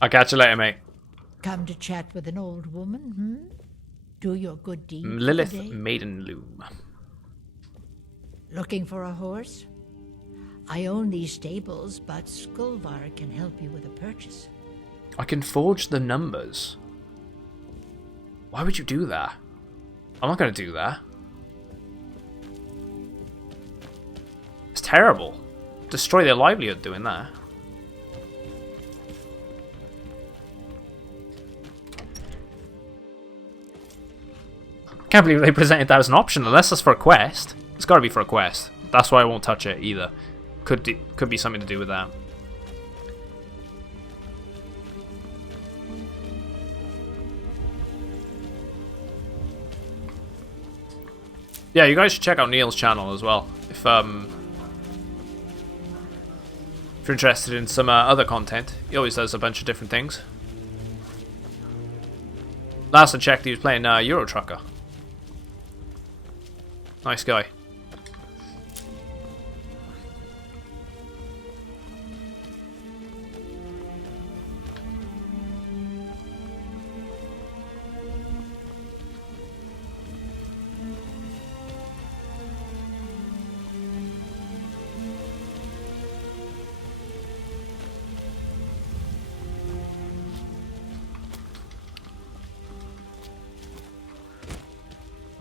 I'll catch you later, mate. Come to chat with an old woman, hmm? Do your good deed Lilith today? Maidenloom. Looking for a horse? I own these stables, but Skolvar can help you with a purchase. I can forge the numbers. Why would you do that? I'm not going to do that. It's terrible. Destroy their livelihood doing that. Can't believe they presented that as an option, unless that's for a quest. It's got to be for a quest. That's why I won't touch it either. Could be something to do with that. Yeah, you guys should check out Neil's channel as well. If you're interested in some other content, he always does a bunch of different things. Last I checked, he was playing Euro Trucker. Nice guy.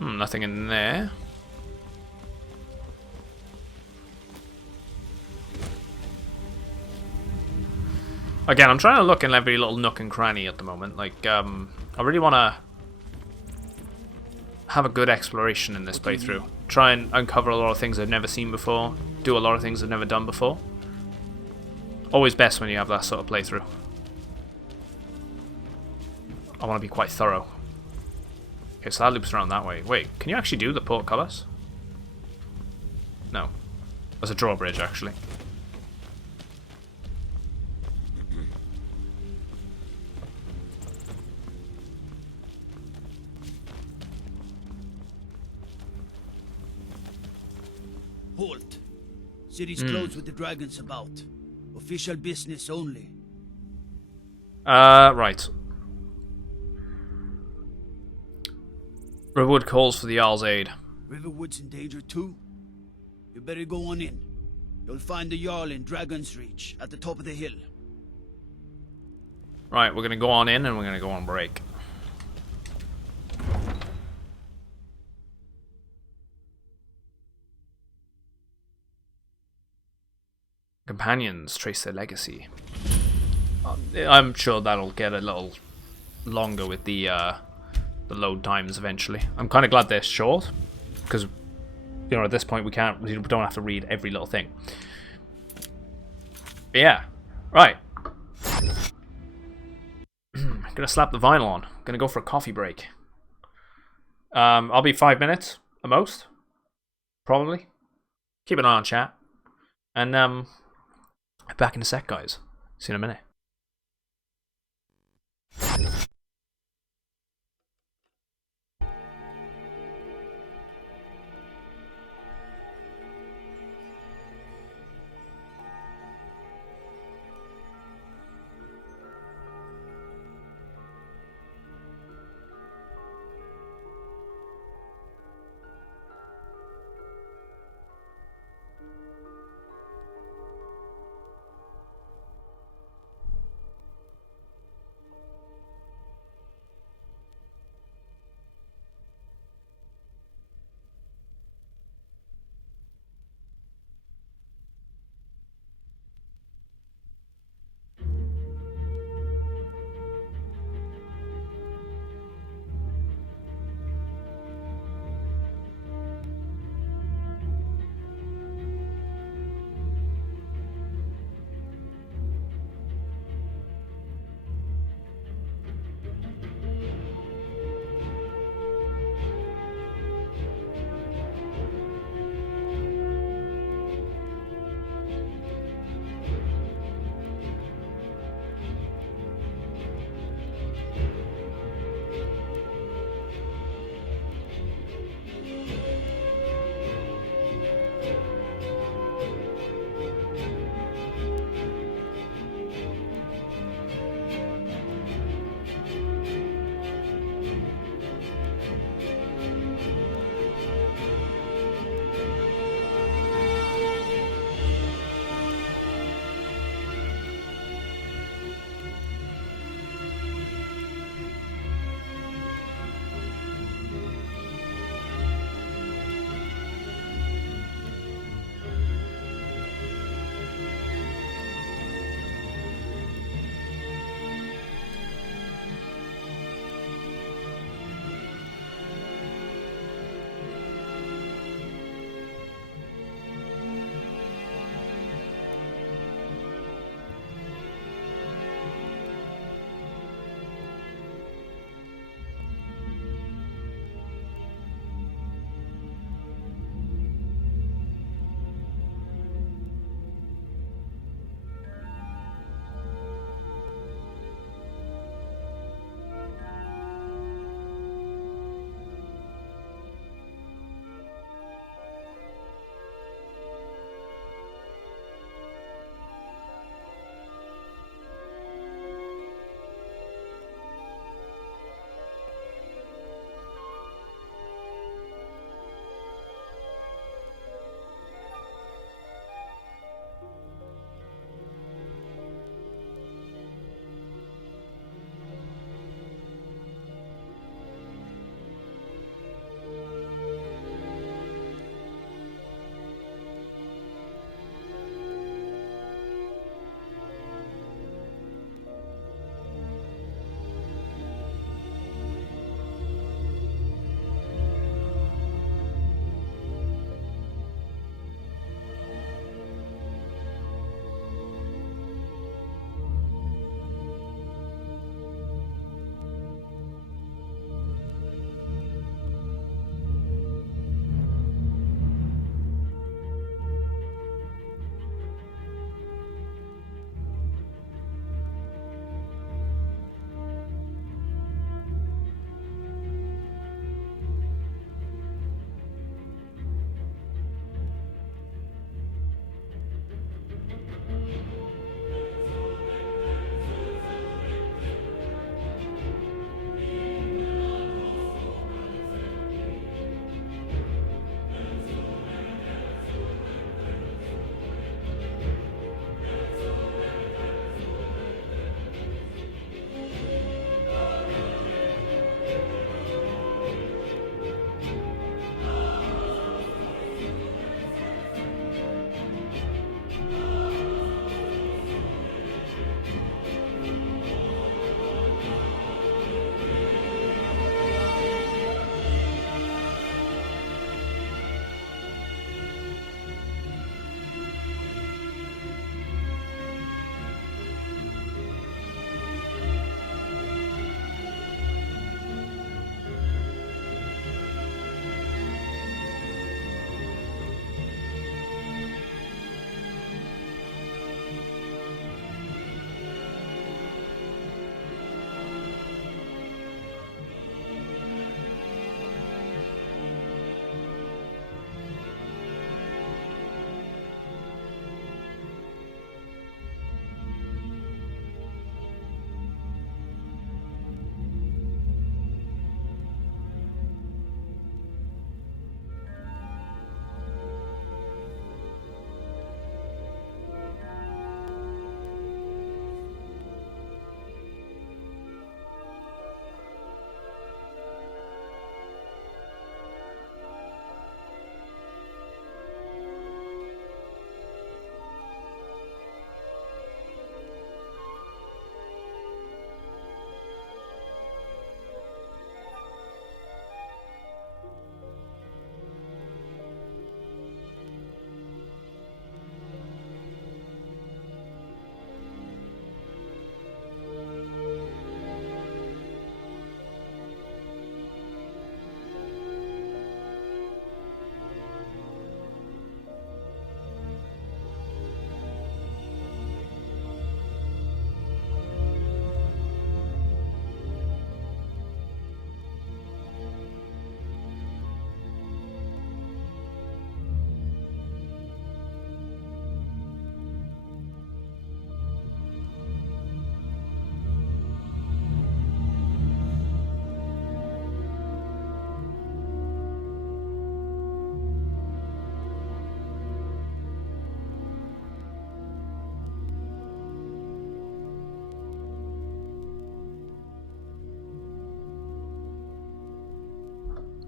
Nothing in there. Again, I'm trying to look in every little nook and cranny at the moment. Like, I really want to have a good exploration in this playthrough. Try and uncover a lot of things I've never seen before. Do a lot of things I've never done before. Always best when you have that sort of playthrough. I want to be quite thorough. Okay, so that loops around that way. Wait, can you actually do the portcullis? No. There's a drawbridge, actually. Halt. City's closed with the dragons about. Official business only. Right. Riverwood calls for the Jarl's aid. Riverwood's in danger too? You better go on in. You'll find the Jarl in Dragon's Reach, at the top of the hill. Right, we're gonna go on in and we're gonna go on break. Companions trace their legacy. I'm sure that'll get a little longer with the load times eventually. I'm kind of glad they're short because, you know, at this point we don't have to read every little thing. But yeah, right. Gonna slap the vinyl on. Gonna go for a coffee break. I'll be 5 minutes at most, probably. Keep an eye on chat, and back in a sec, guys. See you in a minute.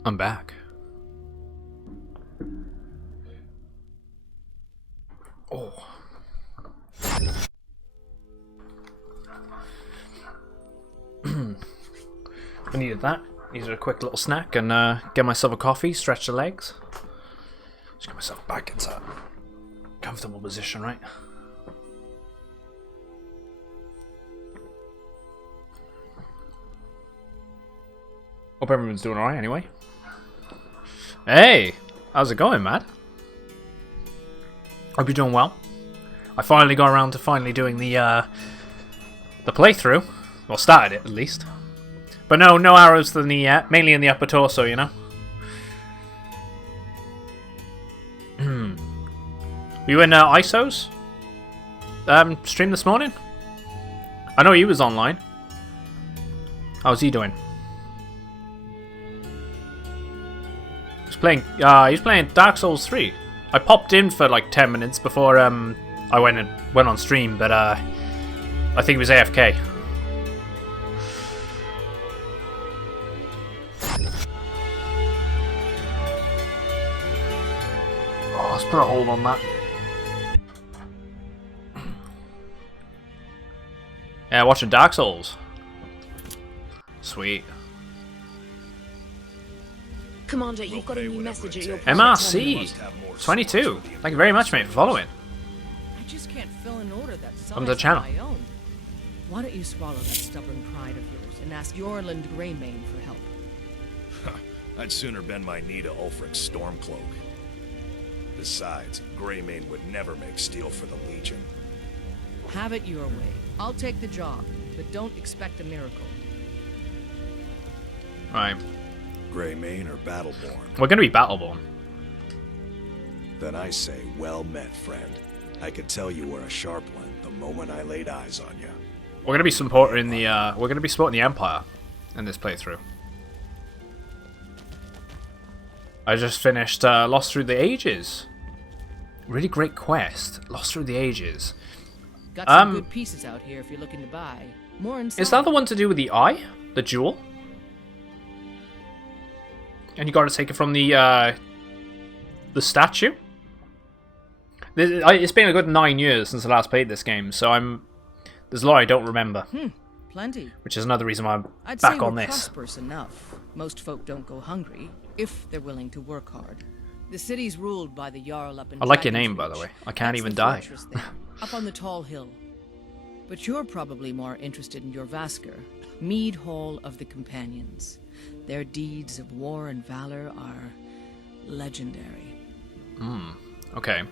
I'm back. Oh. I needed that. Needed a quick little snack and get myself a coffee, stretch the legs. Just get myself back into a comfortable position, right? Hope everyone's doing alright anyway. Hey! How's it going, Matt? Hope you're doing well. I finally got around to doing the playthrough. Well, started it at least. But no arrows to the knee yet. Mainly in the upper torso, you know. Were you in ISO's stream this morning? I know he was online. How's he doing? He was playing Dark Souls 3. I popped in for like 10 minutes before I went on stream, but I think he was AFK. Oh, let's put a hold on that. Yeah, watching Dark Souls. Sweet. Commander, you've got a new message at your MRC 22. Thank you very much, mate, for following. I just can't fill an order that size From the channel. on my own. Why don't you swallow that stubborn pride of yours and ask Auralinus Greymane for help? I'd sooner bend my knee to Ulfric's Stormcloak. Besides, Greymane would never make steel for the Legion. Have it your way. I'll take the job, but don't expect a miracle. Right. Greymane or Battleborn? We're gonna be Battleborn. Then I say, well met, friend. I could tell you were a sharp one the moment I laid eyes on you. We're gonna be supporting the Empire in this playthrough. I just finished Lost Through the Ages. Really great quest. Lost Through the Ages. Got some good pieces out here if you're looking to buy. More inside. Is that the one to do with the eye? The jewel? And you got to take it from the statue? It's been a good 9 years since I last played this game, so there's a lot I don't remember. Plenty. Which is another reason why I'm I'd back say on we're this. prosperous enough. Most folk don't go hungry, if they're willing to work hard. The city's ruled by the Jarl up in I like your Dragon's name, by the Reach. way. I can't That's even the die. fortress there, up on the tall hill. But you're probably more interested in your Vasker, Mead Hall of the Companions. Their deeds of war and valor are legendary. Okay.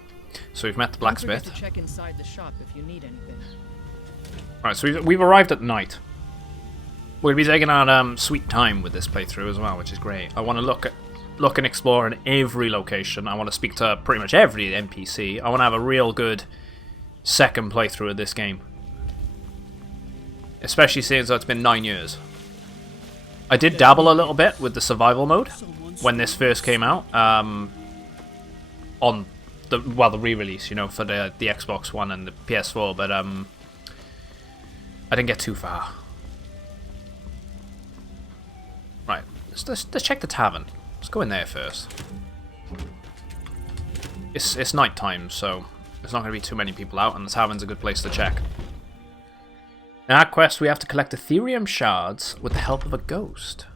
So we've met the Don't forget blacksmith. to check inside the shop if you need anything. Right, so we've arrived at night. We'll be taking our sweet time with this playthrough as well, which is great. I want to look and explore in every location. I want to speak to pretty much every NPC. I want to have a real good second playthrough of this game. Especially seeing as it's been 9 years. I did dabble a little bit with the survival mode when this first came out. On the re-release, you know, for the Xbox One and the PS4, but I didn't get too far. Right, let's check the tavern. Let's go in there first. It's night time, so there's not going to be too many people out, and the tavern's a good place to check. In our quest, we have to collect Ethereum shards with the help of a ghost.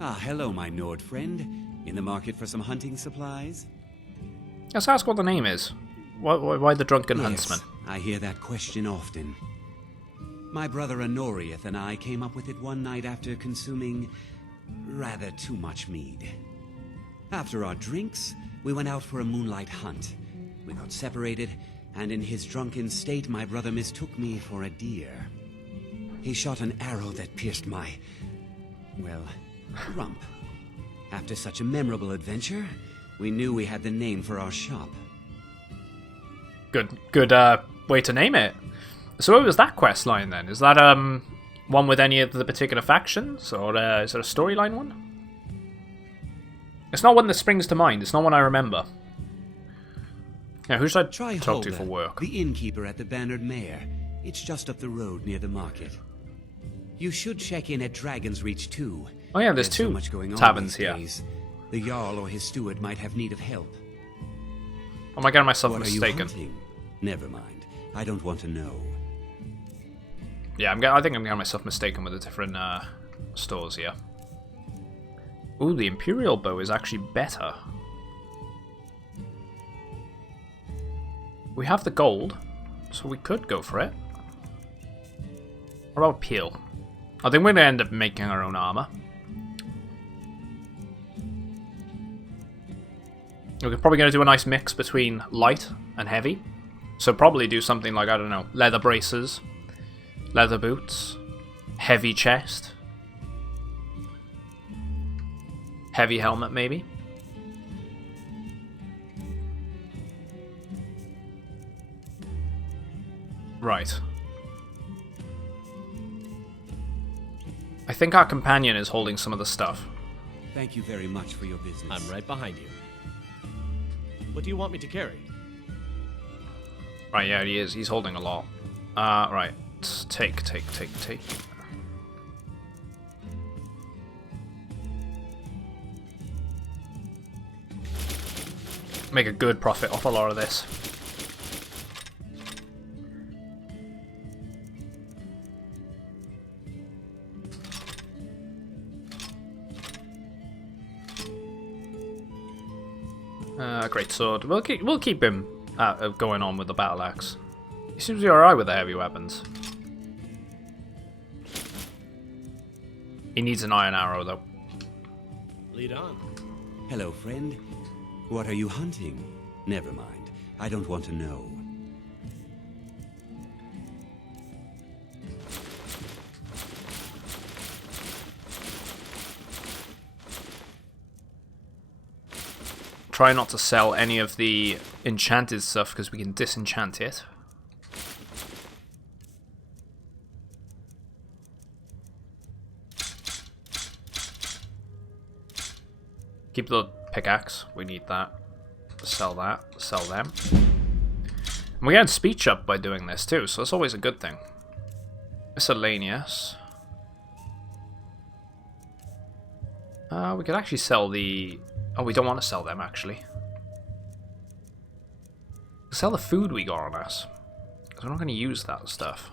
Ah, hello, my Nord friend. In the market for some hunting supplies? Let's ask what the name is. Why the drunken Yes, huntsman? I hear that question often. My brother Honorius and I came up with it one night after consuming rather too much mead. After our drinks, we went out for a moonlight hunt. We got separated, and in his drunken state, my brother mistook me for a deer. He shot an arrow that pierced my, well, rump. After such a memorable adventure, we knew we had the name for our shop. Good way to name it. So what was that quest line then? Is that one with any of the particular factions, or is it a storyline one? It's not one that springs to mind. It's not one I remember. Yeah, who should I talk to for work? The innkeeper at the Bannered Mare. It's just up the road near the market. You should check in at Dragon's Reach too. Oh yeah, there's so two much going on taverns these here. days. The Jarl or his steward might have need of help. Oh my god, am I myself What are mistaken? you hunting? Never mind. I don't want to know. Yeah, I think I'm getting myself mistaken with the different stores here. Ooh, the Imperial bow is actually better. We have the gold, so we could go for it. What about Peel? I think we're going to end up making our own armor. We're probably going to do a nice mix between light and heavy. So probably do something like, I don't know, leather braces, leather boots, heavy chest, heavy helmet maybe. Right. I think our companion is holding some of the stuff. Thank you very much for your business. I'm right behind you. What do you want me to carry? Right, yeah, he is. He's holding a lot. Right. Take. Make a good profit off a lot of this. Great sword. We'll keep him going on with the battle axe. He seems to be alright with the heavy weapons. He needs an iron arrow though. Lead on. Hello, friend. What are you hunting? Never mind. I don't want to know. Try not to sell any of the enchanted stuff because we can disenchant it. Keep the pickaxe, we need that. Sell that, sell them. And we're getting speech up by doing this too, so that's always a good thing. Miscellaneous. We could actually sell the... Oh, we don't want to sell them, actually. Sell the food we got on us. Because we're not going to use that stuff.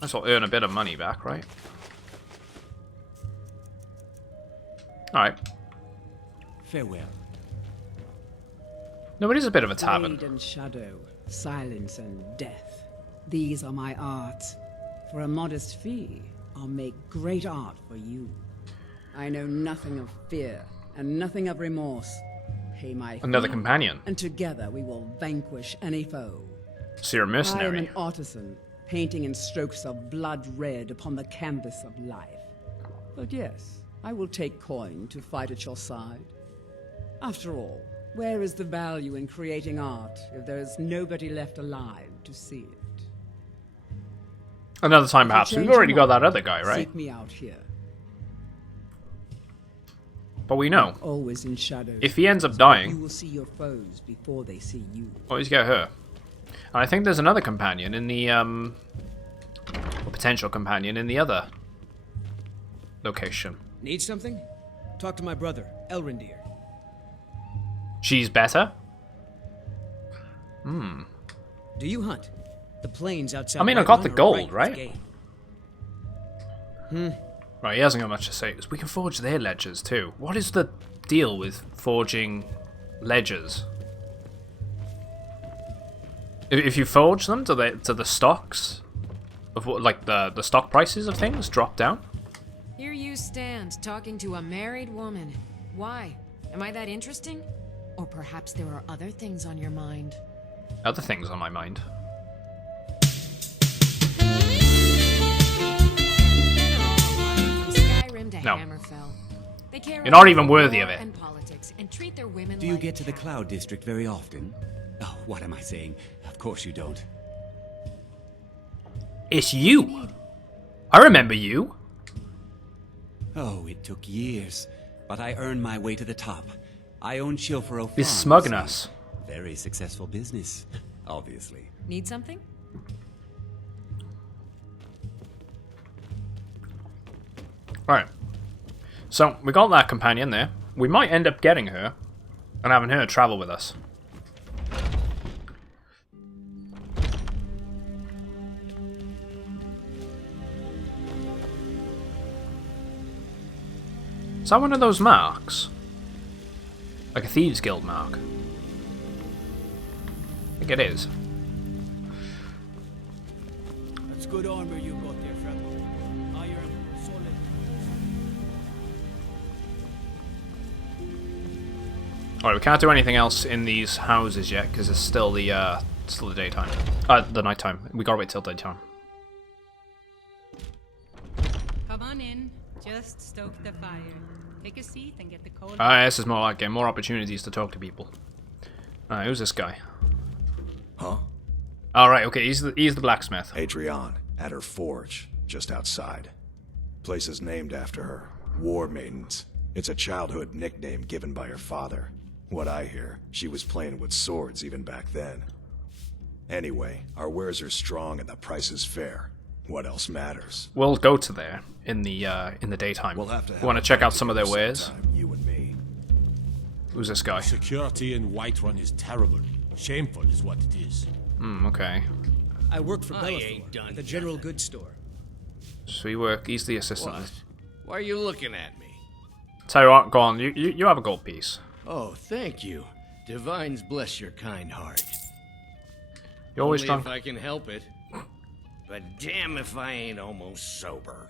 Might as well earn a bit of money back, right? Alright. Farewell. No, it is a bit of a tavern. Blade and shadow, silence and death. These are my arts. For a modest fee, I'll make great art for you. I know nothing of fear and nothing of remorse. Pay my Another fee, companion. and together we will vanquish any foe. So you're a mercenary. I am an artisan, painting in strokes of blood red upon the canvas of life. But yes, I will take coin to fight at your side. After all, where is the value in creating art if there is nobody left alive to see it? Another time, perhaps. We've already got that other guy, right? Seek me out here. But we know. Always in shadows. If he ends up dying... You will see your foes before they see you. Always get her. And I think there's another companion in the, or potential companion in the other location. Need something? Talk to my brother, Elrendir. She's better? Hmm. Do you hunt? The plains outside. I mean, I got the gold, right? Right, he hasn't got much to say. We can forge their ledgers too. What is the deal with forging ledgers? If you forge them, do the stocks of what, like the stock prices of things drop down? Here you stand, talking to a married woman. Why? Am I that interesting? Or perhaps there are other things on your mind? Other things on my mind. Skyrim to No. Hammerfell. They care You're not about even worthy of war it. and politics and treat their women Do you like get to the Cloud District very often? Oh, what am I saying? Of course you don't. It's you. I remember you. Oh, it took years, but I earned my way to the top. I own Chilfaro Farm. He's smugging us. very successful business, obviously. Need something? Right. So, we got that companion there. We might end up getting her and having her travel with us. Is that one of those marks? Like a Thieves Guild mark? I think it is. That's good armor you got there, friend. Iron, solid. Alright, we can't do anything else in these houses yet because it's still the daytime. The nighttime. We gotta wait till daytime. Come on in. Just stoke the fire. Take a seat and get the cold. This is more like getting more opportunities to talk to people. Alright, who's this guy? Huh? Alright, okay, he's the blacksmith. Adrienne, at her forge, just outside. Place is named after her. War Maidens. It's a childhood nickname given by her father. What I hear, she was playing with swords even back then. Anyway, our wares are strong and the price is fair. What else matters? We'll go to there in the daytime. We'll have to want to check out some of their wares. sometime, you and me. Who's this guy? Security in Whiterun is terrible. Shameful is what it is. Okay. I work for Bellathor, the general goods store. So we work. He's the assistant. What? Why are you looking at me? Tell you what, go on. You have a gold piece. Oh, thank you. Divines bless your kind heart. You always Only drunk? if I can help it. But damn if I ain't almost sober.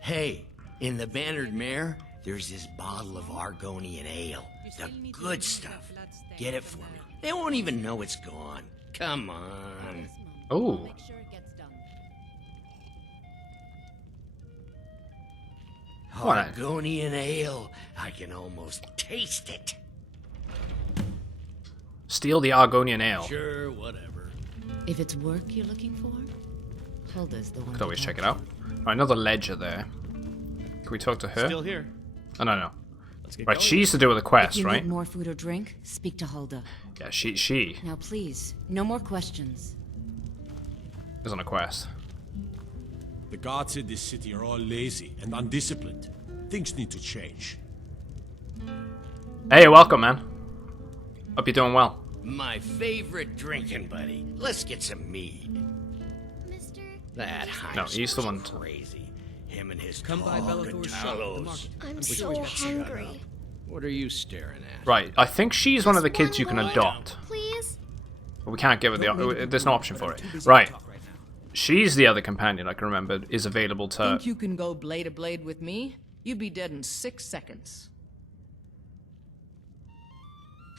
Hey, in the Bannered Mare, there's this bottle of Argonian ale. The good stuff. Get it for me. They won't even know it's gone. Come on. Oh. What? Argonian ale. I can almost taste it. Steal the Argonian ale. Sure, whatever. If it's work you're looking for, Hulda's the one. Could always check it out. Right, another ledger there. Can we talk to her? Still here. Oh, no. Let's get Right, going. she's to do with the quest, If you right? need more food or drink, speak to Hulda. Yeah, she Now please, no more questions. is on a quest. The guards in this city are all lazy and undisciplined. Things need to change. Hey, welcome, man. Hope you're doing well. My favorite drinking buddy. Let's get some mead. That No, Heinz he's the was one. crazy. Him and his Come by Bellathor's shop, the Talos. market. I'm sure so he's got some. hungry. What are you staring at? Right, I think she's one of the kids you can more, adopt. Please? But we can't give her the... There's no option for it. Right. She's the other companion I can remember is available to... Think you can go blade to blade with me? You'd be dead in 6 seconds.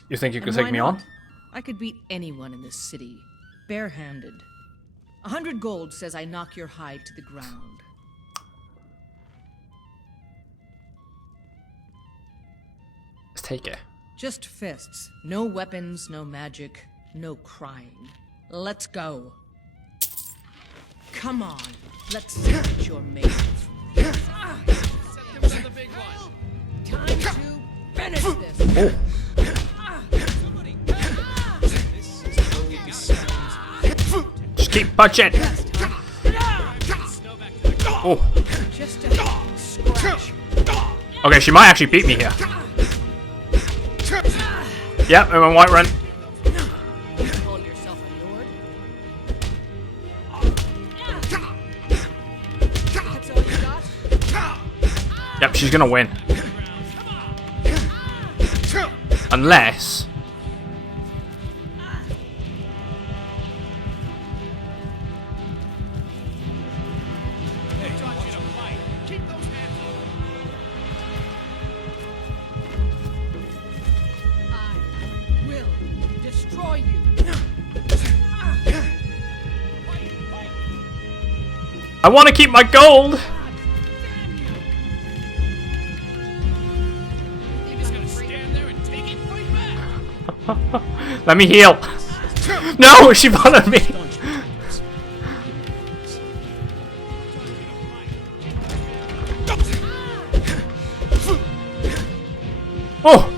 You think you could And take why me not? on? I could beat anyone in this city, barehanded. 100 gold says I knock your hide to the ground. Let's take it. Just fists. No weapons, no magic, no crying. Let's go. Come on, let's see what you're made of. Time to finish this. Just keep punching. Oh. Just a scratch. Okay, she might actually beat me here. Yep, I'm on Whiterun. Call yourself a lord? That's all you got? Yep, she's gonna win. Unless... Will destroy you. I want to keep my gold! Let me heal. No, she followed me. Oh!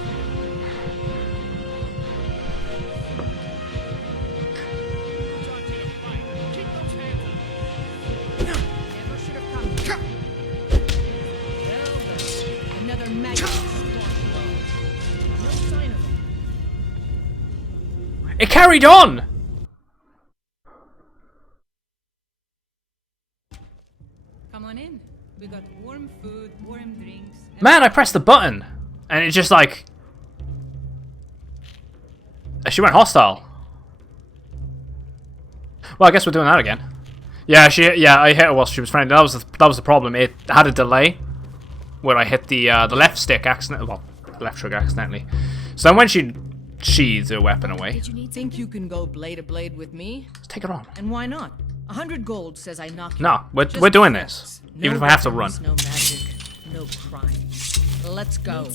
It carried on! Come on in. We got warm food, warm drinks. Man, I pressed the button, and it just like... She went hostile. Well, I guess we're doing that again. Yeah, I hit her while she was friendly. That was the problem. It had a delay where I hit the left stick accidentally, well, left trigger accidentally. So then when she sheathed her weapon away. Did you think you can go blade to blade with me? Let's take it on. And why not? 100 gold says I knock you. No, we're doing this, even if I have to run. No magic, no crime. Let's go.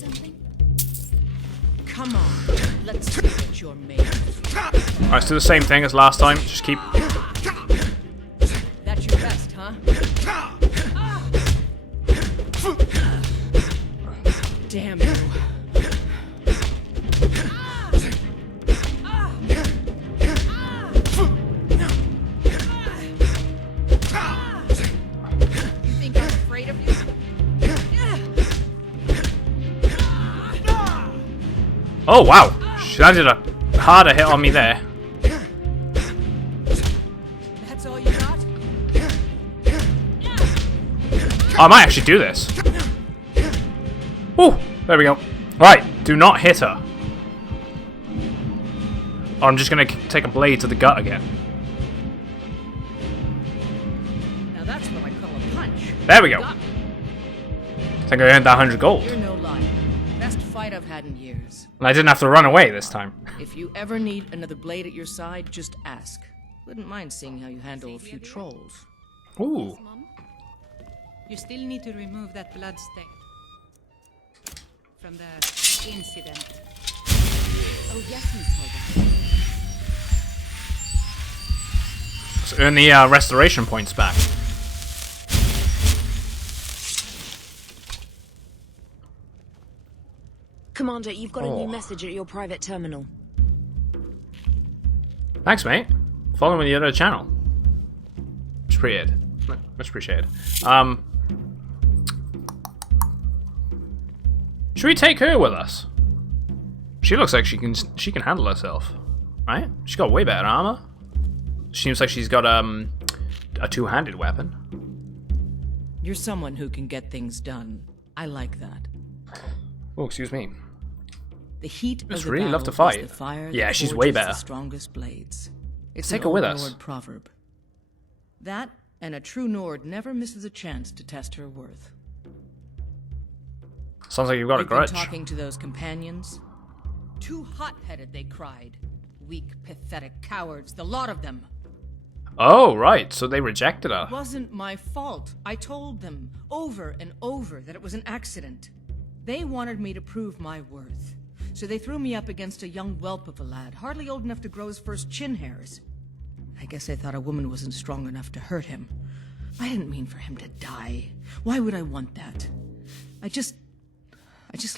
Come on, let's see what you're made of. Alright, let's do the same thing as last time. Just keep. That's your best, huh? Damn you. You think I'm afraid of you? Oh wow, she landed a harder hit on me there. That's all you got? Oh, I might actually do this. Oh, there we go. Right, do not hit her. Or I'm just gonna take a blade to the gut again. Now that's what I call a punch. There we go. I think I earned that 100 gold. You're no liar. Best fight I've had in years. And I didn't have to run away this time. If you ever need another blade at your side, just ask. Wouldn't mind seeing how you handle a few trolls. Ooh. You still need to remove that blood stain from the incident. Oh yes, Miss Hogarth. Let's earn the restoration points back. Commander, you've got a new message at your private terminal. Thanks, mate. Follow me on the other channel. Much appreciated. Much appreciated. Should we take her with us? She looks like she can handle herself, right? She's got way better armor. Seems like she's got a two-handed weapon. You're someone who can get things done. I like that. Oh, excuse me. The heat Just of the really battle love to fight. is the fire Yeah, that she's way forges better. The strongest blades. It's Take an her with old us. Nord proverb. That and a true Nord never misses a chance to test her worth. Sounds like you've got a You've been grudge. talking to those companions? Too hot-headed, they cried. Weak, pathetic cowards, the lot of them. Oh, right. So they rejected her. It wasn't my fault. I told them over and over that it was an accident. They wanted me to prove my worth. So they threw me up against a young whelp of a lad, hardly old enough to grow his first chin hairs. I guess they thought a woman wasn't strong enough to hurt him. I didn't mean for him to die. Why would I want that? I just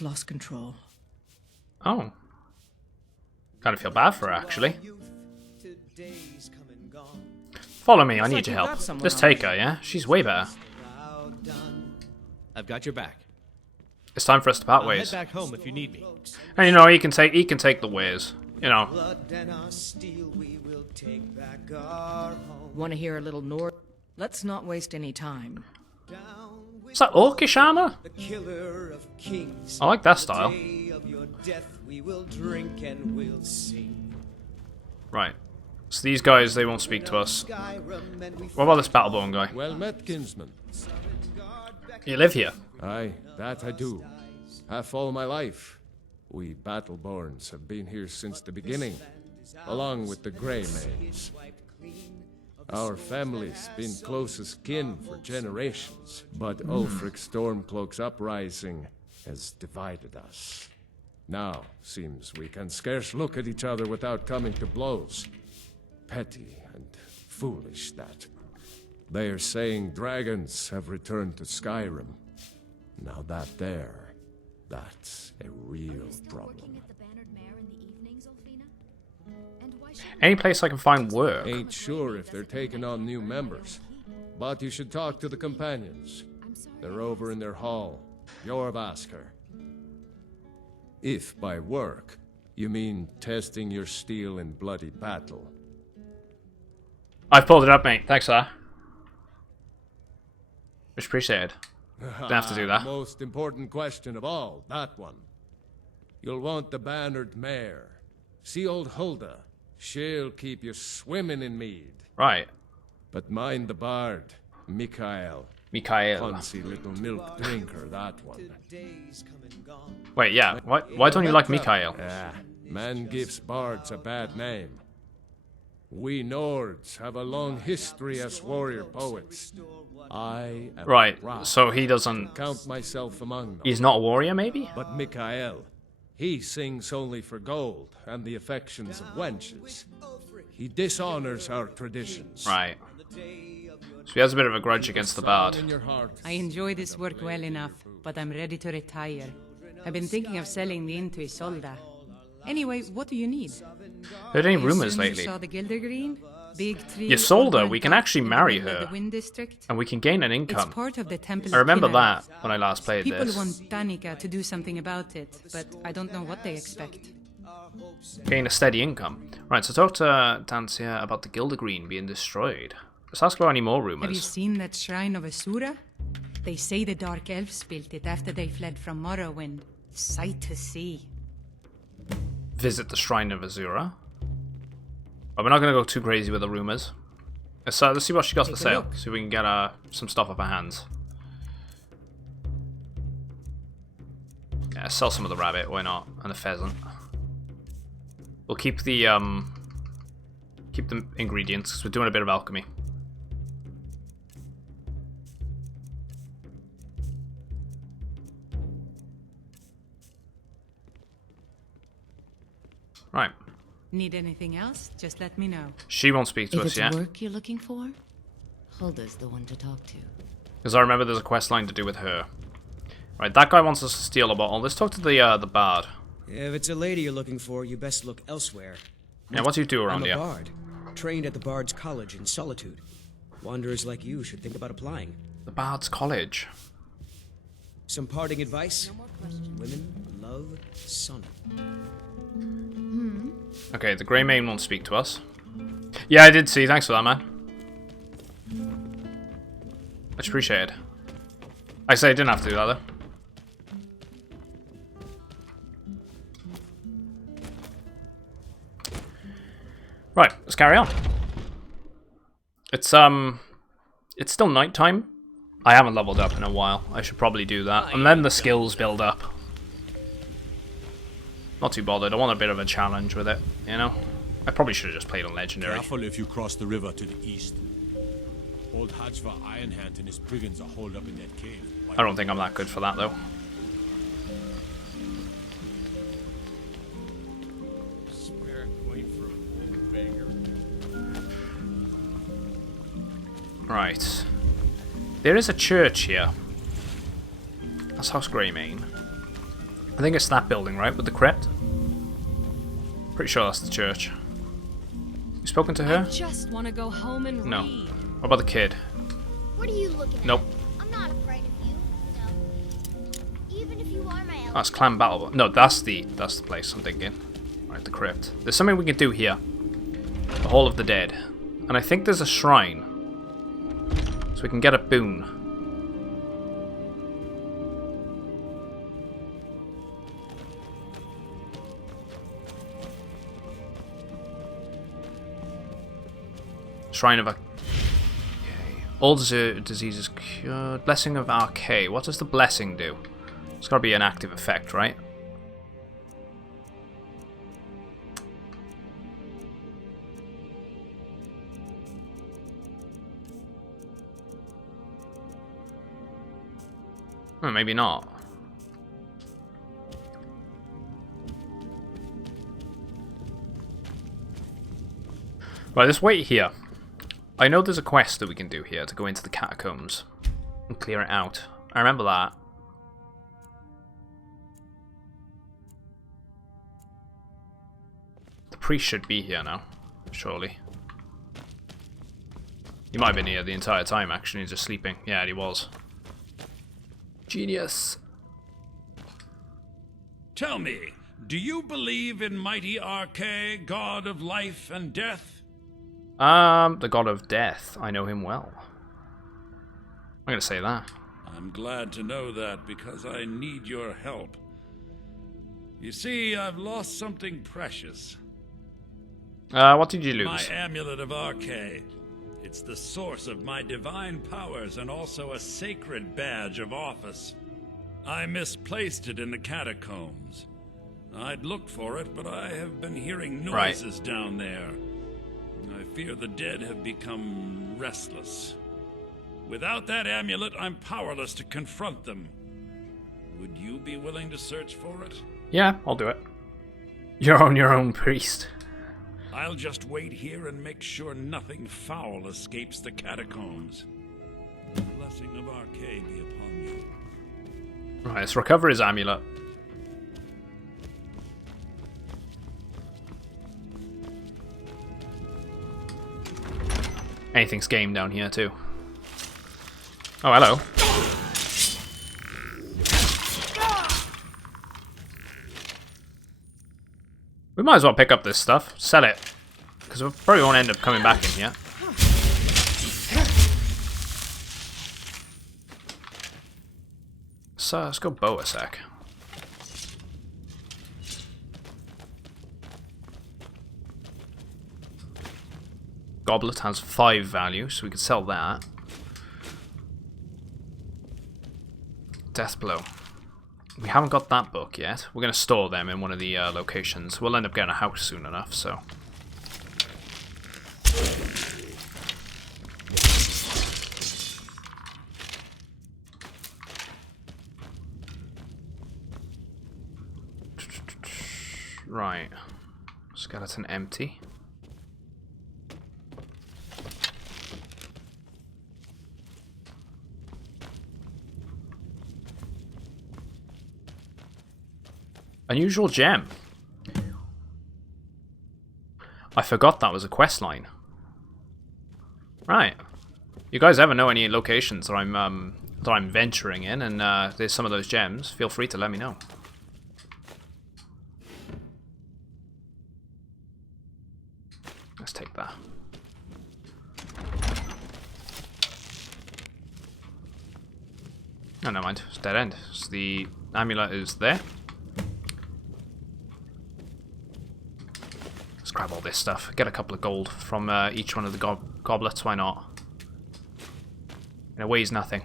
lost control. Oh. Kind of feel bad for her, actually. Follow me, I need your help. Just take her, yeah? She's way better. I've got your back. It's time for us to part I'll ways. head back home if you need me. And you know, he can take the ways. You know. Want to hear a little Nord? Let's not waste any time. Is that orcish armor? I like that style. Right. So these guys, they won't speak to us. What about this Battleborn guy? Well met, kinsman. You live here? Aye, that I do. Half all my life. We Battleborns have been here since the beginning, along with the Grey Maids. Our family's been close as kin for generations, but Ulfric's Stormcloak's uprising has divided us. Now, seems we can scarce look at each other without coming to blows. Petty and foolish, that. They are saying dragons have returned to Skyrim. Now that's a real problem. Any place I can find work? Ain't sure if they're taking on new members, but you should talk to the companions. They're over in their hall. Jorvaskr. If by work, You mean testing your steel in bloody battle? I've pulled it up, mate. Thanks for that. Much appreciated. Didn't have to do that. The most important question of all, that one. You'll want the bannered mare. See old Hulda. She'll keep you swimming in mead. Right. But mind the bard, Mikhail. Mikhail. Fancy little milk drinker, that one. Wait, yeah. Why don't you like Mikhail? Man gives bards a bad name. We Nords have a long history as warrior poets. I am Right, proud so he doesn't... count myself among them. He's not a warrior, maybe? But Mikhail, he sings only for gold and the affections of wenches. He dishonors our traditions. Right. So he has a bit of a grudge against the bard. I enjoy this work well enough, but I'm ready to retire. I've been thinking of selling the inn to Isolda. Anyway, what do you need? Heard any I rumors assume you lately? saw the Gildergreen? Big tree. Isolda, we can actually marry her. The Wind District? And we can gain an It's income. part of the Temple I remember of that Kinneret. when I last played People this. want Danica to do something about it, but I don't know what they expect. Gain a steady income. Right, so talk to Tancia about the Gildergreen being destroyed. Let's ask about any more Have you rumors. seen that shrine of Asura? They say the Dark Elves built it after they fled from Morrowind. Sight to see. Visit the Shrine of Azura. But we're not going to go too crazy with the rumors. Let's see what she got for Take a sale. look. See if we can get some stuff off our hands. Yeah, sell some of the rabbit, why not? And the pheasant. We'll keep the ingredients because we're doing a bit of alchemy. Right. Need anything else? Just let me know. She won't speak to If us it's yet. work you're looking for, Hulda's the one to talk to. Because I remember there's a quest line to do with her. Right, that guy wants us to steal a bottle. Let's talk to the bard. If it's a lady you're looking for, you best look elsewhere. Yeah, what do you do around here? I'm a bard, trained at the Bard's College in Solitude. Wanderers like you should think about applying. The Bard's College. Some parting advice? Women love sonnet. Okay, the Grey Mane won't speak to us. Yeah, I did see. Thanks for that, man. Much appreciated. I say I didn't have to do that, though. Right, let's carry on. It's still nighttime. I haven't leveled up in a while. I should probably do that. And then the skills build up. Not too bothered. I want a bit of a challenge with it, you know? I probably should have just played on Legendary. Careful if you cross the river to the east. Old Hajva Ironhand and his brigands are holed up in that cave. I don't think I'm that good for that, though. Right. There is a church here. That's House Greymane. I think it's that building, right? With the crypt? Pretty sure that's the church. You spoken to her? I just want to go home and No. read. What about the kid? What are you looking at? Nope. I'm not afraid of you. No. Even if you are my Oh, it's Clan Battle. No, that's the place I'm thinking. Right, the crypt. There's something we can do here. The Hall of the Dead. And I think there's a shrine. So we can get a boon. Shrine of a... Okay. All diseases cured. Blessing of Arcade. What does the blessing do? It's got to be an active effect, right? Well, maybe not. Right, let's wait here. I know there's a quest that we can do here to go into the catacombs and clear it out. I remember that. The priest should be here now, surely. He might have been here the entire time, actually, just sleeping. Yeah, he was. Genius. Tell me, do you believe in mighty Arche, god of life and death? The god of death. I know him well. I'm gonna say that. I'm glad to know that because I need your help. You see, I've lost something precious. What did you lose? My amulet of Arche. It's the source of my divine powers and also a sacred badge of office. I misplaced it in the catacombs. I'd looked for it, but I have been hearing noises down there. I fear the dead have become restless. Without that amulet, I'm powerless to confront them. Would you be willing to search for it? Yeah, I'll do it. You're on your own, priest. I'll just wait here and make sure nothing foul escapes the catacombs. The blessing of Arche be upon you. Right, let's recover his amulet. Anything's game down here too. Oh, hello. We might as well pick up this stuff, sell it, because we probably won't end up coming back in here. So let's go bow a sec. Goblet has 5 value, so we could sell that. Deathblow. We haven't got that book yet. We're going to store them in one of the locations. We'll end up getting a house soon enough, so... Right. Skeleton empty. Unusual gem. I forgot that was a quest line. Right. You guys ever know any locations that I'm venturing in, and there's some of those gems? Feel free to let me know. Let's take that. Oh, never mind. It's dead end. So the amulet is there. Let's grab all this stuff. Get a couple of gold from each one of the goblets. Why not? And it weighs nothing.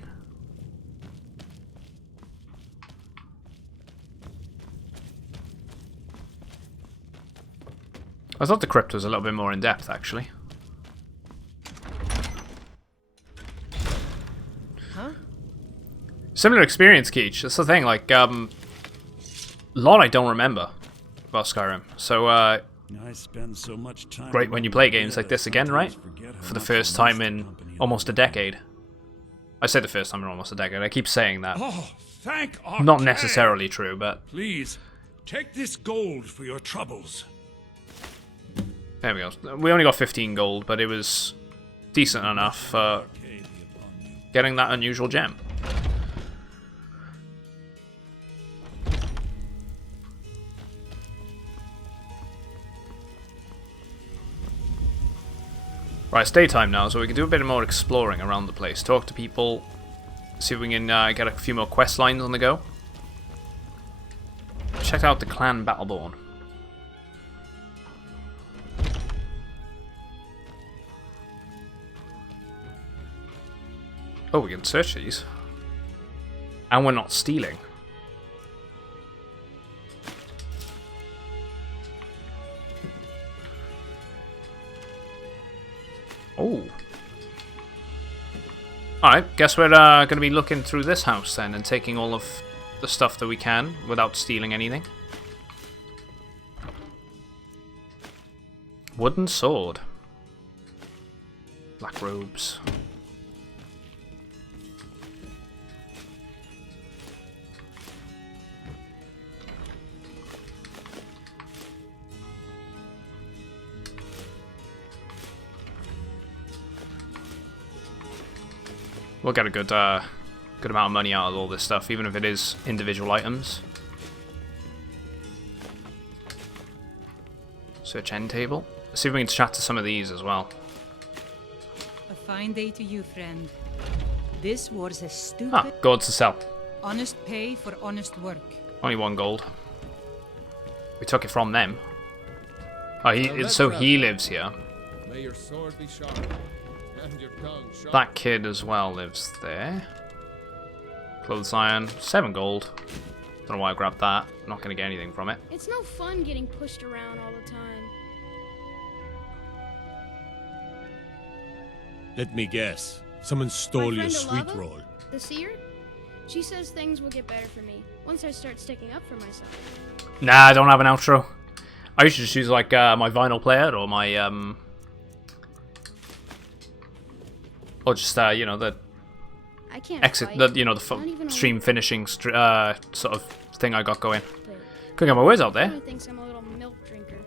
I thought the crypt was a little bit more in depth, actually. Huh? Similar experience, Keech. That's the thing. Like, a lot I don't remember about Skyrim. So, I spend so much time great when you play games like this again, right? For the first time in almost a decade. I say the first time in almost a decade. I keep saying that. Oh, thank Arche. Not necessarily true, but... Please, take this gold for your troubles. There we go. We only got 15 gold, but it was decent enough for getting that unusual gem. Right, it's daytime now, so we can do a bit more exploring around the place. Talk to people, see if we can get a few more quest lines on the go. Check out the clan Battleborn. Oh, we can search these. And we're not stealing. Oh. Alright, guess we're going to be looking through this house then and taking all of the stuff that we can without stealing anything. Wooden sword. Black robes. We'll get a good amount of money out of all this stuff, even if it is individual items. Search end table. See if we can chat to some of these as well. A fine day to you, friend. This was a stupid... Ah, gold to sell. Honest pay for honest work. Only 1 gold. We took it from them. Oh, so he lives here. May your sword be sharp and your tongue sharp. That kid as well lives there. Clothes iron, 7 gold. Don't know why I grabbed that. Not gonna get anything from it. It's no fun getting pushed around all the time. Let me guess. Someone stole My your friend sweet Alava, roll. the seer? She says things will get better for me once I start sticking up for myself. Nah, I don't have an outro. I usually just use like my vinyl player or my or just you know, the I can't exit, fight. the, you know, the Not even stream a finishing sort of thing I got going. Couldn't get my words out there. Everyone thinks I'm a little milk drinker.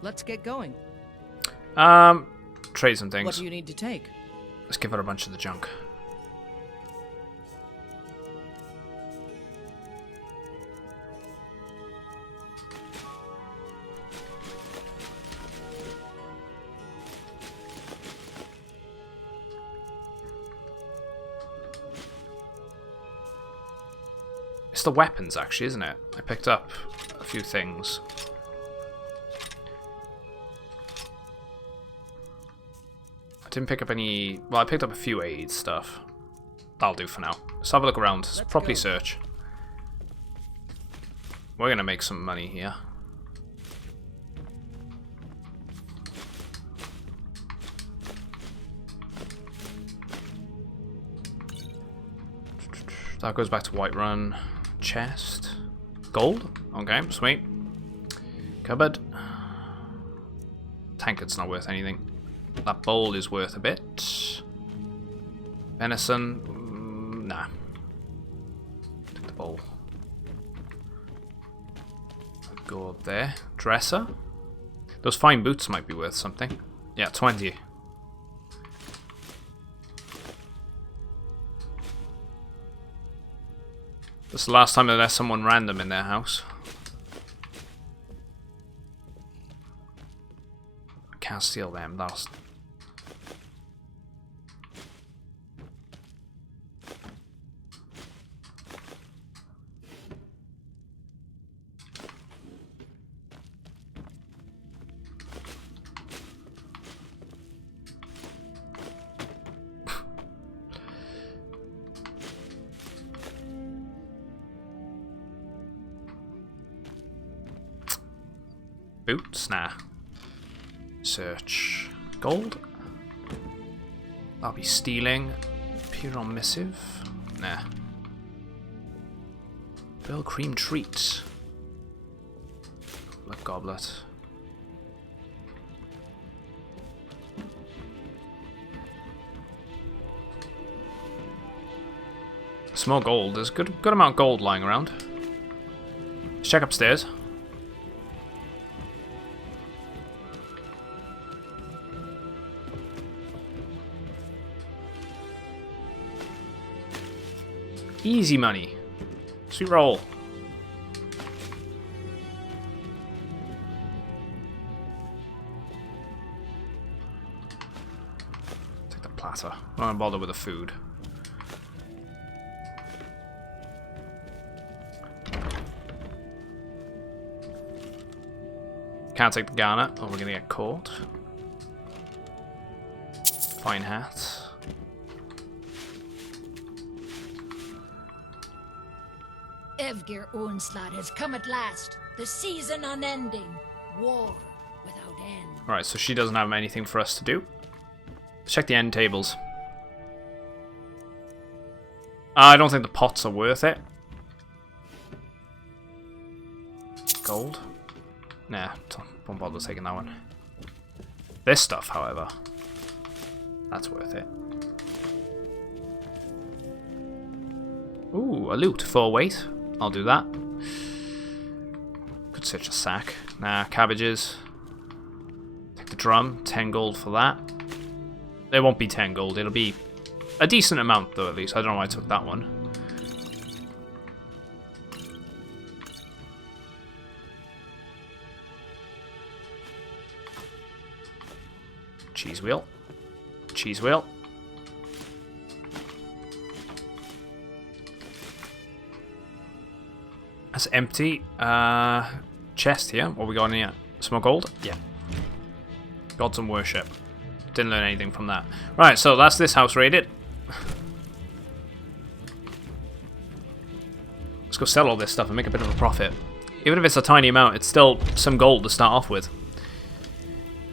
Let's get going. Trade some things. What do you need to take? Let's give her a bunch of the junk. It's the weapons, actually, isn't it? I picked up a few things. I didn't pick up any... Well, I picked up a few aid stuff. That'll do for now. Let's have a look around. Let's properly search. We're going to make some money here. That goes back to Whiterun. Chest. Gold? Okay, sweet. Cupboard. Tankard's not worth anything. That bowl is worth a bit. Venison. Nah. Take the bowl. Go up there. Dresser. Those fine boots might be worth something. Yeah, 20. This is the last time I let someone random in their house. I can't steal them. That's... Boots? Nah. Search. Gold? I'll be stealing. Piron missive? Nah. Pearl cream treat. Black goblet. Small gold. There's a good amount of gold lying around. Let's check upstairs. Easy money. Sweet roll. Take the platter. I don't bother with the food. Can't take the garnet or we're gonna get caught. Fine hat. Evgir Onslaught has come at last. The season unending. War without end. Alright, so she doesn't have anything for us to do. Let's check the end tables. I don't think the pots are worth it. Gold? Nah, won't bother taking that one. This stuff, however, that's worth it. Ooh, a loot, 4 weight. I'll do that. Could search a sack. Nah, cabbages. Take the drum, 10 gold for that. It won't be 10 gold, it'll be a decent amount though, at least. I don't know why I took that one. Cheese wheel. Cheese wheel. That's empty. Chest here. What we got in here? Some more gold? Yeah. Gods and worship. Didn't learn anything from that. Right, so that's this house raided. Let's go sell all this stuff and make a bit of a profit. Even if it's a tiny amount, it's still some gold to start off with.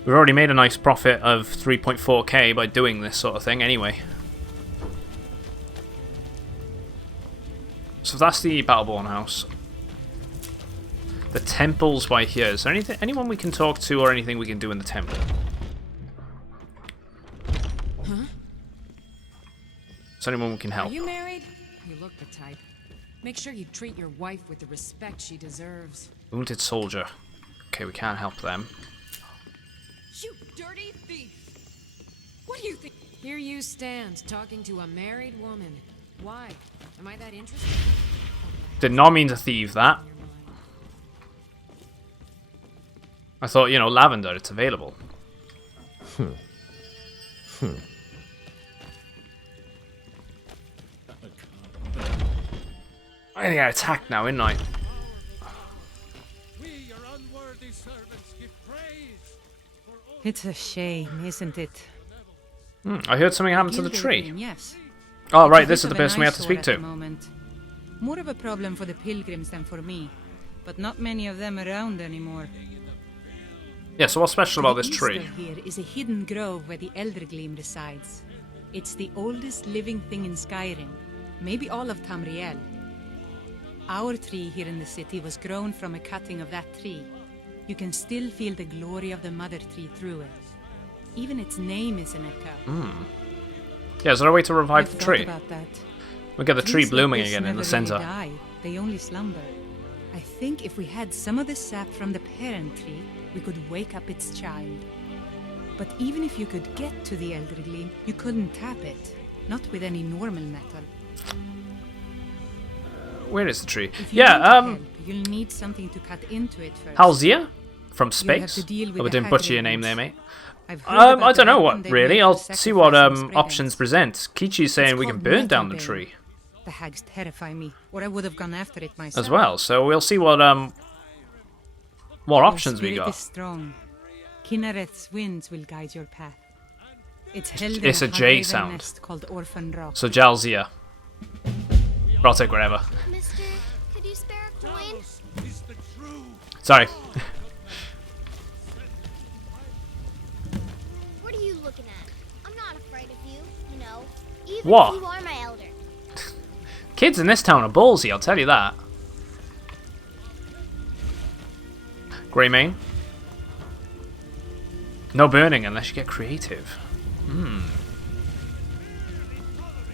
We've already made a nice profit of 3.4k by doing this sort of thing anyway. So that's the Battleborn house. The temple's by here. Is there anyone we can talk to or anything we can do in the temple? Huh? Is there anyone we can help? Are you married? You look the type. Make sure you treat your wife with the respect she deserves. Wounded soldier. Okay, we can't help them. You dirty thief! What do you think? Here you stand, talking to a married woman. Why? Am I that interested? Did not mean to thieve that. I thought, you know, lavender, it's available. I think I attacked now, isn't I? It's a shame, isn't it? I heard something happened to the tree. Yes. Oh, right, this is the person we have to speak to. More of a problem for the pilgrims than for me, but not many of them around anymore. Yeah, so what's special about this tree? Here is a hidden grove where the Eldergleam resides. It's the oldest living thing in Skyrim, maybe all of Tamriel. Our tree here in the city was grown from a cutting of that tree. You can still feel the glory of the mother tree through it. Even its name is an echo. Yeah, is there a way to revive the tree? About that. We'll get the tree Trees blooming like this again in the never really center. Die. They only slumber. I think if we had some of the sap from the parent tree, we could wake up its child. But even if you could get to the Eldergleam, you couldn't tap it. Not with any normal metal. Where is the tree? If you Yeah, want help, you'll need something to cut into it first. Halzia? From You'll have space? to deal with Oh, we the didn't butcher your name Hagridans. there, mate. I've heard about I don't the know weapon what, they really. made I'll for see what sacrificing options present. Kichi's saying It's we can called burn down the Metal tree The hags terrify me, or I would have gone after it myself. as well. So we'll see what options we Your spirit got. is strong. Kinnereth's winds will guide your path. It's held It's in a J Haghaven sound. nest called Orphan Rock. So Jalzia. I'll take whatever. Mister, could you spare a coin? Sorry. What are you looking at? I'm not afraid of you, you know. Even What? if you are my elder. Kids in this town are ballsy, I'll tell you that. Greymane. No burning unless you get creative.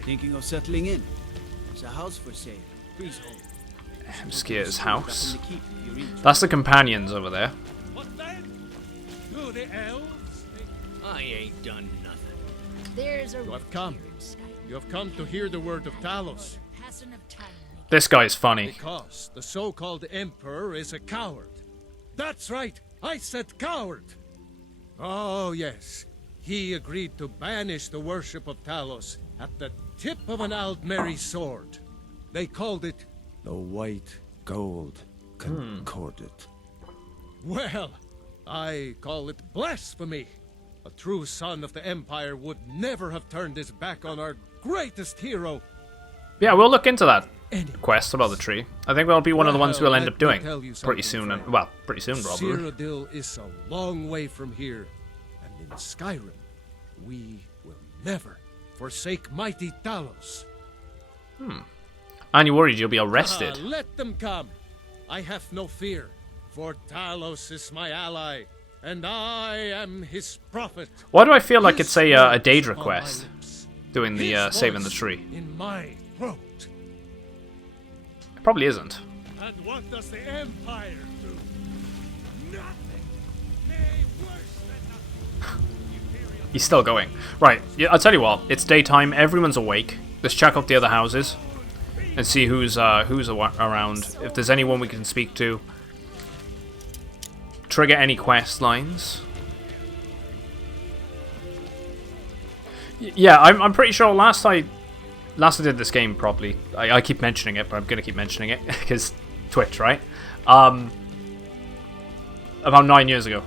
Thinking of settling in? There's a house for sale. Please hold. Skier's house. That's the companions over there. You the elves? I ain't done nothing. There's a You have come. You have come to hear the word of Talos. This guy's funny. Because the so-called Emperor is a coward. That's right, I said coward. Oh yes, he agreed to banish the worship of Talos at the tip of an Aldmeri sword. They called it the White Gold Concordat. Well, I call it blasphemy. A true son of the Empire would never have turned his back on our greatest hero. Yeah, we'll look into that quest about the tree. I think that'll be one of the ones we'll end up doing Let me tell you pretty something, soon. friend. Well, pretty soon, probably. Cyrodiil is a long way from here, and in Skyrim, we will never forsake mighty Talos. And you're worried you'll be arrested. Let them come. I have no fear, for Talos is my ally, and I am his prophet. Why do I feel like it's a His Daedra words on my quest? lips. Doing the His saving the voice tree. in my throat. It probably isn't. And what does the Empire do? Nothing. Nay, worse than nothing. He's still going. Right, yeah, I'll tell you what. It's daytime. Everyone's awake. Let's check out the other houses and see who's around. If there's anyone we can speak to. Trigger any quest lines. Yeah, I'm pretty sure last I did this game properly. I keep mentioning it, but I'm gonna keep mentioning it because Twitch, right? About 9 years ago.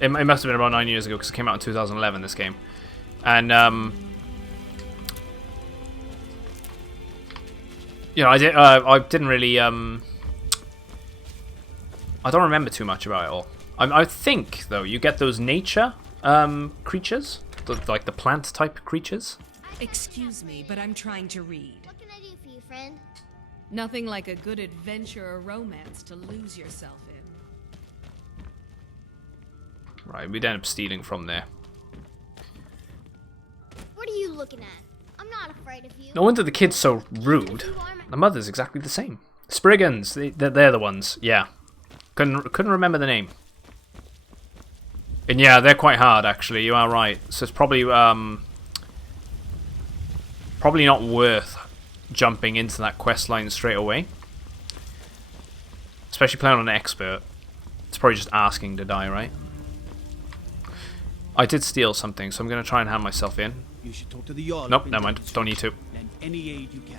It must have been about 9 years ago because it came out in 2011. This game, and you know, I didn't really I don't remember too much about it all. I think though you get those nature creatures, like the plant type creatures. Excuse me, but I'm trying to read. What can I do for you, friend? Nothing like a good adventure or romance to lose yourself in. Right, we'd end up stealing from there. What are you looking at? I'm not afraid of you. No wonder the kid's so rude. The mother's exactly the same. Spriggans, they're the ones. Yeah, couldn't remember the name. And yeah, they're quite hard actually. You are right. So it's probably probably not worth jumping into that quest line straight away. Especially playing on an expert. It's probably just asking to die, right? I did steal something, so I'm going to try and hand myself in. You should talk to the Jarl. Nope, never mind. Don't need to. Lend any aid you can.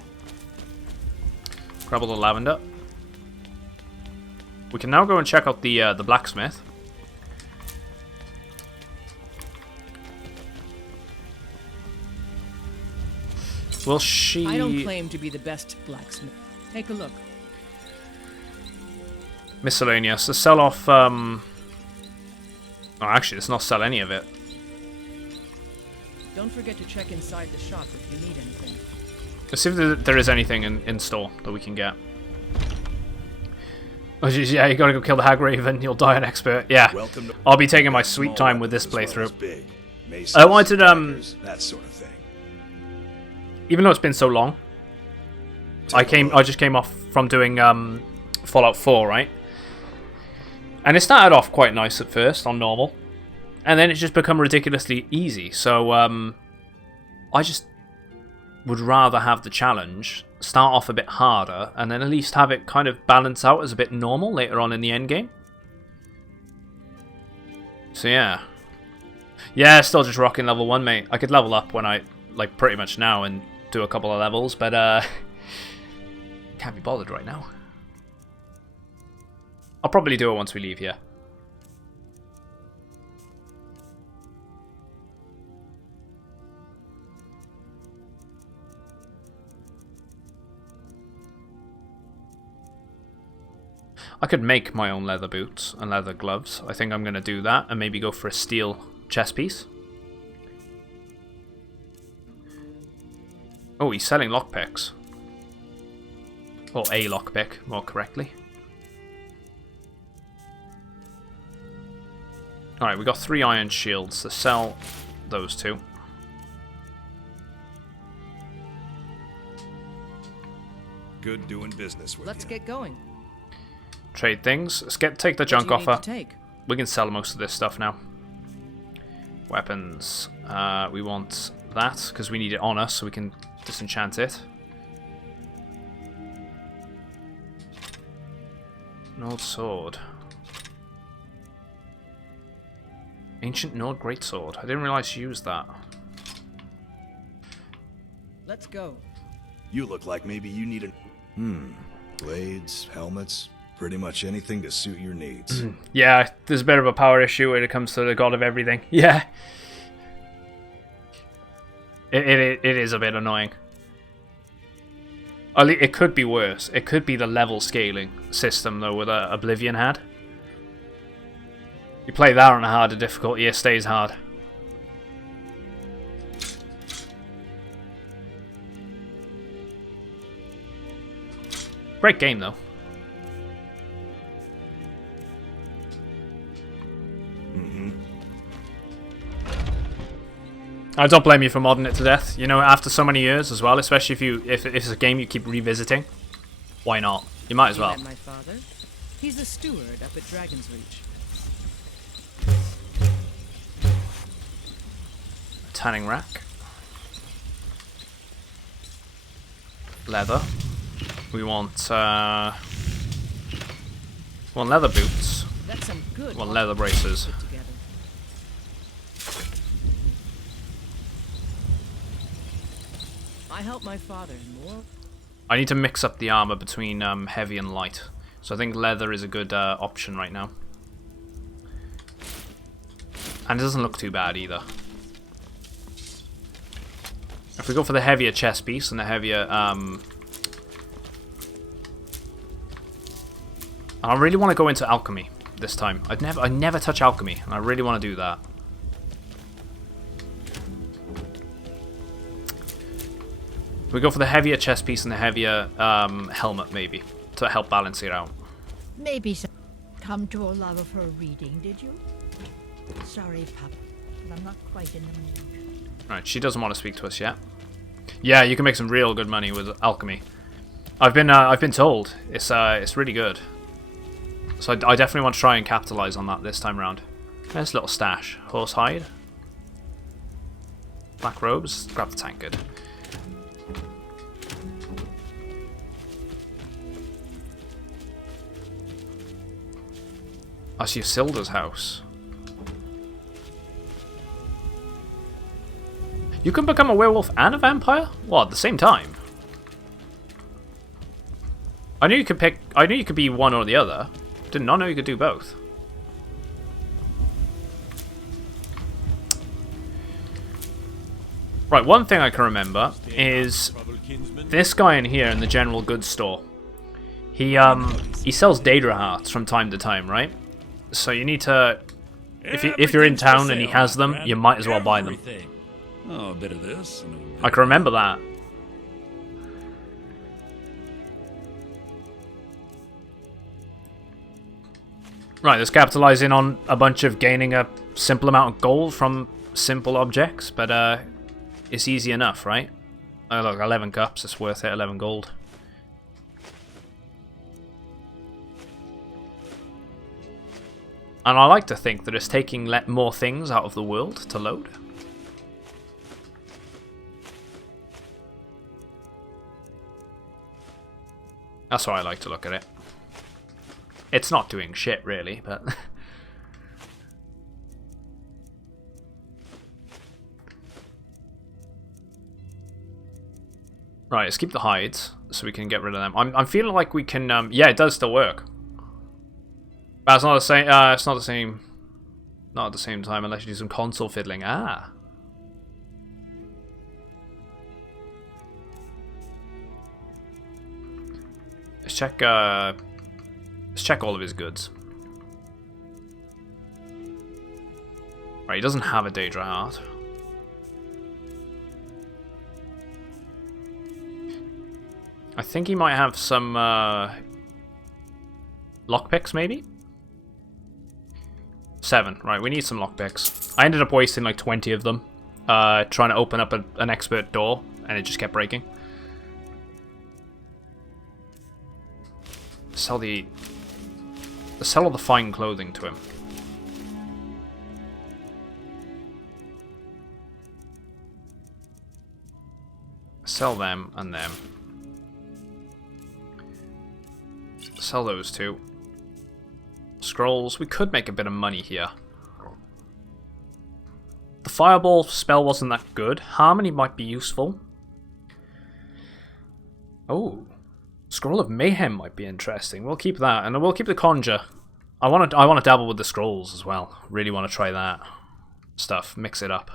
Grab all the lavender. We can now go and check out the blacksmith. Will she... I don't claim to be the best blacksmith. Take a look. Miscellaneous. So sell off... Oh, actually, let's not sell any of it. Don't forget to check inside the shop if you need anything. Let's see if there is anything in store that we can get. Oh, geez, yeah, you gotta go kill the Hag Raven. You'll die an expert. Yeah, I'll be taking my sweet time with this playthrough. I wanted that sort of thing. Even though it's been so long, I just came off from doing Fallout 4, right? And it started off quite nice at first on normal, and then it's just become ridiculously easy. So I just would rather have the challenge, start off a bit harder, and then at least have it kind of balance out as a bit normal later on in the end game. So yeah, still just rocking level 1, mate. I could level up when I like pretty much now and do a couple of levels, but can't be bothered right now. I'll probably do it once we leave here. I could make my own leather boots and leather gloves. I think I'm going to do that and maybe go for a steel chest piece. Oh, he's selling lockpicks. Or a lockpick, more correctly. Alright, we got 3 iron shields, so sell those 2. Good doing business with Let's get going. Trade things. Let's take the junk offer. Take? We can sell most of this stuff now. Weapons. We want that because we need it on us so we can disenchant it. An old sword. Ancient Nord Greatsword. I didn't realize you used that. Let's go. You look like maybe you need a... Blades, helmets, pretty much anything to suit your needs. Yeah, there's a bit of a power issue when it comes to the god of everything. Yeah. It is a bit annoying. It could be worse. It could be the level scaling system, though, that Oblivion had. You play that on a harder difficulty, it stays hard. Great game, though. I don't blame you for modding it to death. You know, after so many years as well, especially if it's a game you keep revisiting. Why not? You might as well. My father. He's the steward up at Dragon's Reach. Tanning rack. Leather. We want leather boots. That's some good. Want leather braces. I helped my father in war. I need to mix up the armor between heavy and light. So I think leather is a good option right now. And it doesn't look too bad either. If we go for the heavier chest piece and the heavier... I really want to go into alchemy this time. I never touch alchemy, and I really want to do that. We go for the heavier chest piece and the heavier helmet, maybe, to help balance it out. Maybe some come to a love of her reading, did you? Sorry, Pop, but I'm not quite in the mood. Right, she doesn't want to speak to us yet. Yeah, you can make some real good money with alchemy. I've been told it's really good. So I definitely want to try and capitalize on that this time around. There's a little stash. Horse hide. Black robes. Grab the tankard. I see Isilda's house. You can become a werewolf and a vampire? What, at the same time? I knew you could pick. I knew you could be one or the other. Did not know you could do both. Right, one thing I can remember is this guy in here in the general goods store. He sells Daedra hearts from time to time, right? So you need to, if you're in town and he has them, you might as well buy them. Oh, a bit of this. I can remember that. Right, let's capitalize in on a bunch of gaining a simple amount of gold from simple objects, but it's easy enough, right? Oh look, 11 cups, it's worth it, 11 gold. And I like to think that it's taking more things out of the world to load. That's how I like to look at it. It's not doing shit, really, but... Right, let's keep the hides, so we can get rid of them. I'm feeling like we can... yeah, it does still work. But it's not the same... it's not the same... Not at the same time, unless you do some console fiddling. Ah! Let's check... let's check all of his goods. Right, he doesn't have a Daedra heart. I think he might have some lockpicks, maybe? 7. Right, we need some lockpicks. I ended up wasting like 20 of them trying to open up an expert door, and it just kept breaking. Sell all the fine clothing to him. Sell them and them. Sell those two. Scrolls. We could make a bit of money here. The fireball spell wasn't that good. Harmony might be useful. Oh. Scroll of Mayhem might be interesting. We'll keep that, and we'll keep the Conjure. I want to dabble with the scrolls as well. Really want to try that stuff. Mix it up.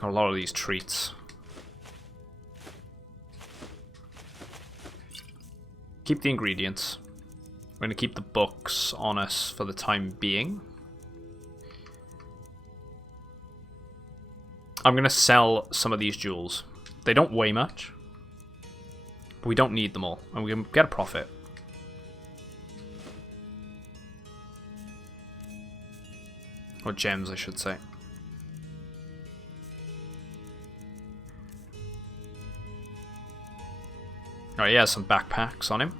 Got a lot of these treats. Keep the ingredients. We're going to keep the books on us for the time being. I'm going to sell some of these jewels. They don't weigh much, but we don't need them all, and we can get a profit. Or gems, I should say. Alright, he has some backpacks on him.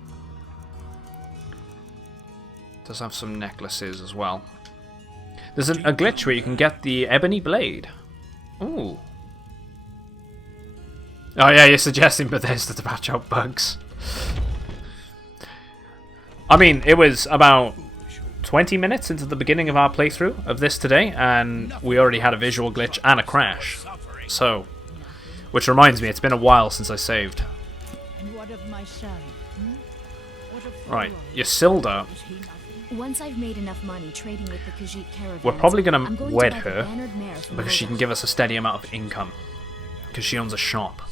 Does have some necklaces as well. There's a glitch where you can get the ebony blade. Ooh. Oh yeah, you're suggesting Bethesda to patch out bugs. I mean, it was about 20 minutes into the beginning of our playthrough of this today, and we already had a visual glitch and a crash. So, which reminds me, it's been a while since I saved. And what of my son? Right, Ysilda. Once I've made enough money trading with the Khajiit caravans, We're probably going I'm to going wed buy the her bannered mare from because she Rhoda. can give us a steady amount of income. Because she owns a shop.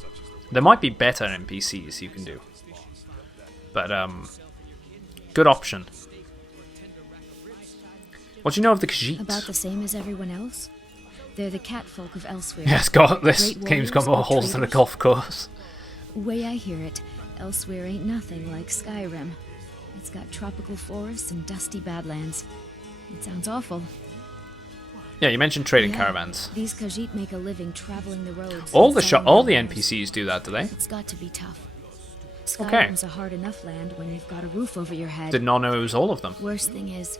There might be better NPCs you can do. But, good option. What do you know of the Khajiit? About the same as everyone else. They're the catfolk of Elsewhere. Yes, God, this Great game's got warriors more or holes than a traders. golf course. Way I hear it, Elsewhere ain't nothing like Skyrim. It's got tropical forests and dusty badlands. It sounds awful. Yeah, you mentioned trading Yeah, caravans. These Khajiit make a living traveling the roads. All and the selling all the their wares. NPCs do that, do they? It's got to be tough. Okay. Skyrim's a hard enough land when you've got a roof over your head. Did not know it was all of them. Worst thing is,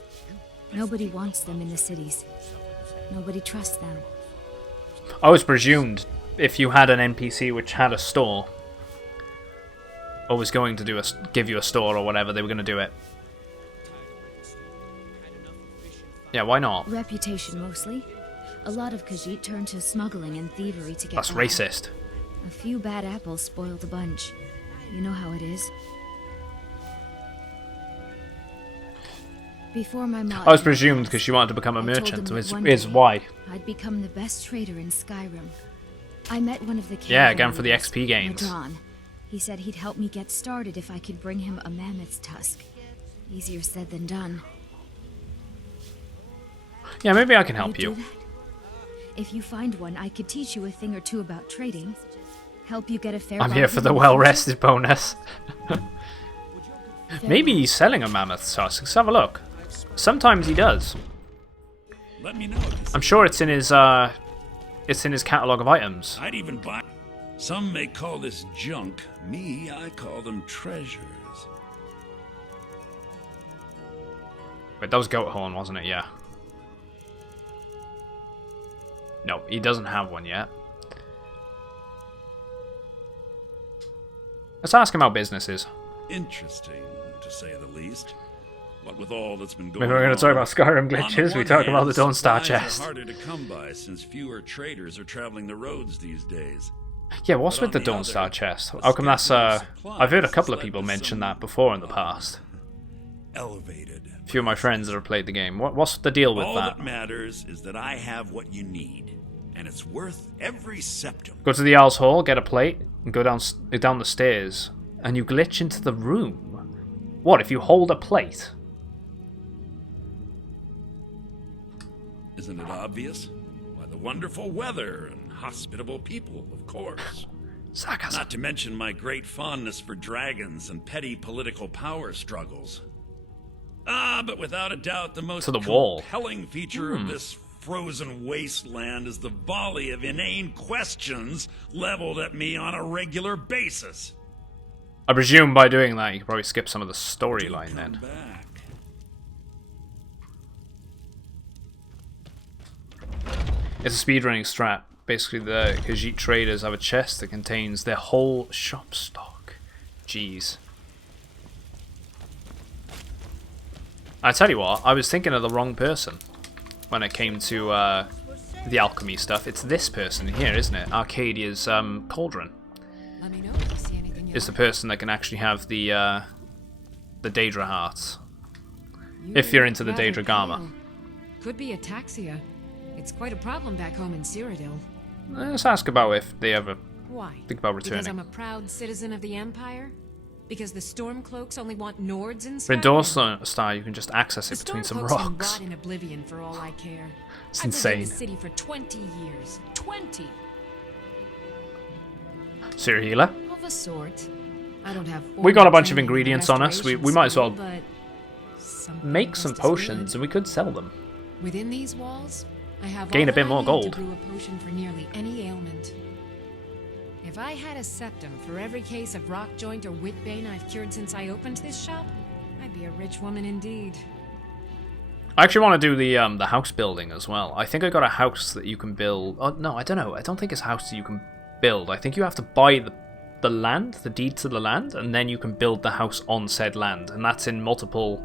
nobody wants them in the cities. Nobody trusts them. I always presumed if you had an NPC which had a store, or was going to give you a store or whatever, they were going to do it. Yeah, why not? Reputation mostly. A lot of Khajiit turn to smuggling and thievery to get That's by. racist. A few bad apples spoil the bunch. You know how it is. Before my mom, I was presumed because she wanted to become a I told merchant, them which that one is day why. I'd become the best trader in Skyrim. I met one of the Yeah, caravan again for the leaders, XP gains. Madron. He said he'd help me get started if I could bring him a mammoth's tusk. Easier said than done. Yeah, maybe I can help Do you. that? If you find one, I could teach you a thing or two about trading. Help you get a fair I'm here for the bargain. well-rested bonus. Maybe he's selling a mammoth tusk. Let's have a look. Sometimes he does. Let me know. I'm sure it's in his catalog of items. I'd even buy. Some may call this junk. Me, I call them treasures. Wait, that was goat horn, wasn't it? Yeah. No, he doesn't have one yet. Let's ask him how business is. Interesting, to say the least. What with all that's been going Maybe on. we're going to talk about Skyrim glitches. We talk about the Dawn Star supplies chest. are harder to come by since fewer traders are traveling the roads these days. Yeah, what's But with the on the Dawn other, Star chest? the How come that's scarcity of I've heard a supplies couple of has led people to mention some, that before in the past. Elevated. A few of my friends that have played the game. What's the deal with All that? that matters is that I have what you need, and it's worth every septum. Go to the Owl's Hall, get a plate, and go down the stairs, and you glitch into the room. What if you hold a plate? Isn't it obvious? Why, the wonderful weather and hospitable people, of course. Sarcasm. Not to mention my great fondness for dragons and petty political power struggles. But without a doubt, the most To the wall. compelling feature of this frozen wasteland is the volley of inane questions leveled at me on a regular basis. I presume by doing that you could probably skip some of the storyline then. It's a speedrunning strat. Basically, the Khajiit traders have a chest that contains their whole shop stock. Jeez. I tell you what, I was thinking of the wrong person when it came to the alchemy stuff. It's this person here, isn't it? Arcadia's cauldron. Let me know if you see anything Is the person that can actually have the Daedra hearts. If you're into the Daedra Gama. Could be ataxia. It's quite a problem back home in Cyrodiil. Let's ask about if they ever Why? think about Because I'm returning. a proud citizen of the Empire? Because the Stormcloaks only want Nords in For Skyrim? Dawn Star, you can just access it The between some Stormcloaks can rocks. rot in oblivion for all I care. It's I've insane. lived in the city for 20 years. 20! Seer healer. Of a sort. I don't have We got a formal bunch of training in ingredients on us. We restoration might as well school, but something make must some have stood. potions and we could sell them. Within these walls, I have Gain all a bit that I more need gold. to brew a potion for nearly any ailment. If I had a septum for every case of rock joint or whitbane I've cured since I opened this shop, I'd be a rich woman indeed. I actually want to do the house building as well. I think I got a house that you can build. Oh no, I don't know. I don't think it's a house that you can build. I think you have to buy the land, the deed to the land, and then you can build the house on said land, and that's in multiple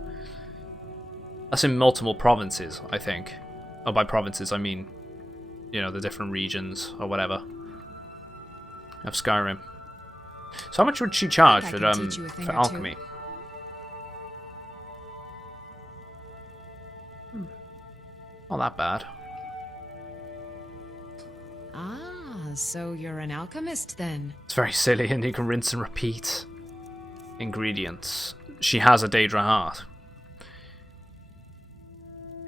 That's in multiple provinces, I think. Oh, by provinces, I mean, you know, the different regions or whatever of Skyrim. So how much would she charge for alchemy? Not that bad. Ah, so you're an alchemist then? It's very silly, and you can rinse and repeat ingredients. She has a Daedra heart.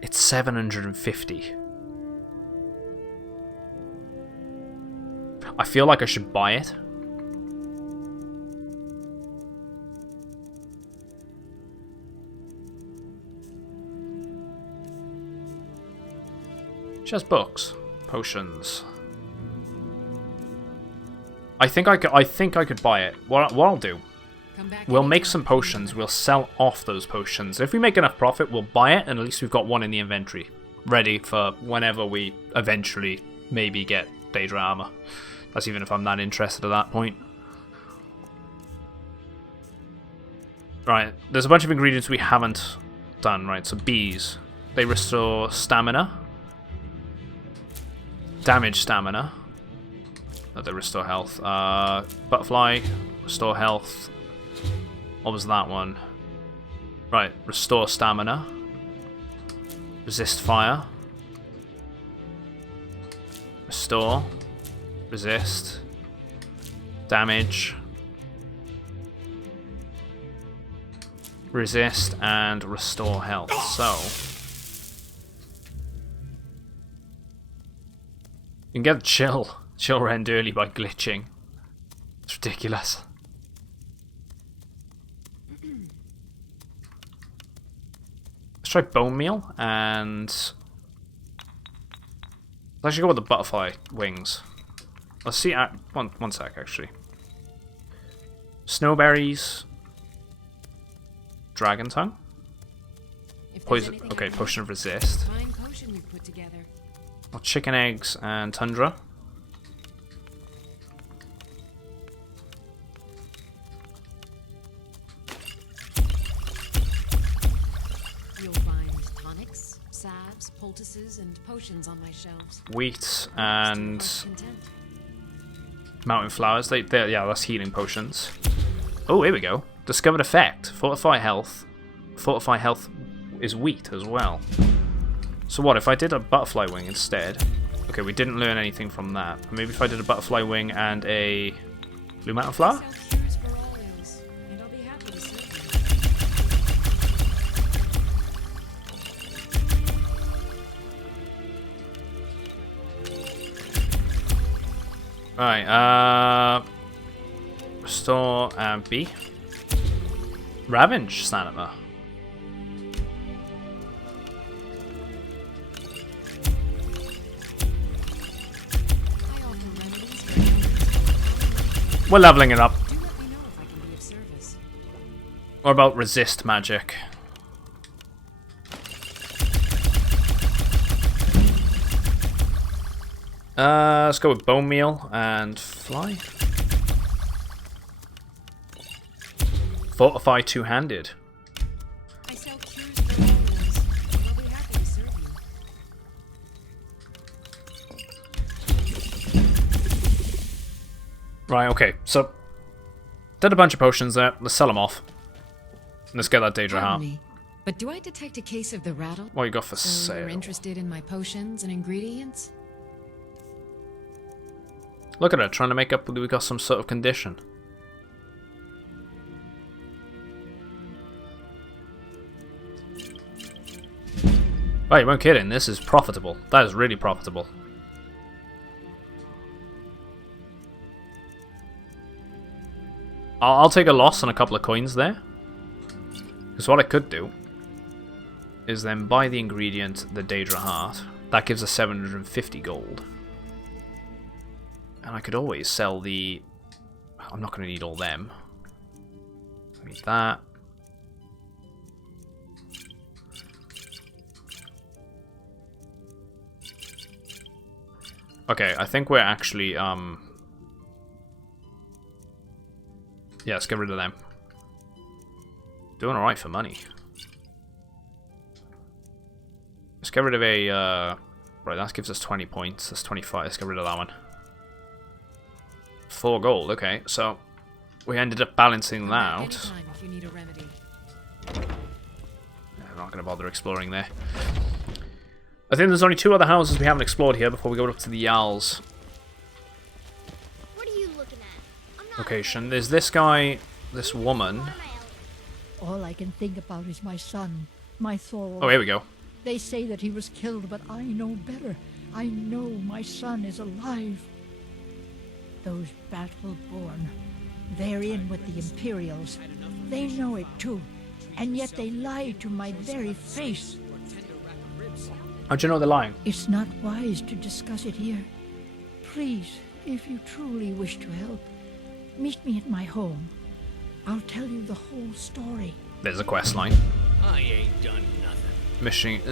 It's 750. I feel like I should buy it. She has books, potions. I think I could buy it. What I'll do, we'll make some potions. We'll sell off those potions. If we make enough profit, we'll buy it, and at least we've got one in the inventory, ready for whenever we eventually maybe get Daedra armor. That's even if I'm not interested at that point. Right, there's a bunch of ingredients we haven't done. Right, so bees, they restore stamina. Damage stamina. They restore health. Butterfly, restore health. What was that one? Right, restore stamina. Resist fire. Restore. Resist. Damage. Resist and restore health. So you can get chill rend early by glitching. It's ridiculous. Let's try bone meal and let's actually go with the butterfly wings. Let's see. One sec, actually. Snowberries. Dragon tongue. Poison. Okay, potion of resist. Fine potion you put together. Well, chicken eggs and tundra. You'll find tonics, salves, poultices, and potions on my shelves. Wheat and mountain flowers. Yeah, that's healing potions. Oh, here we go. Discovered effect. Fortify health. Fortify health is wheat as well. So what if I did a butterfly wing instead? Okay, we didn't learn anything from that. Maybe if I did a butterfly wing and a blue mountain flower? Right, restore and B. Ravenge stamina. We're leveling it up. What about resist magic? Let's go with bone meal and fly. Fortify two-handed. Right, okay, so did a bunch of potions there. Let's sell them off. Let's get that Daedra heart. But do I detect a case of the rattle? What you got for so sale? You're interested in my potions and ingredients? Look at her, trying to make up we got some sort of condition. Right, you weren't kidding. This is profitable. That is really profitable. I'll take a loss on a couple of coins there. Because what I could do is then buy the ingredient, the Daedra heart. That gives us 750 gold. And I could always sell the... I'm not going to need all them. I need that. Okay, I think we're actually, yeah, let's get rid of them. Doing alright for money. Let's get rid of a... right, that gives us 20 points. That's 25. Let's get rid of that one. 4 gold. Okay, so we ended up balancing that out. If you need a remedy. I'm not going to bother exploring there. I think there's only 2 other houses we haven't explored here before we go up to the Jarl's What are you looking at? location. There's this guy, this woman. All I can think about is my son, my Thor. Oh, here we go. They say that he was killed, but I know better. I know my son is alive. Those battle-born, they're in with the Imperials. They know it too, and yet they lie to my very face. How'd you know they're lying? It's not wise to discuss it here. Please, if you truly wish to help, meet me at my home. I'll tell you the whole story. There's a quest line. I ain't done nothing.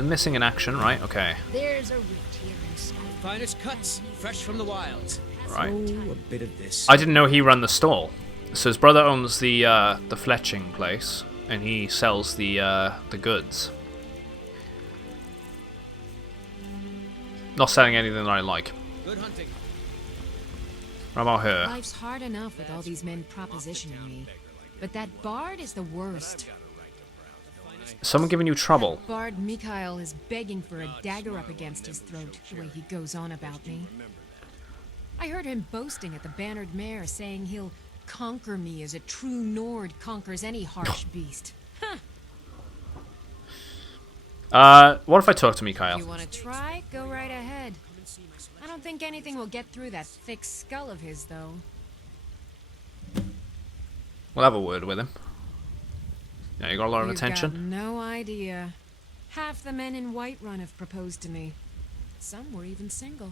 Missing in action, right? Okay. There's a root here in Skyrim. Finest cuts, fresh from the wilds. Right. Oh, a bit of this. I didn't know he ran the stall. So his brother owns the fletching place, and he sells the goods. Not selling anything that I like. Good hunting. What about her? Life's hard enough with all these men propositioning me, but that bard is the worst. Someone giving you trouble? Bard Mikhail is begging for a dagger up against his throat, the way he goes on about me. I heard him boasting at the Bannered Mare, saying he'll conquer me as a true Nord conquers any harsh beast. What if I talk to Mikhail? You want to try? Go right ahead. I don't think anything will get through that thick skull of his, though. We'll have a word with him. Yeah, you got a lot of attention. Got no idea. Half the men in Whiterun have proposed to me. Some were even single.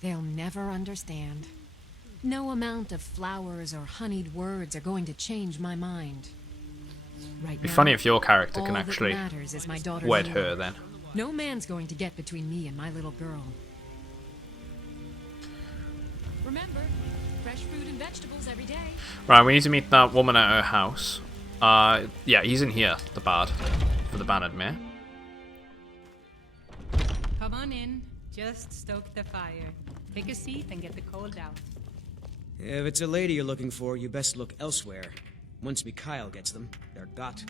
They'll never understand. No amount of flowers or honeyed words are going to change my mind. Right It'd be now, funny if your character can all that actually matters is my daughter's wed healing. her then. No man's going to get between me and my little girl. Remember, fresh fruit and vegetables every day. Right, we need to meet that woman at her house. Yeah, he's in here, the bard, for the Bannered Mare. Come on in. Just stoke the fire. Take a seat and get the cold out. If it's a lady you're looking for, you best look elsewhere. Once Mikhail gets them, they're got.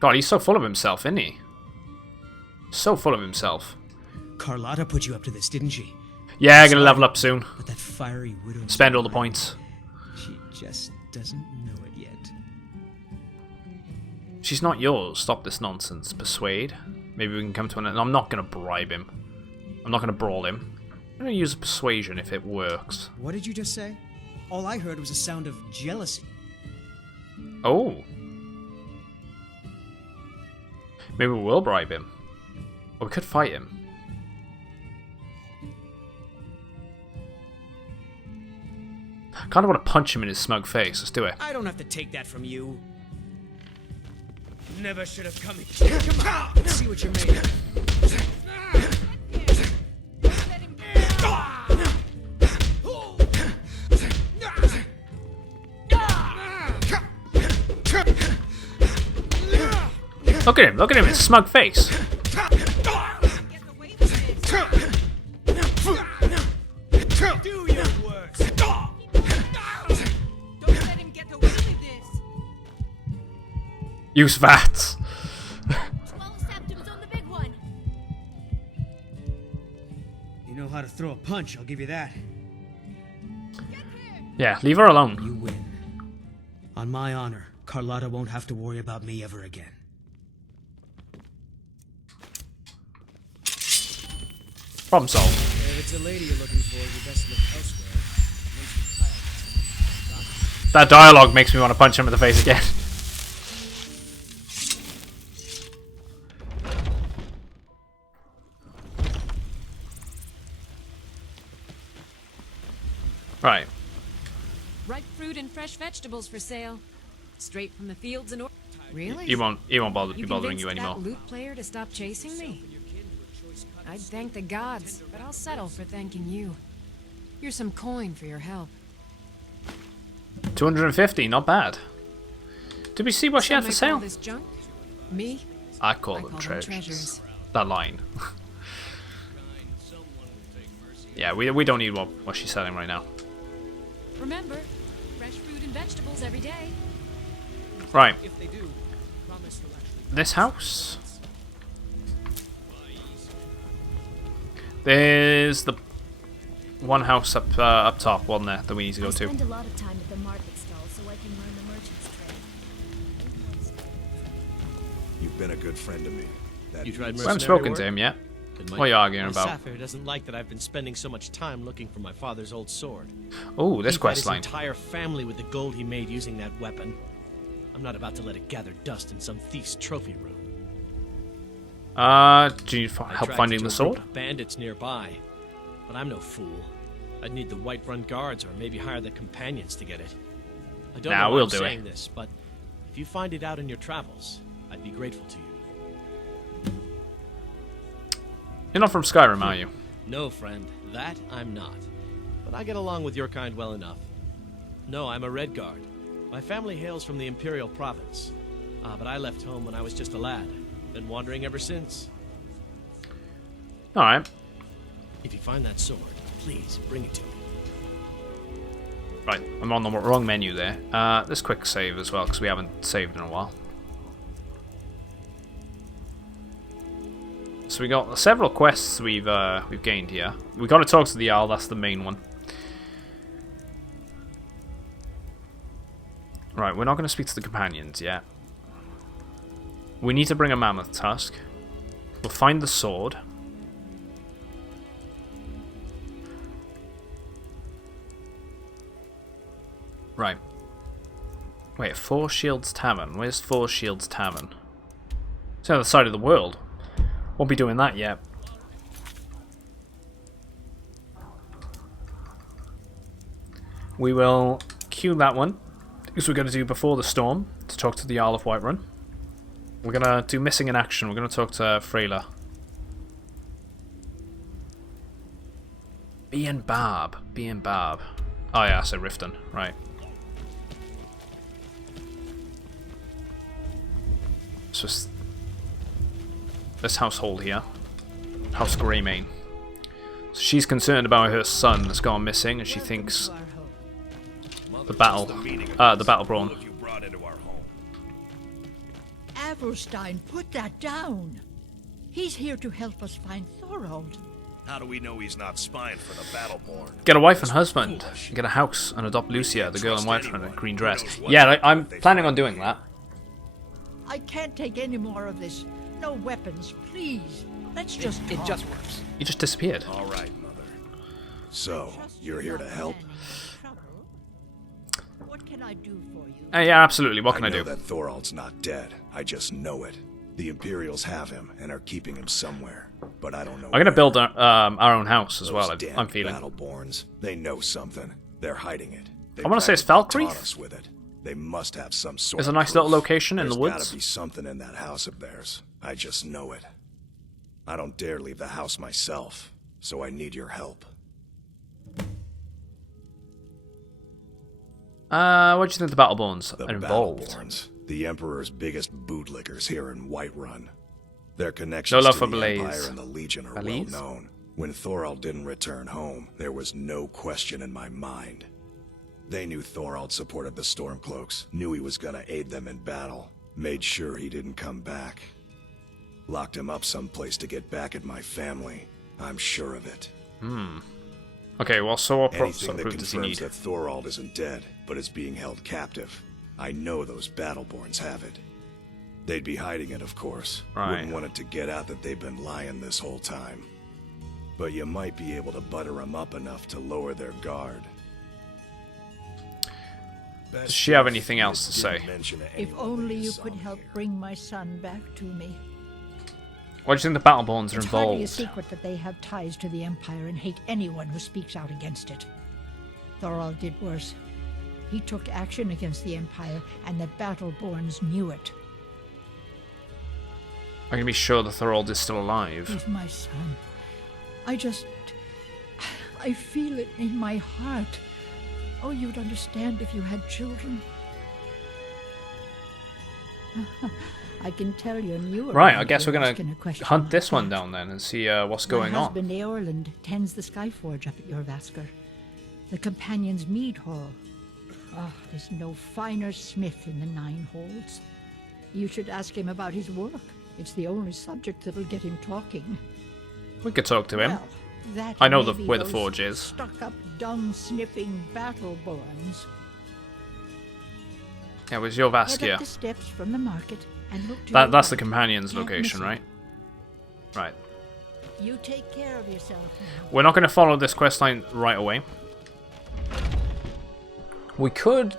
God, he's so full of himself, isn't he? So full of himself. Carlotta put you up to this, didn't she? Yeah, gonna level up soon. But that fiery widow. Spend all the points. She just doesn't know it yet. She's not yours. Stop this nonsense. Persuade. Maybe we can come to an end. I'm not gonna bribe him. I'm not gonna brawl him. I'm gonna use persuasion if it works. What did you just say? All I heard was a sound of jealousy. Oh. Maybe we will bribe him. Or we could fight him. I kind of want to punch him in his smug face. Let's do it. I don't have to take that from you. Never should have come here. Come on, let's see what you're made of. Look at him, his smug face. Do your worst. Don't let him get away with this. Use that. 12 septims on the big one. You know how to throw a punch, I'll give you that. Yeah, leave her alone. You win. On my honor, Carlotta won't have to worry about me ever again. Problem solved. If it's a lady you're looking for, you best look elsewhere. That dialogue makes me want to punch him in the face again. Right. Ripe fruit and fresh vegetables for sale. Straight from the fields and Really? He won't bother be bothering you convinced anymore. that loot player to stop chasing me? I'd thank the gods, but I'll settle for thanking you. Here's some coin for your help. 250, not bad. Did we see what she had for Some may call sale? this junk. Me? I call I them call treasures. them treasures. that line. Yeah, we don't need what she's selling right now. Remember, fresh fruit and vegetables every day. Right. If they do, promise you'll actually... This house. There's the one house up top, one there that we need to go to. I spend a lot of time at the market stall so I can learn the merchant's trade. You've been a good friend to me. You tried I haven't spoken to him yet. What are you arguing about? Sapphire doesn't like that I've been spending so much time looking for my father's old sword. Oh, this quest line. His entire family with the gold he made using that weapon. I'm not about to let it gather dust in some thief's trophy room. Do you need help finding the sword? Bandits nearby, but I'm no fool. I'd need the Whiterun guards or maybe hire the companions to get it. I don't know why I'm saying this, but if you find it out in your travels, I'd be grateful to you. You're not from Skyrim, are you? No, friend, that I'm not. But I get along with your kind well enough. No, I'm a Red Guard. My family hails from the Imperial Province. But I left home when I was just a lad. Been wandering ever since. Alright. If you find that sword, please bring it to me. Right, I'm on the wrong menu there. Let's quick save as well, because we haven't saved in a while. So we got several quests we've gained here. We got to talk to the Jarl, that's the main one. Right, we're not going to speak to the companions yet. We need to bring a mammoth tusk. We'll find the sword. Right. Wait, Four Shields Tavern. Where's Four Shields Tavern? It's on the other side of the world. Won't be doing that yet. We will queue that one, because we're going to do Before the Storm, to talk to the Jarl of Whiterun. We're going to do Missing in Action, we're going to talk to Freyla. B and Barb. Oh yeah, so Riften, right. So this household here, House Greymane. So she's concerned about her son that's gone missing, and she thinks the battle brawn. Averstein, put that down. He's here to help us find Thorold. How do we know he's not spying for the Battleborn? Get a wife and husband, get a house, and adopt Lucia, the girl in white in a green dress. Yeah, I'm planning on doing that. I can't take any more of this. No weapons, please. Let's just talk. It just works. You just disappeared. All right, Mother. So, you're here to help? What can I do for you? Yeah, absolutely. What can I do? I know that Thorold's not dead. I just know it. The Imperials have him and are keeping him somewhere, but I don't know. I'm gonna build our own house as well. I'm feeling. Battleborns. They know something. They're hiding it. I want to say it's Falkreath. Us with it. They must have some sort. There's a nice little location in the woods. There's gotta be something in that house of theirs. I just know it. I don't dare leave the house myself, so I need your help. What do you think the Battleborns are involved? Battleborns, the Emperor's biggest bootlickers here in Whiterun. Their connections no to for the Blaze. Empire and the Legion are well known. When Thorold didn't return home, there was no question in my mind. They knew Thorold supported the Stormcloaks, knew he was gonna aid them in battle, made sure he didn't come back. Locked him up someplace to get back at my family. I'm sure of it. Okay, well, so what proof Anything that does he confirms need? that Thorold isn't dead, but is being held captive. I know those Battleborns have it. They'd be hiding it, of course. Right. Wouldn't want it to get out that they've been lying this whole time. But you might be able to butter them up enough to lower their guard. Does she have anything else to say? If only you could help bring my son back to me. Why do you think the Battleborns are It's hardly a involved? secret that they have ties to the Empire and hate anyone who speaks out against it. Thorold did worse. He took action against the Empire, and the Battleborns knew it. I can be sure that Thorold is still alive. He's my son. I feel it in my heart. Oh, you'd understand if you had children. I can tell you're new. Right, I around guess here we're gonna asking a question hunt like this one that. down then and see what's going My on. husband Auralinus tends the Skyforge up at your Vasker. The Companion's Mead Hall. Oh, there's no finer smith in the Nine Halls. You should ask him about his work. It's the only subject that'll get him talking. We could talk to him. Well, that I know may be where the those forge is. Stuck-up, dung-sniffing battle-borns. Yeah, it was your Head Vaskia. up the steps from the market and look to That's your the right. companion's Can't location, miss it. right? Right. You take care of yourself now. We're not going to follow this questline right away. We could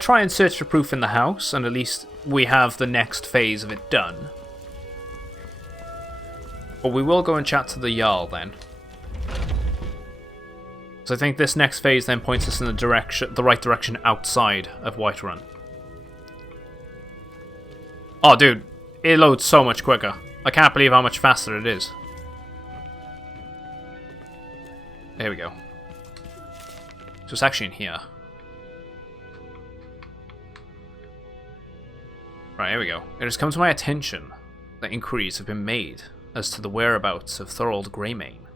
try and search for proof in the house, and at least we have the next phase of it done. But we will go and chat to the Jarl then. So I think this next phase then points us in the right direction outside of Whiterun. Oh, dude, it loads so much quicker. I can't believe how much faster it is. There we go. So it's actually in here. Right, here we go. It has come to my attention that inquiries have been made as to the whereabouts of Thorold Greymane.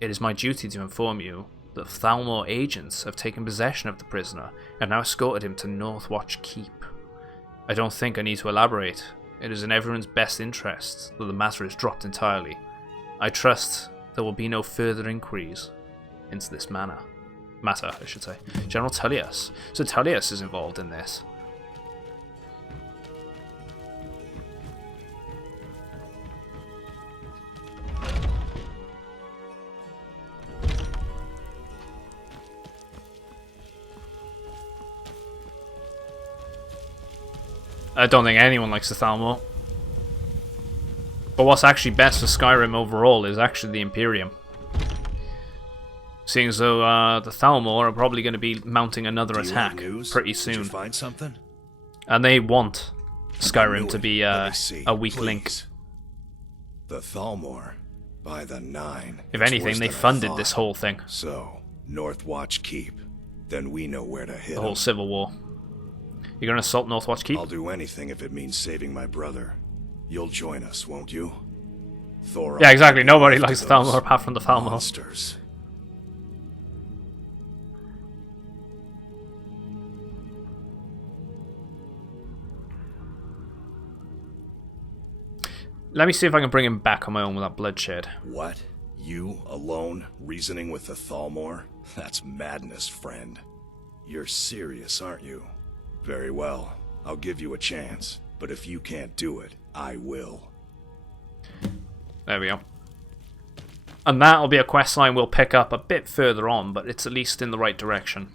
It is my duty to inform you that Thalmor agents have taken possession of the prisoner and now escorted him to Northwatch Keep. I don't think I need to elaborate. It is in everyone's best interest that the matter is dropped entirely. I trust there will be no further inquiries into this matter, I should say. General Tullius. So Tullius is involved in this. I don't think anyone likes the Thalmor. But what's actually best for Skyrim overall is actually the Imperium. Seeing as though the Thalmor are probably going to be mounting another attack pretty soon. Did you find something? And they want Skyrim to be a weak link. The Thalmor, by the Nine. If It's anything, worse they than I funded thought. this whole thing. So, Northwatch Keep. Then we know where to hit The whole 'em. Civil War. You're going to assault Northwatch Keep? I'll do anything if it means saving my brother. You'll join us, won't you? Thor. Yeah, exactly. Nobody likes the Thalmor apart from the Thalmor. Monsters. Let me see if I can bring him back on my own without bloodshed. What? You, alone, reasoning with the Thalmor? That's madness, friend. You're serious, aren't you? Very well. I'll give you a chance. But if you can't do it, I will. There we go. And that'll be a questline we'll pick up a bit further on, but it's at least in the right direction.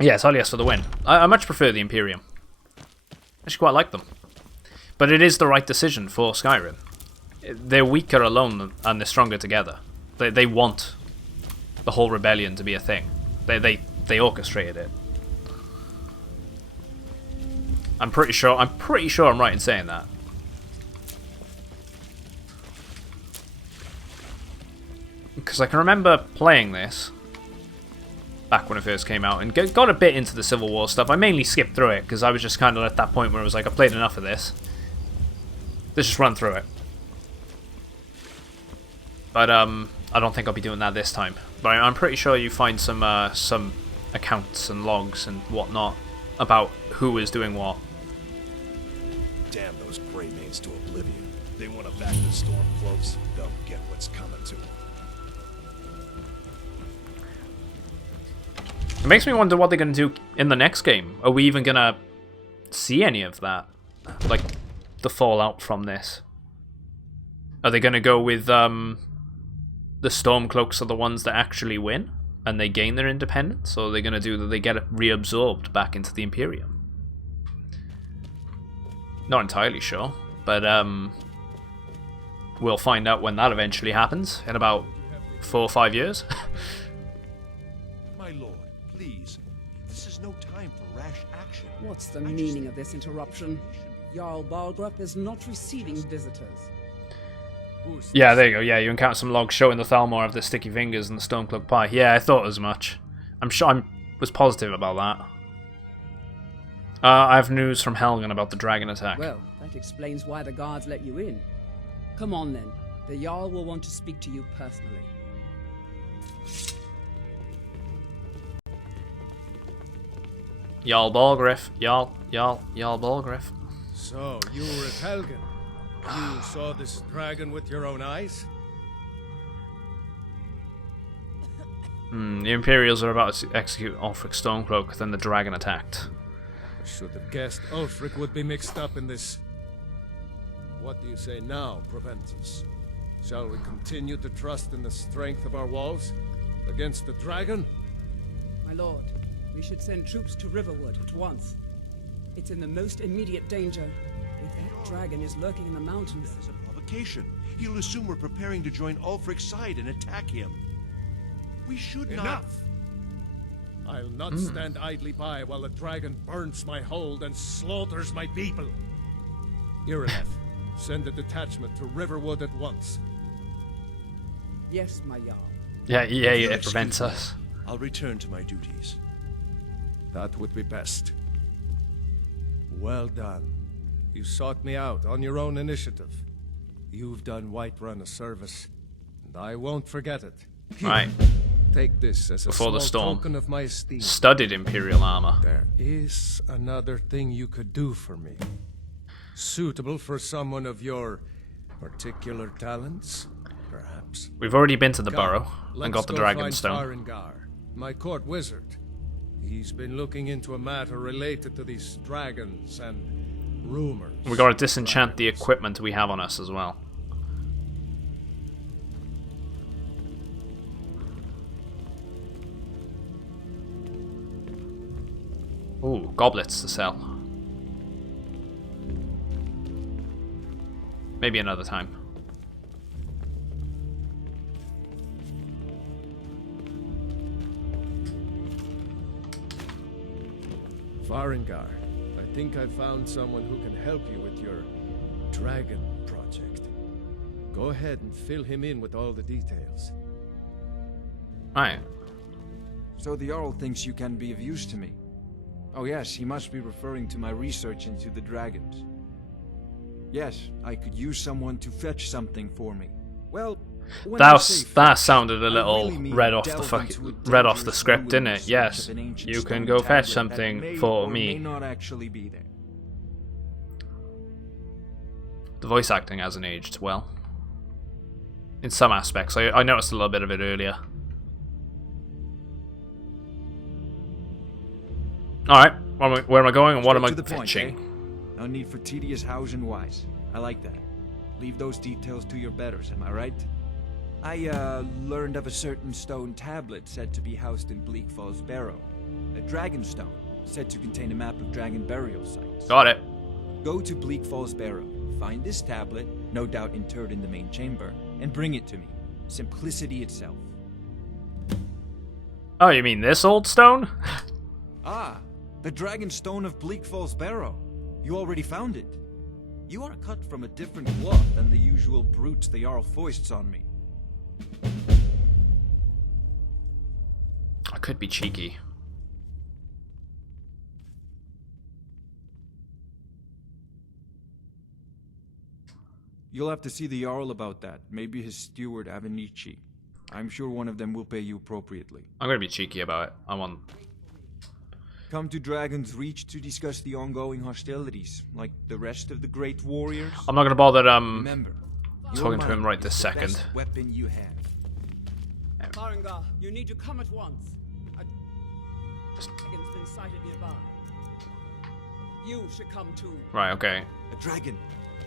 Yes, Tullius for the win. I much prefer the Imperium. I actually quite like them. But it is the right decision for Skyrim. They're weaker alone and they're stronger together. They want the whole rebellion to be a thing. They orchestrated it. I'm pretty sure I'm right in saying that. Because I can remember playing this back when it first came out and got a bit into the Civil War stuff. I mainly skipped through it because I was just kind of at that point where it was like, I played enough of this. Let's just run through it. But I don't think I'll be doing that this time. But I'm pretty sure you find some accounts and logs and whatnot about who is doing what. Damn those Greymanes to oblivion. They want to back the Stormcloaks. They'll get what's coming to them. It makes me wonder what they're going to do in the next game. Are we even going to see any of that? Like, the fallout from this? Are they going to go with the Stormcloaks are the ones that actually win and they gain their independence? Or are they going to do that they get reabsorbed back into the Imperium? Not entirely sure, but we'll find out when that eventually happens in about 4 or 5 years. My lord, please. This is no time for rash action. What's the meaning of this interruption? Jarl Balgrup is not receiving visitors. Yeah, there you go. Yeah, you encounter some logs showing the Thalmor of the sticky fingers and the Stormcloak pie. Yeah, I thought as much. I'm sure I was positive about that. I have news from Helgen about the dragon attack. Well, that explains why the guards let you in. Come on then. The Jarl will want to speak to you personally. Jarl Balgriff. Jarl Balgriff. So, you were at Helgen. You saw this dragon with your own eyes? The Imperials are about to execute Ulfric Stormcloak, then the dragon attacked. I should have guessed Ulfric would be mixed up in this. What do you say now, Proventus? Shall we continue to trust in the strength of our walls against the dragon? My lord, we should send troops to Riverwood at once. It's in the most immediate danger. If that dragon is lurking in the mountains... That is a provocation. He'll assume we're preparing to join Ulfric's side and attack him. We should not... Enough! I'll not stand idly by while the dragon burns my hold and slaughters my people. Irileth, send a detachment to Riverwood at once. Yes, my Jarl. Yeah, it prevents us. I'll return to my duties. That would be best. Well done. You sought me out on your own initiative. You've done Whiterun a service, and I won't forget it. Right. Take this as a Before the small storm. token of my esteem. Studded Imperial armor. There is another thing you could do for me. Suitable for someone of your particular talents, perhaps. We've already been to the Come, burrow and got the dragon find stone. Farengar, my court wizard. He's been looking into a matter related to these dragons and rumors. We gotta disenchant the equipment we have on us as well. Ooh, goblets to sell. Maybe another time. Farengar, I think I found someone who can help you with your dragon project. Go ahead and fill him in with all the details. Aye. So the Jarl thinks you can be of use to me. Oh yes, he must be referring to my research into the dragons. Yes, I could use someone to fetch something for me. Well, that sounded a little read off the script, didn't it? Yes, you can go fetch something for me. May not actually be there. The voice acting hasn't aged well. In some aspects, I noticed a little bit of it earlier. Alright, where am I going and what am I fetching? No need for tedious hows and whys. I like that. Leave those details to your betters, am I right? I learned of a certain stone tablet said to be housed in Bleak Falls Barrow. A dragon stone, said to contain a map of dragon burial sites. Got it. Go to Bleak Falls Barrow, find this tablet, no doubt interred in the main chamber, and bring it to me. Simplicity itself. Oh, you mean this old stone? Ah, the dragon stone of Bleak Falls Barrow. You already found it. You are cut from a different cloth than the usual brutes the Jarl foists on me. I could be cheeky. You'll have to see the Jarl about that. Maybe his steward Avenici. I'm sure one of them will pay you appropriately. I'm gonna be cheeky about it. I want... Come to Dragon's Reach to discuss the ongoing hostilities, like the rest of the great warriors. I'm not gonna bother Remember, talking to him right this second. Best weapon you have. Farengar, you need to come at once. A dragon's been sighted nearby. You should come too. Right, okay. A dragon?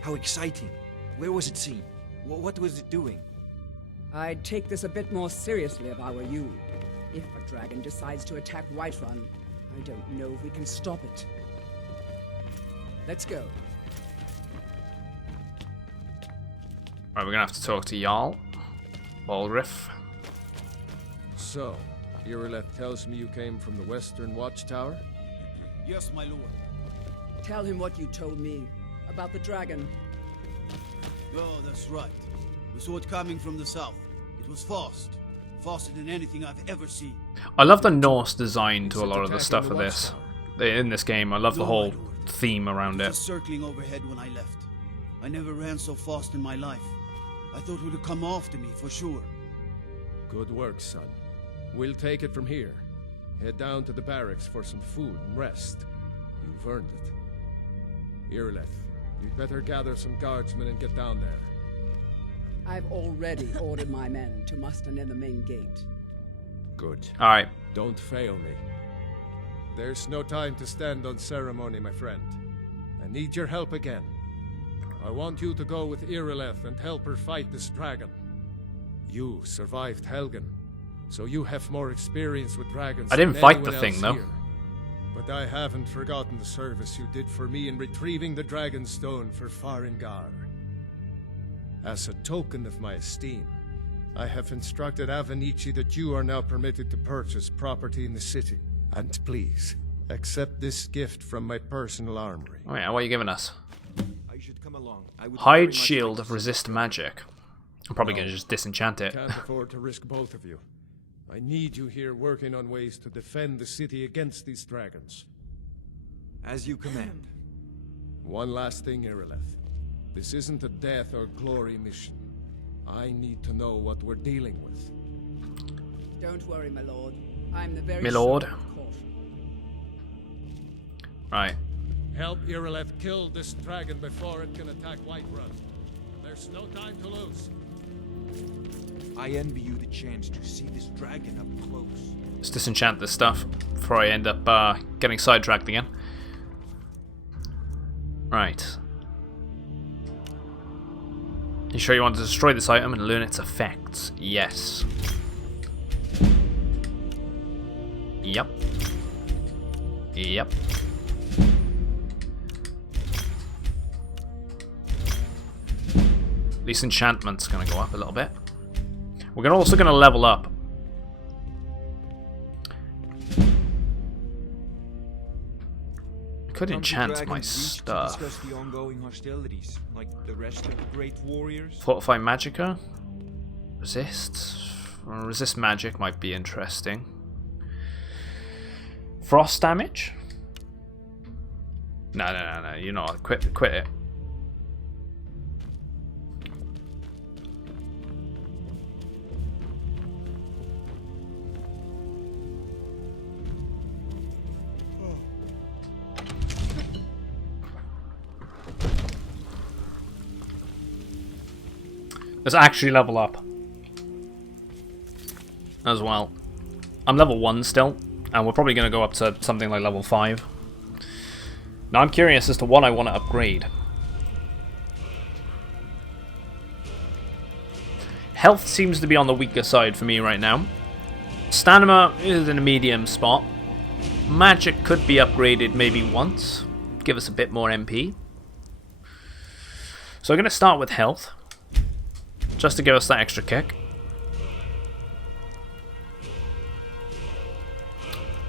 How exciting. Where was it seen? What was it doing? I'd take this a bit more seriously if I were you. If a dragon decides to attack Whiterun, I don't know if we can stop it. Let's go. Right, we're gonna have to talk to Jarl Balgriff. So, Irileth tells me you came from the Western Watchtower? Yes, my lord. Tell him what you told me about the dragon. Oh, that's right. We saw it coming from the south. It was fast. Faster than anything I've ever seen. I love the Norse design to a lot of the stuff of this. in this game. I love the whole theme around it. Just circling overhead when I left. I never ran so fast in my life. I thought it would come after me for sure. Good work, son. We'll take it from here. Head down to the barracks for some food and rest. You've earned it. Irileth, you'd better gather some guardsmen and get down there. I've already ordered my men to muster near the main gate. Good. Alright. Don't fail me. There's no time to stand on ceremony, my friend. I need your help again. I want you to go with Irileth and help her fight this dragon. You survived Helgen, so you have more experience with dragons. I didn't than fight the anyone thing, else though. here. But I haven't forgotten the service you did for me in retrieving the dragon stone for Farengar. As a token of my esteem, I have instructed Avenici that you are now permitted to purchase property in the city. And please, accept this gift from my personal armory. Oh yeah, what are you giving us? I should come along. I would very Hide much shield like of to resist magic. I'm probably No. going to just disenchant it. Can't afford to risk both of you. I need you here working on ways to defend the city against these dragons. As you command. One last thing, Irileth. This isn't a death or glory mission. I need to know what we're dealing with. Don't worry, my lord. I'm the very My lord. soul of caution. Right. Help Irileth kill this dragon before it can attack Whiterun. There's no time to lose. I envy you the chance to see this dragon up close. Let's disenchant this stuff before I end up getting sidetracked again. Right. You sure you want to destroy this item and learn its effects? Yes. Yep. Yep. This enchantment's going to go up a little bit. We're also going to level up. I could enchant my stuff. Discuss the ongoing hostilities, like the rest of the great warriors. Fortify Magicka. Resist. Resist magic might be interesting. Frost damage? No. You know, quit it. Let's actually level up as well. I'm level 1 still, and we're probably going to go up to something like level 5. Now I'm curious as to what I want to upgrade. Health seems to be on the weaker side for me right now. Stamina is in a medium spot. Magic could be upgraded maybe once. Give us a bit more MP. So I'm going to start with health, just to give us that extra kick.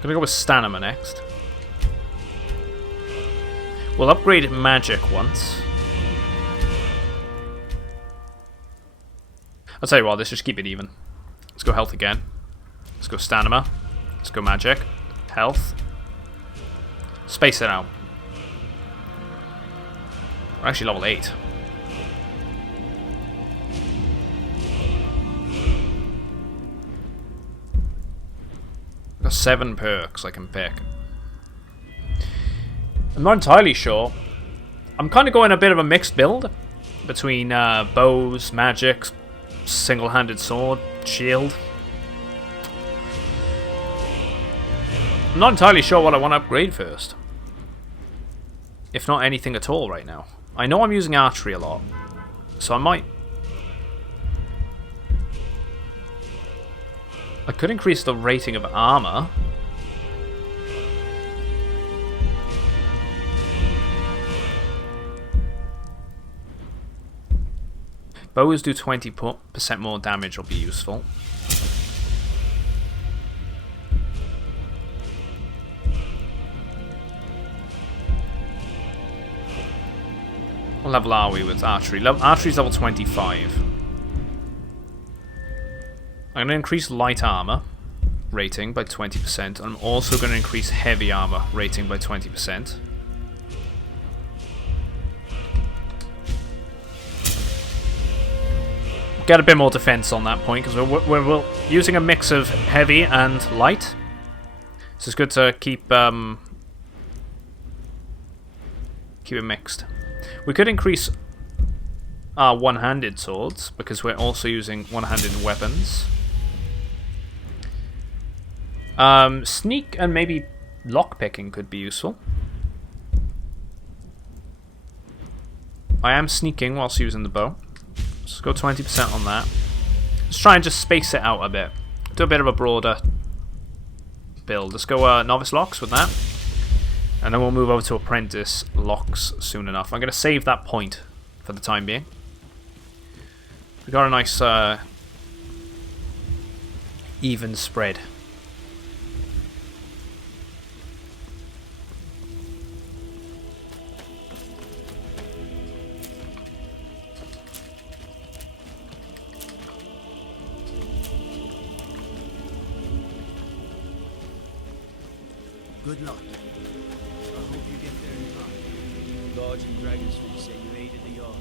Gonna go with stamina next. We'll upgrade magic once. I'll tell you what, let's just keep it even. Let's go health again. Let's go stamina. Let's go magic. Health. Space it out. We're actually level 8. I've got 7 perks I can pick. I'm not entirely sure. I'm kind of going a bit of a mixed build between bows, magic, single-handed sword, shield. I'm not entirely sure what I want to upgrade first. If not anything at all right now. I know I'm using archery a lot, so I might... I could increase the rating of armor. Bows do 20% more damage will be useful. What level are we with archery? Archery's level 25. I'm going to increase light armor. rating by 20%. I'm also going to increase heavy armor rating by 20%. Get a bit more defense on that point, because we're using a mix of heavy and light. So it's good to keep it mixed. We could increase our one-handed swords, because we're also using one-handed weapons. Sneak and maybe lockpicking could be useful. I am sneaking whilst using the bow. Let's go 20% on that. Let's try and just space it out a bit. Do a bit of a broader build. Let's go novice locks with that. And then we'll move over to apprentice locks soon enough. I'm going to save that point for the time being. We got a nice even spread. Good luck. I hope you get there in time. Lords and Dragon Street say you aided the yard.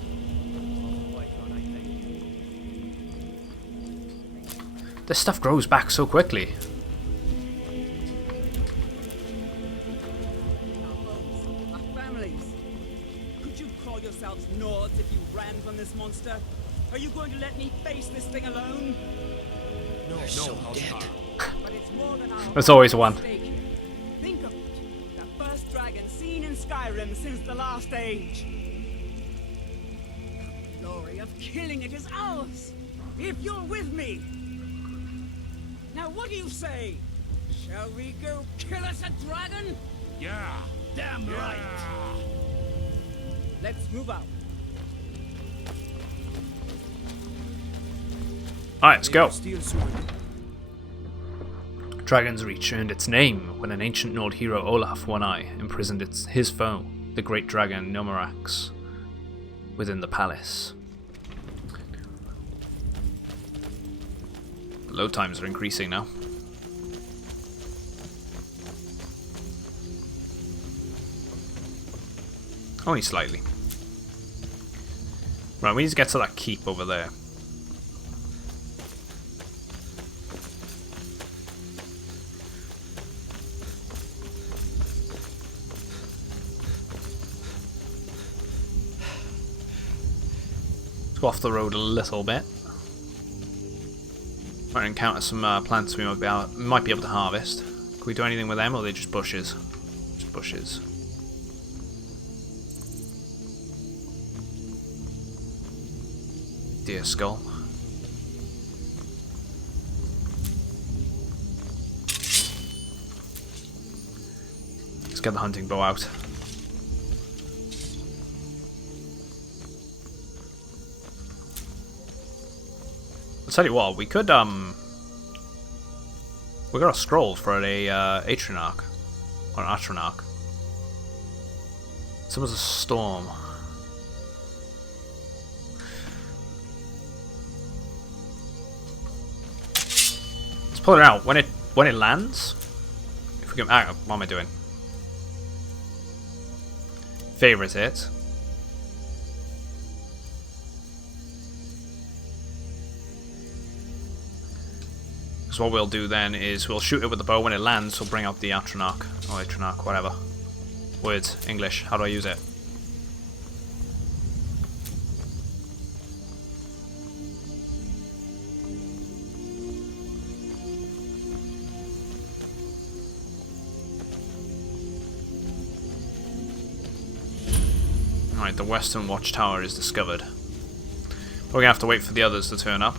Whiterun, I thank you. This stuff grows back so quickly. Our families. Could you call yourselves Nords if you ran from this monster? Are you going to let me face this thing alone? No, Housecarl. But it's more than our There's always one. Think of it. The first dragon seen in Skyrim since the last age. The glory of killing it is ours, if you're with me. Now what do you say? Shall we go kill us a dragon? Yeah. Damn right. Let's move out. Alright, let's go. Steel sword. Dragon's Reach earned its name when an ancient Nord hero, Olaf One-Eye, imprisoned his foe, the great dragon Nomarax, within the palace. The load times are increasing now. Only slightly. Right, we need to get to that keep over there. Go off the road a little bit. Might encounter some plants we might be able to harvest. Can we do anything with them, or are they just bushes? Just bushes. Deer skull. Let's get the hunting bow out. I'll tell you what, we could, we got a scroll for a Atronach. Or an Atronach. Someone's a storm. Let's pull it out. When it lands, if we can, what am I doing? Favorite it. So what we'll do then is we'll shoot it with the bow. When it lands, we'll bring out the Atronach, or Atronach, whatever. Words, English, how do I use it? Alright, the Western Watchtower is discovered. We're gonna have to wait for the others to turn up.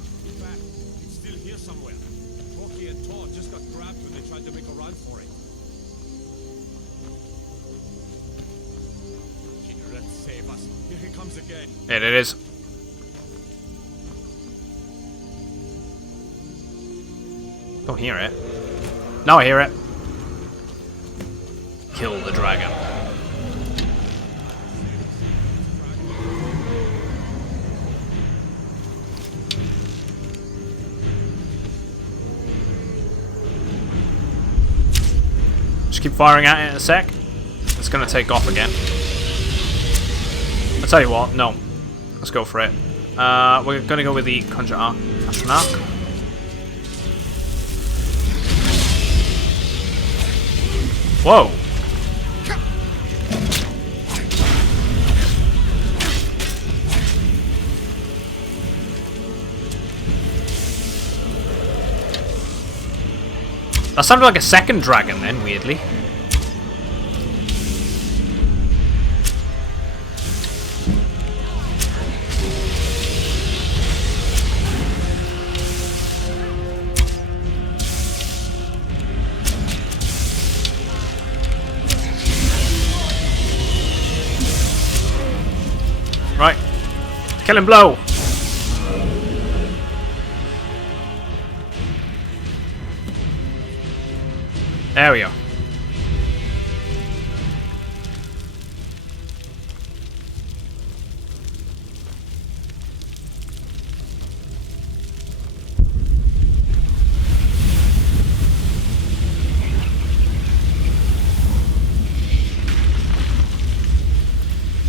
It is. Don't hear it. Now I hear it. Kill the dragon. Just keep firing at it in a sec. It's going to take off again. I'll tell you what, no. Let's go for it. We're going to go with the Conjure Astronaut. Whoa! That sounded like a second dragon then, weirdly. Right. Kill him, blow! There we go.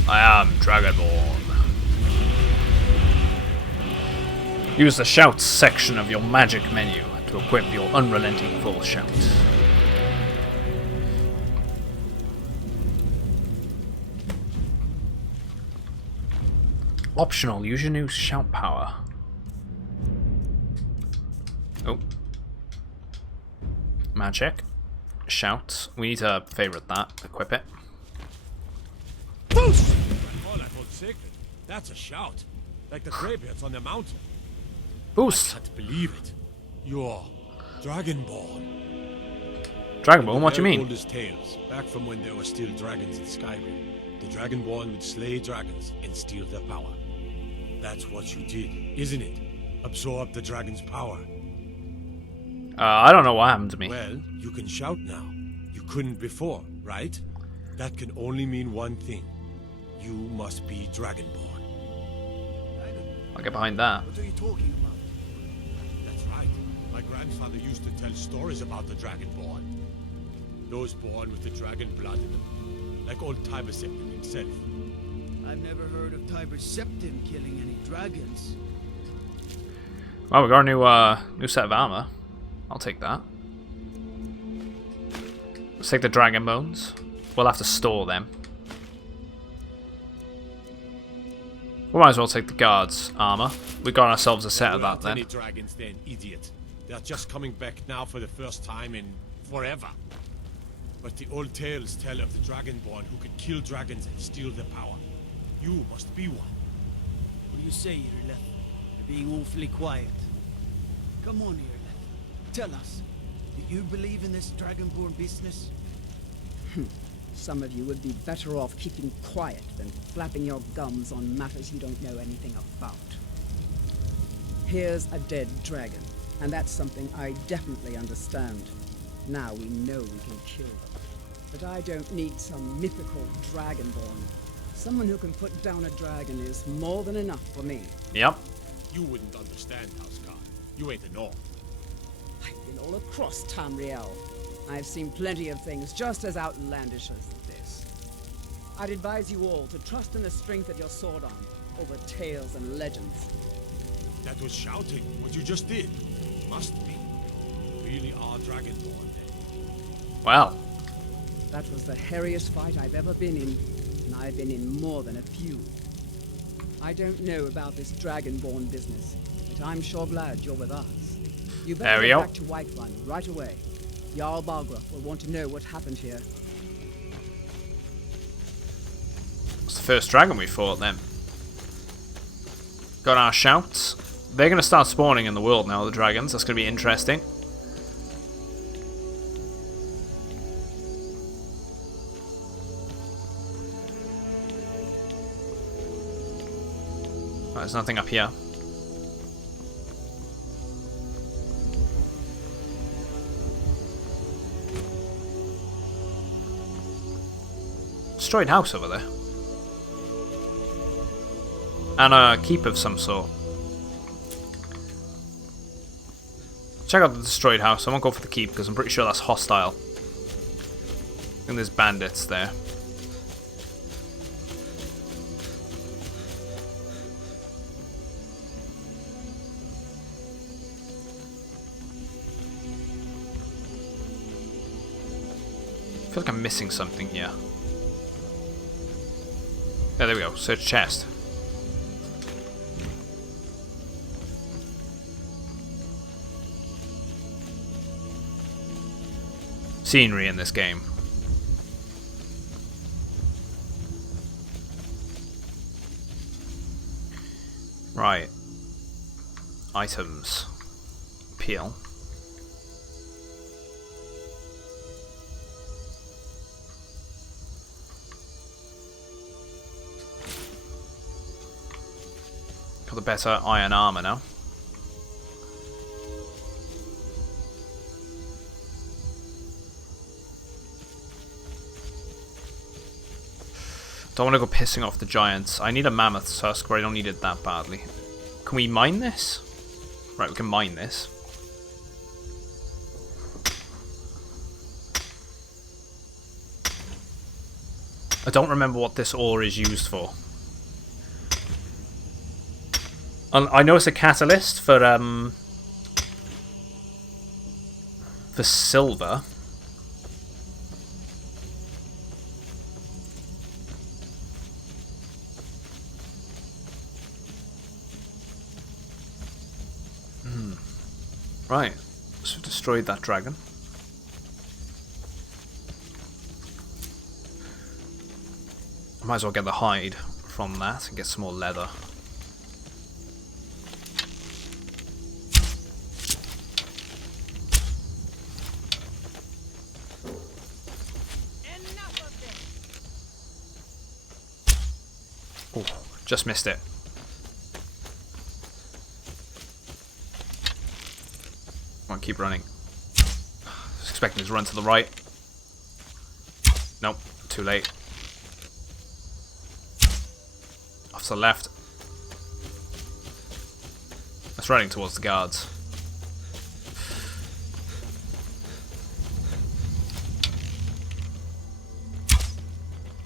I am Dragonborn. Use the shouts section of your magic menu to equip your unrelenting full shout. Optional, use your new shout power. Oh. Magic. Shout. We need to favorite that. Equip it. Boost! Oh, that old sacred. That's a shout. Like the greybeards on the mountain. Boost! I can't believe it. You're Dragonborn. Dragonborn? What do you mean? Oldest tales, back from when there were still dragons in Skyrim. The Dragonborn would slay dragons and steal their power. That's what you did, isn't it? Absorb the dragon's power. I don't know what happened to me. Well, you can shout now. You couldn't before, right? That can only mean one thing. You must be Dragonborn. I'll get behind that. What are you talking about? That's right. My grandfather used to tell stories about the Dragonborn. Those born with the dragon blood in them. Like old Tiber Septim himself. I've never heard of Tiber Septim killing any dragons. Well, we got a new set of armor. I'll take that. Let's take the dragon bones. We'll have to store them. We might as well take the guards' armor. We got ourselves a set of that then. Any dragons then, idiot. They're just coming back now for the first time in forever. But the old tales tell of the Dragonborn who could kill dragons and steal their power. You must be one. What do you say, Irleth? You're being awfully quiet. Come on, Irleth. Tell us. Do you believe in this Dragonborn business? Some of you would be better off keeping quiet than flapping your gums on matters you don't know anything about. Here's a dead dragon, and that's something I definitely understand. Now we know we can kill them. But I don't need some mythical dragonborn. Someone who can put down a dragon is more than enough for me. Yep. You wouldn't understand, Houseguard. You ain't the North. I've been all across Tamriel. I've seen plenty of things just as outlandish as this. I'd advise you all to trust in the strength of your sword arm over tales and legends. That was shouting, what you just did. Must be. You really are Dragonborn then. Well. That was the hairiest fight I've ever been in, and I've been in more than a few. I don't know about this Dragonborn business, but I'm sure glad you're with us. You better get back to Whiterun right away. Jarl Balgruuf will want to know what happened here. It's the first dragon we fought then. Got our shouts. They're going to start spawning in the world now, the dragons. That's going to be interesting. Oh, there's nothing up here. Destroyed house over there. And a keep of some sort. Check out the destroyed house. I won't go for the keep because I'm pretty sure that's hostile. And there's bandits there. I feel like I'm missing something here. Yeah, there we go. Search chest. Scenery in this game. Right. Items. Peel. Got the better iron armor now. Don't want to go pissing off the giants. I need a mammoth tusk, but I don't need it that badly. Can we mine this? Right, we can mine this. I don't remember what this ore is used for. I know it's a catalyst for silver. Right, so we've destroyed that dragon. I might as well get the hide from that and get some more leather. Oh, just missed it. Come on, keep running. Just expecting it to run to the right. Nope, too late. Off to the left. It's running towards the guards.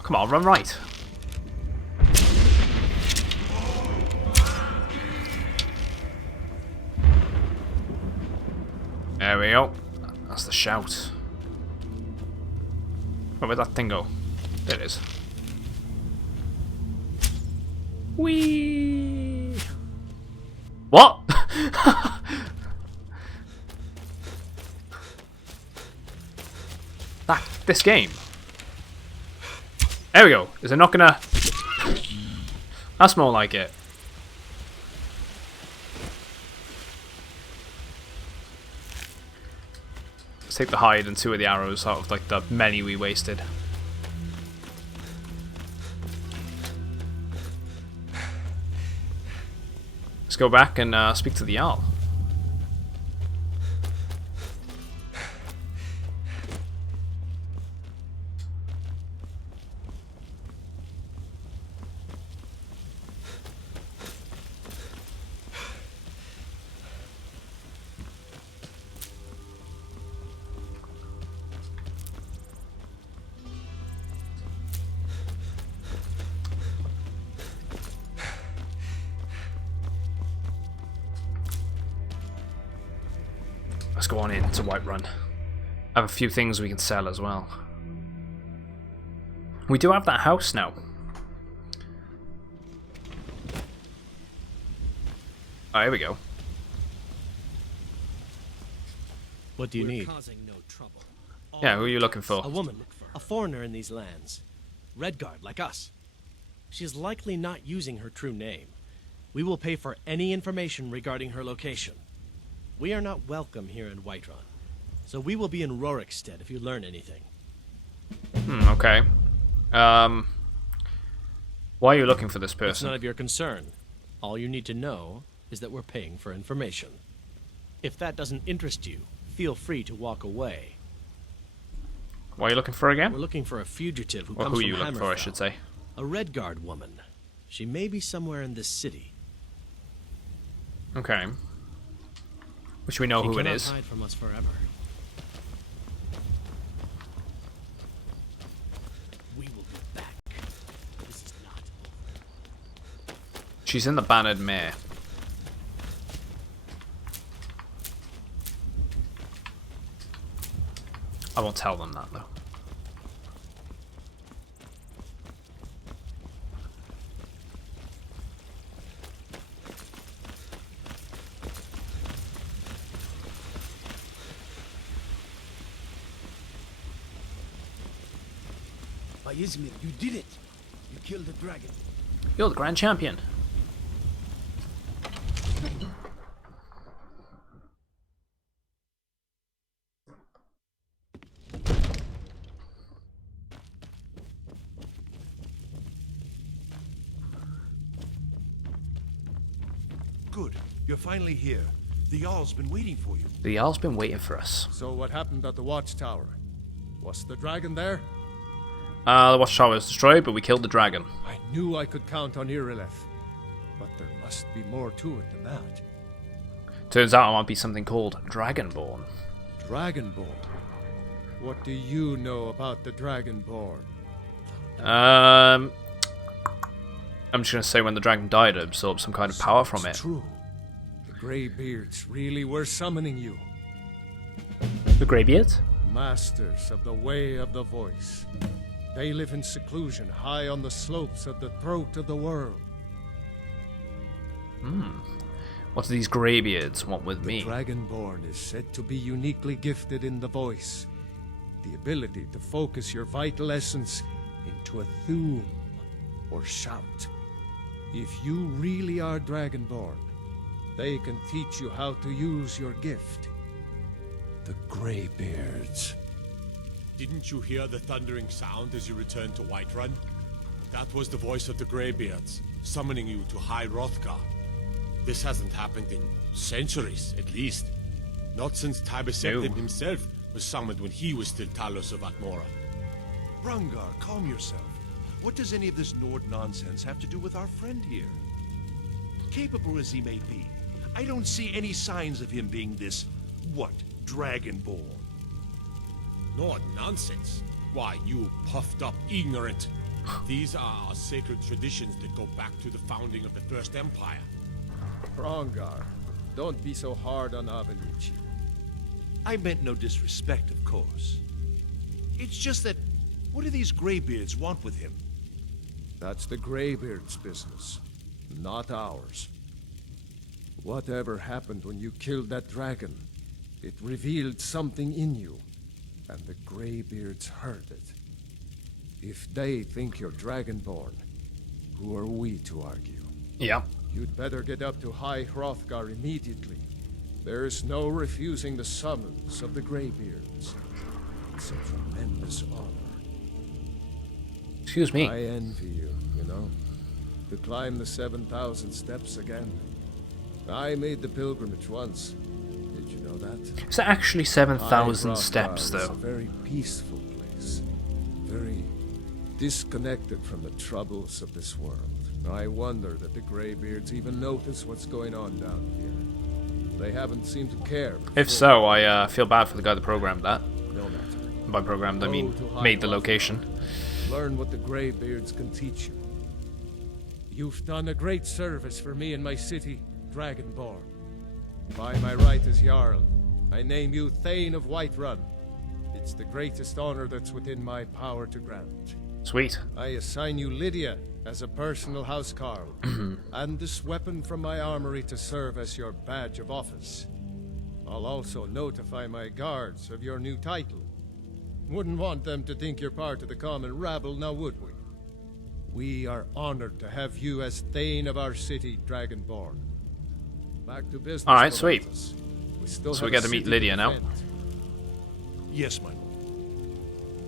Come on, run right. There we go. That's the shout. Oh, where'd that thing go? There it is. Whee! What? This game. There we go. Is it not gonna... That's more like it. Let's take the hide and 2 of the arrows out of like the many we wasted. Let's go back and speak to the Jarl. Let's go on in to Whiterun. I have a few things we can sell as well. We do have that house now. Oh, here we go. What do you need? Yeah, who are you looking for? A woman, a foreigner in these lands. Redguard, like us. She is likely not using her true name. We will pay for any information regarding her location. We are not welcome here in Whiterun, so we will be in Rorikstead if you learn anything. Okay. Why are you looking for this person? It's none of your concern. All you need to know is that we're paying for information. If that doesn't interest you, feel free to walk away. What are you looking for again? We're looking for a fugitive who Or comes who from you looking for, I should say. A Redguard woman. She may be somewhere in this city. Okay. Which we know who it is. Hide from us forever. she's in the Bannered Mare. I won't tell them that, though. By Izmir, you did it! You killed the dragon. You're the Grand Champion. Good. You're finally here. The Jarl's been waiting for you. The Jarl's been waiting for us. So what happened at the watchtower? Was the dragon there? The watchtower was destroyed, but we killed the dragon. I knew I could count on Irileth. But there must be more to it than that. Turns out it might be something called Dragonborn. Dragonborn? What do you know about the Dragonborn? I'm just going to say when the dragon died, it absorbed some kind of power from it. True. The Greybeards really were summoning you. The Greybeards? Masters of the Way of the Voice. They live in seclusion high on the slopes of the throat of the world. What do these Greybeards want with me? The Dragonborn is said to be uniquely gifted in the voice. The ability to focus your vital essence into a thum or shout. If you really are Dragonborn, they can teach you how to use your gift. The Greybeards. Didn't you hear the thundering sound as you returned to Whiterun? That was the voice of the Greybeards, summoning you to High Hrothgar. This hasn't happened in centuries, at least. Not since Tibeseptim himself was summoned when he was still Talos of Atmora. Rangar, calm yourself. What does any of this Nord nonsense have to do with our friend here? Capable as he may be, I don't see any signs of him being this, Dragonborn. Nord nonsense? Why, you puffed up ignorant. These are our sacred traditions that go back to the founding of the First Empire. Rangar, don't be so hard on Avenicci. I meant no disrespect, of course. It's just that, what do these Greybeards want with him? That's the Greybeards' business, not ours. Whatever happened when you killed that dragon, it revealed something in you, and the Greybeards heard it. If they think you're Dragonborn, who are we to argue? Yeah. You'd better get up to High Hrothgar immediately. There's no refusing the summons of the Greybeards. It's a tremendous honor. Excuse me. I envy you, you know. To climb the 7,000 steps again. I made the pilgrimage once. Did you know that? Is it actually 7,000 steps, though? It's a very peaceful place. Very disconnected from the troubles of this world. I wonder that the Greybeards even notice what's going on down here. They haven't seemed to care. If so, I feel bad for the guy that programmed that. No matter. By programmed, I mean made the location. Learn what the Greybeards can teach you. You've done a great service for me and my city, Dragonborn. By my right as Jarl, I name you Thane of Whiterun. It's the greatest honor that's within my power to grant. Sweet. I assign you Lydia as a personal housecarl, and this weapon from my armory to serve as your badge of office. I'll also notify my guards of your new title. Wouldn't want them to think you're part of the common rabble, now would we? We are honored to have you as Thane of our city, Dragonborn. Back to business. Alright, sweet. So we get to meet Lydia now. Yes, my lord.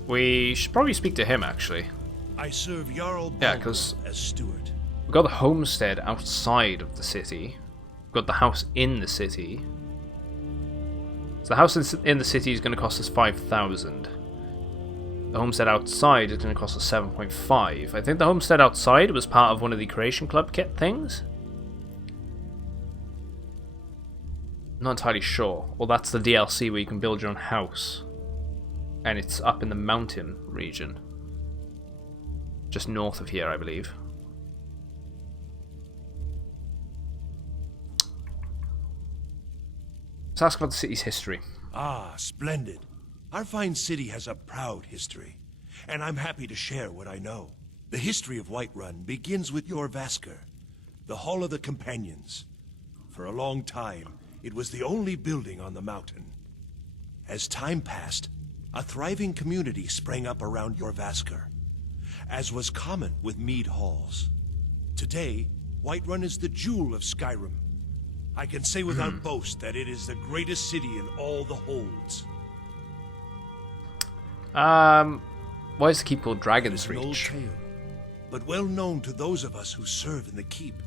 We should probably speak to him, actually. I serve Jarl because as steward. We've got the homestead outside of the city. We've got the house in the city. So the house in the city is going to cost us 5,000. The homestead outside is going to cost us 7.5. I think the homestead outside was part of one of the Creation Club kit things. Not entirely sure. Well, that's the DLC where you can build your own house. And it's up in the mountain region. Just north of here, I believe. Let's ask about the city's history. Ah, splendid. Our fine city has a proud history, and I'm happy to share what I know. The history of Whiterun begins with your Vasker, the Hall of the Companions. For a long time, it was the only building on the mountain. As time passed, a thriving community sprang up around your Vasker, as was common with mead halls. Today, Whiterun is the jewel of Skyrim. I can say without boast that it is the greatest city in all the holds. Why is the keep called Dragon's It is an old Reach? tale, but well known to those of us who serve in the keep.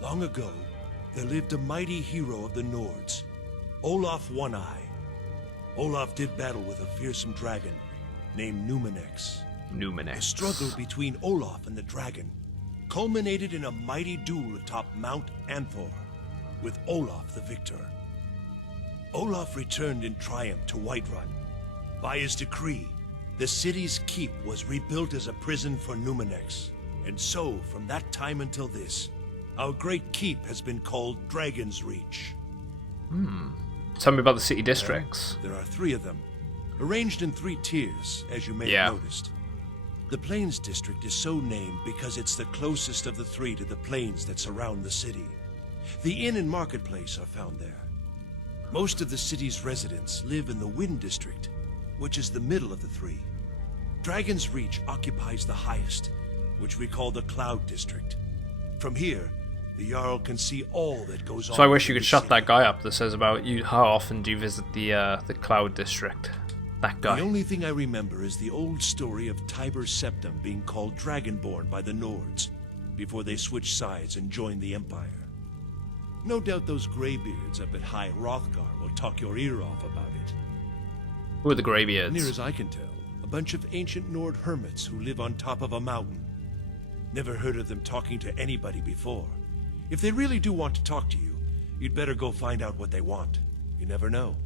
Long ago, there lived a mighty hero of the Nords, Olaf One-Eye. Olaf did battle with a fearsome dragon named Numenex. The struggle between Olaf and the dragon culminated in a mighty duel atop Mount Anthor, with Olaf the victor. Olaf returned in triumph to Whiterun. By his decree, the city's keep was rebuilt as a prison for Numenex. And so, from that time until this, our great keep has been called Dragon's Reach. Tell me about the city districts. There are 3 of them, arranged in 3 tiers, as you may have noticed. The Plains District is so named because it's the closest of the 3 to the plains that surround the city. The inn and marketplace are found there. Most of the city's residents live in the Wind District, which is the middle of the 3. Dragon's Reach occupies the highest, which we call the Cloud District. From here, the Jarl can see all that goes on. So I wish you could shut that guy up that says about you. How often do you visit the Cloud District? That guy. The only thing I remember is the old story of Tiber Septim being called Dragonborn by the Nords, before they switched sides and joined the Empire. No doubt those graybeards up at High Hrothgar will talk your ear off about it. Who are the graybeards? Near as I can tell, a bunch of ancient Nord hermits who live on top of a mountain. Never heard of them talking to anybody before. If they really do want to talk to you, you'd better go find out what they want. You never know.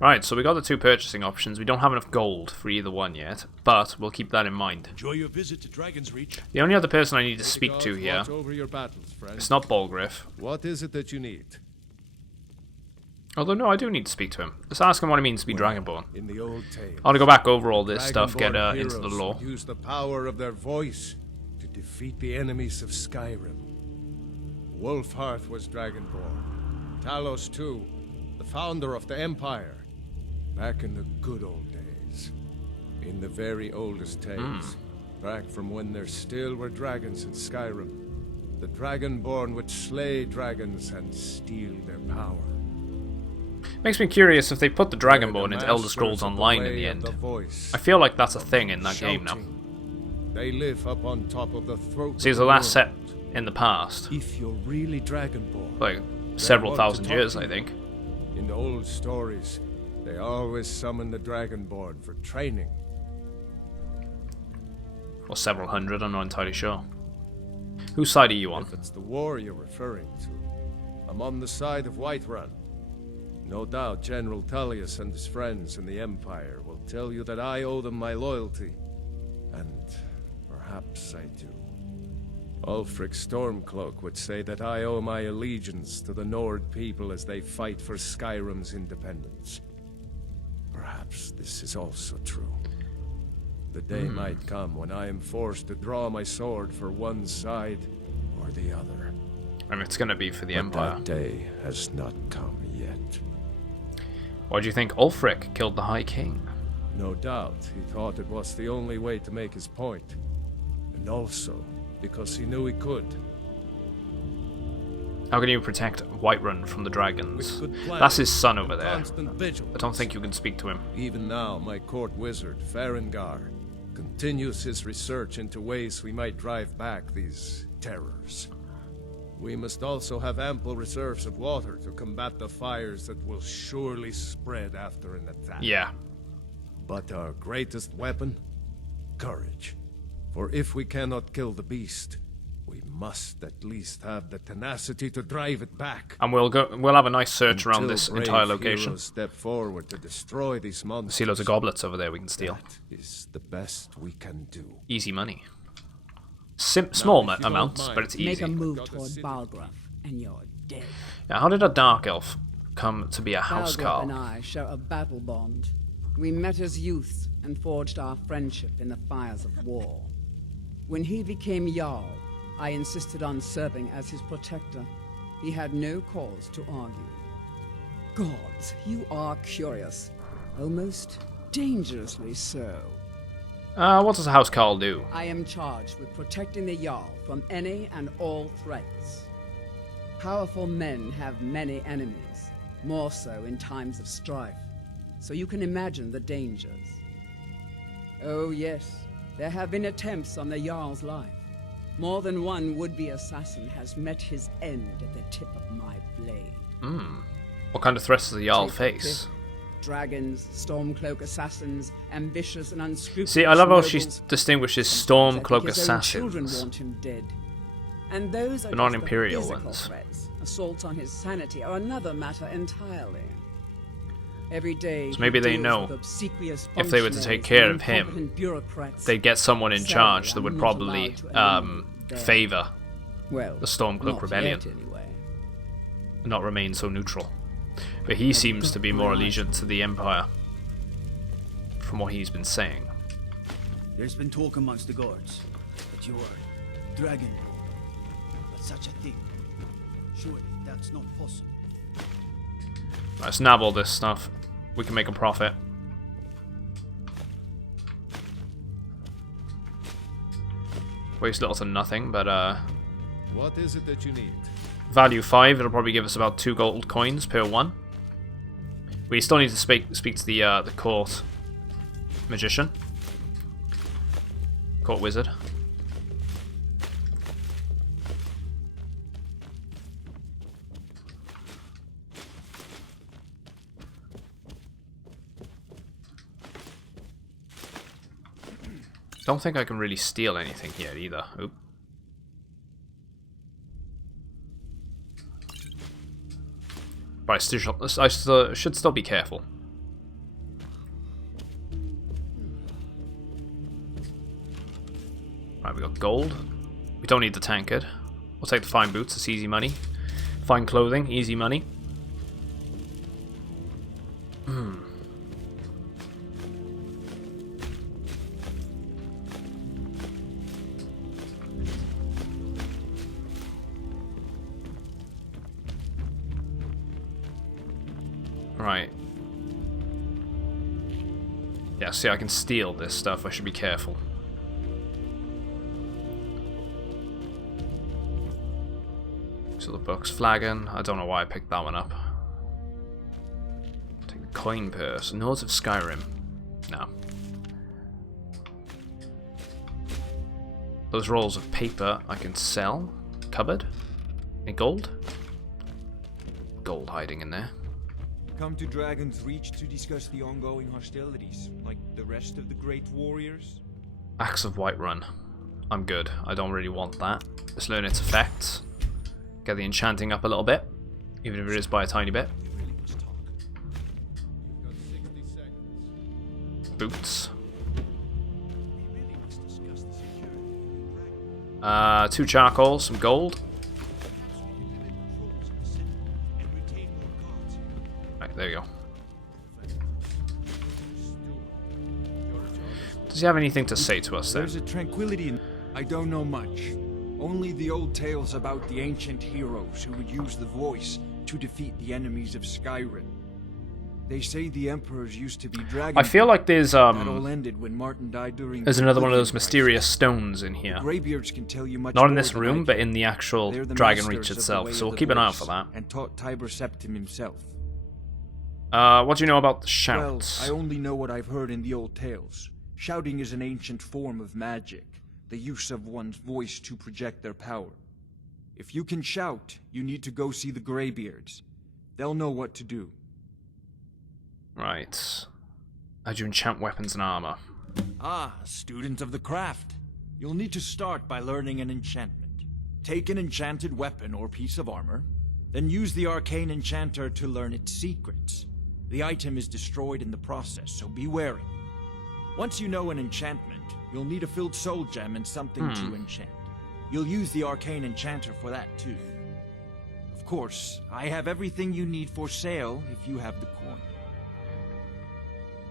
Right, so we got the 2 purchasing options. We don't have enough gold for either one yet, but we'll keep that in mind. Enjoy your visit to Dragon's Reach. The only other person I need to speak to here, over your battles, friend. it's not Balgriff. What is it that you need? Although, no, I do need to speak to him. Let's ask him what it means to be Dragonborn. In the old tales, I want to go back over all this stuff, get Dragonborn into the heroes lore. use the power of their voice to defeat the enemies of Skyrim. Wolfhearth was Dragonborn. Talos too, the founder of the Empire. Back in the good old days. In the very oldest tales. Back from when there still were dragons in Skyrim. The Dragonborn would slay dragons and steal their power. Makes me curious if they put the Dragonborn into Elder Scrolls Online in the end. I feel like that's a thing in that game now. They live up on top of the throat. See, it was the last set in the past. If you're really Dragonborn, like several thousand years, I think. In the old stories, they always summon the Dragonborn for training. Or several hundred, I'm not entirely sure. Whose side are you on? If it's the war you're referring to, I'm on the side of Whiterun. No doubt General Tullius and his friends in the Empire will tell you that I owe them my loyalty. And perhaps I do. Ulfric Stormcloak would say that I owe my allegiance to the Nord people as they fight for Skyrim's independence. Perhaps this is also true. The day might come when I am forced to draw my sword for one side or the other. And it's going to be for the Empire. That day has not come yet. Why do you think Ulfric killed the High King? No doubt he thought it was the only way to make his point. And also because he knew he could. How can you protect Whiterun from the dragons? That's his son over there. I don't think you can speak to him. Even now, my court wizard, Farengar, continues his research into ways we might drive back these terrors. We must also have ample reserves of water to combat the fires that will surely spread after an attack. Yeah. But our greatest weapon? Courage. For if we cannot kill the beast, we must at least have the tenacity to drive it back. And we'll have a nice search around this entire location. Step forward to destroy these monsters. See loads of goblets over there we can steal. That is the best we can do. Easy money. Small amounts, but it's easy. Make a move toward Balgruff, and you're dead. Now, how did a dark elf come to be a housecarl? and I share a battle bond. We met as youths and forged our friendship in the fires of war. When he became Jarl, I insisted on serving as his protector. He had no cause to argue. Gods, you are curious. Almost dangerously so. What does a housecarl do? I am charged with protecting the Jarl from any and all threats. Powerful men have many enemies, more so in times of strife, so you can imagine the dangers. Oh yes, there have been attempts on the Jarl's life. More than one would-be assassin has met his end at the tip of my blade. What kind of threats does the Jarl face? Dragons, Stormcloak assassins, ambitious and unscrupulous. See, I love how she nobles. distinguishes Sometimes I think Stormcloak his own children assassins, want him dead. And those are but just the non-Imperial physical ones. threats. Assaults on his sanity are another matter entirely. Every day, So maybe he they deals know with obsequious if they were to take functionaries care and of him, incompetent bureaucrats. they'd get someone in Sadly, charge that I'm would not probably allowed to eliminate them. favour Well, the Stormcloak not Rebellion, yet, anyway. and not remain so neutral. But he seems to be more allegiant to the Empire, from what he's been saying. There's been talk amongst the guards that you are Dragonborn. But such a thing, surely that's not possible. Let's nab all this stuff. We can make a profit. Waste little to nothing, but What is it that you need? value 5, it'll probably give us about 2 gold coins per one. We still need to speak to the court magician. Court wizard. Don't think I can really steal anything here either. Oop. But I should still be careful. Right, we got gold. We don't need the tankard. We'll take the fine boots, it's easy money. Fine clothing, easy money. Right. Yeah, see, I can steal this stuff. I should be careful. So the book's flagon. I don't know why I picked that one up. Take the coin purse. Notes of Skyrim. No. Those rolls of paper I can sell. Cupboard. Any gold? Gold hiding in there. Come to Dragon's Reach to discuss the ongoing hostilities, like the rest of the great warriors? Axe of Whiterun. I'm good. I don't really want that. Let's learn its effects. Get the enchanting up a little bit, even if it is by a tiny bit. Boots. 2 charcoal, some gold. Right, there you go. Does he have anything to say to us then? There's a tranquility in... I don't know much. Only the old tales about the ancient heroes who would use the voice to defeat the enemies of Skyrim. They say the emperors used to be dragons. I feel like there's That all ended when Martin died during there's the another one of Oblivion those mysterious stones in here. The Greybeards can tell you much Not in more this than room, I but can. in the actual They're the Dragon masters Reach of the itself, way so of we'll the keep an eye out voice, for that. And taught Tiber Septim himself. What do you know about the shouts? Well, I only know what I've heard in the old tales. Shouting is an ancient form of magic, the use of one's voice to project their power. If you can shout, you need to go see the Greybeards. They'll know what to do. Right. How'd you enchant weapons and armor? Ah, student of the craft. You'll need to start by learning an enchantment. Take an enchanted weapon or piece of armor, then use the arcane enchanter to learn its secrets. The item is destroyed in the process, so be wary. Once you know an enchantment, you'll need a filled soul gem and something to enchant. You'll use the arcane enchanter for that too. Of Of course, I have everything you need for sale if you have the coin.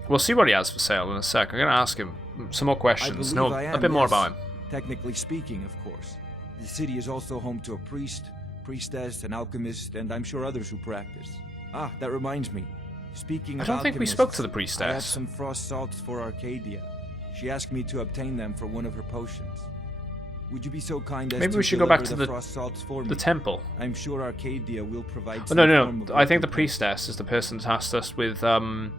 We'll see what he has for sale in a sec. I'm going to ask him some more questions, know a bit more about him. Technically speaking, of course. The city is also home to a priest, priestess, an alchemist, and I'm sure others who practice. Ah, that reminds me. Speaking of I don't think we spoke to the priestess. I have some frost salts for Arcadia. She asked me to obtain them for one of her potions. Would you be so kind as maybe to we should go back to frost salts for me? the temple. I'm sure Arcadia will provide Oh, some no. form of I think the recompense. priestess is the person that tasked us with the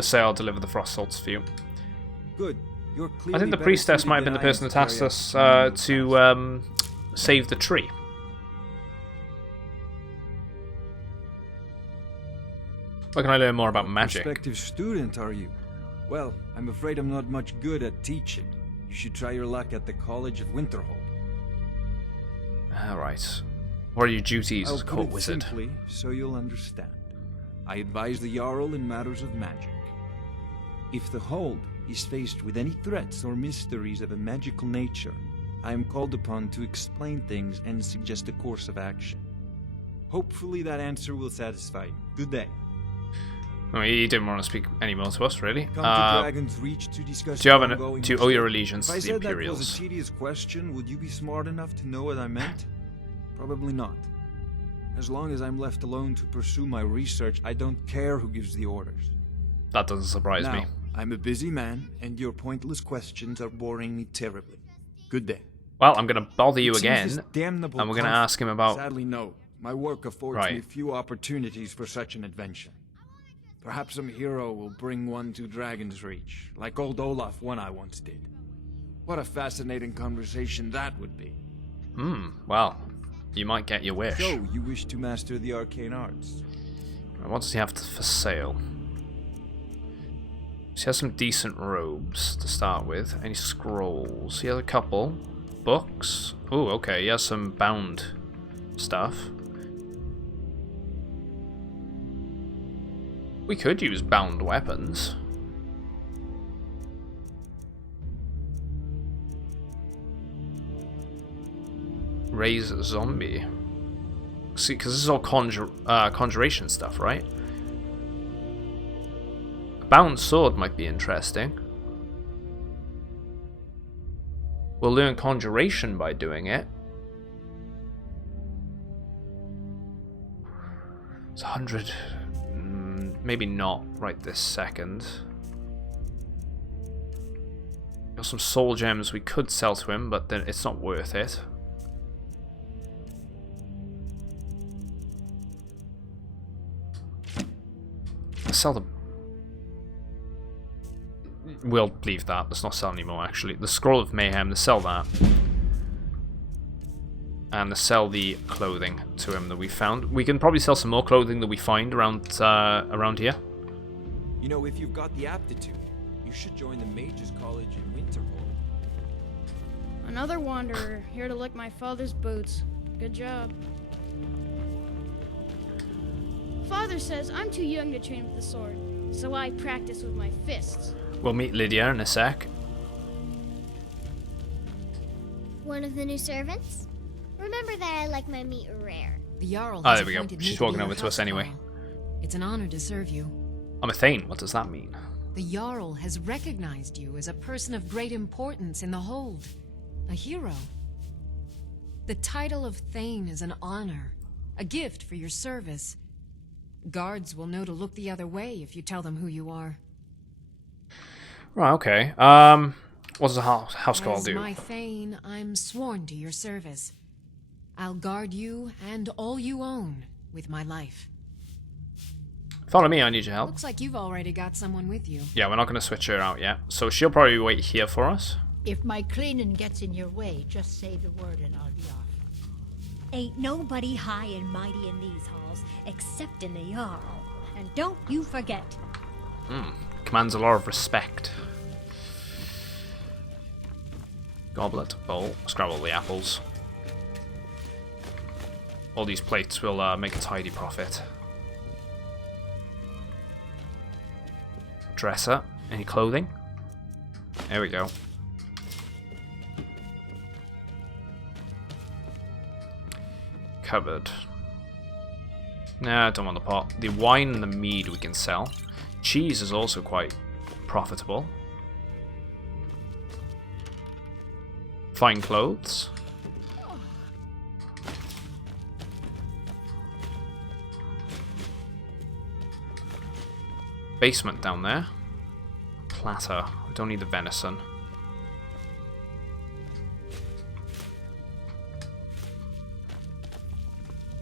sale deliver the frost salts for you. Good. You're I clearly think the better priestess suited might have been the than I am person that to carry tasked out us some to save the tree. Where can I learn more about magic? Prospective student, are you? Well, I'm afraid I'm not much good at teaching. You should try your luck at the College of Winterhold. Alright. What are your duties I'll as a put court it wizard? simply, so you'll understand. I advise the Jarl in matters of magic. If the Hold is faced with any threats or mysteries of a magical nature, I am called upon to explain things and suggest a course of action. Hopefully that answer will satisfy you. Good day. No, he didn't want to speak anymore to us, really. Come to Dragon's Reach to discuss do you have ongoing do you owe your mistakes. allegiance If I to the said that was Imperials? a tedious question, would you be smart enough to know what I meant? Probably not. As long as I'm left alone to pursue my research, I don't care who gives the orders. That doesn't surprise me. I'm a busy man, and your pointless questions are boring me terribly. Good day. Well, I'm going to bother you It seems again, this and damnable we're going to conflict. ask him about... Sadly, no. My work affords Right. me few opportunities for such an adventure. Perhaps some hero will bring one to Dragon's Reach, like old Olaf one I once did. What a fascinating conversation that would be. Well, you might get your wish. So, you wish to master the arcane arts? What does he have for sale? He has some decent robes to start with. Any scrolls? He has a couple. Books. Oh, okay. He has some bound stuff. We could use bound weapons. Raise a zombie. See, because this is all conjuration stuff, right? A bound sword might be interesting. We'll learn conjuration by doing it. It's 100. Maybe not right this second. Got some soul gems we could sell to him, but then it's not worth it. Sell the... We'll leave that. Let's not sell anymore, actually. The Scroll of Mayhem, let's sell that. And let's sell the clothing to him that we found. We can probably sell some more clothing that we find around here. You know, if you've got the aptitude, you should join the Mages College in Winterhold. Another wanderer, here to lick my father's boots. Good job. Father says I'm too young to train with the sword, so I practice with my fists. We'll meet Lydia in a sec. One of the new servants? Remember that I like my meat rare. The Jarl Oh, has there we go. appointed me She's to be walking your over to us anyway. housecarl. It's an honor to serve you. I'm a Thane. What does that mean? The Jarl has recognized you as a person of great importance in the Hold. A hero. The title of Thane is an honor. A gift for your service. Guards will know to look the other way if you tell them who you are. Right, okay. What does a house call As do? my Thane, I'm sworn to your service. I'll guard you and all you own with my life. Follow me, I need your help. Looks like you've already got someone with you. Yeah, we're not going to switch her out yet. So she'll probably wait here for us. If my cleaning gets in your way, just say the word and I'll be off. Ain't nobody high and mighty in these halls, except in the Jarl. And don't you forget. Commands a lot of respect. Goblet, bowl, scrabble the apples. All these plates will make a tidy profit. Dresser, any clothing? There we go. Cupboard. Nah, I don't want the pot. The wine and the mead we can sell. Cheese is also quite profitable. Fine clothes. Basement down there. Platter. I don't need the venison.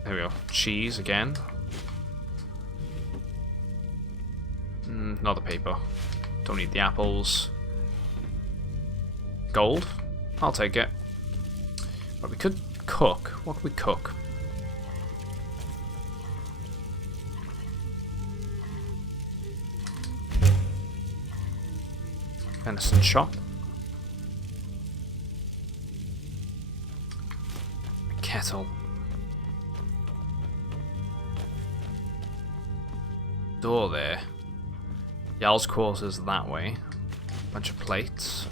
There we go. Cheese again. Not the paper. Don't need the apples. Gold. I'll take it. But we could cook. What could we cook? Venison chop. Kettle. Door there. Jarl's quarters that way. Bunch of plates.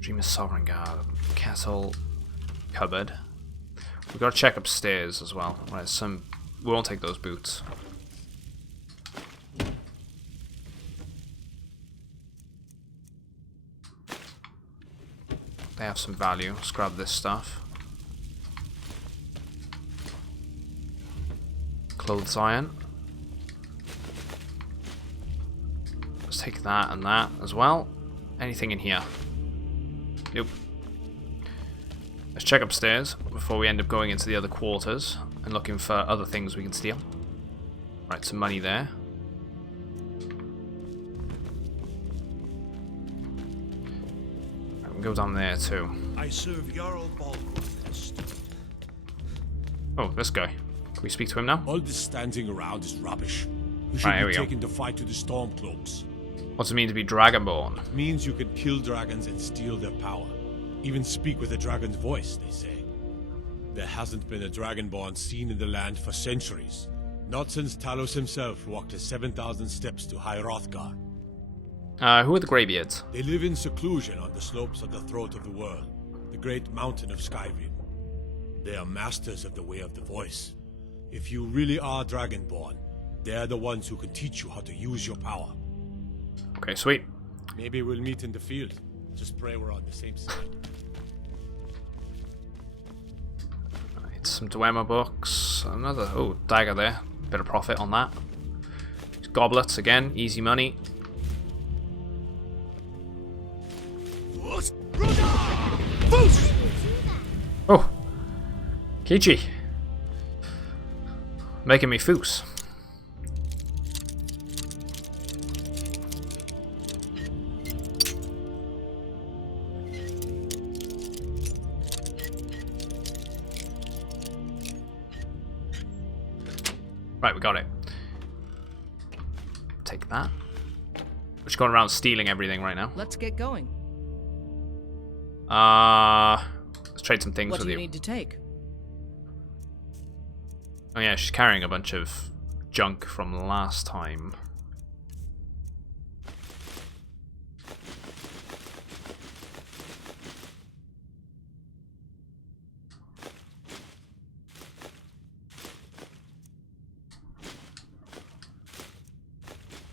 Dreamer's Sovereign Guard. Kettle. Cupboard. We've got to check upstairs as well. Right, some. We won't take those boots. They have some value. Let's grab this stuff. Clothes iron. Let's take that and that as well. Anything in here? Nope. Let's check upstairs before we end up going into the other quarters and looking for other things we can steal. Right, some money there. I can go down there too. I serve Jarl Balgruuf. Oh, this guy. Can we speak to him now? All this standing around is rubbish. You should Right, be taking the fight to the Stormcloaks. What's it mean to be Dragonborn? It means you can kill dragons and steal their power. Even speak with a dragon's voice, they say. There hasn't been a Dragonborn seen in the land for centuries. Not since Talos himself walked his 7,000 steps to High Hrothgar. Who are the Greybeards? They live in seclusion on the slopes of the Throat of the World, the great mountain of Skyrim. They are masters of the Way of the Voice. If you really are Dragonborn, they're the ones who can teach you how to use your power. Okay, sweet. Maybe we'll meet in the field. Just pray we're on the same side. Right, some Dwemer books. Another dagger there. Bit of profit on that. Goblets again, easy money. Oh, Kichi, making me foos. Right, we got it. Take that. We're just going around stealing everything right now. Let's get going. Let's trade some things What with do you. you need to take? Oh yeah, she's carrying a bunch of junk from last time.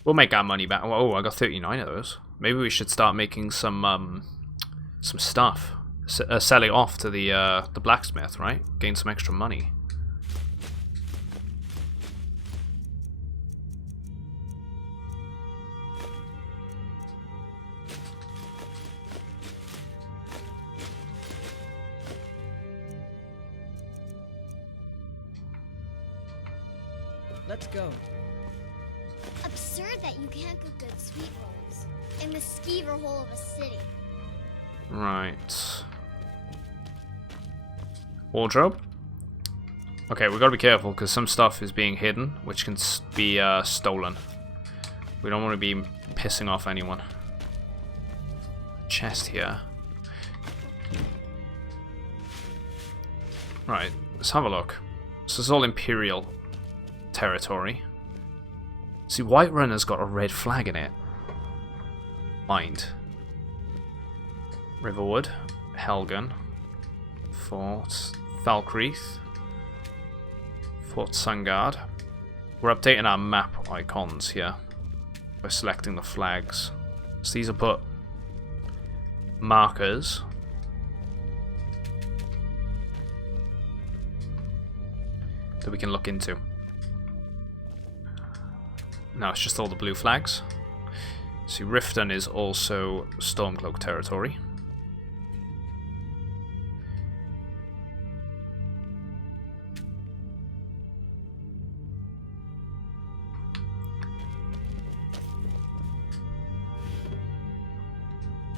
We'll make our money back. Oh, I got 39 of those. Maybe we should start making some stuff. Sell it off to the blacksmith, right? Gain some extra money. Let's go. Absurd that you can't cook good sweet rolls in the skeever hole of a city. Right. Wardrobe. Okay, we've got to be careful because some stuff is being hidden, which can be stolen. We don't want to be pissing off anyone. Chest here. Right, let's have a look. This is all Imperial territory. See, Whiterun has got a red flag in it. Mind. Riverwood, Helgen, Fort Falkreath, Fort Sungard. We're updating our map icons here by selecting the flags. So these are put markers that we can look into. Now it's just all the blue flags. See, Riften is also Stormcloak territory.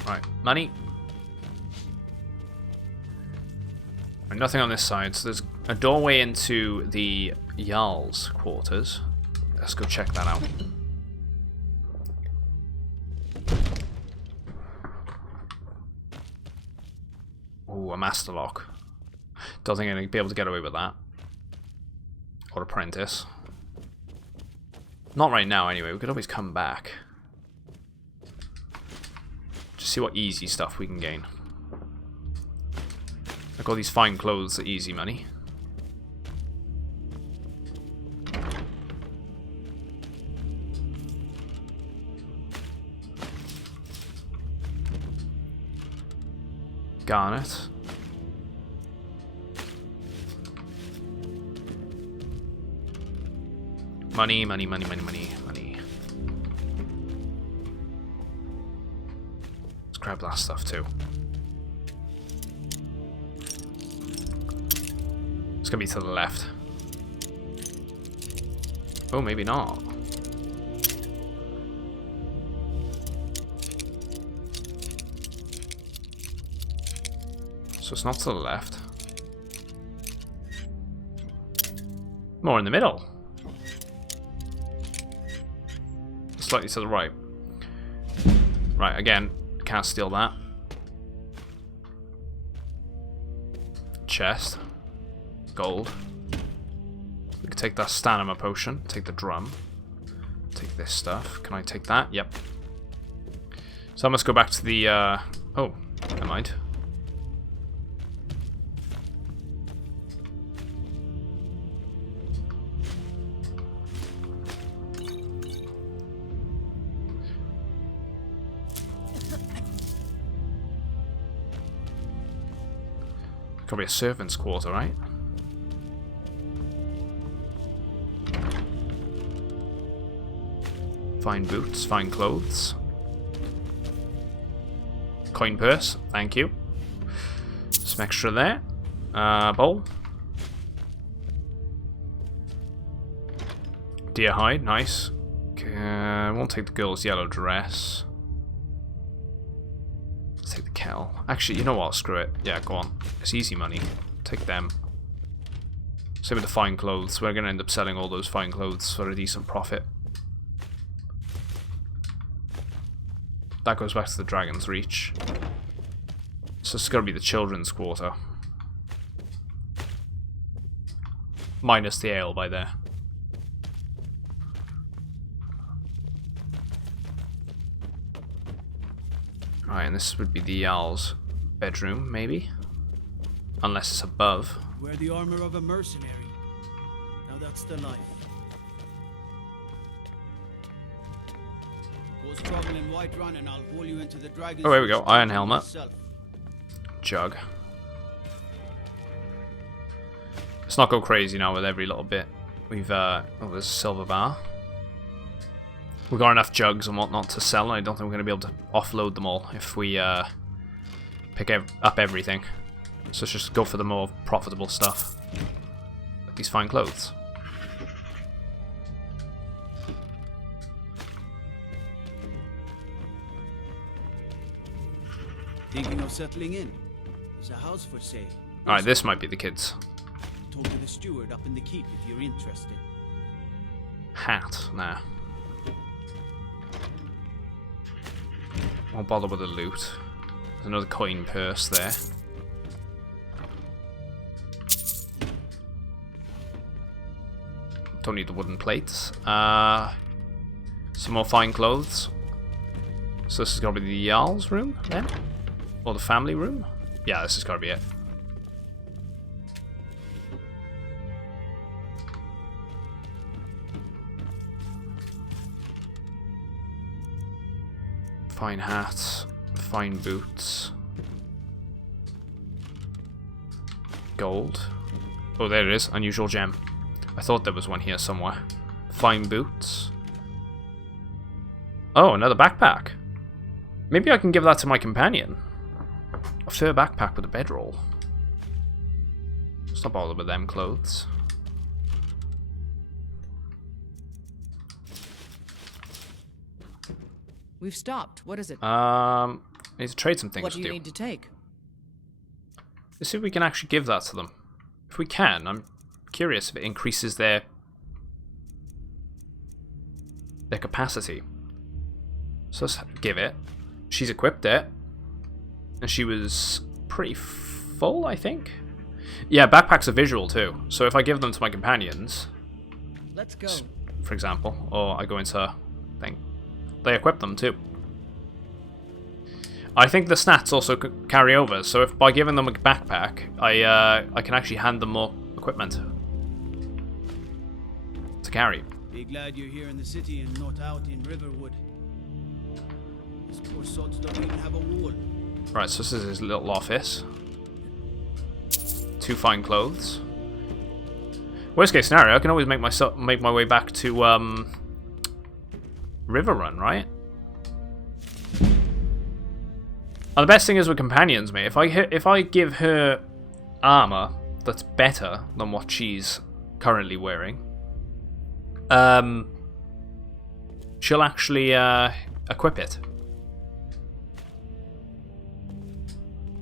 Right, money. Right, nothing on this side, so there's a doorway into the Jarl's quarters. Let's go check that out. Ooh, a master lock. Don't think I'm going to be able to get away with that. Or apprentice. Not right now anyway, we could always come back. Just see what easy stuff we can gain. Like all these fine clothes are easy money. Garnet. Money, money, money, money, money, money. Let's grab that stuff too. It's gonna be to the left. Oh, maybe not. So it's not to the left. More in the middle. Slightly to the right. Right, again, can't steal that. Chest. Gold. We can take that stamina potion, take the drum. Take this stuff. Can I take that? Yep. So I must go back to the, oh, never mind. Could be a servant's quarter, right? Fine boots, fine clothes. Coin purse, thank you. Some extra there. Bowl. Deer hide, nice. Won't take the girl's yellow dress. Let's take the kettle. Actually, you know what? Screw it. Yeah, go on. It's easy money. Take them. Same with the fine clothes. We're going to end up selling all those fine clothes for a decent profit. That goes back to the Dragon's Reach. So it's going to be the children's quarter. Minus the ale by there. Right, and this would be the Jarl's bedroom, maybe? Unless it's above. Wear the armor of a mercenary. Now that's the life. Go struggle in Whiterun and I'll haul you into the dragon's. Oh, here we go. Iron helmet. Jug. Let's not go crazy now with every little bit. We've, oh, there's a silver bar. We've got enough jugs and whatnot to sell, and I don't think we're going to be able to offload them all if we pick up everything. So let's just go for the more profitable stuff. Like these fine clothes. Thinking of settling in? There's a house for sale. Alright, this might be the kids. Talk to the steward up in the keep if you're interested. Hat, nah. Won't bother with the loot. There's another coin purse there. Don't need the wooden plates. Some more fine clothes. So this is gonna be the Jarl's room then? Or the family room? Yeah, this has got to be it. Fine hats, fine boots. Gold. Oh, there it is. Unusual gem. I thought there was one here somewhere. Fine boots. Oh, another backpack. Maybe I can give that to my companion. A fur backpack with a bedroll. Let's not bother with them clothes. We've stopped. What is it? I need to trade some things What do with you need to take? Let's see if we can actually give that to them. If we can, I'm curious if it increases their capacity. So let's give it. She's equipped it. And she was pretty full, I think. Yeah, backpacks are visual too. So if I give them to my companions, Let's go. for example, or I go into thing, they equip them too. I think the stats also carry over. So if by giving them a backpack, I can actually hand them more equipment to carry. Be glad you're here in the city and not out in Riverwood. These poor sods don't even have a wall. Right, so this is his little office. 2 fine clothes. Worst case scenario, I can always make my way back to River Run, right? And the best thing is with companions, mate. If I give her armor that's better than what she's currently wearing, she'll actually equip it.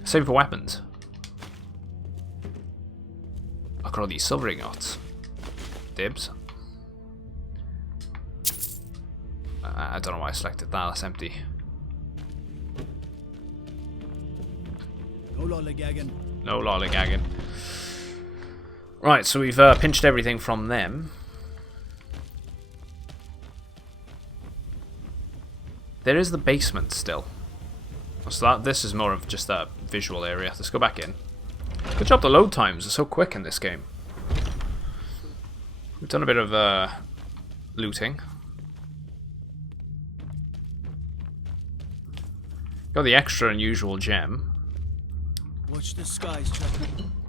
Same for weapons. Look at all these silver ingots. Dibs. I don't know why I selected that. That's empty. No lollygagging. No lollygagging. Right, so we've pinched everything from them. There is the basement still. So this is more of just a visual area. Let's go back in. Good job the load times are so quick in this game. We've done a bit of looting. Got the extra unusual gem. Watch the skies, Chuck.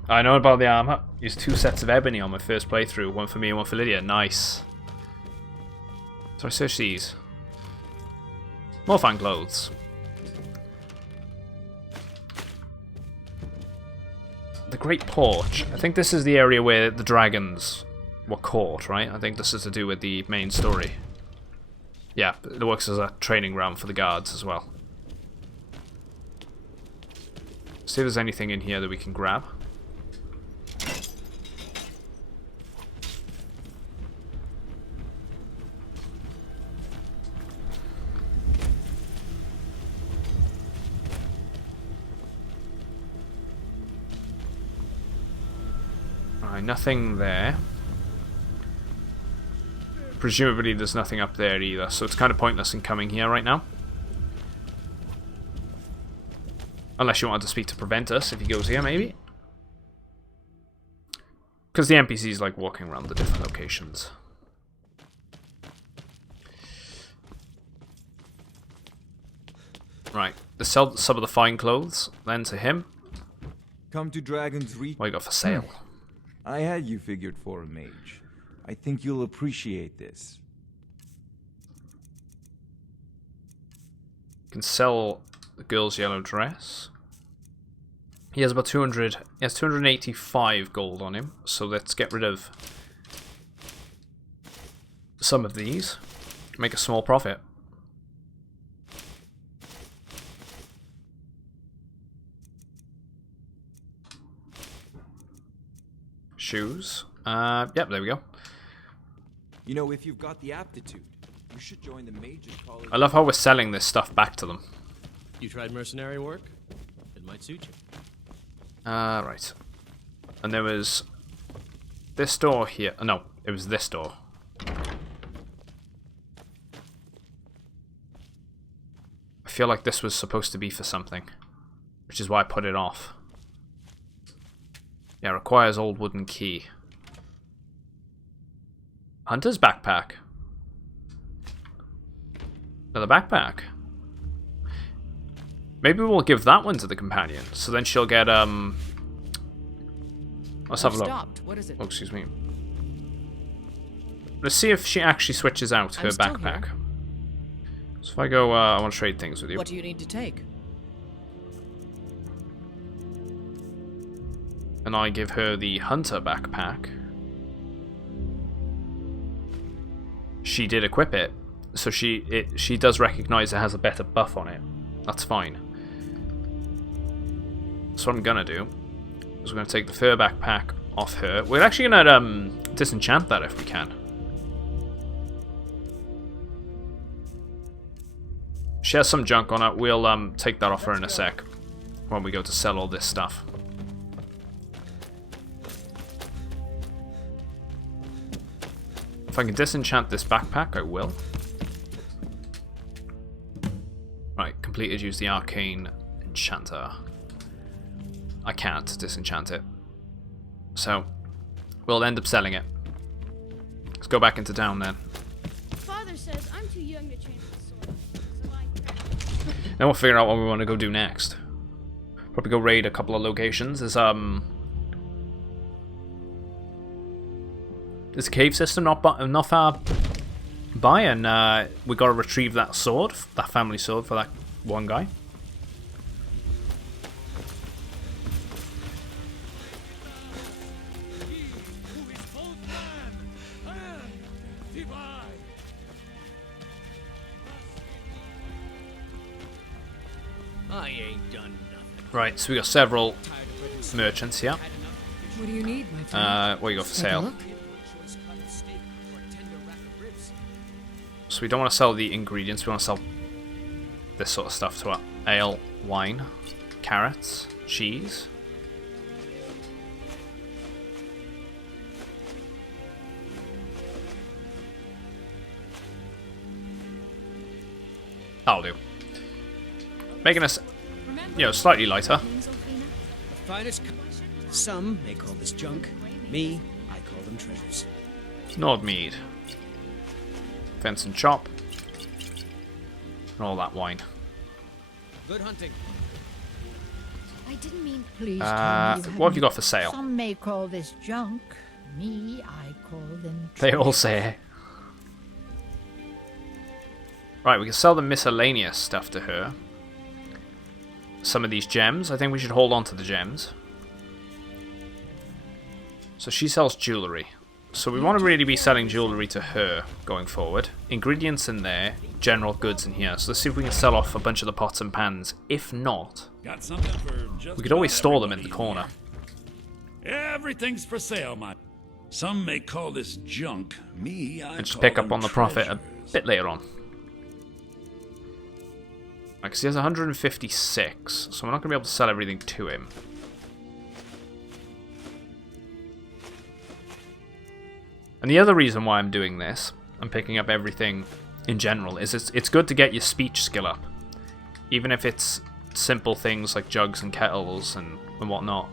I know about the armor. Used 2 sets of ebony on my first playthrough. One for me and one for Lydia. Nice. So I search these. More fine clothes. The Great Porch. I think this is the area where the dragons were caught, right? I think this is to do with the main story. Yeah, it works as a training ground for the guards as well. See if there's anything in here that we can grab. Alright, nothing there. Presumably there's nothing up there either, so it's kind of pointless in coming here right now. Unless you wanted to speak to Preventus if he goes here, maybe. Because the NPC's like walking around the different locations. Right, let's sell some of the fine clothes then to him. Come to Dragon's Reach. What you got for sale? I had you figured for a mage. I think you'll appreciate this. You can sell the girl's yellow dress. He has about 200. He has 285 gold on him. So let's get rid of some of these. Make a small profit. Shoes. Yep, there we go. You know, if you've got the aptitude, you should join the Mages College. I love how we're selling this stuff back to them. You tried mercenary work? It might suit you. Right. And there was this door here. No, it was this door. I feel like this was supposed to be for something. which is why I put it off. Yeah, requires old wooden key. Hunter's backpack. Another backpack. Maybe we'll give that one to the companion, so then she'll get let's have a look. Stopped. What is it? Oh, excuse me. Let's see if she actually switches out her backpack. So if I go, I want to trade things with you. What do you need to take? And I give her the hunter backpack. She did equip it, so she does recognize it has a better buff on it. That's fine. So what I'm gonna do is we're gonna take the fur backpack off her. We're actually gonna disenchant that if we can. She has some junk on it. We'll take that off her in a sec when we go to sell all this stuff. If I can disenchant this backpack, I will. Right, completed. Use the arcane enchanter. I can't disenchant it, so we'll end up selling it. Let's go back into town then. Father says I'm too young to train with the sword, so I... Then we'll figure out what we want to go do next. Probably go raid a couple of locations. There's a cave system not far by, and we got to retrieve that sword, that family sword for that one guy. I ain't done nothing. Right, so we got several merchants here. What do you need, my friend? What you got for Take a sale? look. So we don't want to sell the ingredients, we want to sell this sort of stuff to our ale, wine, carrots, cheese. That'll do. Making us, slightly lighter. The finest. Some may call this junk. Me, I call them treasures. Nordmead. Fence and chop. And all that wine. Good hunting. I didn't mean. Please what have you got for sale? Some may call this junk. Me, I call them. They all say it. Right, we can sell the miscellaneous stuff to her. Some of these gems. I think we should hold on to the gems. So she sells jewellery. So we want to really be selling jewellery to her going forward. Ingredients in there, general goods in here. So let's see if we can sell off a bunch of the pots and pans. If not, Got something for just we could always about store them in the everybody corner. here. Everything's for sale, my. Some may call this junk. Me, I And just call pick up them on the profit a treasures. bit later on. Because he has 156, so we're not going to be able to sell everything to him. And the other reason why I'm doing this, I'm picking up everything in general, is it's good to get your speech skill up. Even if it's simple things like jugs and kettles and whatnot.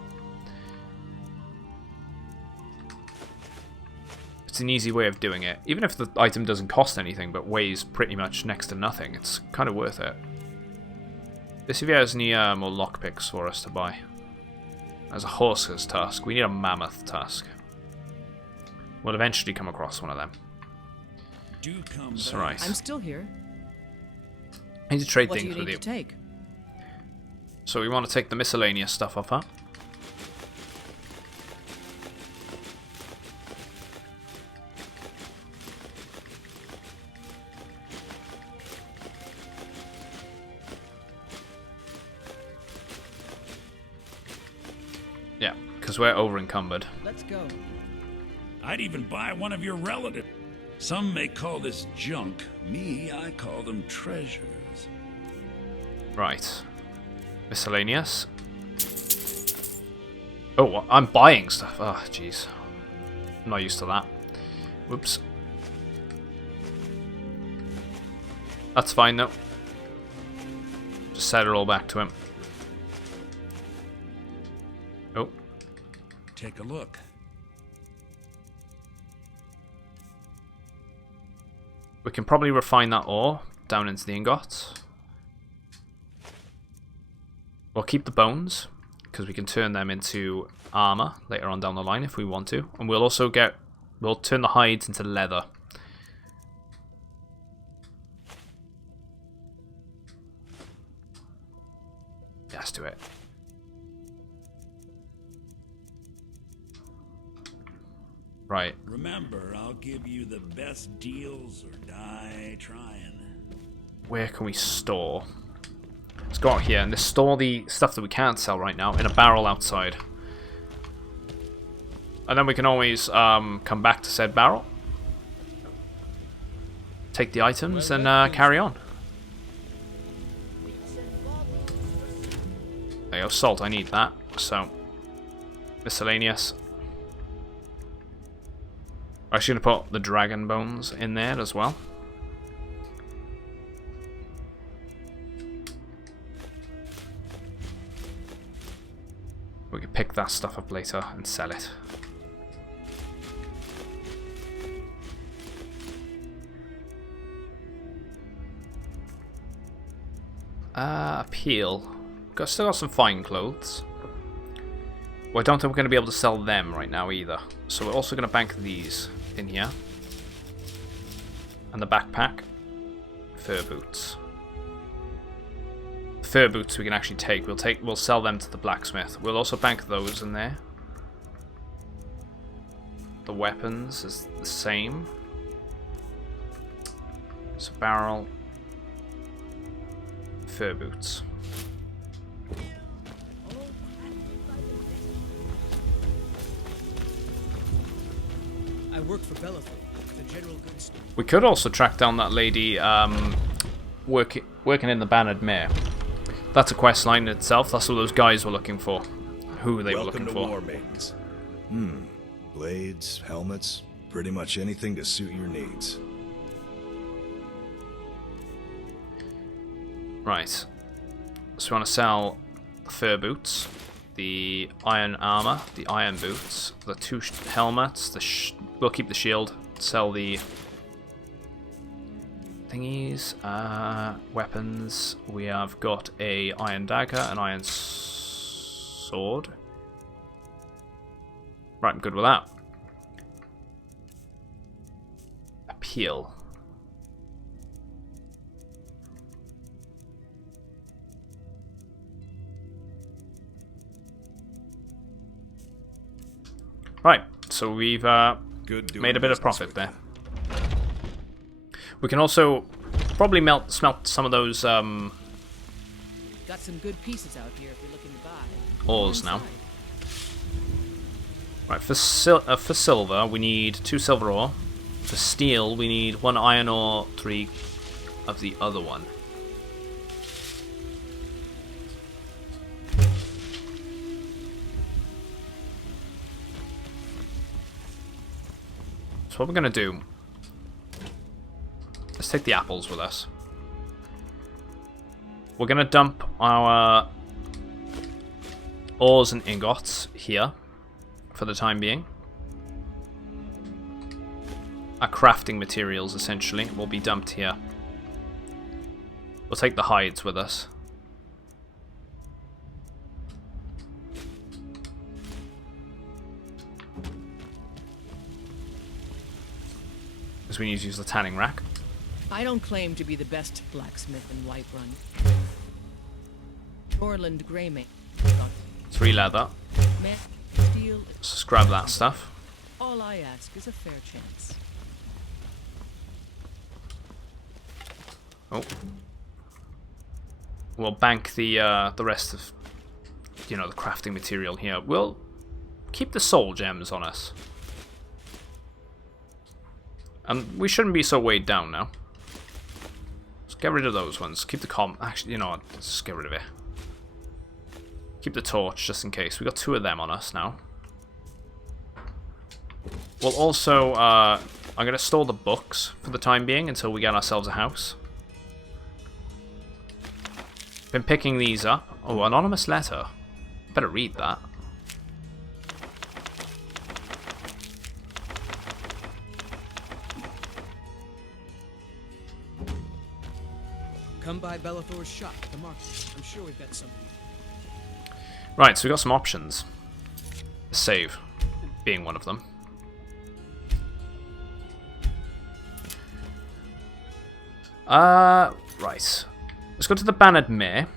It's an easy way of doing it. Even if the item doesn't cost anything, but weighs pretty much next to nothing, it's kind of worth it. Let's see if he has any more lockpicks for us to buy. As a horse's tusk. We need a mammoth tusk. We'll eventually come across one of them. Do come That's back. right. I'm still here. I need to trade What do things you with need you. to take? So we want to take the miscellaneous stuff off her. Yeah, because we're over encumbered. Let's go. I'd even buy one of your relatives. Some may call this junk. Me, I call them treasures. Right. Miscellaneous. Oh, I'm buying stuff. Oh, jeez. I'm not used to that. Whoops. That's fine, though. Just set it all back to him. take a look. We can probably refine that ore down into the ingots. We'll keep the bones, because we can turn them into armor later on down the line if we want to. And we'll also we'll turn the hides into leather. Yeah, let's do it. Right. Remember, I'll give you the best deals or die trying. Where can we store? Let's go out here and just store the stuff that we can't sell right now in a barrel outside. And then we can always come back to said barrel. Take the items and carry on. There you go, salt, I need that. So, miscellaneous. I'm actually going to put the dragon bones in there as well. We can pick that stuff up later and sell it. Appeal. Still got some fine clothes. Well, I don't think we're going to be able to sell them right now either. So we're also going to bank these in here. And the backpack. Fur boots. Fur boots we can actually take. We'll sell them to the blacksmith. We'll also bank those in there. The weapons is the same. So barrel. Fur boots. I work for Bellathor, the general goods store. We could also track down that lady working in the Bannered Mare. That's a quest line in itself. That's what those guys were looking for. Who they were looking for. Welcome to War Maidens. Blades, helmets, pretty much anything to suit your needs. Right. So we want to sell the fur boots, the iron armor, the iron boots, the two helmets, we'll keep the shield, sell the thingies, weapons. We have got a iron dagger, an iron sword. Right, I'm good with that. Appeal. Right, so we've made a bit of profit there. We can also probably smelt some of those Got some good pieces out here if you're looking to buy. ores now. Right, for silver we need 2 silver ore. For steel we need 1 iron ore, 3 of the other one. So what we're going to do, let's take the apples with us. We're going to dump our ores and ingots here for the time being. Our crafting materials essentially will be dumped here. We'll take the hides with us. Because we need to use the tanning rack. I don't claim to be the best blacksmith in Whiterun. Orland Greymane. 3 leather. Steel. Let's just grab that stuff. All I ask is a fair chance. Oh. We'll bank the rest of, the crafting material here. We'll keep the soul gems on us. And we shouldn't be so weighed down now. Let's get rid of those ones. Keep the actually, you know what? Let's just get rid of it. Keep the torch just in case. We got 2 of them on us now. We'll also, I'm going to store the books for the time being until we get ourselves a house. Been picking these up. Oh, anonymous letter. Better read that. come by Bellathor's shop at the market. I'm sure we've got something. Right, so we got some options. Save being one of them. Right. Let's go to the Bannered Mare.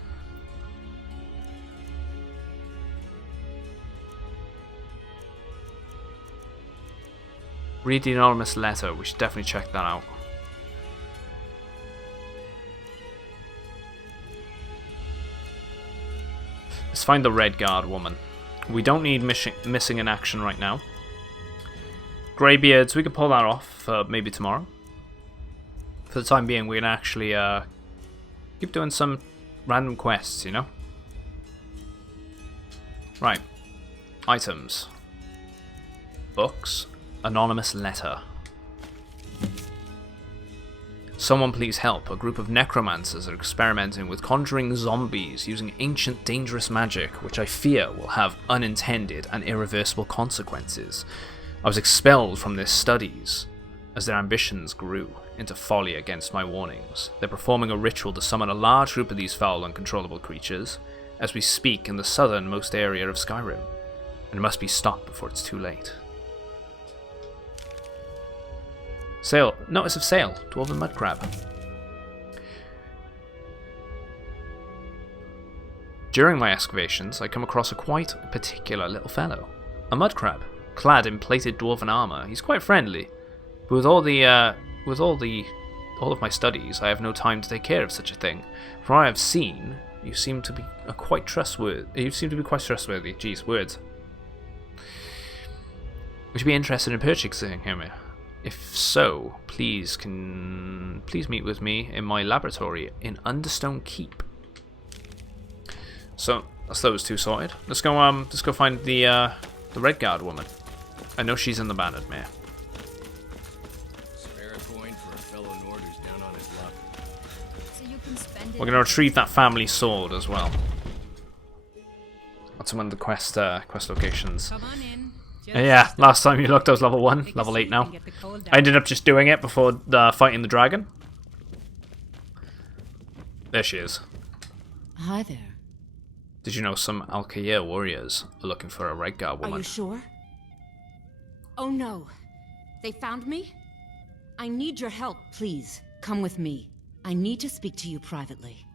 Read the anonymous letter. We should definitely check that out. Let's find the Red Guard woman. We don't need missing in action right now. Greybeards, we could pull that off for maybe tomorrow. For the time being, we're going to actually keep doing some random quests, you know? Right. Items. Books. Anonymous letter. Someone please help. A group of necromancers are experimenting with conjuring zombies using ancient dangerous magic, which I fear will have unintended and irreversible consequences. I was expelled from their studies as their ambitions grew into folly against my warnings. They're performing a ritual to summon a large group of these foul, uncontrollable creatures as we speak in the southernmost area of Skyrim, and it must be stopped before it's too late. Sail. Notice of sail. Dwarven mud crab. During my excavations, I come across a quite particular little fellow. A mud crab, clad in plated dwarven armor. He's quite friendly, but with all of my studies, I have no time to take care of such a thing. From what I have seen, you seem to be quite trustworthy. Jeez, words. Would you be interested in purchasing him? If so, please meet with me in my laboratory in Understone Keep. So that's those two sorted. Let's go find the Red Guard woman. I know she's in the Bannered Mare. Spare a coin for a fellow Nord who's down on his luck. So you can spend it. We're gonna retrieve that family sword as well. That's one of the quest locations. Come on in. Yeah, last time you looked I was level 1, level 8 now. I ended up just doing it before fighting the dragon. There she is. Hi there. Did you know some Alcair warriors are looking for a Red Guard woman? Are you sure? Oh no. They found me? I need your help, please. Come with me. I need to speak to you privately.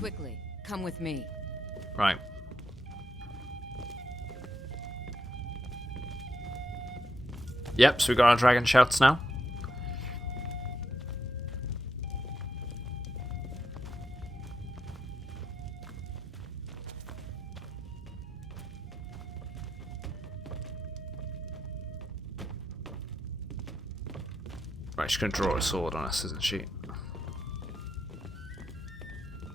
Quickly, come with me. Right. Yep, so we got our dragon shouts now. Right, she's gonna draw a sword on us, isn't she?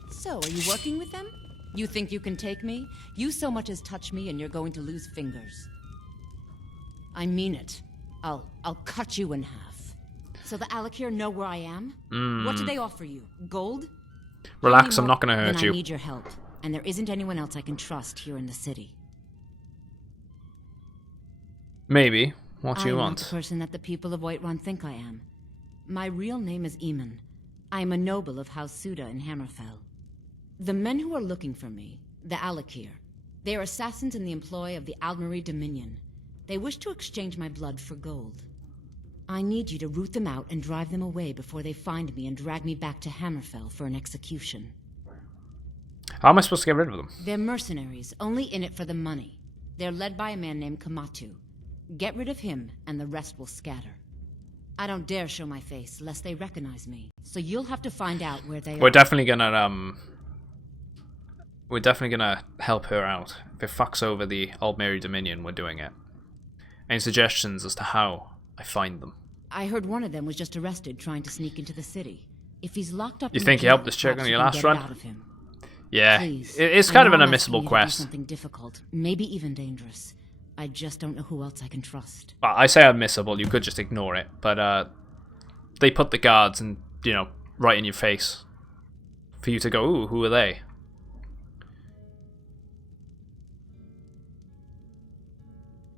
So, are you working with them? You think you can take me? You so much as touch me and you're going to lose fingers. I mean it. I'll cut you in half. So the Alakir know where I am? What do they offer you? Gold? Relax, I'm not gonna hurt then you. I need your help, and there isn't anyone else I can trust here in the city. Maybe. What do you I'm want? not the person that the people of Whiterun think I am. My real name is Eamon. I am a noble of House Suda in Hammerfell. The men who are looking for me, the Alakir, they are assassins in the employ of the Aldmeri Dominion. They wish to exchange my blood for gold. I need you to root them out and drive them away before they find me and drag me back to Hammerfell for an execution. How am I supposed to get rid of them? They're mercenaries, only in it for the money. They're led by a man named Kamatu. Get rid of him, and the rest will scatter. I don't dare show my face, lest they recognize me. So you'll have to find out where they are. We're definitely gonna help her out. If it fucks over the Aldmeri Dominion, we're doing it. Any suggestions as to how I find them? I heard one of them was just arrested trying to sneak into the city. If he's locked up, You in think the you helped jail, this chick on perhaps your you can last get run? it out of him. Yeah, Please. it's I kind of know an I'm asking unmissable you to do quest. something difficult, maybe even dangerous. I just don't know who else I can trust. I say unmissable, you could just ignore it, but they put the guards and, right in your face for you to go, ooh, who are they?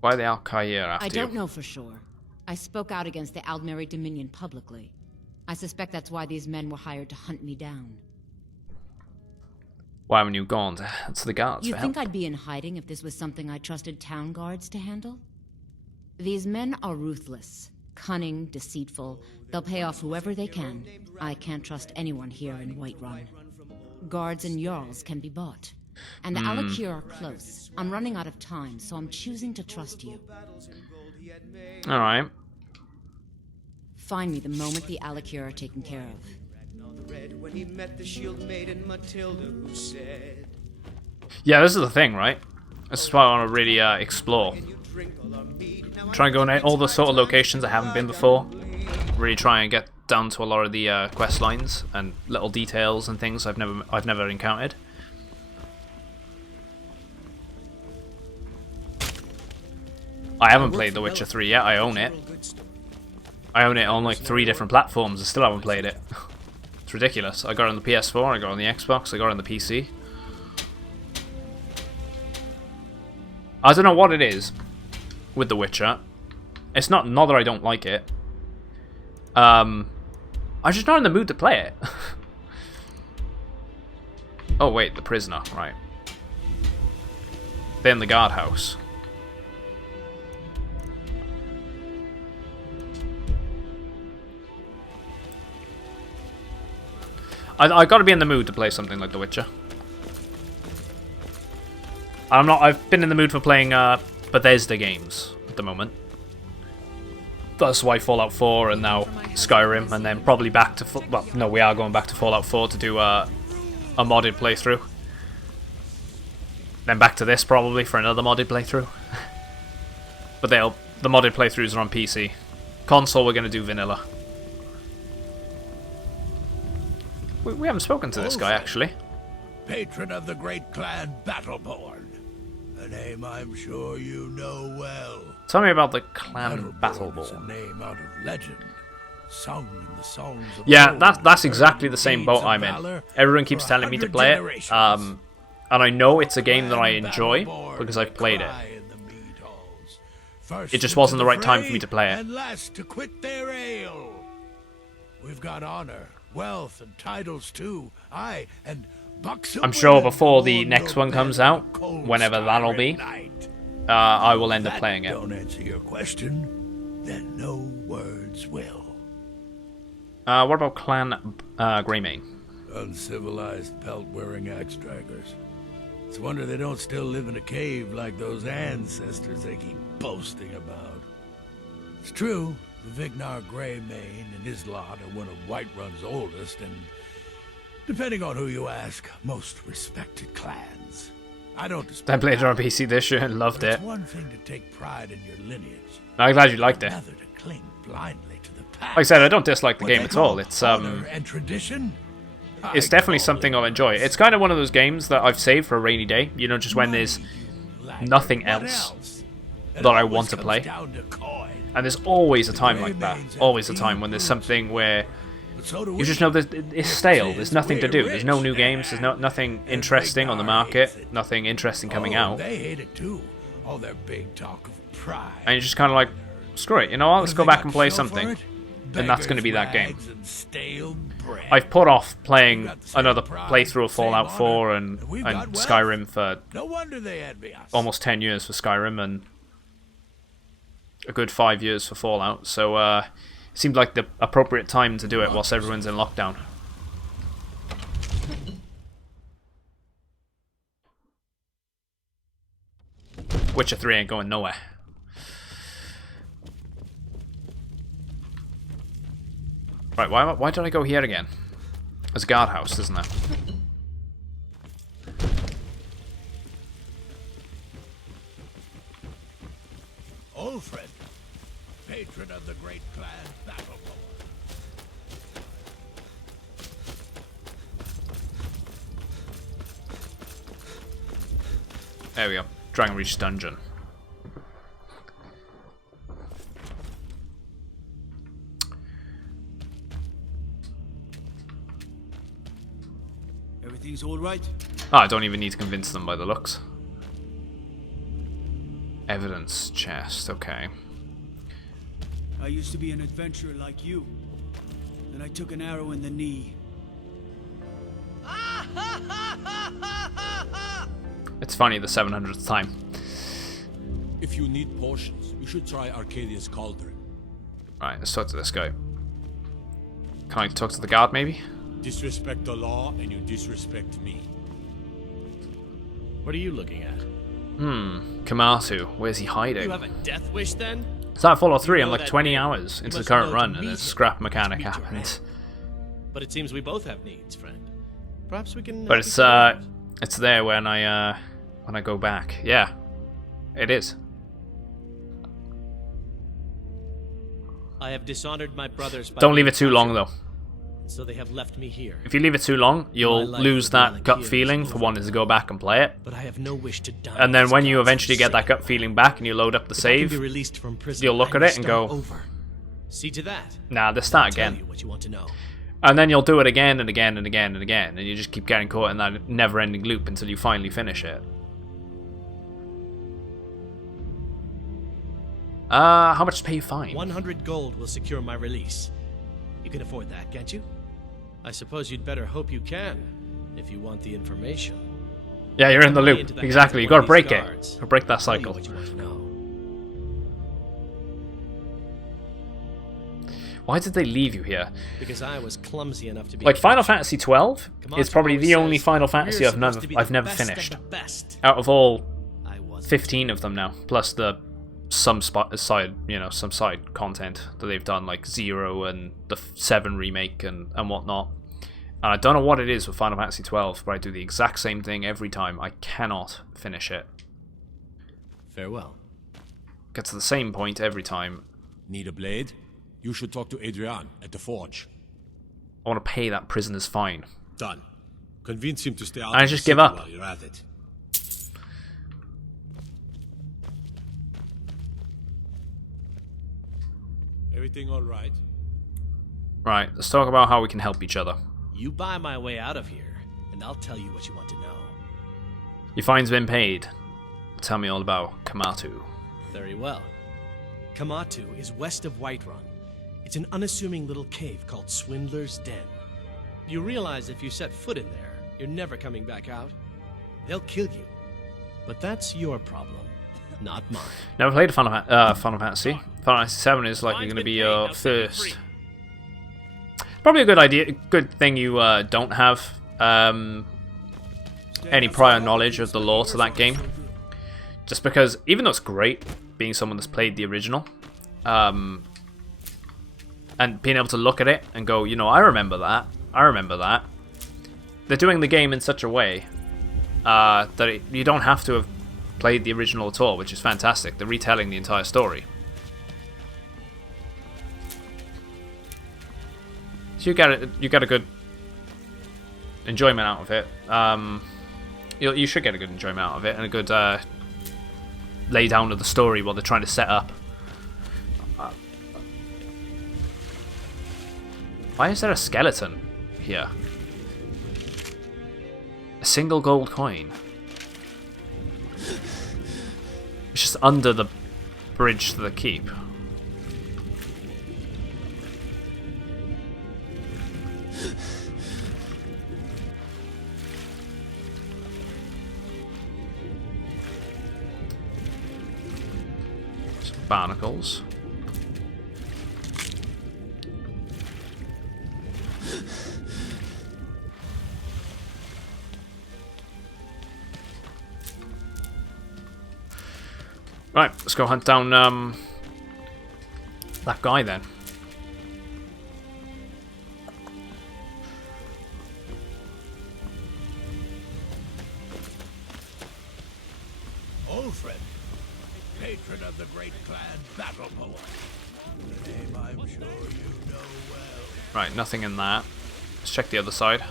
Why are the Alcair after I you? don't know for sure. I spoke out against the Aldmeri Dominion publicly. I suspect that's why these men were hired to hunt me down. Why haven't you gone to the guards You for think help? I'd be in hiding if this was something I trusted town guards to handle? These men are ruthless, cunning, deceitful. They'll pay off whoever they can. I can't trust anyone here in Whiterun. Guards and Jarls can be bought. And the Alikir are close. I'm running out of time, so I'm choosing to trust you. Alright. Find me the moment the Alikir are taken care of. When he met the shield maiden Matilda, who said, Yeah, this is the thing, right? This is what I want to really explore. Try and go in all the sort of locations I haven't been before. Really try and get down to a lot of the quest lines and little details and things I've never encountered. I haven't played The Witcher 3 yet. I own it. I own it on like 3 different platforms. I still haven't played it. It's ridiculous. I got it on the PS4, I got it on the Xbox, I got it on the PC. I don't know what it is with The Witcher. It's not that I don't like it. I'm just not in the mood to play it. Oh wait, the prisoner, right. Then the guardhouse. I gotta be in the mood to play something like The Witcher. I've been in the mood for playing Bethesda games at the moment. That's why Fallout 4 and now Skyrim, and then probably back to well, no, we are going back to Fallout 4 to do a modded playthrough. Then back to this probably for another modded playthrough. But the modded playthroughs are on PC. Console, we're gonna do vanilla. We haven't spoken to this guy, actually. Patron of the great clan Battleborn. A name I'm sure you know well. Tell me about the clan Battleborn. Is a name out of legend, sung in the songs of Yeah, old, that's exactly the same boat I'm in. Everyone keeps telling me to play it, and I know it's a game that I enjoy because I've played it. It just wasn't the right time for me to play it. And last to quit their ale. We've got honor, wealth, and titles too. Aye, and buxom I'm sure women before the on next your one comes bed on out, a cold whenever that'll be, night. I will end up That playing it. Don't answer your question, then no words will. What about Clan Greymane? Uncivilized pelt-wearing axe-draggers. It's a wonder they don't still live in a cave like those ancestors they keep boasting about. It's true, the Vignar Greymane and his lot are one of Whiterun's oldest and, depending on who you ask, most respected clans. I don't dispute I played it on that, PC this year and loved but it. It's one thing to take pride in your lineage. I'm glad you liked it. Another to cling blindly to the past. Like I said, I don't dislike the What game they at all. call It's honor and tradition. it's definitely something I'll enjoy. It's kind of one of those games that I've saved for a rainy day. You know, just when there's nothing else that I want to play. And there's always a time like that. Always a time when there's something where you just know that it's stale. There's nothing to do. There's no new games. There's nothing interesting on the market. Nothing interesting coming out. They hate it too. All their big talk of pride. And you're just kind of like, screw it. You know what? Let's go back and play something. And that's going to be that game. I've put off playing another playthrough of Fallout 4 and Skyrim for almost 10 years for Skyrim and a good 5 years for Fallout. So it seemed like the appropriate time to do it whilst everyone's in lockdown. Witcher 3 ain't going nowhere. Right, why did I go here again? There's a guardhouse, isn't there? Ulfred, patron of the great clan Battleborn. There we go. Dragonreach Dungeon. Everything's all right? Oh, I don't even need to convince them by the looks. Evidence chest, okay. I used to be an adventurer like you. Then I took an arrow in the knee. It's funny the 700th time. If you need potions, you should try Arcadia's Cauldron. Right, let's talk to this guy. Can I talk to the guard, maybe? Disrespect the law, and you disrespect me. What are you looking at? Kamatu. Where's he hiding? You have a death wish, then? It's like Fallout 3, You I'm know like that 20 man. hours You into the must current know run, to and meet a him. scrap mechanic Meet your happens. But it seems we both have needs, friend. Perhaps we can. But help each other out. it's there when I go back. Yeah, it is. I have dishonored my brothers. By Don't leave being it too long captured, though. So they have left me here. If you leave it too long, you'll My life lose with that Malik gut here is feeling for over. wanting to go back and play it. But I have no wish to die. And then as when you gods eventually get that forsake. gut feeling back and you load up the If I can save, be released from prison, you'll look I at will it and go, start over. See to that. nah, let's start Tell again. you what you want to know. And then you'll do it again and again and again and again, and you just keep getting caught in that never-ending loop until you finally finish it. How much to pay your fine? 100 gold will secure my release. You can afford that, can't you? I suppose you'd better hope you can, if you want the information. Yeah, you're in the Way loop. into the Exactly. You hands of gotta one of break these it. guards. Or break that Tell you cycle. what you want to know. Why did they leave you here? Because I was clumsy enough to be Like Final Fantasy 12 Come is on, probably always the only says, Final "We're Fantasy I've supposed to be never the best of finished. the best." Out of all I wasn't. 15 of them now, plus the some side content that they've done, like 0 and the 7 remake and whatnot. And I don't know what it is with Final Fantasy 12, but I do the exact same thing every time. I cannot finish it. Farewell. Get to the same point every time. Need a blade? You should talk to Adrian at the forge. I want to pay that prisoner's fine. Done. Convince him to stay out I of just the give city up. while you're at it. Everything all right? Right, let's talk about how we can help each other. You buy my way out of here, and I'll tell you what you want to know. Your fine's been paid. Tell me all about Kamatu. Very well. Kamatu is west of Whiterun. It's an unassuming little cave called Swindler's Den. You realize if you set foot in there, you're never coming back out. They'll kill you. But that's your problem, not mine. Never played Final Fantasy. Final Fantasy 7 is likely going to be your first. Probably a good idea, good thing you don't have any prior knowledge of the lore to that game. Just because, even though it's great being someone that's played the original, and being able to look at it and go, you know, I remember that. They're doing the game in such a way that you don't have to have played the original at all, which is fantastic. They're retelling the entire story. So you get a good enjoyment out of it. You should get a good enjoyment out of it and a good lay down of the story what they're trying to set up. Why is there a skeleton here? A single gold coin. It's just under the bridge to the keep. Some barnacles. Right, let's go hunt down that guy then. Ulfred, patron of the great clan Battle Poet. The name I'm sure you know well. Right, nothing in that. Let's check the other side.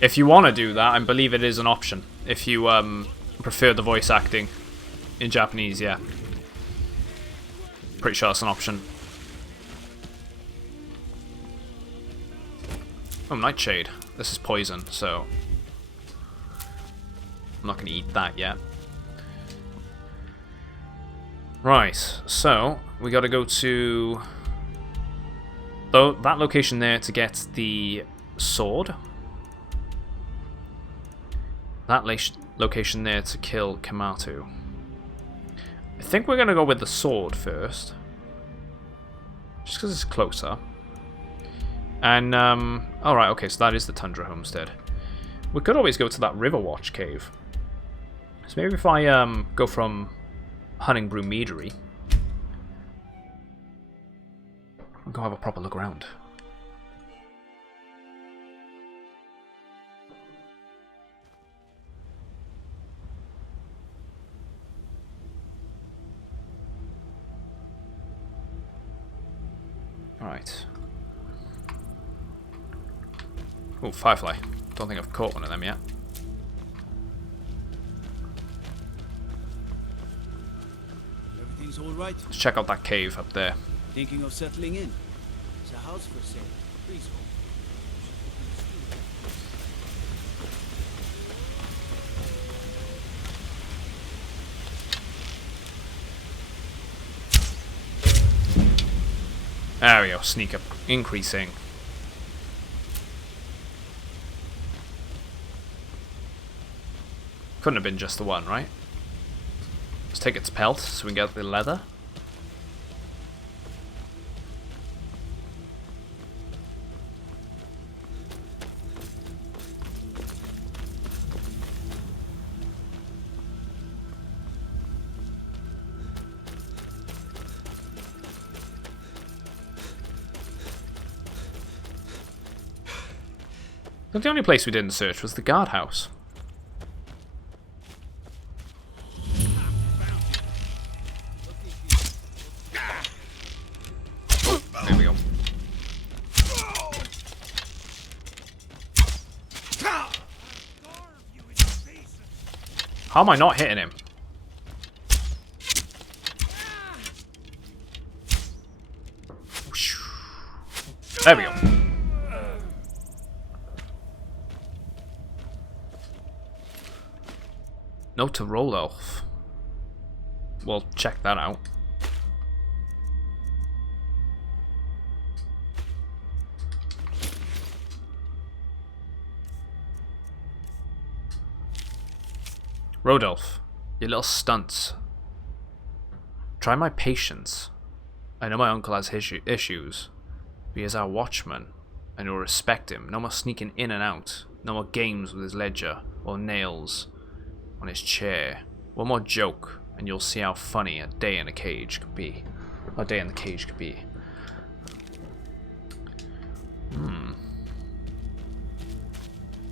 If you want to do that, I believe it is an option. If you prefer the voice acting in Japanese, yeah. Pretty sure it's an option. Oh, Nightshade. This is poison, so I'm not going to eat that yet. Right, so we gotta go to that location there to get the sword. That location there to kill Kamatu. I think we're gonna go with the sword first. Just because it's closer. And, alright, okay, so that is the Tundra Homestead. We could always go to that Riverwatch cave. So maybe if I, go from Hunting Brew Meadery, we'll go have a proper look around. Alright. Oh, Firefly. Don't think I've caught one of them yet. Everything's all right. Let's check out that cave up there. Thinking of settling in? There's a house for sale. Please hold. There we go, sneak up, increasing. Couldn't have been just the one, right? Let's take its pelt so we can get the leather. But the only place we didn't search was the guardhouse. Oh, there we go. How am I not hitting him? There we go. Note to Rodolf. We'll check that out. Rodolf, your little stunts. Try my patience. I know my uncle has issues. But he is our watchman, and you'll respect him. No more sneaking in and out. No more games with his ledger or nails on his chair. One more joke, and you'll see how funny a day in a cage could be. A day in the cage could be.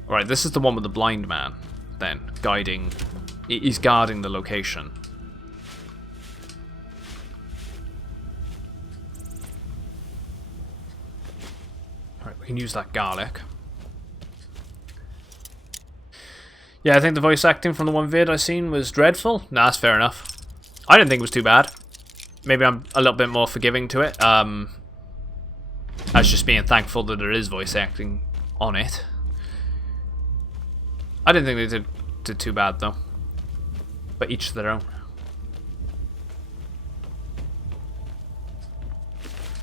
Alright, this is the one with the blind man, then, guiding. He's guarding the location. Alright, we can use that garlic. Yeah, I think the voice acting from the one vid I seen was dreadful. Nah, that's fair enough. I didn't think it was too bad. Maybe I'm a little bit more forgiving to it. I was just being thankful that there is voice acting on it. I didn't think they did too bad though. But each to their own.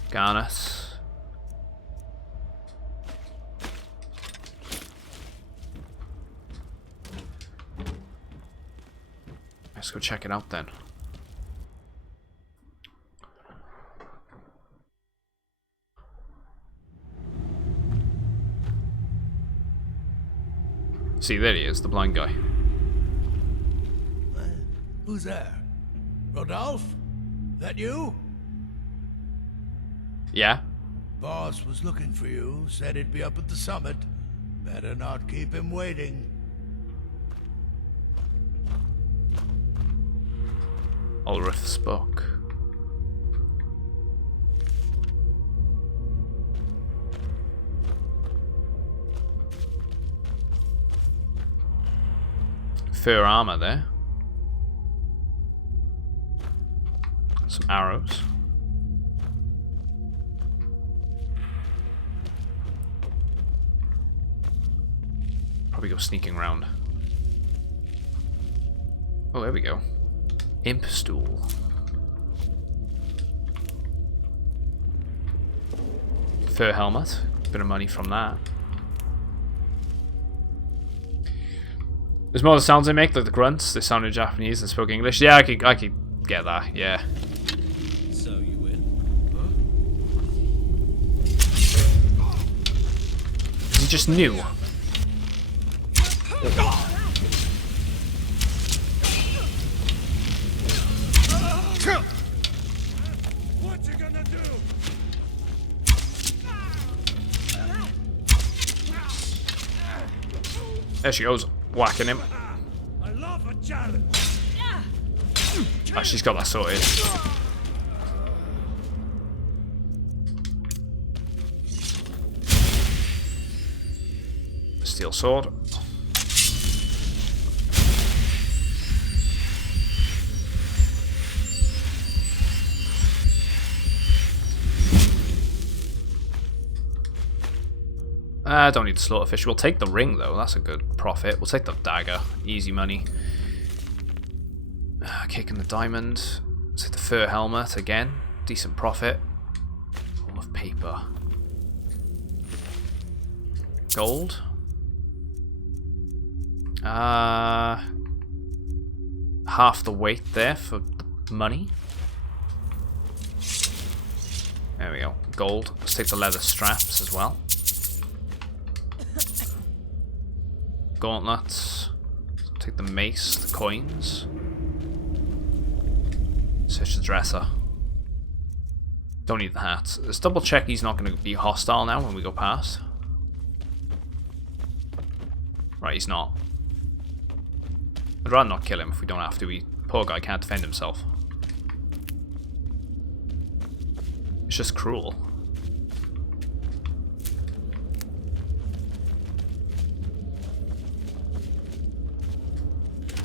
Garnet. Let's go check it out then. See, there he is, the blind guy. Who's there? Rodolf? That you? Yeah? Boss was looking for you, said he'd be up at the summit. Better not keep him waiting. Ulrich spoke. Fur armor there. Some arrows. Probably go sneaking around. Oh, there we go. Imp stool. Fur helmet. Bit of money from that. There's more of the sounds they make, like the grunts. They sounded Japanese and spoke English. Yeah, I could get that. Yeah. So you win? He just knew. What you gonna do? There she goes, whacking him. I love a challenge. Oh, she's got that sorted. Steel sword. I don't need the slaughterfish. We'll take the ring though. That's a good profit. We'll take the dagger. Easy money. Kicking the diamond. Let's take the fur helmet again. Decent profit. Form of paper. Gold. Half the weight there for the money. There we go. Gold. Let's take the leather straps as well. Gauntlets. Take the mace, the coins. Search the dresser. Don't need the hat. Let's double check he's not going to be hostile now when we go past. Right, he's not. I'd rather not kill him if we don't have to. Poor guy can't defend himself. It's just cruel.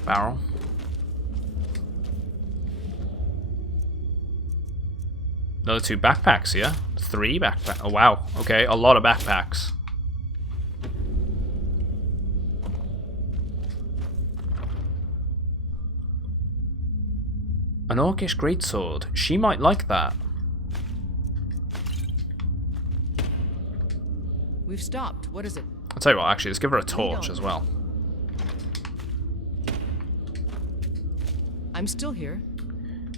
Barrel. Another 2 backpacks here. 3 backpacks. Oh wow. Okay, a lot of backpacks. An orcish greatsword. She might like that. We've stopped. What is it? I'll tell you what, actually, let's give her a torch as well. I'm still here.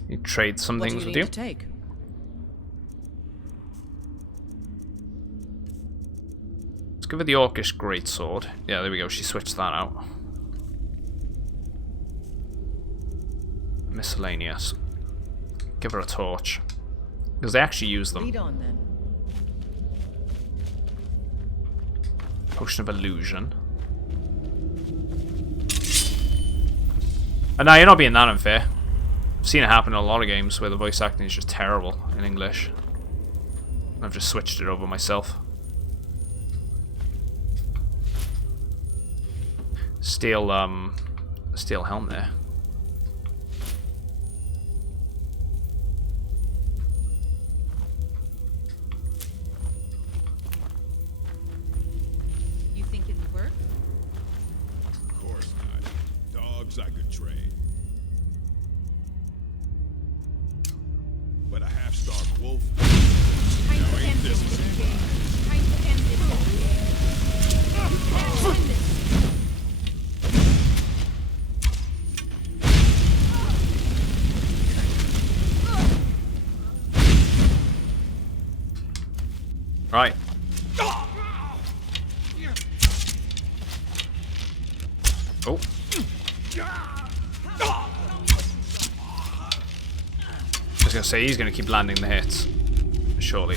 You trade some What things do you with need you. to take? Let's give her the orcish greatsword. Yeah, there we go. She switched that out. Miscellaneous. Give her a torch. Because they actually use them. Lead on then. Potion of illusion. And now you're not being that unfair. I've seen it happen in a lot of games where the voice acting is just terrible in English. I've just switched it over myself. Steel helm there. You think it'll work? Of course not. Dogs I could trade. But a half-starved wolf? Now ain't this the same? Right. Oh. I was gonna say he's gonna keep landing the hits. Surely.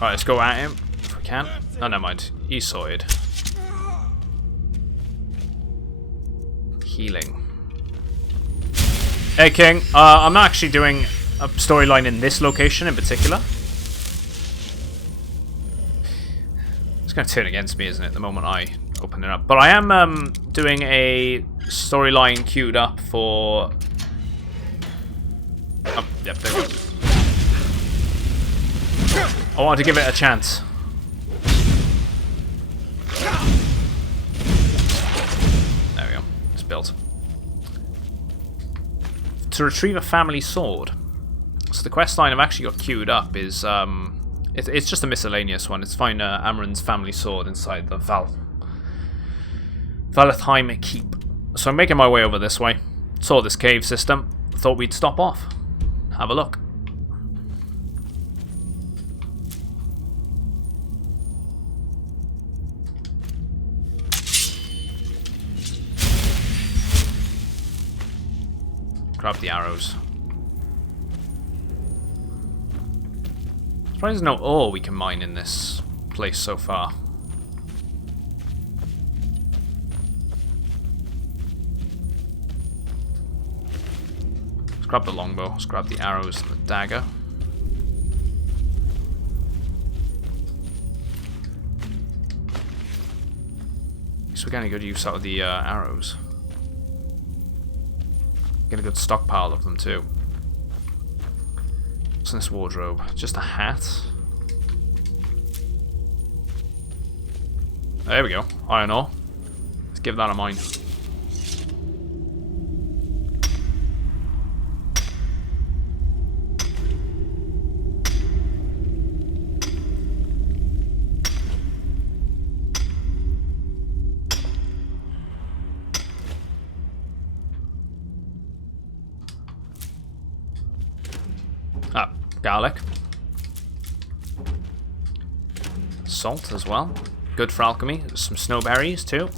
Right, let's go at him if we can. Oh, never mind. He's sorted. Healing. Hey, King. I'm actually doing a storyline in this location in particular. It's going to turn against me, isn't it, the moment I open it up. But I am doing a storyline queued up for... Oh, yep, there we go. I wanted to give it a chance. built. To retrieve a family sword. So the quest line I've actually got queued up is it's just a miscellaneous one. It's find Amren's family sword inside the Valethheim keep. So I'm making my way over this way. Saw this cave system. Thought we'd stop off. Have a look. Grab the arrows. Surprised there's no ore we can mine in this place so far. Let's grab the longbow. Let's grab the arrows and the dagger. So we're getting a good use out of the arrows. Get a good stockpile of them too. What's in this wardrobe? Just a hat. There we go. Iron ore. Let's give that a mine. Garlic. Salt as well. Good for alchemy. There's some snowberries too.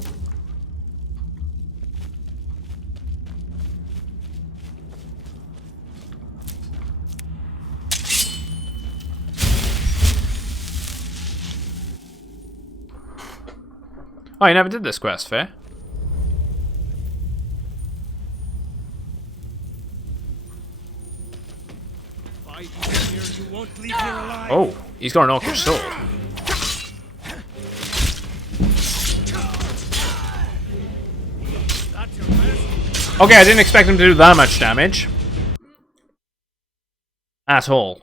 Oh, you never did this quest, fair? Oh, he's got an orcish sword. Okay, I didn't expect him to do that much damage. At all.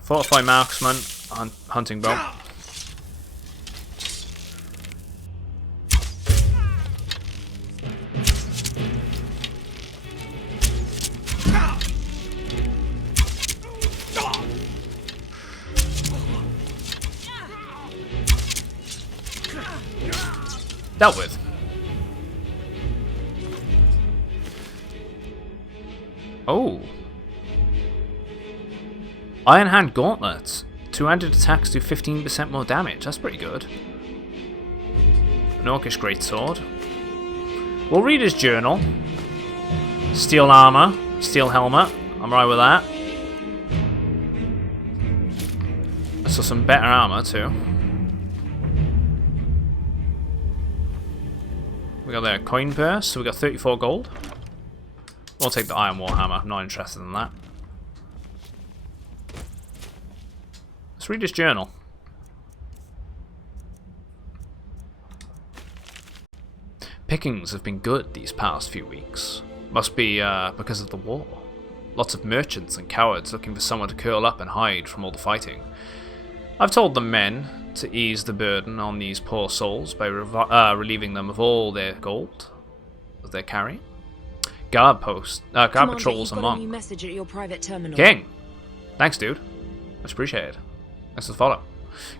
Fortify marksman, hunting bow. Dealt with. Oh. Iron Hand Gauntlets. Two-handed attacks do 15% more damage. That's pretty good. An Orcish Greatsword. We'll read his journal. Steel armor. Steel helmet. I'm right with that. So some better armor too. We got their coin purse, so we got 34 gold. We'll take the Iron Warhammer, I'm not interested in that. Let's read his journal. Pickings have been good these past few weeks. Must be because of the war. Lots of merchants and cowards looking for somewhere to curl up and hide from all the fighting. I've told the men to ease the burden on these poor souls by relieving them of all their gold that they're carrying. Guard patrols among. A new message at your private terminal. King! Thanks, dude. Much appreciated. Thanks for the follow.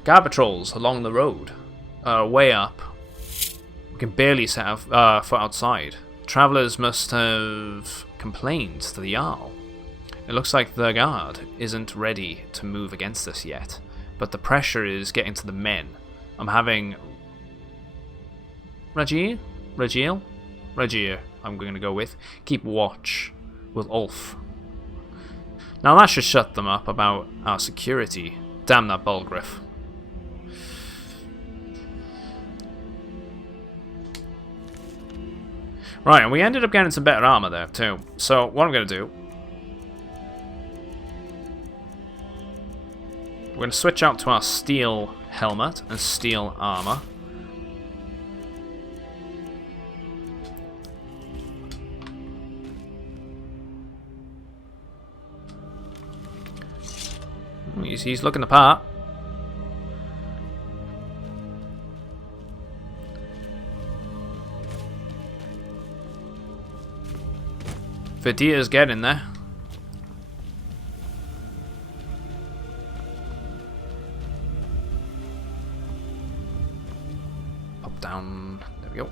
Guard patrols along the road are way up. We can barely set our foot outside. Travellers must have complained to the Jarl. It looks like the guard isn't ready to move against us yet. But the pressure is getting to the men. I'm having Rajiel, I'm going to go with. Keep watch with Ulf. Now that should shut them up about our security. Damn that Bulgriff. Right, and we ended up getting some better armor there too. So what I'm going to do, we're going to switch out to our steel helmet and steel armor. He's looking the part. Vidia's getting there. Pop down. There we go.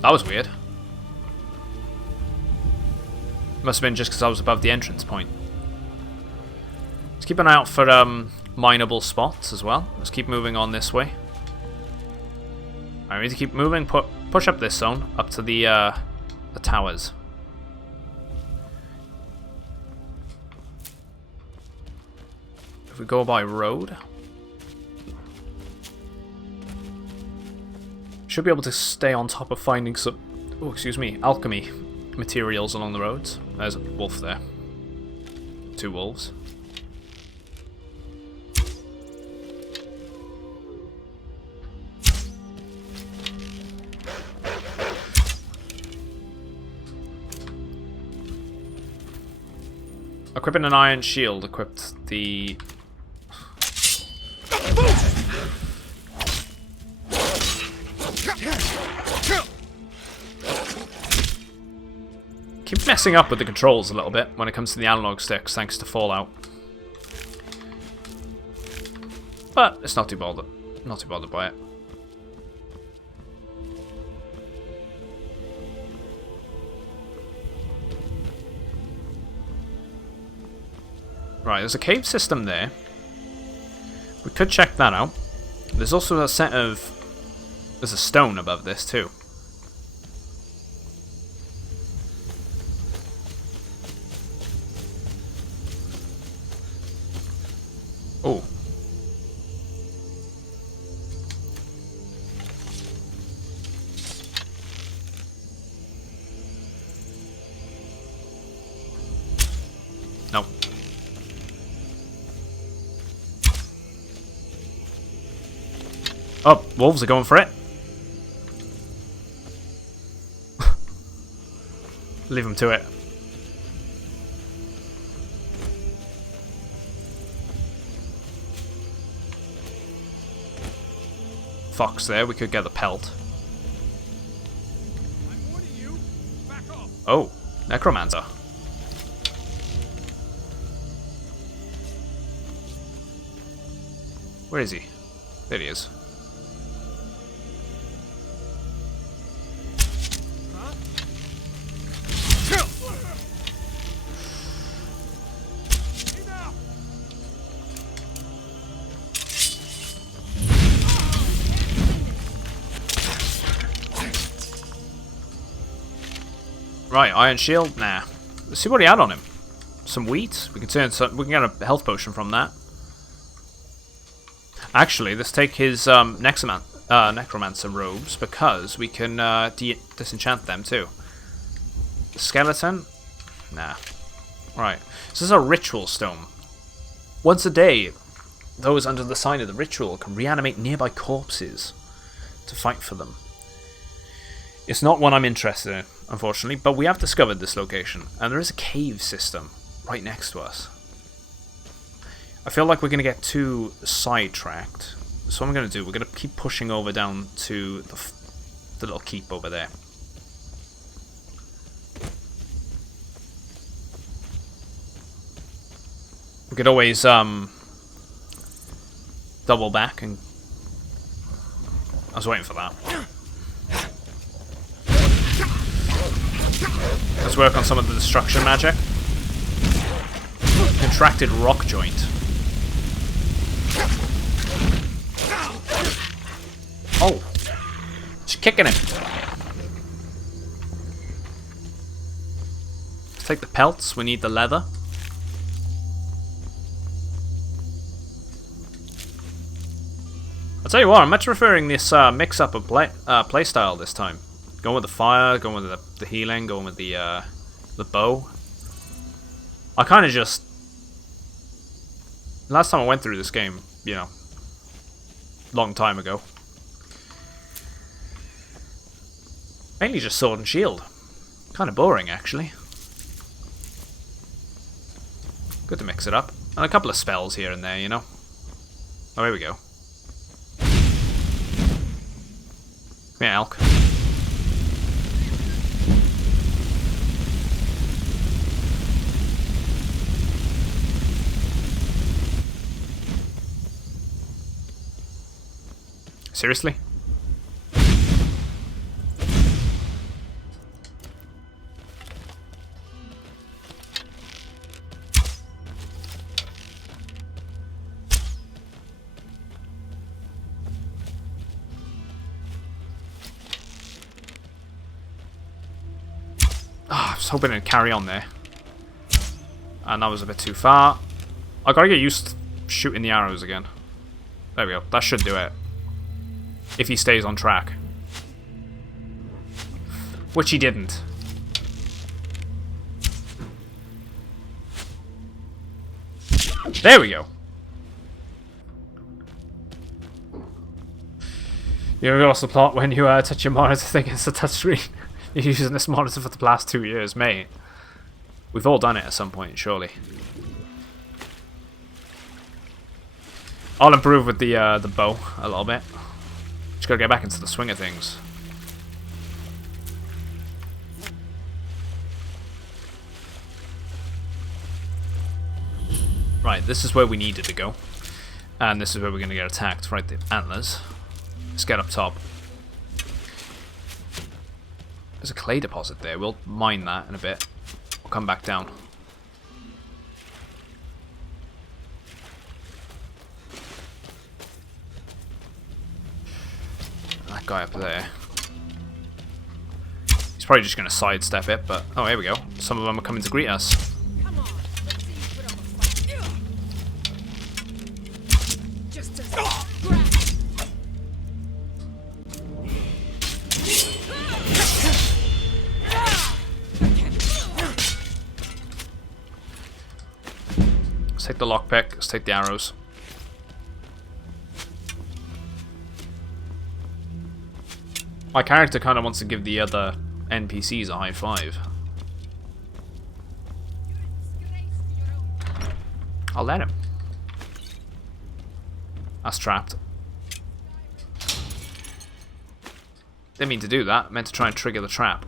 That was weird. Must have been just because I was above the entrance point. Let's keep an eye out for mineable spots as well. Let's keep moving on this way. I need to keep moving. Push up this zone up to the towers. If we go by road, should be able to stay on top of finding some, oh excuse me, alchemy materials along the roads. There's a wolf there. 2 wolves. Equipping an iron shield equipped the... Keep messing up with the controls a little bit when it comes to the analog sticks, thanks to Fallout. But it's not too bothered. Not too bothered by it. Right, there's a cave system there. We could check that out. There's also a set of... There's a stone above this too. Oh. Nope. Oh, wolves are going for it. Leave them to it. Fox there, we could get the pelt. Oh, necromancer. Where is he? There he is. Right, iron shield. Nah. Let's see what he had on him. Some wheat. We can turn some. We can get a health potion from that. Actually, let's take his necromancer robes because we can disenchant them too. The skeleton. Nah. Right. So this is a ritual stone. Once a day, those under the sign of the ritual can reanimate nearby corpses to fight for them. It's not one I'm interested in, unfortunately, but we have discovered this location, and there is a cave system right next to us. I feel like we're going to get too sidetracked, so what I'm going to do, we're going to keep pushing over down to the little keep over there. We could always double back, and I was waiting for that. Let's work on some of the destruction magic. Contracted rock joint. Oh! Just kicking him. Let's take the pelts. We need the leather. I'll tell you what, I'm much preferring this mix-up of playstyle this time. Going with the fire, going with the healing, going with the bow. I kind of just... Last time I went through this game, you know, long time ago. Mainly just sword and shield. Kind of boring, actually. Good to mix it up. And a couple of spells here and there, you know. Oh, here we go. Come here, Elk. Seriously? I was hoping it'd carry on there. And that was a bit too far. I gotta get used to shooting the arrows again. There we go. That should do it. If he stays on track. Which he didn't. There we go. You lost the plot when you touch your monitor thinking it's a touchscreen. You're using this monitor for the past 2 years, mate. We've all done it at some point, surely. I'll improve with the bow a little bit. Just gotta get back into the swing of things. Right, this is where we needed to go. And this is where we're gonna get attacked. Right, the antlers. Let's get up top. There's a clay deposit there. We'll mine that in a bit. We'll come back down. That guy up there. He's probably just going to sidestep it, but... Oh, here we go. Some of them are coming to greet us. Let's take the lockpick. Let's take the arrows. My character kind of wants to give the other NPCs a high five. I'll let him. That's trapped. Didn't mean to do that. I meant to try and trigger the trap.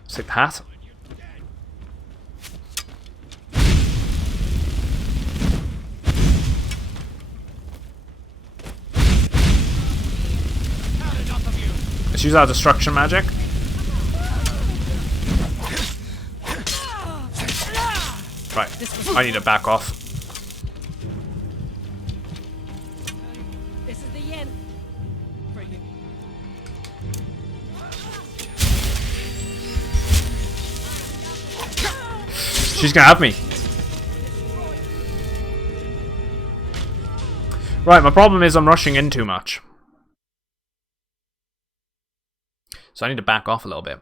Let's take the hat. Let's use our destruction magic. Right, I need to back off. This is the end. She's gonna have me. Right, my problem is I'm rushing in too much. So I need to back off a little bit.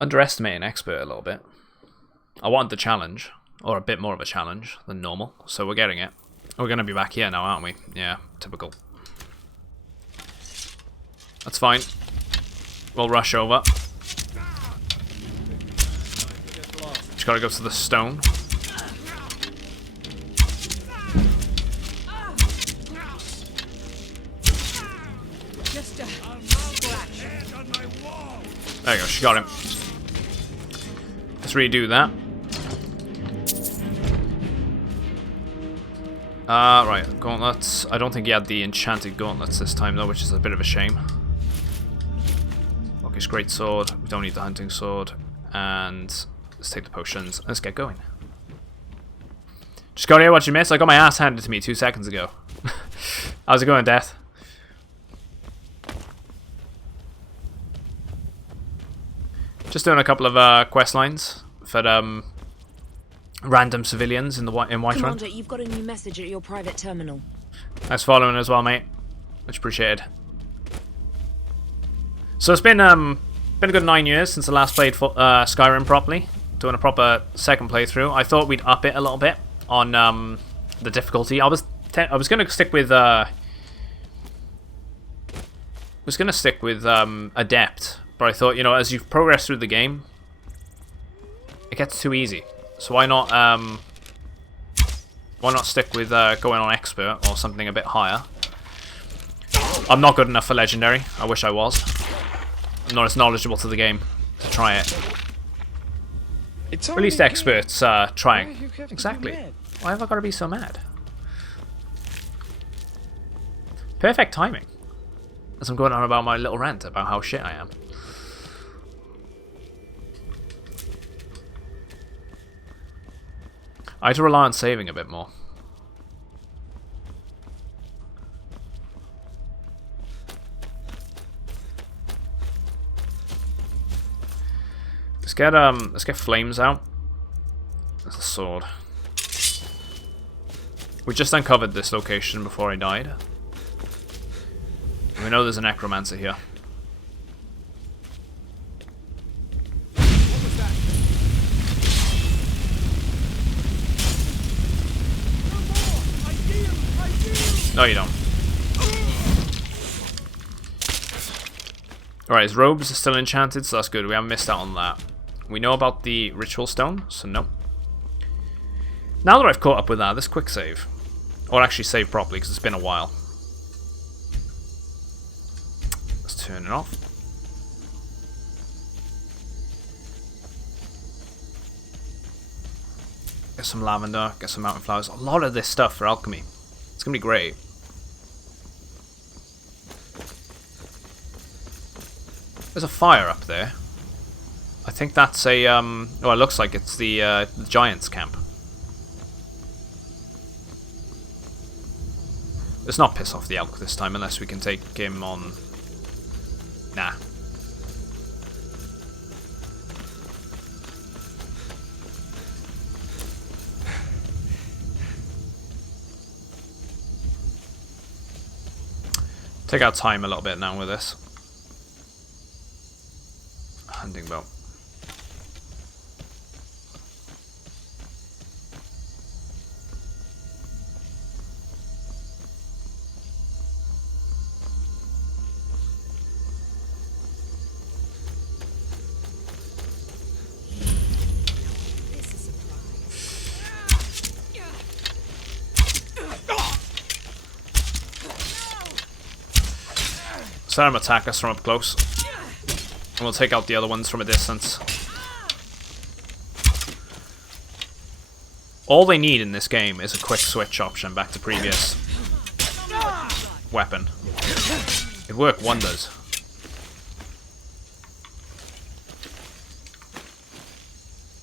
Underestimate an expert a little bit. I want the challenge, or a bit more of a challenge than normal, so we're getting it. We're going to be back here now, aren't we? Yeah, typical. That's fine. We'll rush over. Just gotta go to the stone. There you go, she got him. Let's redo that. Right, gauntlets. I don't think he had the enchanted gauntlets this time though, which is a bit of a shame. Okay, great sword. We don't need the hunting sword. And let's take the potions. Let's get going. Just go here, what you missed. I got my ass handed to me 2 seconds ago. How's it going, Death? Just doing a couple of quest lines for random civilians in Whiterun. Commander, you've got a new message at your private terminal. Thanks for following as well, mate. Much appreciated. So it's been a good 9 years since I last played Skyrim properly. Doing a proper second playthrough. I thought we'd up it a little bit on the difficulty. I was I was gonna stick with Adept, but I thought, you know, as you progress through the game, it gets too easy. So why not stick with going on Expert or something a bit higher? I'm not good enough for Legendary. I wish I was. I'm not as knowledgeable to the game to try it. Or at least Expert's trying. Exactly. Why have I got to be so mad? Perfect timing. As I'm going on about my little rant about how shit I am. I had to rely on saving a bit more. Let's get flames out. There's a sword. We just uncovered this location before I died. And we know there's a necromancer here. No, you don't. Alright, his robes are still enchanted, so that's good. We haven't missed out on that. We know about the ritual stone, so no. Now that I've caught up with that, this quick save. Or actually save properly, because it's been a while. Let's turn it off. Get some lavender, get some mountain flowers. A lot of this stuff for alchemy. It's going to be great. There's a fire up there. I think that's a, oh, it looks like it's the Giants camp. Let's not piss off the elk this time, unless we can take him on... Nah. Take our time a little bit now with this. Hunting bow. Let him attack us from up close. And we'll take out the other ones from a distance. All they need in this game is a quick switch option back to previous weapon. It'd work wonders.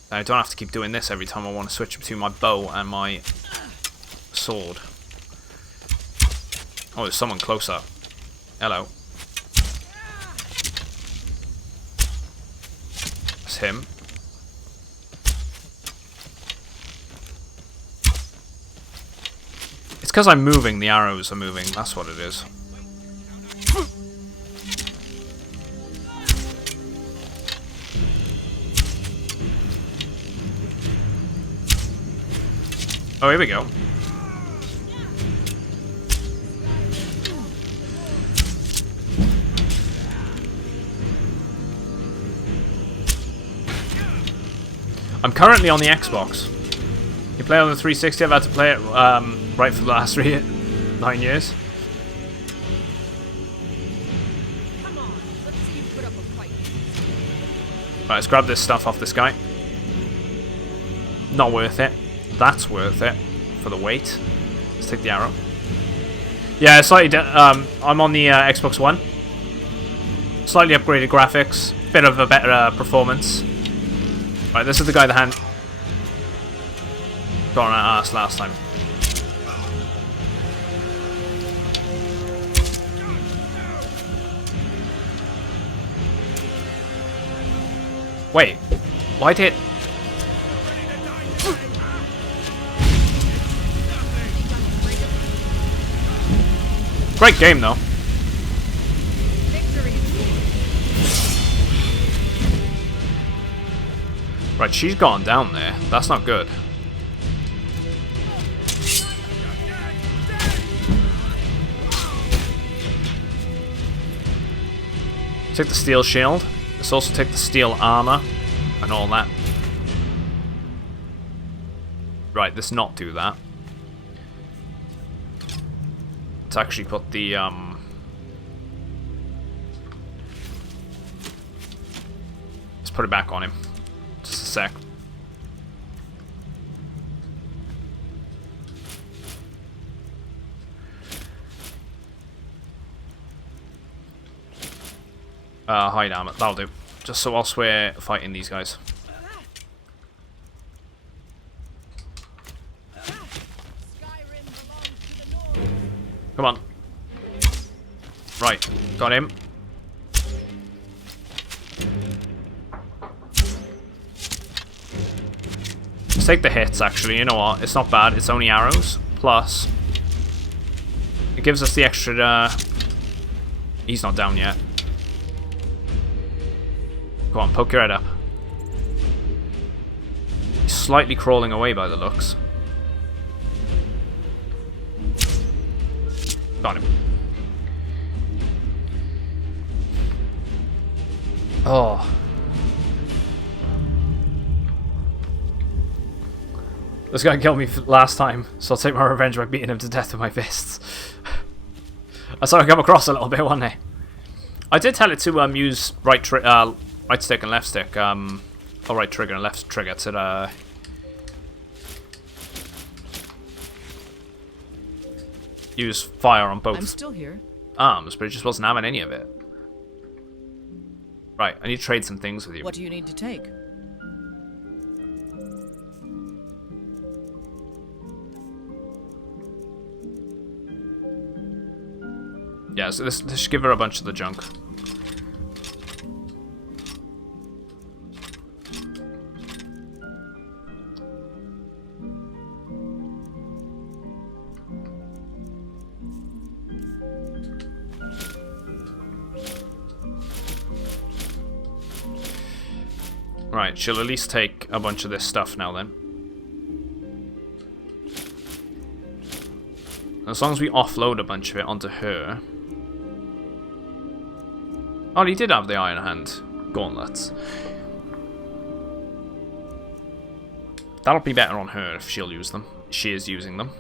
I don't have to keep doing this every time I want to switch between my bow and my sword. Oh, there's someone closer. Hello. That's him. It's because I'm moving, the arrows are moving, that's what it is. Oh, here we go. I'm currently on the Xbox. You play on the 360, I've had to play it right for the last 9 years. Right, let's grab this stuff off this guy. Not worth it. That's worth it for the weight. Let's take the arrow. Yeah, slightly. I'm on the Xbox One. Slightly upgraded graphics, bit of a better performance. Right, this is the guy that got on our ass last time. Wait, why did... Great game, though. Right, she's gone down there. That's not good. Take the steel shield. Let's also take the steel armor and all that. Right, let's not do that. Let's actually put the let's put it back on him. Just a sec. Hide armor, that'll do. Just so whilst we're fighting these guys. Come on. Right, got him. Let's take the hits, actually. You know what? It's not bad. It's only arrows. Plus, it gives us the extra... He's not down yet. Go on, poke your head up. He's slightly crawling away by the looks. Got him. Oh. This guy killed me last time, so I'll take my revenge by beating him to death with my fists. I saw him come across a little bit, wasn't I? I did tell it to use right stick and left stick, or right trigger and left trigger to use fire on both I'm still here. arms, but it just wasn't having any of it. Right, I need to trade some things with you. What do you need to take? Yeah, so this should give her a bunch of the junk. Right, she'll at least take a bunch of this stuff now then. As long as we offload a bunch of it onto her. Oh, he did have the Iron Hand gauntlets. That'll be better on her if she'll use them. She is using them.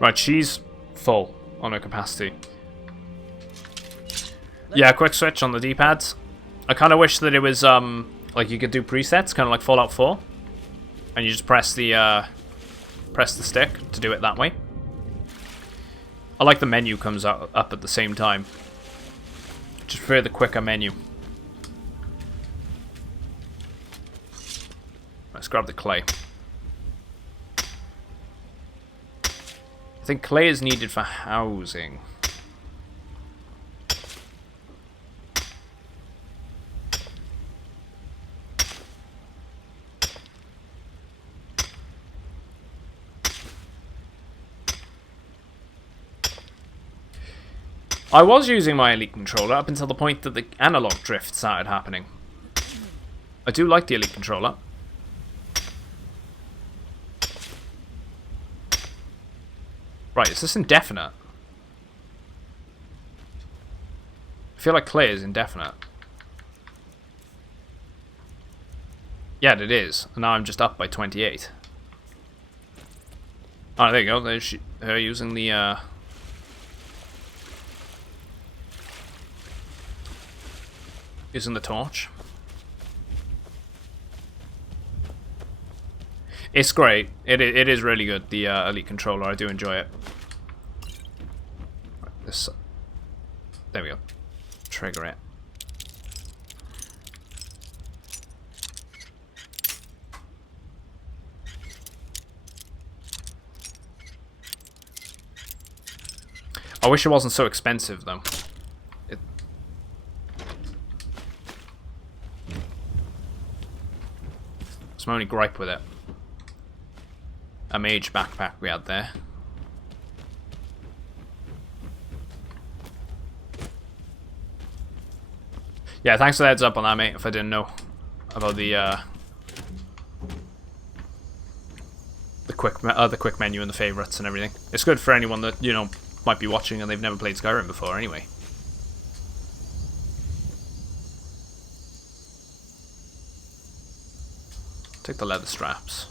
Right, she's full on her capacity. Yeah, quick switch on the D-pads. I kind of wish that it was like you could do presets, kind of like Fallout 4, and you just press the stick to do it that way. I like the menu comes up at the same time. Just prefer the quicker menu. Let's grab the clay. I think clay is needed for housing. I was using my Elite controller up until the point that the analog drift started happening. I do like the Elite controller. Right, is this indefinite? I feel like clay is indefinite. Yeah, it is. And now I'm just up by 28. Oh, there you go. There's her using the... using the torch. It's great. It is really good, the Elite controller. I do enjoy it. Right, this, there we go. Trigger it. I wish it wasn't so expensive, though. It's my only gripe with it. A mage backpack we had there. Yeah, thanks for the heads up on that, mate, if I didn't know about the the quick menu and the favorites and everything. It's good for anyone that, you know, might be watching and they've never played Skyrim before anyway. Take the leather straps.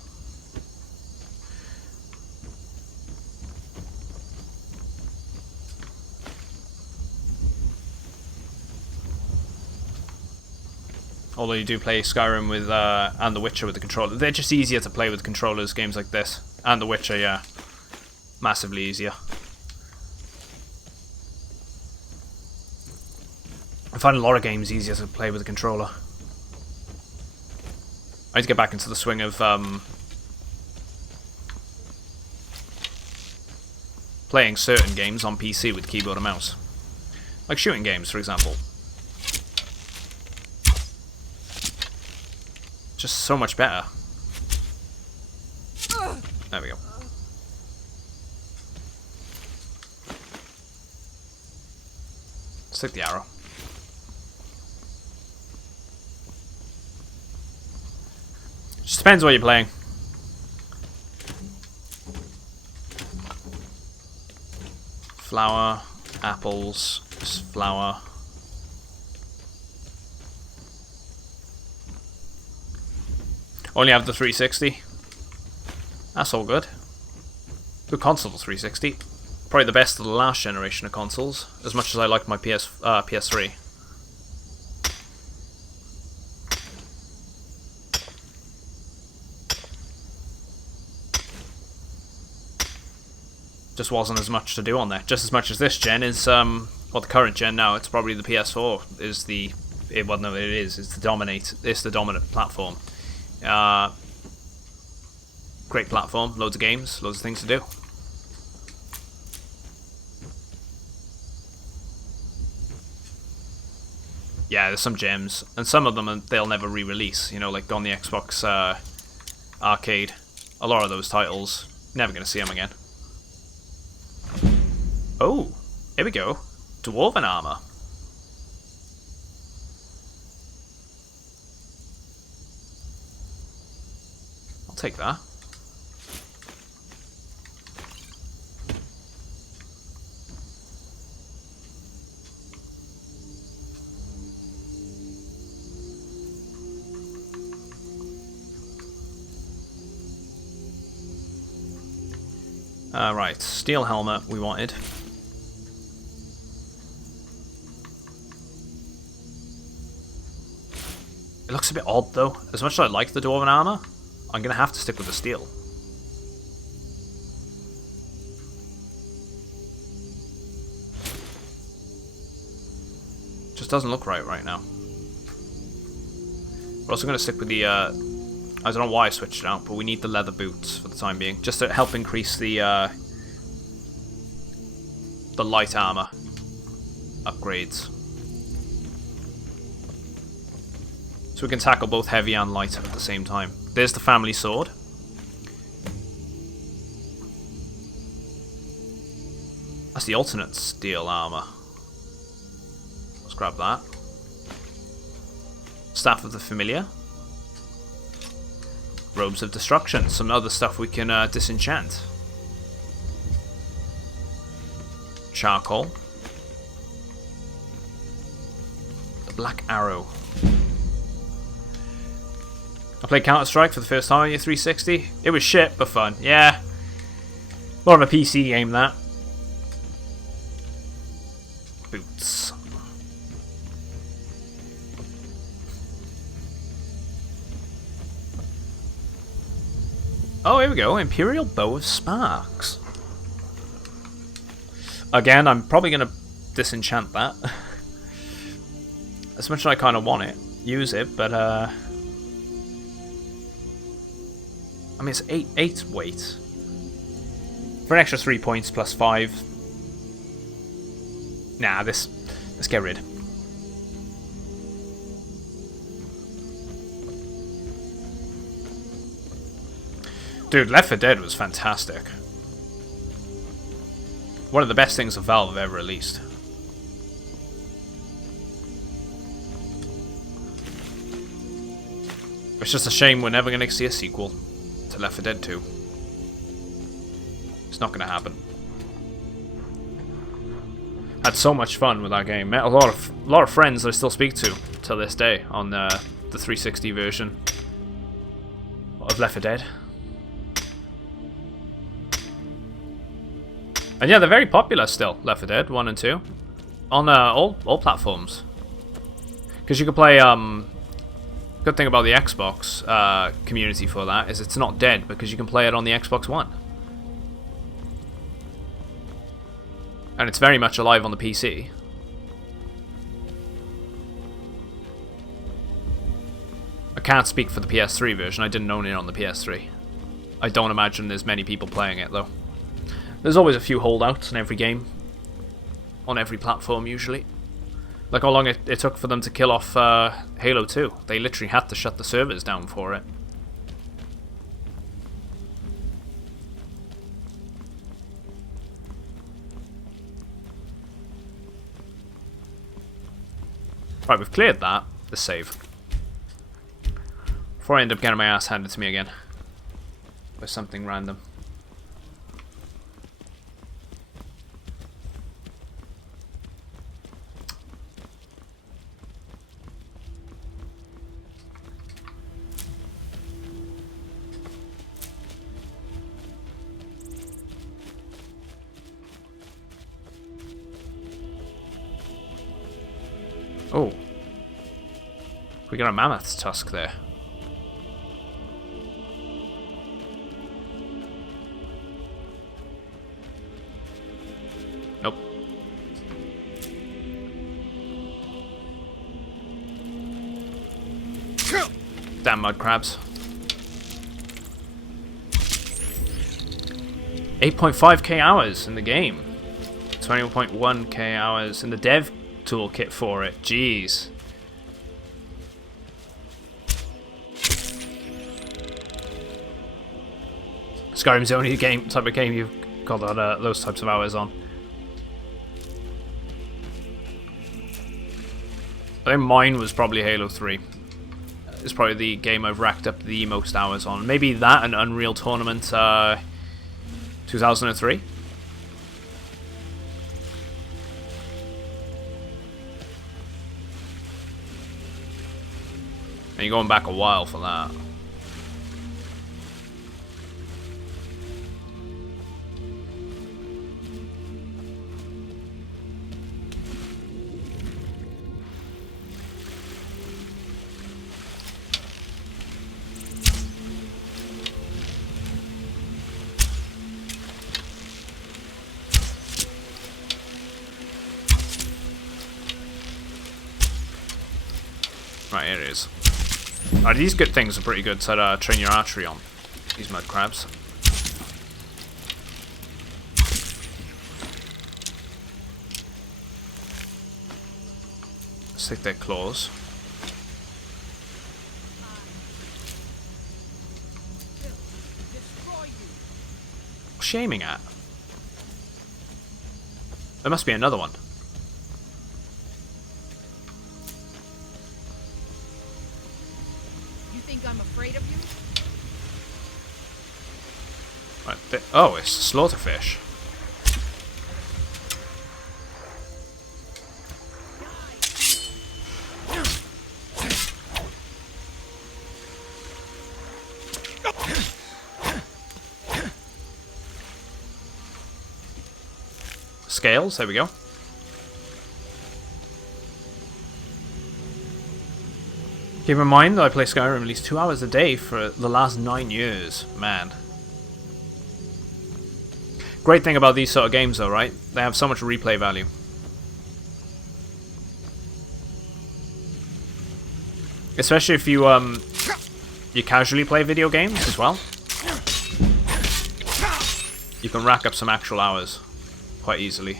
Although you do play Skyrim with and The Witcher with the controller. They're just easier to play with controllers, games like this. And The Witcher, yeah. Massively easier. I find a lot of games easier to play with a controller. I need to get back into the swing of playing certain games on PC with keyboard and mouse. Like shooting games, for example. Just so much better. There we go. Let's take the arrow. Just depends what you're playing. Flour, apples, flour. Only have the 360. That's all good. Good console, 360. Probably the best of the last generation of consoles, as much as I like my PS3. Just wasn't as much to do on there. Just as much as this gen is, well, the current gen now, it's probably the PS4 is the, well, no, it is, it's the dominant platform. Great platform, loads of games, loads of things to do. Yeah, there's some gems, and some of them they'll never re-release, you know, like on the Xbox arcade. A lot of those titles, never gonna see them again. Oh, here we go. Dwarven armor. I'll take that. Right, steel helmet we wanted. It looks a bit odd though. As much as I like the Dwarven armor, I'm gonna have to stick with the steel. Just doesn't look right now. We're also gonna stick with the I don't know why I switched it out, but we need the leather boots for the time being, just to help increase the light armor upgrades. So we can tackle both heavy and light at the same time. There's the family sword. That's the alternate steel armor. Let's grab that. Staff of the Familiar. Robes of Destruction. Some other stuff we can disenchant. Charcoal. The Black Arrow. I played Counter-Strike for the first time on your 360. It was shit, but fun. Yeah. More of a PC game, that. Boots. Oh, here we go. Imperial Bow of Sparks. Again, I'm probably going to disenchant that. As much as I kind of want it. Use it, but I mean, it's 8 weight. For an extra 3 points plus 5. Nah, let's get rid. Dude, Left 4 Dead was fantastic. One of the best things that Valve have ever released. It's just a shame we're never going to see a sequel to Left 4 Dead 2. It's not going to happen. Had so much fun with that game. Met a lot of friends I still speak to till this day on the 360 version of Left 4 Dead. And yeah, they're very popular still, Left 4 Dead 1 and 2, on all platforms. Because you can play. Good thing about the Xbox community for that is it's not dead because you can play it on the Xbox One. And it's very much alive on the PC. I can't speak for the PS3 version. I didn't own it on the PS3. I don't imagine there's many people playing it though. There's always a few holdouts in every game. On every platform usually. Like how long it took for them to kill off Halo 2. They literally had to shut the servers down for it. Right, we've cleared that. The save. Before I end up getting my ass handed to me again. By something random. Oh. We got a mammoth's tusk there. Nope. Damn mud crabs. 8.5k hours in the game. 21.1k hours in the dev toolkit for it. Jeez. Skyrim's the only type of game you've got those types of hours on. I think mine was probably Halo 3. It's probably the game I've racked up the most hours on. Maybe that and Unreal Tournament 2003. And you're going back a while for that. Right, here it is. These good things are pretty good to train your archery on. These mud crabs. Stick their claws. What's she aiming at? There must be another one. I'm afraid of you? Right, oh, it's slaughterfish. Scales, there we go. Keep in mind that I play Skyrim at least 2 hours a day for the last 9 years. Man. Great thing about these sort of games though, right? They have so much replay value. Especially if you you casually play video games as well. You can rack up some actual hours quite easily.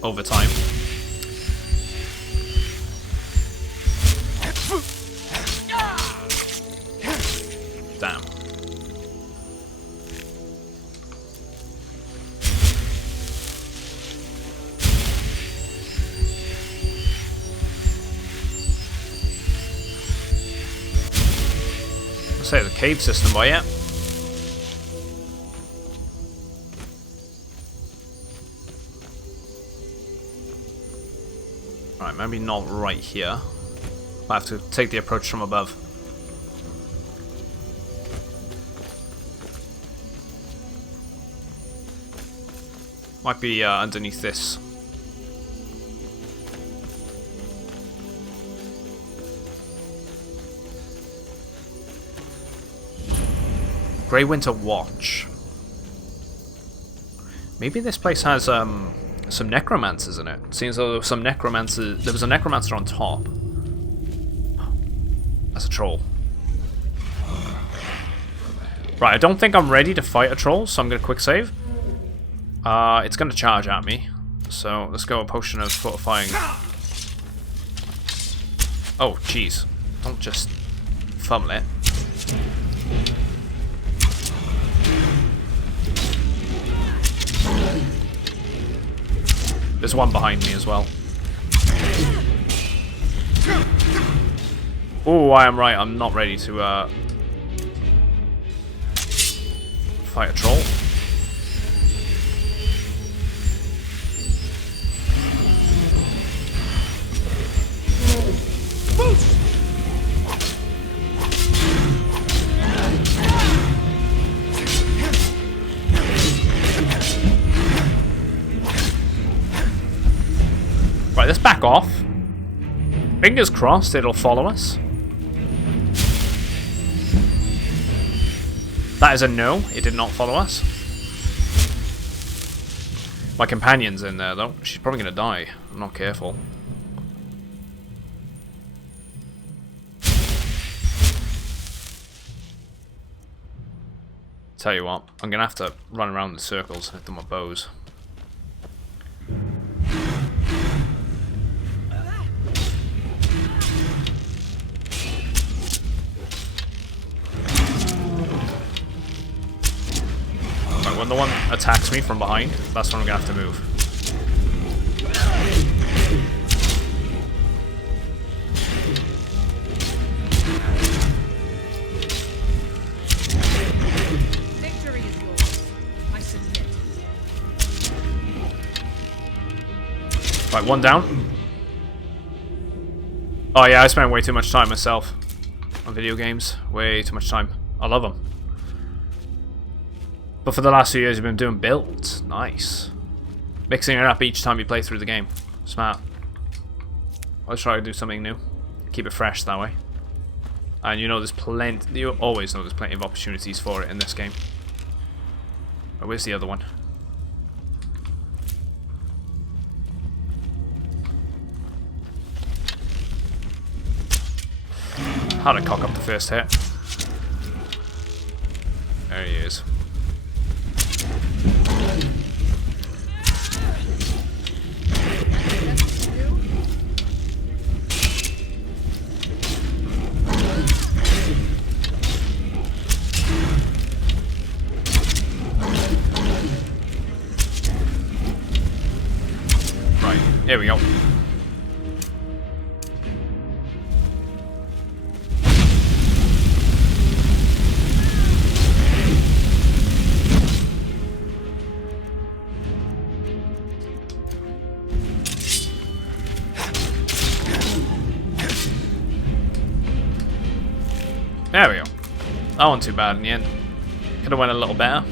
Over time. Damn. say the cave system, but yeah. Alright, maybe not right here. I have to take the approach from above. Might be underneath this. Grey Winter Watch. Maybe this place has some necromancers in it. Seems though there was some necromancers. There was a necromancer on top. That's a troll. Right, I don't think I'm ready to fight a troll, so I'm gonna quick save. It's gonna charge at me, so let's go a potion of fortifying. Oh, jeez! Don't just fumble it. There's one behind me as well. Oh, I am right. I'm not ready to fight a troll. Right, let's back off. Fingers crossed it'll follow us. That is a no. It did not follow us. My companion's in there, though. She's probably going to die. I'm not careful. Tell you what, I'm going to have to run around in circles and hit them with bows. When the one attacks me from behind, that's when I'm gonna have to move. Victory is yours. I submit. Right, one down. Oh yeah, I spent way too much time myself on video games. Way too much time. I love them. But for the last few years, you've been doing builds. Nice. Mixing it up each time you play through the game. Smart. Let's try to do something new. Keep it fresh that way. And you know there's plenty... You always know there's plenty of opportunities for it in this game. Oh, where's the other one? How to cock up the first hit. There he is. Right, here we go. There we go. That wasn't too bad in the end. Could have went a little better.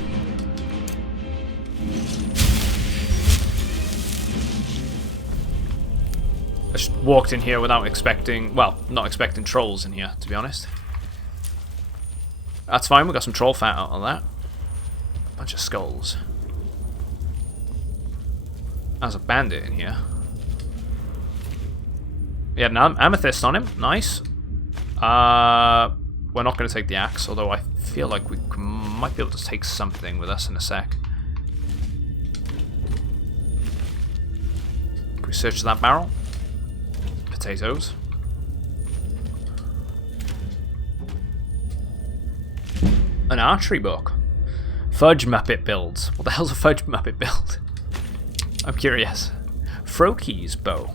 I just walked in here without expecting, well, not expecting trolls in here, to be honest. That's fine, we got some troll fat out of that. Bunch of skulls. There's a bandit in here. He had an amethyst on him, nice. We're not going to take the axe, although I feel like we might be able to take something with us in a sec. Can we search that barrel? Potatoes. An archery book. Fudge Muppet builds. What the hell's a Fudge Muppet build? I'm curious. Froki's bow.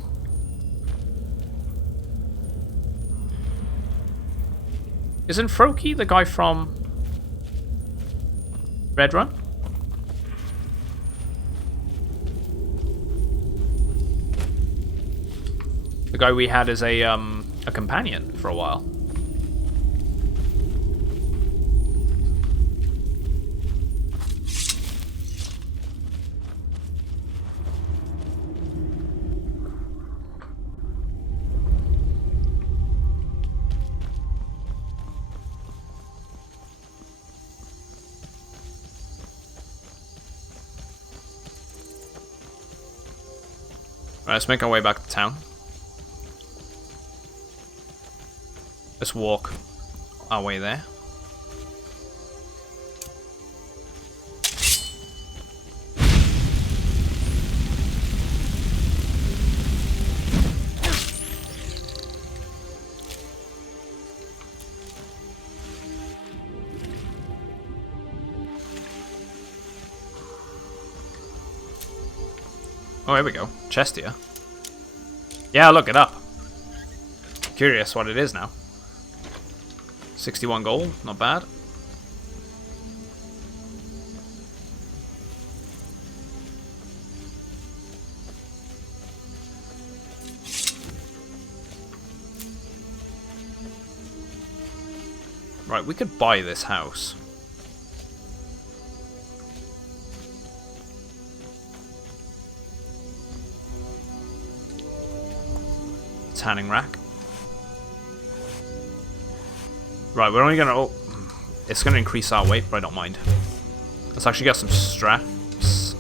Is Isn't Froki the guy from Red Run? The guy we had as a companion for a while. Right, let's make our way back to town. Let's walk our way there. Oh, here we go. Chest here. Yeah, look it up. Curious what it is now. 61 gold, not bad. Right, we could buy this house. Tanning rack. Right, we're only gonna... Oh, it's gonna increase our weight, but I don't mind. Let's actually get some straps.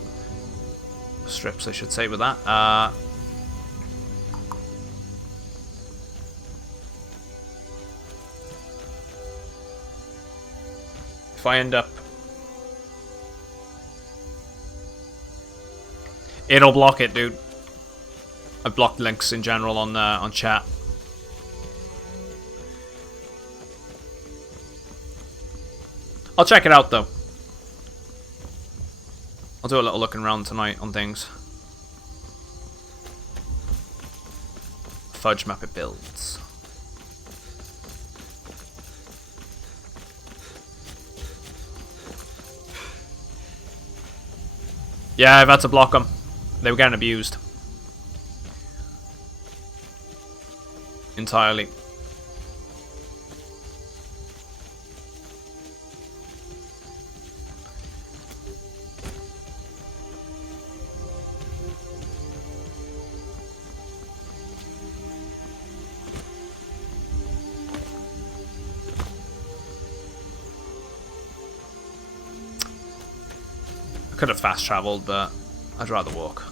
Strips, I should say, with that. If I end up... It'll block it, dude. I've blocked links in general on chat. I'll check it out though. I'll do a little looking around tonight on things. Fudge map it builds. Yeah, I've had to block them. They were getting abused. Entirely. I could have fast traveled, but I'd rather walk.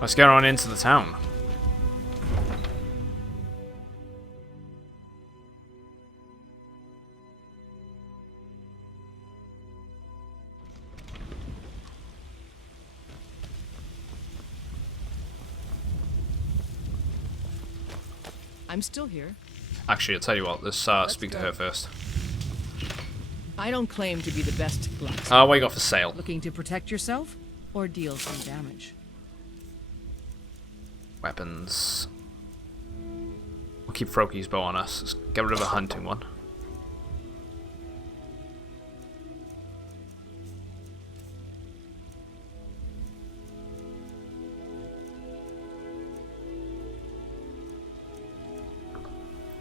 Let's get on into the town. I'm still here. Actually, I'll tell you what, let's speak to her first. I don't claim to be the best blacksmith. What you got for sale? Looking to protect yourself or deal some damage? Weapons. We'll keep Froki's bow on us. Let's get rid of a hunting one.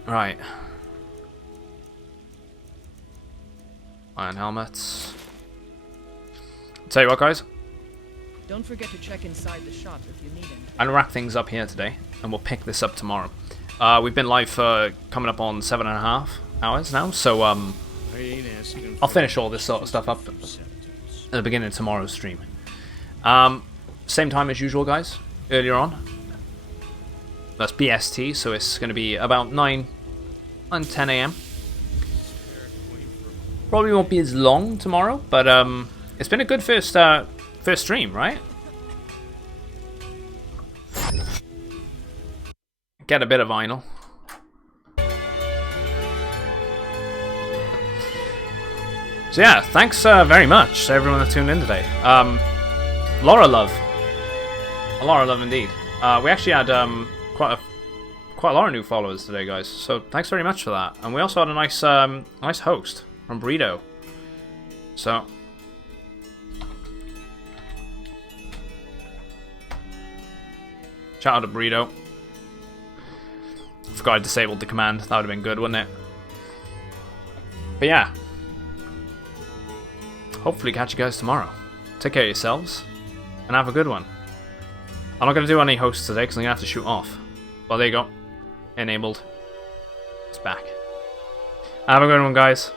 Right. Iron helmets. Tell you what, guys. Don't forget to check inside the shop if you need anything. I'm gonna wrap things up here today, and we'll pick this up tomorrow. We've been live for coming up on 7.5 hours now, so I'll finish all this sort of stuff up at the beginning of tomorrow's stream. Same time as usual, guys. Earlier on. That's BST, so it's going to be about 9 and 10 a.m. Probably won't be as long tomorrow, but it's been a good first stream, right? Get a bit of vinyl. So yeah, thanks very much to everyone that tuned in today. A lot of love. A lot of love indeed. We actually had quite a lot of new followers today, guys. So thanks very much for that. And we also had a nice nice host from Burrito. So shout out to Burrito. Forgot I disabled the command. That would have been good, wouldn't it? But yeah. Hopefully catch you guys tomorrow. Take care of yourselves. And have a good one. I'm not going to do any hosts today because I'm going to have to shoot off. Well, there you go. Enabled. It's back. Have a good one, guys.